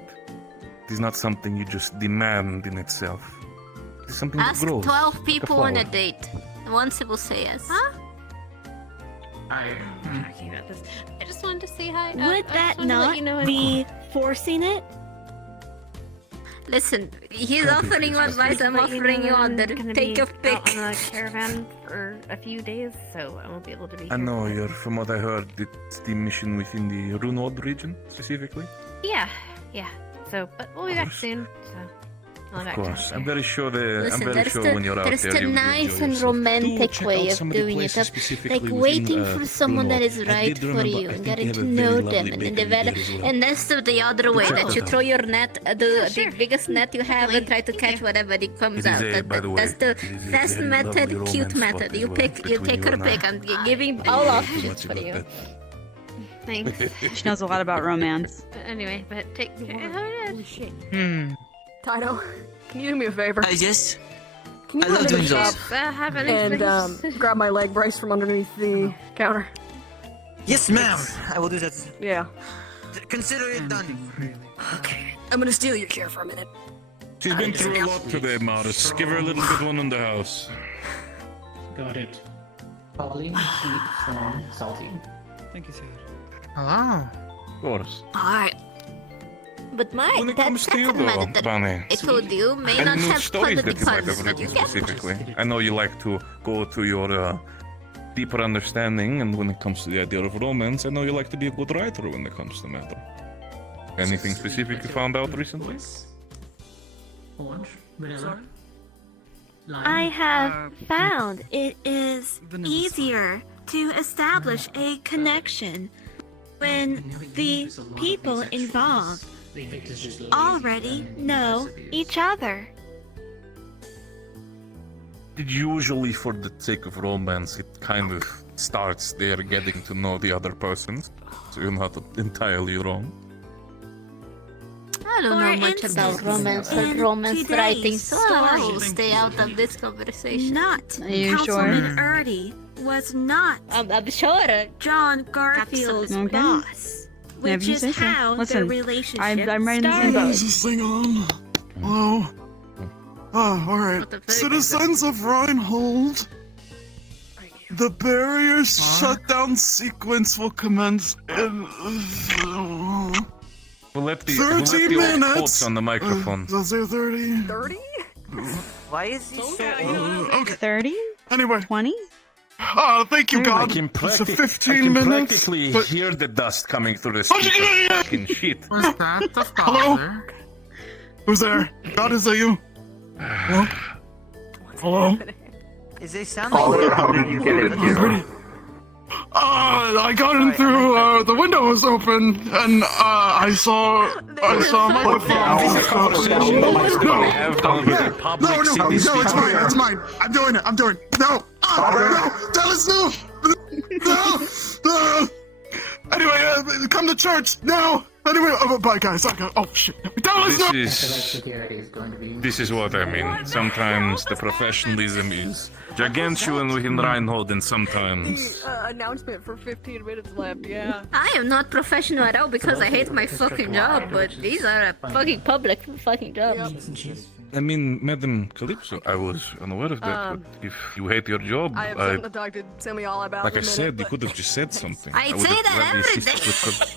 It is not something you just demand in itself. It is something Ask that grows. 12 like a people on a flower. date. And one will say yes. Huh? I Talking about this. I just wanted to say hi. Would I that just wanted to let not you know be forcing it? Listen, he's Can't be offering you disgusting. advice, I'm offering you other. Take your pick. Out on a caravan for a few days, so I won't be able to be I here. know, you're, from what I heard, it's the mission within the Runod region, specifically. Yeah, yeah. So, but we'll be back soon. So, I'll Of be back course, to I'm very sure Listen, I'm very there's sure the, when you're out there's there, the you will nice enjoy and yourself. romantic Do check way out of some of the doing it, places of specifically like within, waiting for someone that is Runod. I right did for remember, you I and think they getting have to a know very them lovely and bakery develop. there as well. And that's the other way check that it you out. throw your net, the biggest net you have, and try to catch whatever it comes It is out. a- by the way, That's the it is a fast very method, lovely cute romance method. spot You as well, pick, you between take you her and I. pick. I'm giving I all don't know too options much for about you. that. Thanks. She knows a lot about romance. Anyway, but take care. Hmm. Tato, can you do me a favor? Yes? Can you I love run to doing the shop those. Have an and experience. grab my leg brace from underneath the counter? Yes, ma'am. I will do that. Yeah. Consider it done. Okay. I'm gonna steal your chair for a minute. She's been through a lot today, Morris. Give her a little good one in the house. Got it. Bubbly, sweet, strong, salty. Thank you, sir. Hello. Of course. Alright. But When it comes to you, that's a though, method that Bunny, I told you may any not new have stories quality that you might puns, have but you written get specifically? I know you like to go to your deeper understanding, and when it comes to the idea of romance, I know you like to be a good writer when it comes to matter. Anything specific you found out recently? Orange, vanilla. I have found it is easier to establish a connection when the people involved already know each other. Usually, for the sake of romance, it kind of starts there getting to know the other person, so you're not entirely wrong. I don't know much about romance or romance writing, so I will stay out of this conversation. Not Are you Councilman sure? Erdy was not I'm sure. John Garfield's Okay. boss, Whenever which you is say so. how Listen, their relationship I'm writing the same started. boat. Is this thing on? Hello? Ah, alright. Citizens of Reinhold, the barrier shutdown sequence will commence in... We'll let the 30 old minutes! quotes on the microphone. Does it 30? 30? Why is he so Okay. 30? Anyway. 20? Thank you, I God. can, It's a I 15 can minutes. practically but- hear the dust coming through the Oh, speaker. yeah. Fucking shit. What's that? The Hello? father. Who's there? God, is that you? Hello? Hello? Is they sound Father, like... how did you get in here? I got in through, the window was open, and, I saw a microphone. No, it's mine. I'm doing it. No! No! Dallas, no! No! Anyway, come to church, now! Anyway, bye guys, oh shit. Dallas, no! This is what I mean. Sometimes the professionalism is gargantuan within Reinhold, and sometimes... Announcement for 15 minutes left, yeah. I am not professional at all because I hate my fucking job, but these are a fucking public fucking jobs. I mean, Madam Calypso, I was unaware of that, but if you hate your job, I have something to talk to Sammy all about. like in I a minute, said, you but- could have just said something. I would say have that gladly every assisted day.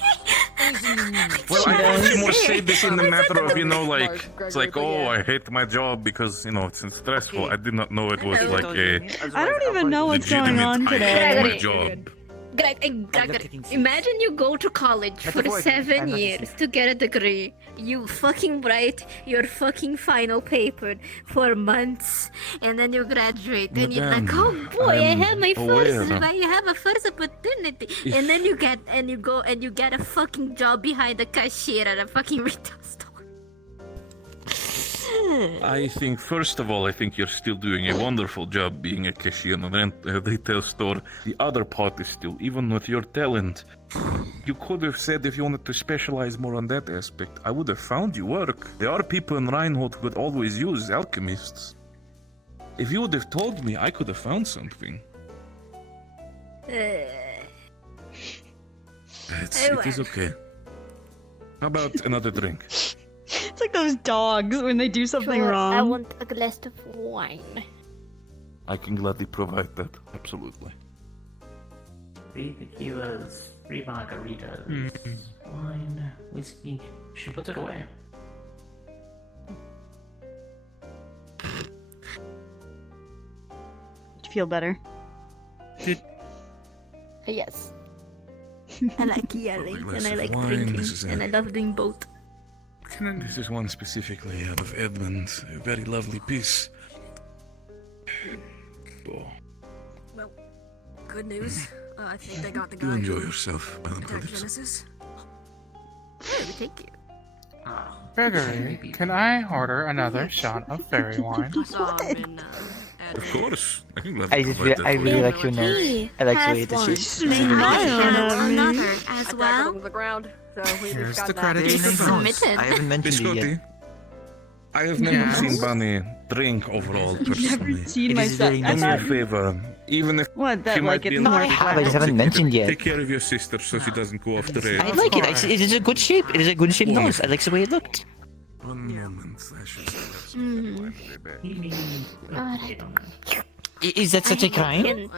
Well, I thought you more say this in the matter of, like, it's like, oh, I hate my job because, it's stressful. I did not know it was like a I don't even know what's going on legitimate, I hate today. my job. Greg, imagine you go to college for 7 years to get a degree. You fucking write your fucking final paper for months, and then you graduate, and you're like, Madam, oh boy, I I'm have my aware. I have a first opportunity, and then you get a fucking job behind the cashier at a fucking retail store. I think, first of all, you're still doing a wonderful job being a cashier in a retail store. The other part is still, even with your talent, you could have said if you wanted to specialize more on that aspect, I would have found you work. There are people in Reinhold who could always use alchemists. If you would have told me, I could have found something. It is okay. How about another drink? It's like those dogs when they do something Sure, wrong. I want a glass of wine. I can gladly provide that, absolutely. 3 tequilas, 3 margaritas, wine, whiskey. She put it away. Do you feel better? Yes. I like yelling, glass and I of like wine, drinking, this is and I love doing both. This is one specifically out of Edmund, a very lovely piece. Oh, Well, good news. I think they got the guy. you enjoy who yourself, Madam attacked Calypso. Genesis. Hey, thank you. Gregory, can I order another shot of fairy wine? Of course, I can I gladly just provide that I for really you. like your nose. I like the way that she. Another as I well. tackled him to the ground, so we Here's just got the that. credit Very to nice the the nose. Submitted. I haven't mentioned it yet. Biscotti, I have never seen Bunny drink overall personally. Never seen myself. Do me a favor, even if What, that, she like, might be it's in more the I have, I just haven't mentioned yet. Take care of your sister so she doesn't go off the rails. I like it. It is a good shape. It is a good shape nose. I like the way it looked. One moment, I should say that's Is that such a crime?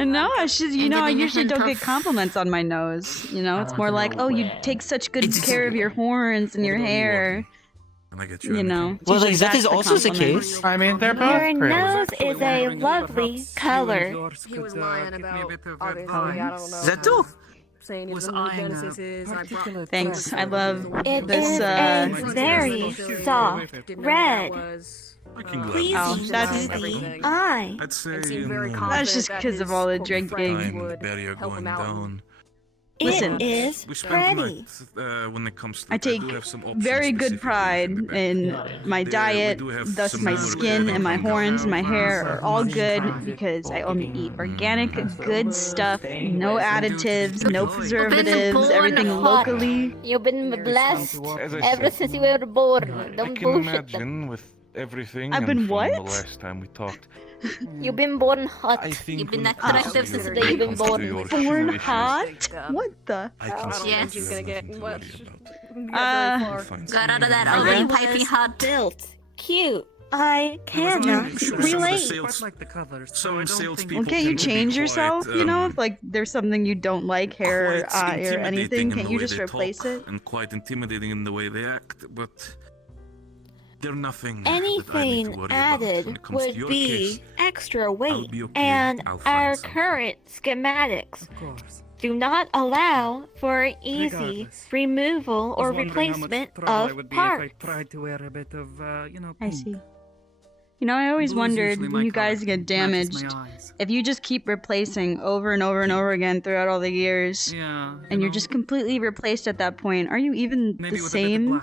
No, I should. You know, I usually don't get compliments on my nose. You know, it's more like, oh, you take such good care of your horns and your hair. You know. Well, usually that is that's also the compliment. case. I mean, they're both Your pretty. nose is a lovely color. He was lying about obviously, I don't know. Zato? Saying his Genesis, I brought Thanks. I love It this. is a very soft red. Pleasing Oh, to that's the eye. I'd say that's just because of all the drinking. barrier going down. Listen, It is We spend pretty. night, when it comes to I it, take do have some options very good specifically pride within the in back. my There, diet, we do have thus some my more skin and my recording horns and my coming hair up. are all good because I only eat organic, good stuff, no additives, no preservatives, everything locally. You've been blessed As I ever said, since you were born. I Don't can bullshit them. imagine with everything I've and been from what? the last time we talked. You've been born hot. I think You've been when it attractive comes since to the day you've been when it comes born. to your Born situation, hot? What the? I can see Yes. that you have nothing to worry about. Got out of that I already guess. piping hot. Built. Cute. I cannot relate. Some salespeople Well, can't you tend to be change quite, yourself? You know, if like there's something you don't like, hair, quite eye, or intimidating anything, in can't the you way just they replace talk it? and quite intimidating in the way they act, but they're nothing Anything that I need to worry about. When added it comes to would your be case, extra weight, be okay. and I'll find our something. current schematics do not allow for easy removal or replacement of parts. Tried to wear a bit of, I see. You know, I always Blue's wondered usually when my you guys color. get Matches my damaged, eyes. if you just keep replacing over and over and over again throughout all the years, Yeah, and you're just completely replaced at that point, are you even the same?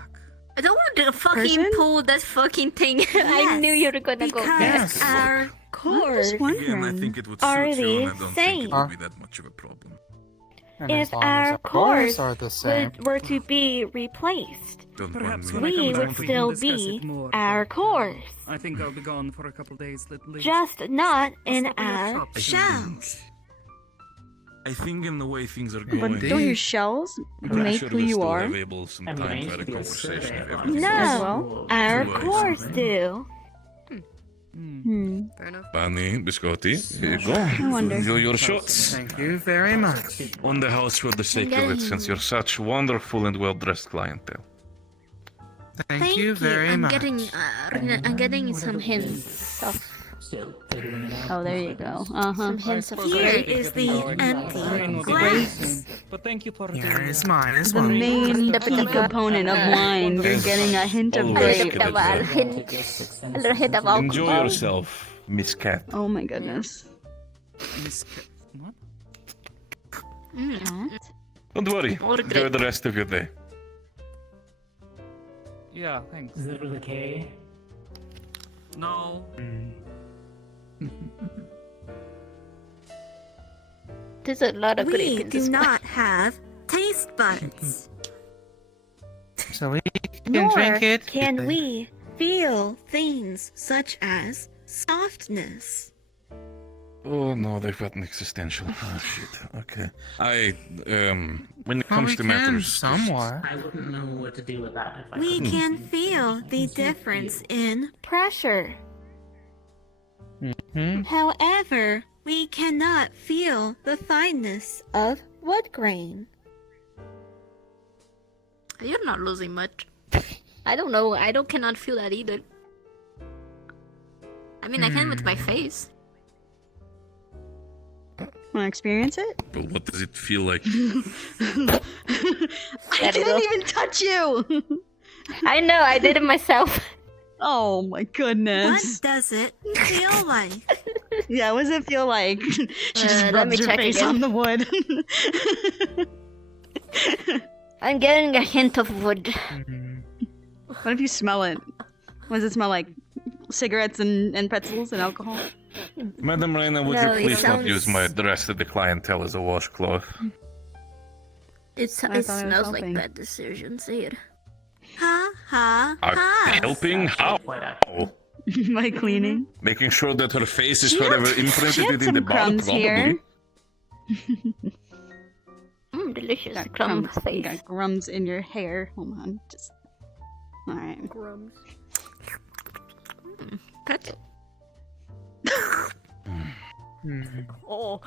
I don't want to fucking Person? pull that fucking thing. I knew you were gonna go there. Yes. Our I'm cores just wondering. Again, I think it would are suit you, and the I don't think same. it would be that much of a problem. And If as long as our our cores cores are the same. were to be replaced, Don't Perhaps mind when I me. we come would back, we still can discuss be it more. our cores, I think I'll be gone for a couple days at least. just not in stop in your our shop. shells. I think in the way things are But going, don't your shells I'm make sure who we'll you still are? have able some time to have a conversation if everything No, our Two eyes. cores do. Hmm. Fair enough. Bunny, biscotti, here you go. I wonder. Enjoy your shots. Thank you very much. On the house for the sake of it, since you're such wonderful and well-dressed clientele. Thank you very I'm much. I'm getting some hints of. Oh, there you go. Some hints of Here grape. is the empty glass. But thank you for Here is mine as The well. main key component of wine. You're getting a hint of Always grape. get it right. A little hint of alcohol. Enjoy yourself, Miss Cat. Oh my goodness. Don't worry. Or Enjoy grape. the rest of your day. Yeah, thanks. Is it with a K? No. There's a lot of grape We in do this not have taste buds, So we can nor drink it. can we feel things such as softness. Oh no, they've got an existential. Oh shit. Okay. When it Well, comes we to can matters, somewhat. I wouldn't know what to do with that if I We couldn't. can feel the difference in pressure. Hmm? However, we cannot feel the fineness of wood grain. You're not losing much. I don't know. I cannot feel that either. I mean, I can with my face. Want to experience it? But what does it feel like? I didn't even touch you! I know, I did it myself. Oh my What goodness. does it feel like? Yeah, what does it feel like? She just let rubs me her check face again. on the wood. I'm getting a hint of wood. What if you smell it? What does it smell like? Cigarettes and pretzels and alcohol? Madam Raina, would No, you it please not sounds- use the rest of the clientele as a washcloth? It I thought I was smells like helping. bad decisions here. Ha ha I- ha! Helping? How? By cleaning. Making sure that her face is She had- forever she imprinted had within some the bar, crumbs probably. here. Delicious Got crumb crumbs. You got crumbs in your hair. Hold on, just. All right. Crumbs. Pretzel. Oh.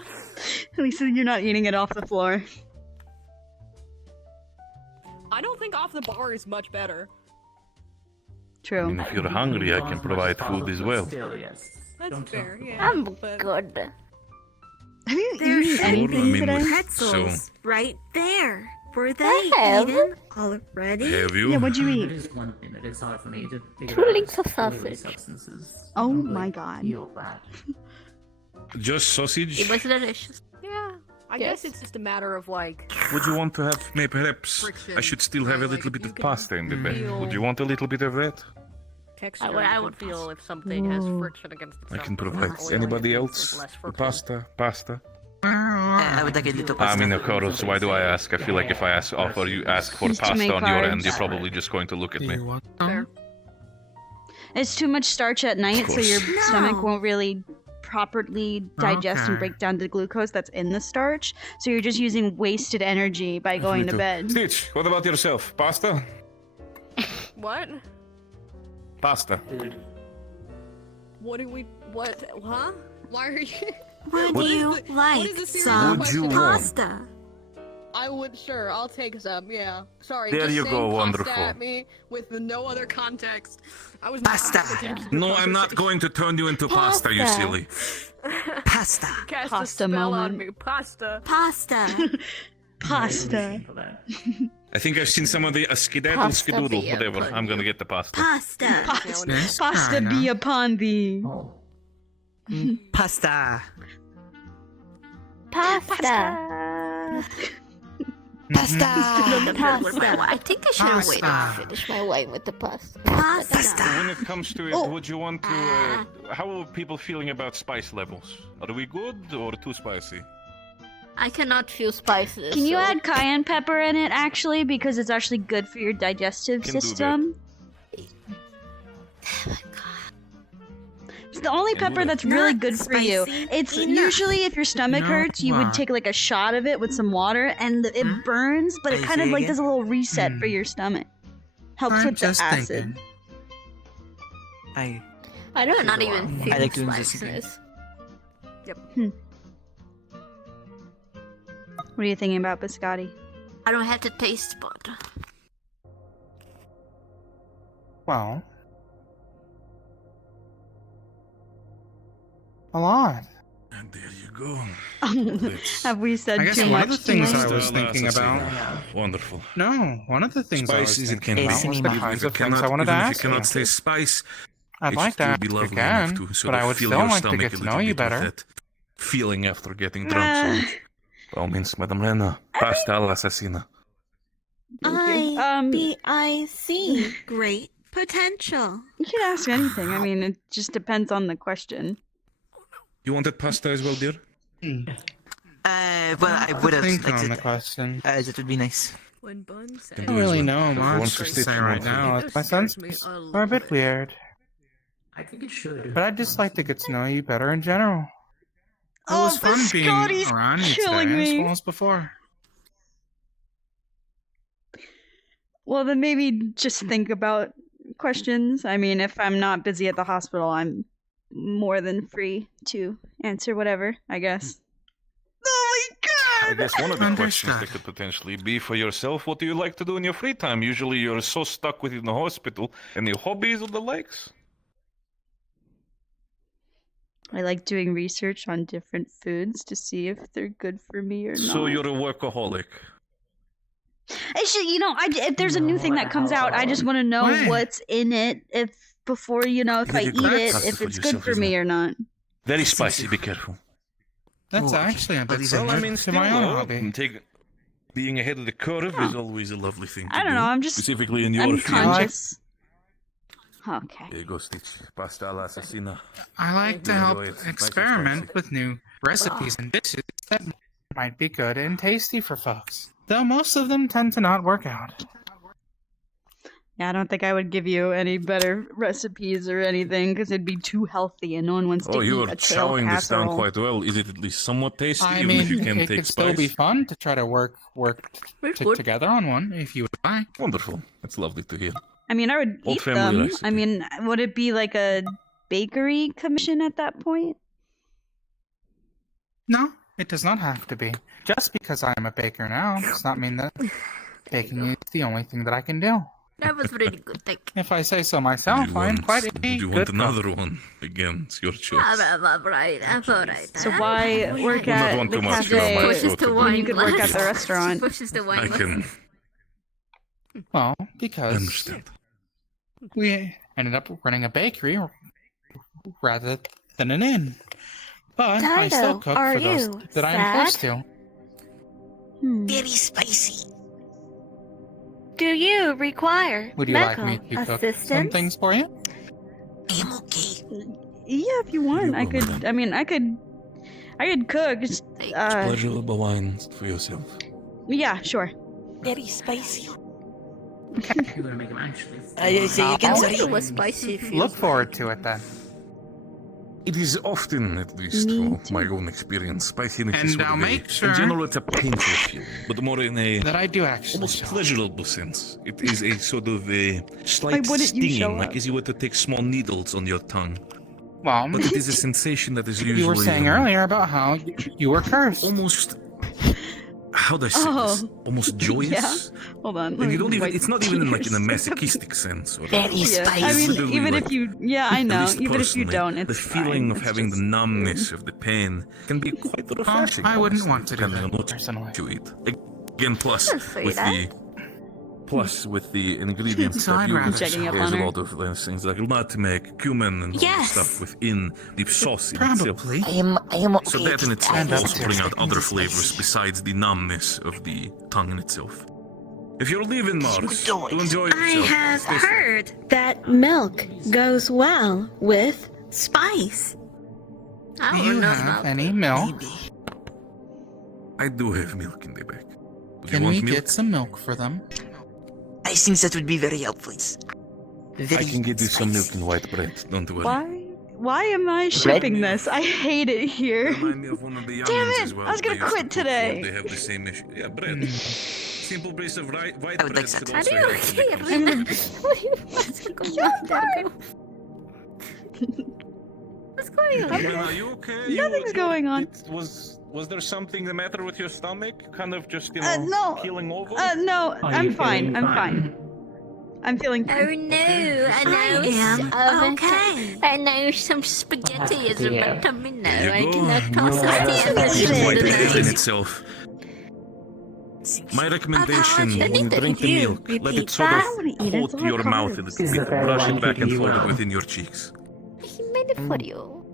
At least you're not eating it off the floor. I don't think off the bar is much better. True. I mean, if you're hungry, I can provide food as well. That's fair, yeah. I'm but... good. Have you There's eaten anything I mean, today? pretzels right there. Were they have. eaten already? Have you? Yeah, what'd you eat? It is one thing that is hard for me to figure Two out. links of is the sausage. substances. Oh Don't my really god. Feel that. Just sausage? It was delicious. Yeah, I Yes. guess it's just a matter of like... Would you want to have, maybe perhaps, Friction. I should still have a Like, little bit you of can pasta in the bag. feel- Would you want a little bit of that? Texture, I you would can feel if something has friction against I itself. can but provide. with oil, Anybody there's else? less friction. Pasta? I would like a little I pasta. mean, of course, why do I ask? I feel like if I ask for Just too pasta many on your end, carbs. you're probably just going to look at Do me. you want Fair. It's too much starch at night, so your No. stomach won't really properly digest and Okay. break down the glucose that's in the starch. So you're just using wasted energy by going to bed. Stitch, what about yourself? Pasta? What? Pasta. What do we... What? Huh? Why are you... Would What is you the- like what is the serious some Would you want? pasta? I would, sure, I'll take some, yeah. Sorry, There just you saying go, pasta wonderful. at me with no other context. I was Pasta. not paying attention to the No, I'm not conversation. going to turn you into pasta, you Pasta. silly. Pasta. Cast Pasta a spell moment. on me. Pasta. Pasta. Pasta. For that. I think I've seen some of the skedaddle Pasta skedoodle, via whatever. pudding. I'm gonna get the pasta. Pasta. Yes, Pasta Raina. be upon thee. Oh. Pasta. Pasta. Pasta. I think I should have waited to Pasta. finish my wine with the pasta. Pasta. When it comes to it, Oh. would you want to? How are people feeling about spice levels? Are we good or too spicy? I cannot feel spices. Can you so- add cayenne pepper in it actually because it's actually good for your digestive Can do that. system? It's the only Can do pepper that. that's really Not good for you. spicy It's enough. usually if your stomach No, hurts, you would what? take like a shot of it with some water, and it burns, but it Are you kind of saying like it? does a little reset for your stomach. Helps I'm with the just acid. thinking. I I don't not even feel I like doing this. spiciness. What are you thinking about biscotti? I don't have the taste bud. Well, a lot. And there you go. Have we said I guess too one of much the things tonight? I was thinking about. Wonderful. No, one of the things I was Spices it thinking can be. about was the Even kinds If of it things I cannot, wanted to even if ask you cannot you. taste spice, I'd it like to still ask be lovely again, enough to sort but of I would fill still your like to stomach get a to little know you bit of better. that feeling after getting drunk. So, by all means, Madame Raina, pasta alla assassina. I see. Great potential. You can ask anything. I mean, it just depends on the question. You wanted pasta as well, dear? well, I would have Think liked on the it. question. That would be nice. When Bun said... I don't really know One much for to Stitch, say one right for now. This My scares me senses a are a little bit bit. weird, I think it should. but I'd just like to get to know you better in general. It was fun being biscotti's around you killing today, as me. well as before. Well, then maybe just think about questions. I mean, if I'm not busy at the hospital, I'm more than free to answer whatever, I guess. Oh my I guess one of the questions Understood. that could potentially be for yourself, what do you like to do in your free time? Usually you're so stuck within the hospital. Any hobbies or the likes? I like doing research on different foods to see if they're good for me or not. So you're a workaholic. It's just, if there's a new thing that comes out, I just want to know Why? what's in it. If before if I You eat gotta it, crack if for it's good yourself, for isn't me it? or not. Very spicy, be careful. That's Oh, actually a bit well, similar Well, I mean, to my own hobby. Being ahead of the curve is always a lovely thing to I don't know. I'm just specifically in your I'm field. conscious. Okay. There you go, Stitch. Pasta alla assassina. I like to You help enjoy it. Nice and experiment spicy. with new recipes and dishes. That might be good and tasty for folks, though most of them tend to not work out. Yeah, I don't think I would give you any better recipes or anything because it'd be too healthy and no one wants to Oh, you eat are a kale chowing this down casserole. quite well. Is it at least somewhat tasty, I even if you mean, can't it take could still be spice? fun to try to work together on one if you would like. Wonderful. That's lovely to hear. I mean, I would Old eat family them. recipe. I mean, would it be like a bakery commission at that point? No, it does not have to be. Just because I am a baker now does not mean that baking is the only thing that I can do. That was really good. Thank you. If I say so myself, I am quite a Do you good want cook. another one? Again, it's your choice. I'm alright. I'm alright. So why work We'll not at want the too much, you know, cafe my Pushes throat to would wine when you could work at the glass. restaurant? Pushes the wine I glass. can Well, because understand. we ended up running a bakery rather than an inn. But I still Dido, cook are for those you that I am close sad? to. Very spicy. Do you require Would you like me medical to cook assistance? some things for you? I am okay. Yeah, if you want, I could. I mean, I could cook. Just, Pleasurable wines for yourself. yeah, sure. Very spicy. You're gonna make him anxious. Say again, I sorry. wish it was spicy if you... Look forward to it then. It is often, at least from my own experience, spiciness is And sort I'll of make in sure general, it's a painful feeling, but more in a That I do actually almost show. pleasurable sense. It is a sort of a slight wouldn't you show stinging, like up? as you were to take small needles on your tongue. Well, But it is a sensation that is usually you were saying earlier about how you were cursed. almost, how do I say this? Oh. Almost joyous. Yeah. Hold on. And let you me don't even, wipe it's not even like in a tears. masochistic sense. Or Very Yeah, spicy. I mean, Literally, even like, if you, yeah, I at know. least Even if you personally, don't, it's the feeling fine. of It's having just- the numbness of the pain can be quite refreshing. I wouldn't honestly, want to do depending on that, what personally. you eat. Again, plus Don't say with that. with the ingredients So that I'd you rather use, Checking up there's on a her. lot of things like nutmeg, cumin, and all the Yes. stuff within the sauce in itself. Probably. I am okay. So that in just itself I will just also bring out expect other spicy. flavors besides the numbness of the tongue in itself. If you're leaving Mars, do it. to enjoy I yourself, have stay safe. heard that milk goes well with spice. I Do don't you know have about any milk? Maybe. I do have milk in the bag. Would Can you we want milk? get some milk for them? I think that would be very helpful. Very I can get you some milk spicy. and white bread. Don't worry. Why am I shipping this? I hate it here. Remind me of one of the Damn youngins it! as well. I was gonna They used to quit cook for. today. They have the same issue. Yeah, bread. Simple piece of white I would bread like should that. Are also you help okay, with the Raina? What are you... What's going on, Darko? What's going on? Well, are you okay? Nothing's going on. Was there something the matter with your stomach? Kind of just, you know, no. keeling over? No, Are I'm you fine. feeling I'm fine. I'm feeling Oh fine. no, I know okay. I know some spaghetti is about to me now. There I you go. cannot toss Well, it it's quite a in. in itself. My recommendation, I when you need to drink the hear milk, let it repeat sort that. I wanna of eat it. coat It's a lot your of mouth carbs. a This little is bit, a very brush it long back and video. forth within your cheeks. He made it for you.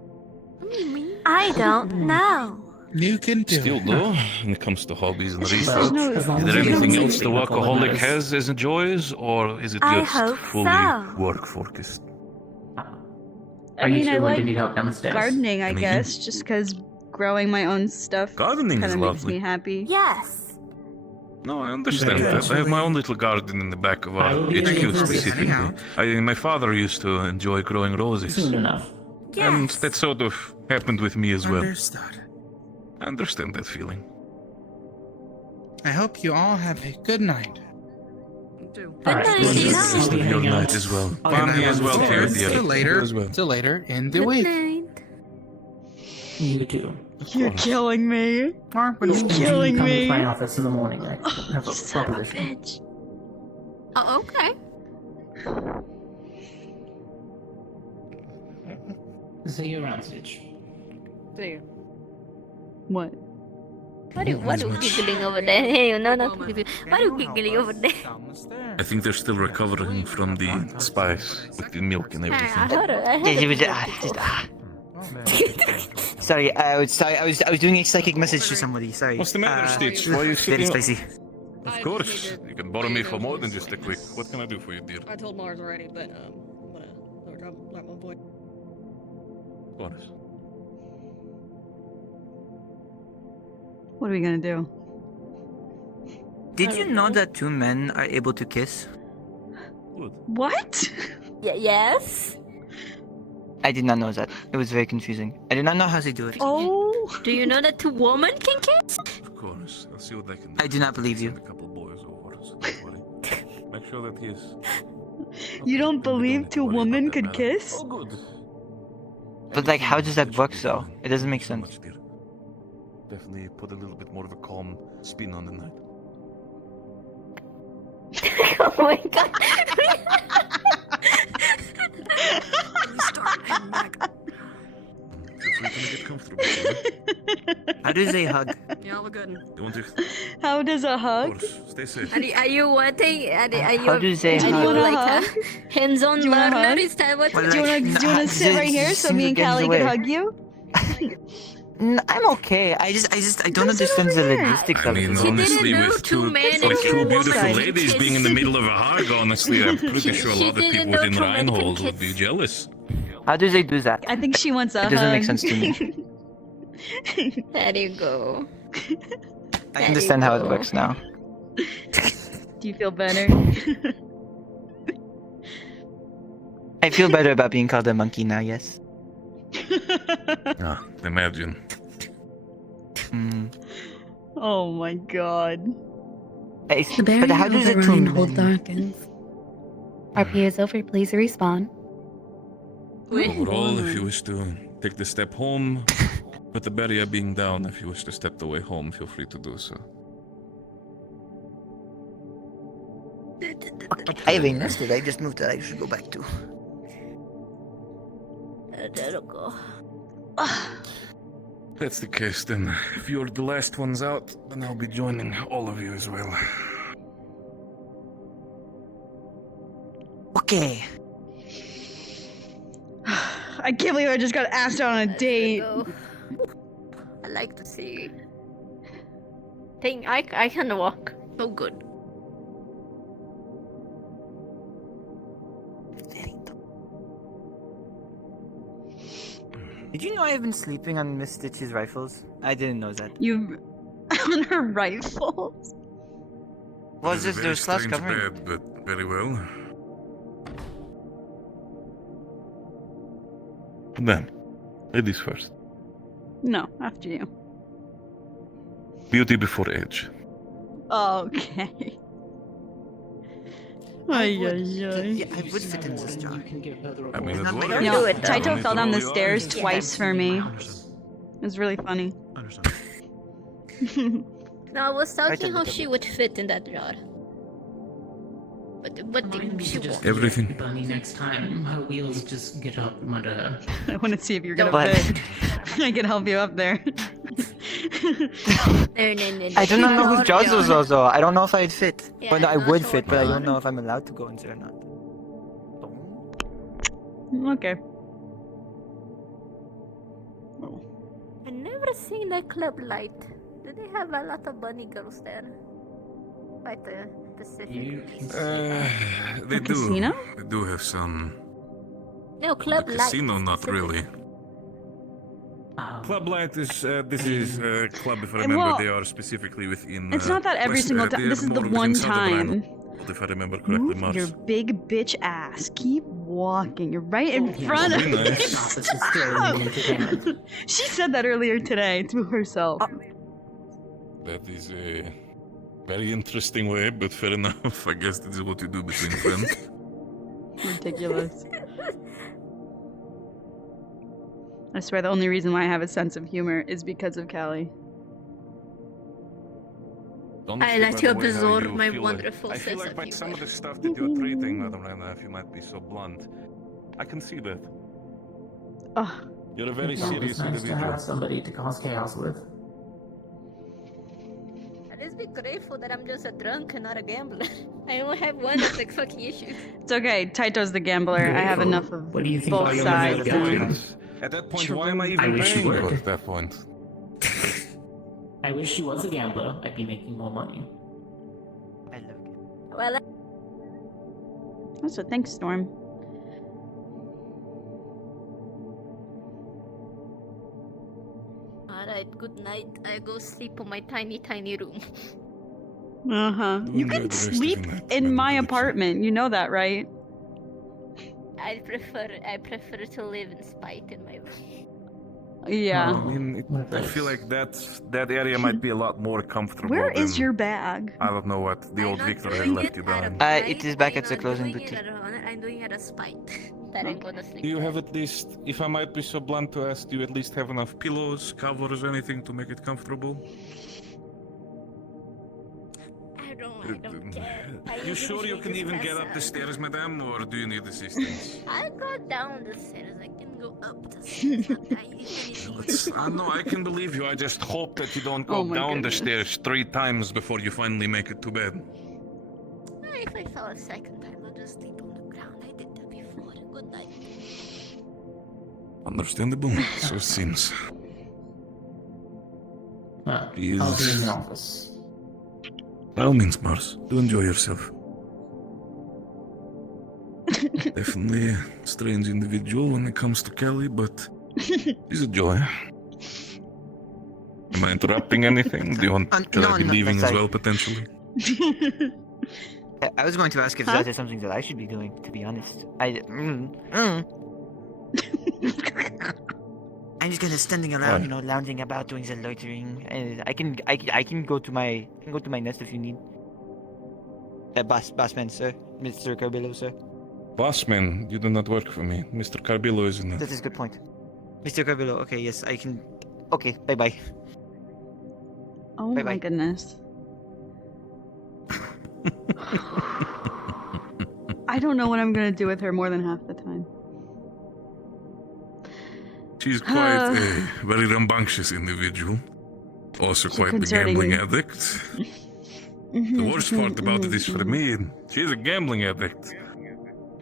I don't know. You can do Still it. though, when it comes to hobbies and Well, reasons, no- as long is as there you don't anything say else the anything workaholic about has as enjoys, or is it I just hope fully so. work focused? Are I you mean, I still going to like need help downstairs? gardening, I Anything? guess, just because growing my own stuff Gardening kind is of makes lovely. me happy. Yes. No, I understand Very that. I have my actually. own little garden in the back of I our will be HQ there to visit specifically. anyhow. My father used to enjoy growing roses, Soon enough. and Yes. that sort of happened with me as well. Understood. I understand that feeling. I hope you all have a good night. Alright, night, well, Dina. I'll Rest be of your hanging out. night as well. I'll From be me as well, dear. downstairs. dear. Till later. As well. Till later in the Good week. night. You too. You're killing me. Or when You you can killing come me. to my office in the morning. I have a proposition. Bitch. Oh, okay. See you around, Stitch. See you. What? What are you giggling over there? Hey, no, not giggling. What are you giggling over there? I think they're still recovering from the spice with the milk and I everything. heard it. I heard it. Sorry, I was doing a psychic message to somebody. Sorry. What's the matter, Stitch? Why are you Very sitting up? spicy. Of course. You can borrow me for more than just a quick. What can I do for you, dear? I told Mars already, but I'm gonna drop my boy. Boris. What are we gonna do? Did you know that two men are able to kiss? What? Yes. I did not know that. It was very confusing. I did not know how they do it. Oh. Do you know that two women can kiss? Of course, I'll see what I can do. I do not believe you. Send a couple boys over, so don't worry. Make sure that he is. You don't believe two women could kiss? Oh, good. But like, how does that work though? It doesn't make sense. Definitely put a little bit more of a calm spin on the night. Oh my god. Feel free to make it comfortable. How do they hug? Yeah, we're good. You want to? How does a Of hug? course. Stay safe. Are you wanting? Are How do they are you hug? like hug? a hands-on Do you wanna learner? hug? Is that what? Well, Do you like, wanna sit right here so me and Callie could hug you? I'm okay. I don't Then sit understand over the there. logistics I of it. mean, She didn't honestly, know with two men like and two two beautiful women ladies can being in the kiss. middle of a hug, honestly, I'm pretty sure a She lot of didn't people know within two men can Reinhold would be kiss. jealous. How do they do that? I think she wants a hug. It doesn't make sense to me. There you go. I understand how it works now. Do you feel better? I feel better about being called a monkey now, yes. Ah, imagine. Oh my god. The but how does it two men? darkens. RP is over. Please respawn. Overall, if you wish to take the step home, with the barrier being down, if you wish to step the way home, feel free to do so. I have a nest that I just moved that I should go back to. There we go. If that's the case, then if you're the last ones out, then I'll be joining all of you as well. Okay. I can't believe I just got asked out on a date. I like to see. Think I can walk. So good. Did you know I have been sleeping on Miss Stitch's rifles? I didn't know that. You on her rifles? Well, it's just Very there's slots strange covering. bed, but very well. Then, ladies first. No, after you. Beauty before age. Okay. Ay, ay, ay. Yeah, I would fit in this job. I mean, Not it's my- what You know, it is. Taito Don't fell need down to the roll your stairs eyes. twice for me. It was really funny. No, I was Right, talking how look at she me. would fit in that jar. But she won't. Everything. Bunny, next time her wheels just get up, mother. I want to see if you're gonna But- fit. I can help you up there. No. I do not know whose jaws those are. are, though. I don't know if I'd fit. Yeah, Well, no, I not would sure fit, what but I they don't are. know if I'm allowed to go in there or not. Okay. I never seen a club light. Do they have a lot of bunny girls there? Quite specific. They do. Casino? They do have some. No, club light. Casino, not specific. really. Oh. Club Light is this is a club, if I remember. Well, they are specifically within. It's not that every West- single they time. are This is the more within one Southern time. Rheinland, if I remember correctly, Move Mars. your big bitch ass. Keep walking. You're right in front of Very me. nice. Office is still in the entertainment. She said that earlier today to herself. That is a very interesting way, but fair enough. I guess this is what you do between friends. Ridiculous. I swear the only reason why I have a sense of humor is because of Callie. Honestly, let by you the way, how absorb you my feel wonderful I feel sense like of by some humor. of the stuff that you're treating, Madam Raina, if you might be so blunt, I can see that. Oh, You're a very It's serious nice to individual. have somebody to cause chaos with. I'd just be grateful that I'm just a drunk and not a gambler. I only have one of the fucking issues. it's okay. Taito's the gambler. I have enough of What do you think both all your sides. money got? At that point, why am I I even wish you paying? would. At that point. I wish she was a gambler. I'd be making more money. I love it. Well, Also, thanks, Storm. alright, good night. I go sleep on my tiny, tiny room. You enjoy can the rest of sleep your night, in my apartment. You know that, right? I prefer to live in spite in my room. Yeah. I mean, I feel like that area might be a lot more comfortable. Where is than, your bag? I don't know what the old Victor has left you behind. It is back at the closing doing boutique. it out of honor. I'm doing it out of spite. That I'm gonna sleep. Do you have at least, if I might be so blunt to ask, do you at least have enough pillows, covers, anything to make it comfortable? I don't care. You sure you can even get up the stairs, madame, or do you need assistance? I go down the stairs. I can go up the stairs. I know, I can believe you. I just hope that you don't go Oh my down goodness. the stairs 3 times before you finally make it to bed. If I fall a second time, I'll just sleep on the ground. I did that before. Good night. Understandable, so it seems. I'll be in the office. By all means, Mars, do enjoy yourself. Definitely a strange individual when it comes to Kelly, but she's a joy. Am I interrupting anything? Do you want should I be leaving as well, potentially? I was going to ask if that is something that I should be doing, to be honest. I'm just kind of standing around, you know, lounging about, doing the loitering. And I can go to my nest if you need. Bossman, sir, Mr. Carbillo, sir. Bossman, you do not work for me. Mr. Carbillo is in it. That is a good point. Mr. Carbillo, okay, yes, I can. Okay, bye bye. Oh my goodness. I don't know what I'm gonna do with her more than half the time. She's quite a very rambunctious individual. Also quite the gambling addict. The worst part about it is for me, she's a gambling addict.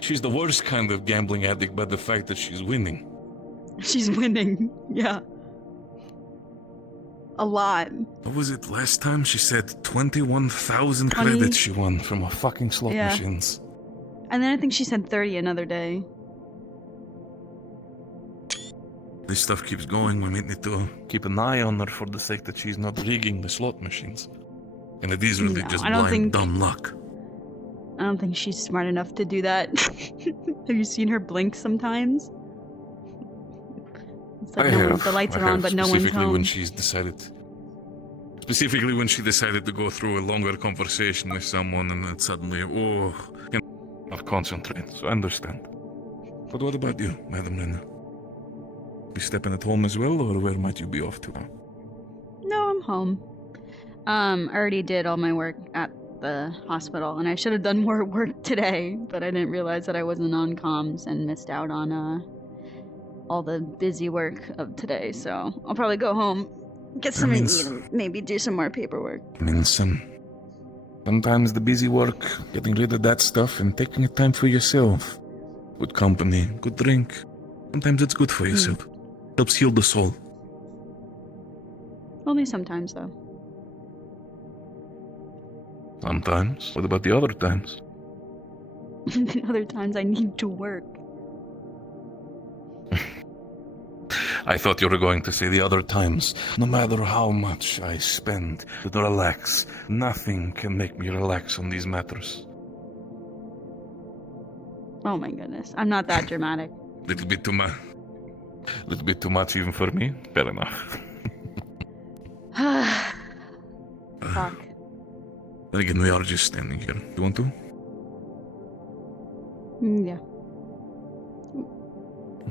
She's the worst kind of gambling addict by the fact that she's winning. She's winning, yeah. A lot. What was it last time? She said 21,000 credits she won from a fucking slot machines. And then I think she said 30 another day. This stuff keeps going. We might need to keep an eye on her for the sake that she's not rigging the slot machines. And it is really just blind dumb luck. I don't think she's smart enough to do that. Have you seen her blink sometimes? It's like the lights are on, but no one's Specifically home. when she's decided. Specifically when she decided to go through a longer conversation with someone and then suddenly, cannot concentrate. So I understand. But what about you, Madam Raina? Be stepping at home as well, or where might you be off to? No, I'm home. I already did all my work at the hospital, and I should have done more work today, but I didn't realize that I wasn't on comms and missed out on all the busy work of today. So I'll probably go home, get something to eat, and maybe do some more paperwork. I mean, sometimes the busy work, getting rid of that stuff and taking time for yourself. Good company, good drink. Sometimes it's good for yourself. Helps heal the soul. Only sometimes, though. Sometimes. What about the other times? The other times I need to work. I thought you were going to say the other times. No matter how much I spend to relax, nothing can make me relax on these matters. Oh my goodness. I'm not that dramatic. Little bit too much. Little bit too much even for me. Fair enough. Fuck. Then again, we are just standing here. You want to? Yeah.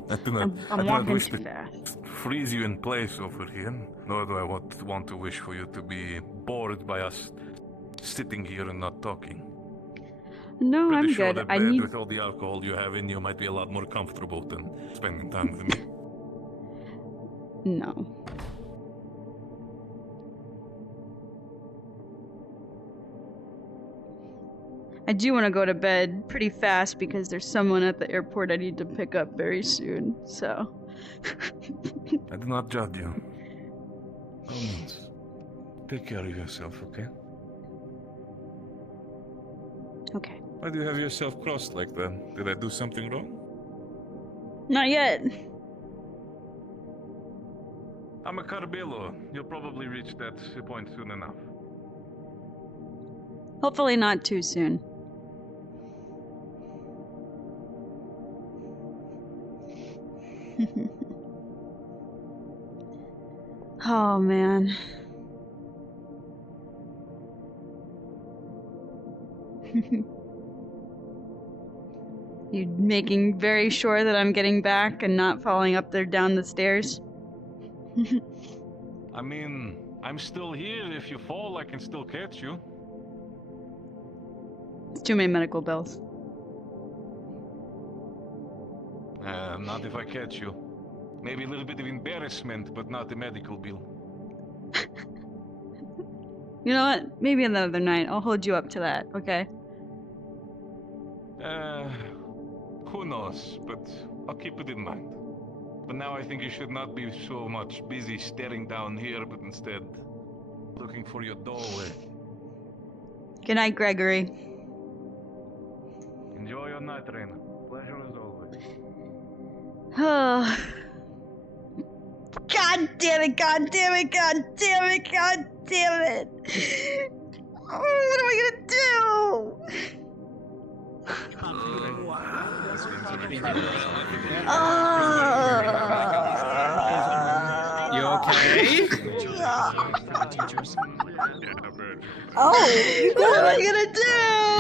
I do I'm not walking wish too to fast. freeze you in place over here. Nor do I want to wish for you to be bored by us sitting here and not talking. No, Pretty I'm sure good. that I bed need. with all the alcohol you have in you might be a lot more comfortable than spending time with me. No. I do want to go to bed pretty fast because there's someone at the airport I need to pick up very soon, so. I do not judge you. By all means, take care of yourself, okay? Okay. Why do you have yourself crossed like that? Did I do something wrong? Not yet. I'm a Carbillo. You'll probably reach that point soon enough. Hopefully not too soon. Oh, man. You making very sure that I'm getting back and not falling up there down the stairs? I mean, I'm still here. If you fall, I can still catch you. It's too many medical bills. Not if I catch you. Maybe a little bit of embarrassment, but not a medical bill. You know what? Maybe another night. I'll hold you up to that, okay? Who knows, but I'll keep it in mind. But now I think you should not be so much busy staring down here, but instead looking for your doorway. Good night, Gregory. Enjoy your night, Raina. Pleasure as always. Oh. God damn it, god damn it, god damn it, god damn it. Oh, what am I gonna do? You okay? Oh, what am I gonna do?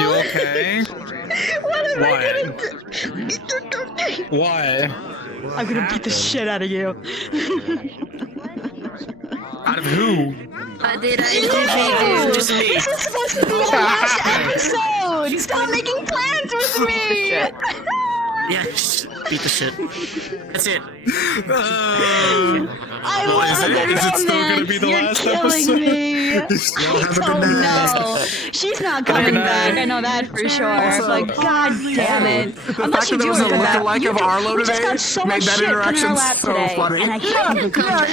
You okay? What am I gonna do? What? I'm gonna beat the shit out of you. Out of who? What did I do? Just me. This was supposed to be the last episode! Stop making plans with me! Yes, beat the shit. That's it. I love the romance! You're killing me! I don't know. She's not coming back, I know that for sure. But god damn it. Unless you do it for that. Like of Arlo We just today got so made much that shit put in interaction our lap so today. funny. And I can't come back.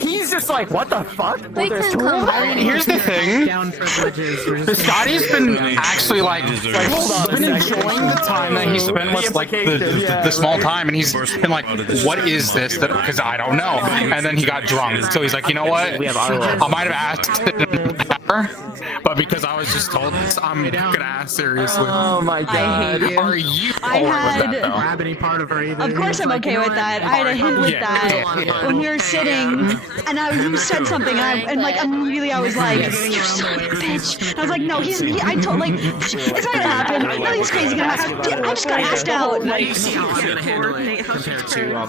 He's just like, what the fuck? We can come back. Here's the thing. Down privileges. Scotty's been actually like hold on, been enjoying the time that he spent with like the small time, and he's been like, what is this? Because I don't know. And then he got drunk, so he's like, you know what? I might have asked him, but because I was just told this, I'm gonna ask seriously. Oh my god. I hate you. Are you I had... with that, though? Grab any part of her either. Of course I'm okay with that. I had a hint with that when we were sitting, and you said something, and like immediately I was like, "You son of a bitch!" I was like, "No, I told like, it's not gonna happen. Nothing's crazy gonna happen. I just got asked out." Like,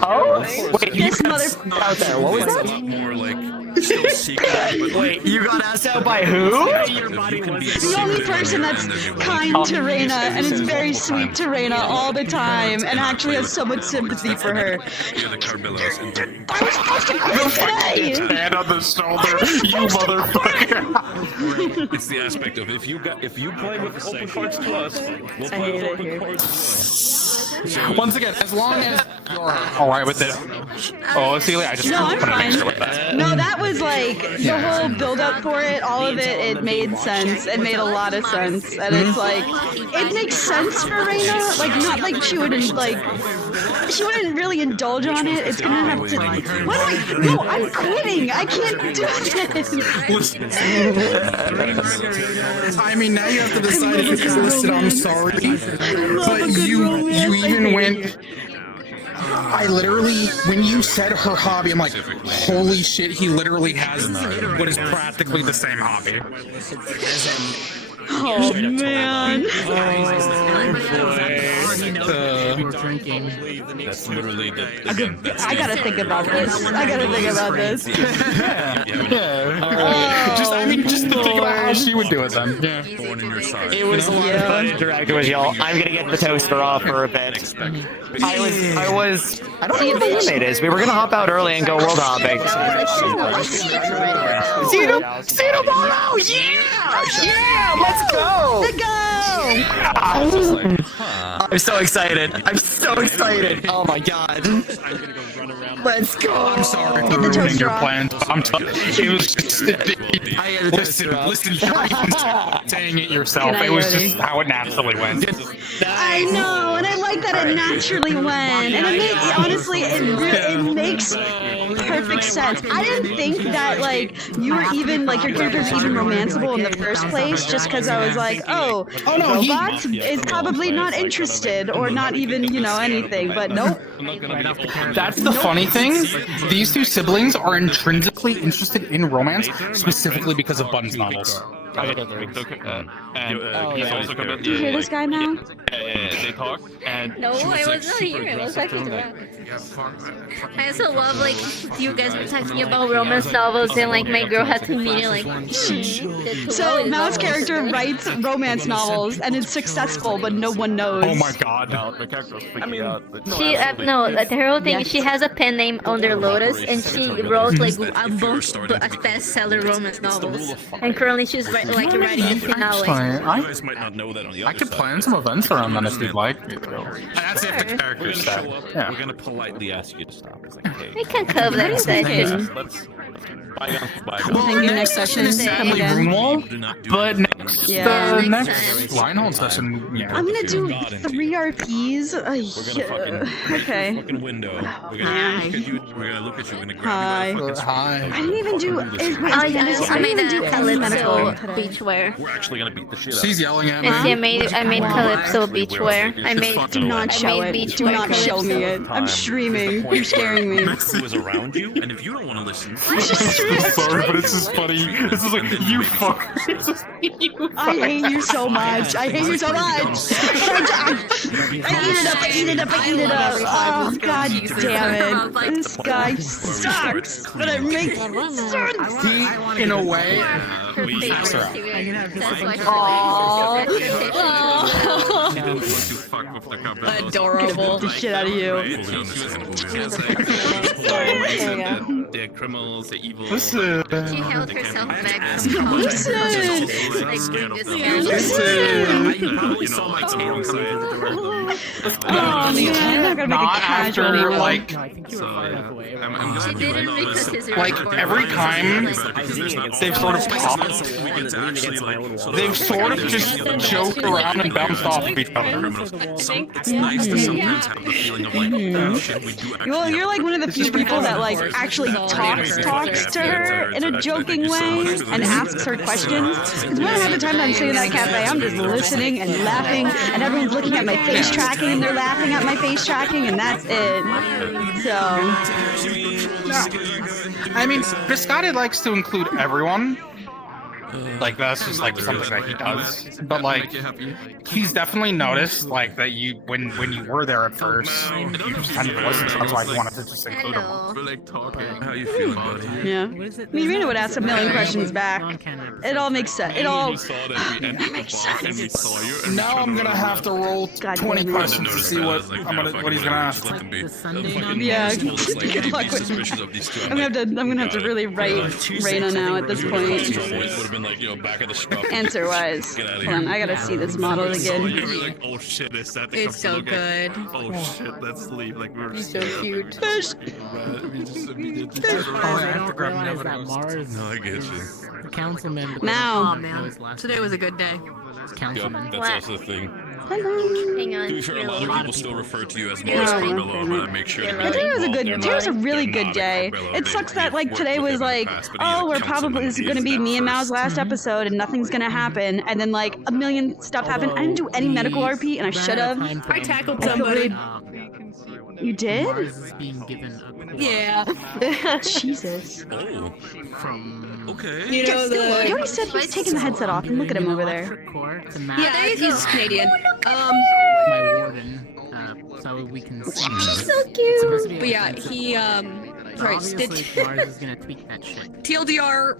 Oh, wait, this mother out there. What was that? More like still secret. Wait, you got asked out by who? the only person that's kind to Raina and is very sweet to Raina all the time, and actually has so much sympathy for her. You're the Carbillos. I was supposed to quit today. Hand on the shoulder, you motherfucker. It's the aspect of if you play with open cards plus, we'll play with open cards plus. Once again, as long as you're alright with it. Oh, Celia, I just No, I'm put an fine. extra with that. No, that was like the whole build up for it, all of it, it made sense. It made a lot of sense. And it's like, it makes sense for Raina. Like, not like she wouldn't really indulge on it. It's gonna have to. What am I? No, I'm quitting. I can't do this. I mean, now you have to decide if it's listed. I'm sorry, but you even went. I literally, when you said her hobby, I'm like, holy shit, he literally has what is practically the same hobby. Oh man. That's literally I gotta think about this. Just to think about how she would do it then. born in your side. It was a lot of fun interacting with y'all. I'm gonna get the toaster off for a bit. I don't know what the anime is. We were gonna hop out early and go world hopping. Xenobono! Yeah! Let's go! I'm so excited. Oh my god. Let's go! I'm sorry for ruining your plans. It was just... Listen, you're not even saying it yourself. It was just how it naturally went. I know, and I like that it naturally went, and it makes honestly it makes perfect sense. I didn't think that like you were even like your character was even romanceable in the first place, just because I was like, oh no, Robot is probably not interested or not even anything, but nope. That's the funny thing. These two siblings are intrinsically interested in romance, specifically because of Bun's novels. Do you hear this guy now? They talk, and No, I was not here. It was like around. I also love like you guys were talking about romance novels and like my girl had to meet it like. So Mao's character writes romance novels and it's successful, but no one knows. Oh my god. She her whole thing. She has a pen name under Lotus, and she wrote like a bunch of bestseller romance novels, and currently she's writing the finale. I could plan some events around them if you'd like. That's if the characters show up. Yeah. We're gonna politely ask you to stop. It's like, hey. We can cover that. Let's Thank you. Next session. Come again. But next, the next Reinhold session. Yeah. I'm gonna do 3 RPs. Okay. Fucking window. We're Hi. gonna look at you. We're gonna Hi. grab you by the fucking I didn't even do. I made a Calypso beachwear. We're actually gonna beat the shit out. She's yelling at me. Yes, I made Calypso beachwear. I made. Do not show it. Do not show me it. I'm streaming. You're scaring me. Who is around you, and if you don't want to listen, sorry, but it's just funny. This is like you fuck. I hate you so much. I hate you so much. I eat it up. Oh god damn it! This guy sucks, but it makes sense. He, in a way, Adorable. The shit out of you. They're criminals, they're evil. Listen. She held herself back from Listen. You probably saw my tail coming through the door. Oh man, I'm gonna make a casual after evil. like She didn't because his like every time they've sort of talked, they've sort of just joked around and bounced off of each other. It's nice to sometimes have the feeling of like, oh shit, we do actually. Well, you're like one of the few people that like actually talks to her in a joking way and asks her questions. Because when I have the time that I'm sitting in that cafe, I'm just listening and laughing, and everyone's looking at my face tracking, and they're laughing at my face tracking, and that's it. So. I mean, Biscotti likes to include everyone. Like that's just like something that he does. But like, he's definitely noticed like that you when you were there at first, you just kind of listened. So that's why I wanted to just include him. How you feeling, buddy? Yeah. I mean, Raina would ask a million questions back. It all makes sense. It all makes sense. Now I'm gonna have to roll 20 questions to see what he's gonna ask. Yeah. Good luck with I'm gonna have to really write Raina now at this point. Answer wise. Hold on, I gotta see this model again. Oh shit, is that It's so good. Oh shit, let's leave. Like we're He's so cute. Fish. I have to realize that Mars. No, I get you. The councilman. Now. Oh man, today was a good day. Councilman. That's also the thing. Hang on. To be fair, a lot of people still refer to you as Mars Carmelo, but I make sure to Today was a really good day. It sucks that like today was like, oh, this is gonna be me and Mao's last episode and nothing's gonna happen, and then like a million stuff happened. I didn't do any medical RP and I should have. I tackled somebody. You did? Mars is being given a Yeah. Jesus. Okay. You know He already said he was taking the headset off, and look at him over there. Yeah, he's Canadian. My warden, so we can see. So cute. But yeah, he sorry, Obviously, Mars is gonna tweak that shit. TLDR.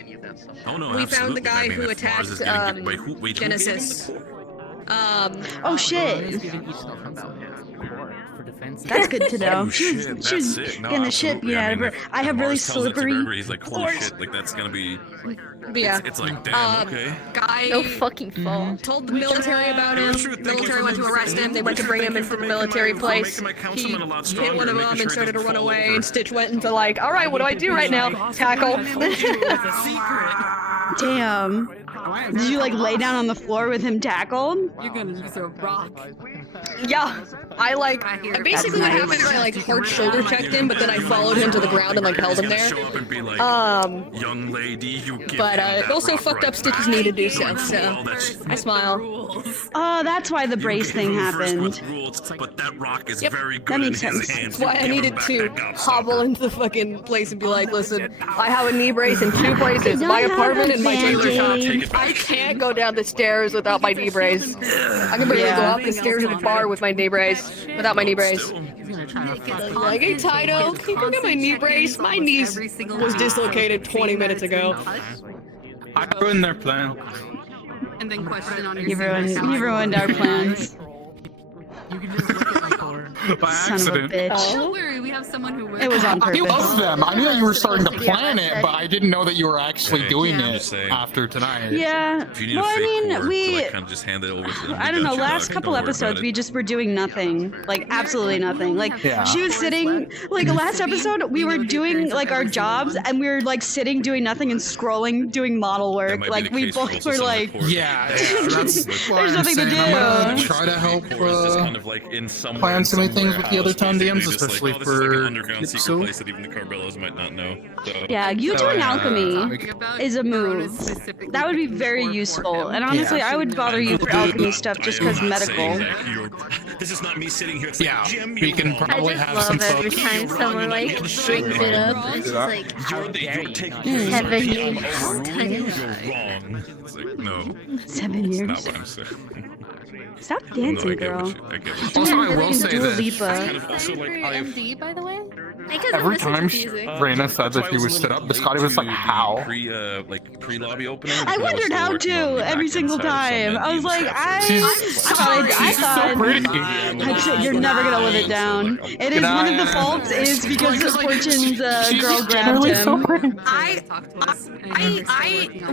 Oh no, We found the absolutely. guy I mean, who if Mars is attacked getting- wait, who gave Genesis. Oh shit. That's good to know. She was getting the shit beat out of her. I have really slippery. He's like, holy shit, like that's gonna be. But yeah, It's like, damn, okay. guy No fucking fault. told the military about him. Military went to arrest him. They went to bring him into the military place. He hit one of them and started to run away. And Stitch went into like, all right, what do I do right now? Tackle. Damn. Did you like lay down on the floor with him tackled? You're gonna use a rock. Yeah. basically what happened is I like hard shoulder checked him, but then I followed him to the ground and like held him there. Young lady, you give But it also fucked up Stitch's knee to do so. So I smile. Oh, that's why the brace thing happened. But that rock is Yep. very That good in makes his sense. hands. That's why I needed to hobble into the fucking place and be like, listen, I have a knee brace in 2 places, my apartment and my tailor shop. I can't go down the stairs without my knee brace. I can barely go up the stairs to the bar with my knee brace, without my knee brace. Like, hey Taito, can you go get my knee brace? My knees was dislocated 20 minutes ago. I ruined their plan. And then question on your You ruined our plans. By Son accident. of a bitch. Don't worry, we have someone who works. It was on I purpose. love them. I knew that you were starting to plan it, but I didn't know that you were actually doing it after tonight. Yeah. If you need Well, a I fake mean, cord, we. like, kind of just hand it over to them. I don't know. Last couple episodes, we just were doing nothing, like absolutely nothing. Like she was sitting, like last episode, we were doing like our jobs, and we were like sitting doing nothing and scrolling, doing model work. Like we both were like, yeah, that's why there's I'm nothing to saying I'm gonna do. try to help kind of like in some plan some of the things with the other Tom DMs, just like, especially oh, this is like an for underground secret Nipsu. place that even the Carbellas might not know. So. Yeah, you doing alchemy is a move. That would be very useful. And honestly, I would bother you for alchemy stuff just because medical. This is not me sitting here. Yeah, we can I probably just have some love every folks. time someone like brings it up. It's just like, You're taking 7 years. wrong. It's like, no. 7 years. That's not what I'm saying. Stop No, dancing, I get girl. what you, I get what you Also, I will say Dua this. Lipa. kind of also like I've MD, by the way? Every time Raina said that she was stood up, Biscotti was like, how? Pre-lobby opening. I wondered how too every single time. I was like, I thought you're never gonna live it down. It is one of the faults is because Fortune's girl grabbed him.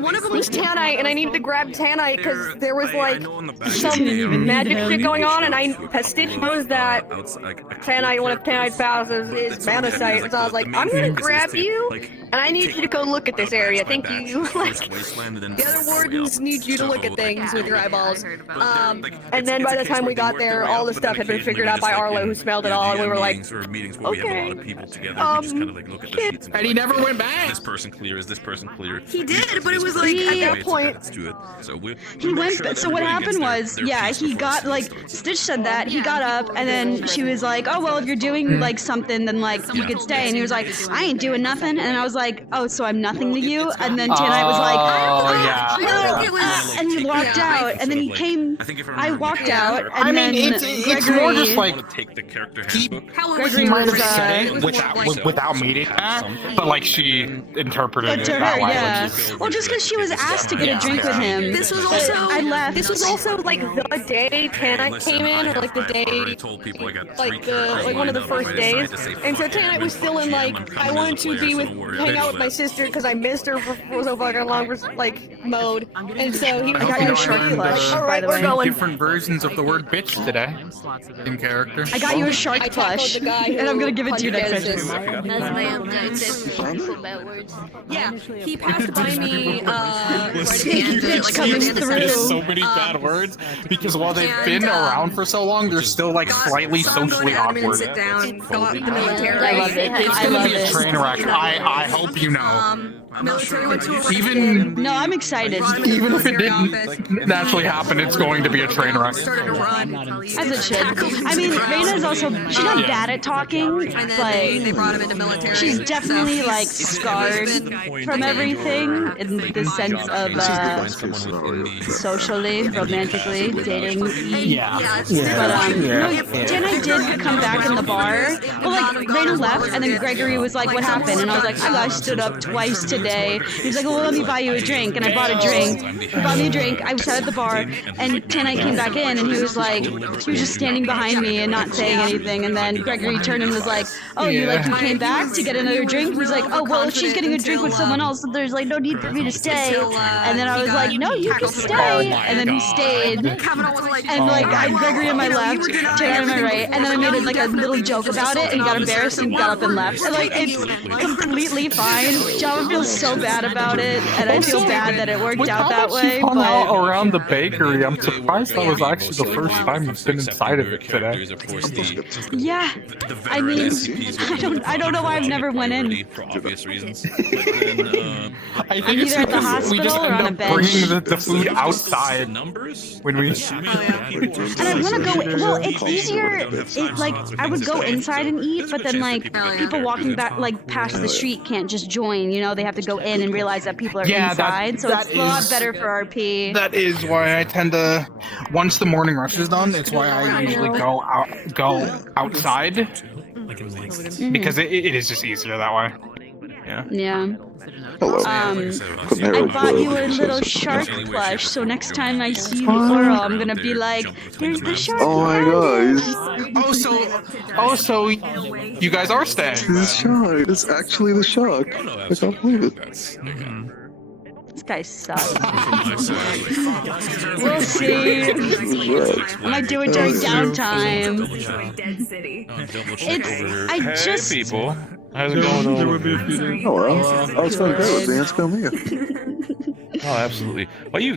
One of them was Tanite, and I needed to grab Tanite because there was like some magic shit going on, and Stitch knows that Tanite, one of Tanite's powers is mana sight, so I was like, I'm gonna grab you, and I need you to go look at this area. Thank you. Like, the other wardens need you to look at things with your eyeballs. And then by the time we got there, all the stuff had been figured out by Arlo, who smelled it all, and we were like, okay. And he never went back. This person clear? Is this person clear? He did, but it was like at that point. Let's do it. So He went. So what happened was, yeah, he got like Stitch said that he got up, and then she was like, "Oh well, if you're doing like something, then like you could stay." And he was like, "I ain't doing nothing." And I was like, "Oh, so I'm nothing to you?" And then Tanite was like, "Oh, and he walked out, and then he came. I walked out, and then it's more just like take the character he Gregory might have was, said it without meeting that, but like she interpreted it to that her, way. yeah. Well, just because she was asked to get a drink with him. This was But also I left. This was also like the day Tanite came in, or like the day, like one of the first days. And so Tanite was still in like, I wanted to be hang out with my sister because I missed her for so fucking long, like mode. And so he was I got like, you like, all right, we're going. different versions of the word bitch today in character. I got you a shark plush, and I'm gonna give it to you next time. That's my objective. Bad words. Yeah, he passed by me, Bitch coming through. So many bad words because while they've been around for so long, they're still like slightly socially awkward. Sit down, fill out the military. I love it. It's I gonna love be a it. train wreck. I hope you know. Military went to Even No, I'm excited. even if it didn't naturally happen, it's going to be a train wreck. started to run. As it should. I mean, Raina's also, she's not bad at talking, but They brought him into military. she's definitely like scarred from everything in the sense of socially, romantically, dating. Yeah. But Tanite did come back in the bar. Well, like Raina left, and then Gregory was like, "What happened?" And I was like, "I got stood up twice today." He's like, "Well, let me buy you a drink," and I bought a drink. He bought me a drink. I sat at the bar, and Tanite came back in, and he was like, he was just standing behind me and not saying anything. And then Gregory turned and was like, "Oh, you came back to get another drink?" He's like, "Oh, well, if she's getting a drink with someone else, so there's like no need for me to stay." And then I was like, "No, you can stay." And then he stayed. And like Gregory on my left, Tanite on my right, and then I made like a little joke about it, and he got embarrassed and got up and left. And like it's completely fine. Java feels so bad about it, and I feel bad that it worked out that way. Hung out But around the bakery. I'm surprised that was actually the first time you've been inside of it today. yeah, I mean, I don't know why I've never went in. For obvious reasons. I think I'm it's either at the because we just hospital or end on a up bench. bringing the food outside when we. And I want to go. Well, it's easier. Like I would go inside and eat, but then like people walking back like past the street can't just join. You know, they have to go in and realize that people are inside. So it's a lot better for RP. That is why I tend to. Once the morning rush is done, it's why I usually go outside because it is just easier that way. Yeah. Yeah. Hello. I bought you a little shark plush, so next time I see the Oro, I'm gonna be like, "Here's the shark." Oh my god. So you guys are staying. The shark. It's actually the shark. I can't believe it. This guy sucks. We'll see. I might do it during downtime. I just. Hey people, how's it going? Oh well, I was feeling great with me. It's going here. Oh, absolutely. What you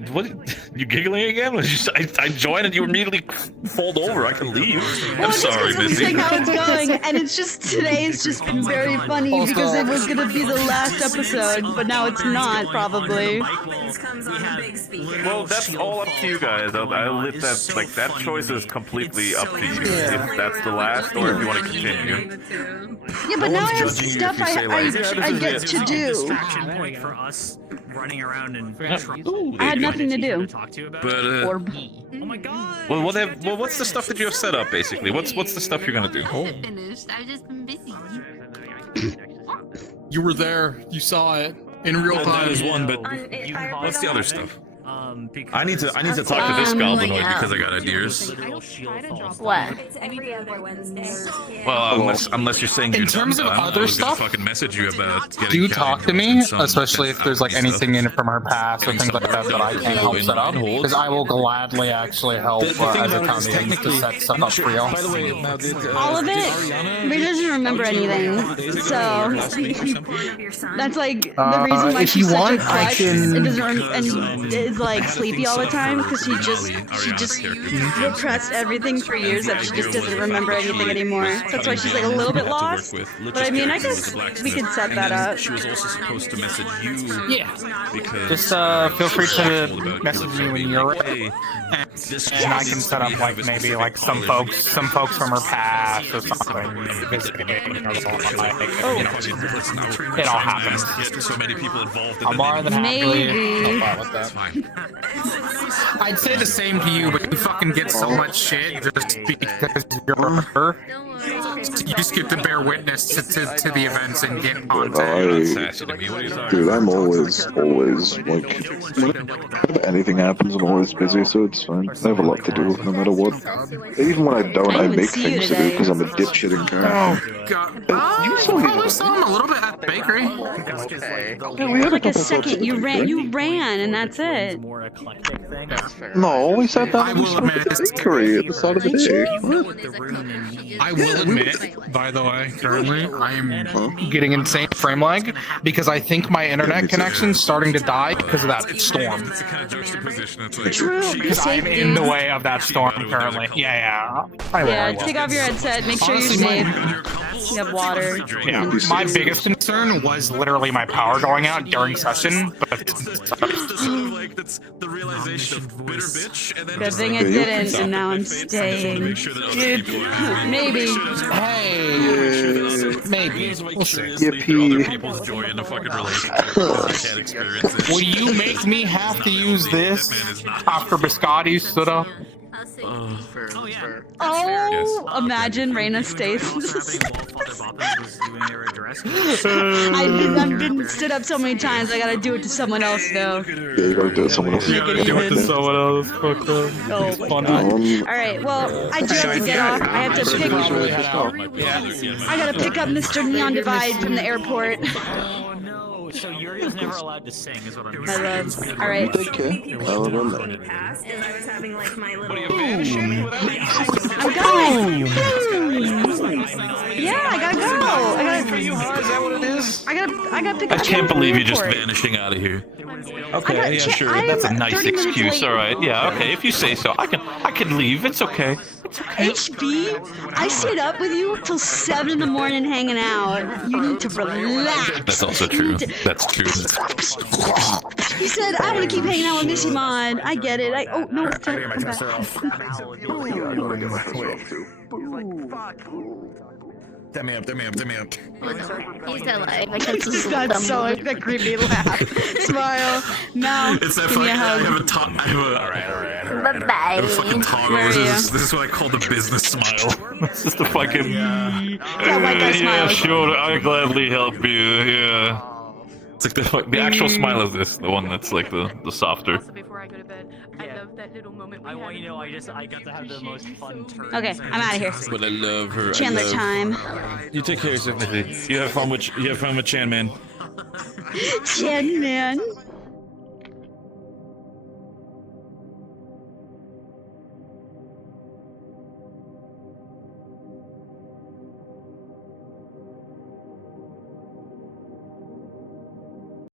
giggling again? I joined and you immediately fold over. I can leave. I'm sorry, I'm Missy. saying how it's going, and it's just today has just been very funny because it was gonna be the last episode, but now it's not probably. Well, that's all up to you guys. I'll let that, like, that choice is completely up to you. If that's the last or if you want to continue. Yeah, but now I have stuff I get to do. For us running around and I had nothing to do. But oh my god. well, what's the stuff that you have set up basically? What's the stuff you're gonna do? Finished. I've just been busy. You were there. You saw it in real time. That is one, but what's the other stuff? I need to talk to this goblinoid because I got ideas. What? Well, unless you're saying In you're terms done, of I other was gonna stuff, fucking message you about getting do Kelly talk to Girlfriend me, some especially if there's like anything in it from our past or things like that that I can't help set up, on hold. because I will gladly actually help The thing as a about it is company to technically, set stuff I'm not up sure. for y'all. By the way, now did All of it. Ray doesn't remember anything, so that's like the reason why if she's you such want, a I clutch can- and is like sleepy all the time because she just repressed everything for years that she just doesn't remember anything anymore. That's why she's like a little bit lost. But I mean, I guess we could set that up. She was also supposed to message you. Yeah. Because Just feel free to message me when you're ready, and I can set up like maybe like some folks from her past or something. Visiting me or something like, you know, it all happens. So many people involved. I'm more than happy Maybe. to help out with that. I'd say the same to you, but you fucking get so much shit just because you're her. You just get to bear witness to the events and get on Dude, I'm always like, whenever anything happens, I'm always busy, so it's fine. I have a lot to do, no matter what. Even when I don't, I make things to do because I'm a dipshit in character. Oh god. You saw me. Probably saw him a little bit at the bakery. Yeah, we had Like a couple second, talks you at the ran, bakery. and that's it. No, we sat down and we spoke at the bakery at the start of the day. I will admit, by the way, currently I'm getting insane frame lag because I think my internet connection's starting to die because of that storm. True, be Because I'm safe, in the dude. way of that storm currently. Yeah. I will. Yeah, take off your headset. Make sure you're Honestly, safe. You have water. Yeah, my biggest concern was literally my power going out during session, but Good thing it didn't, and now I'm staying. Dude, maybe. Hey, maybe. We'll see. Yippee. Will you make me have to use this after Biscotti stood up? Oh, imagine Raina stays. I've been stood up so many times, I gotta do it to someone else now. Yeah, you gotta do it to someone else. Make it even. someone else. Fuck Oh my god. Alright, well, I do have to get off. I have to pick I gotta pick up Mr. Neon Divide from the airport. So Yuri's never allowed to sing, is what I'm My love. Alright. Take care. I'll remember. I'm going! Yeah, I gotta go! For you, huh? Is that what it is? I gotta pick I up. can't believe you're just airport. vanishing out of here. I Okay, got yeah, cha- sure. I am That's a nice 30 minutes excuse. late. All right, yeah, okay. If you say so, I can leave. It's okay. HB, I stayed up with you till 7 in the morning hanging out. You need to relax. That's also true. That's true. He said, I want to keep hanging out with Missy Mon. I get it. Oh, no, it's time. I'm back. Damn me up. He's alive. I can That's so like that creepy laugh. Smile. Now, It's that give me fucking. a hug. I have a top. I have a. All right. Bye-bye. I have a fucking toggle. Where are This is what I call the business smile. It's just a fucking. That white guy Yeah, smile. sure. I gladly help you. Yeah. It's like the actual smile is this, the one that's like the softer. Before I go to bed, I love that little moment. I want you to know I got to have the most fun turn. Okay, I'm out of here. But I love her. Chandler time. You take care of yourself, Niffy. You have fun with Chan Man. Chan Man.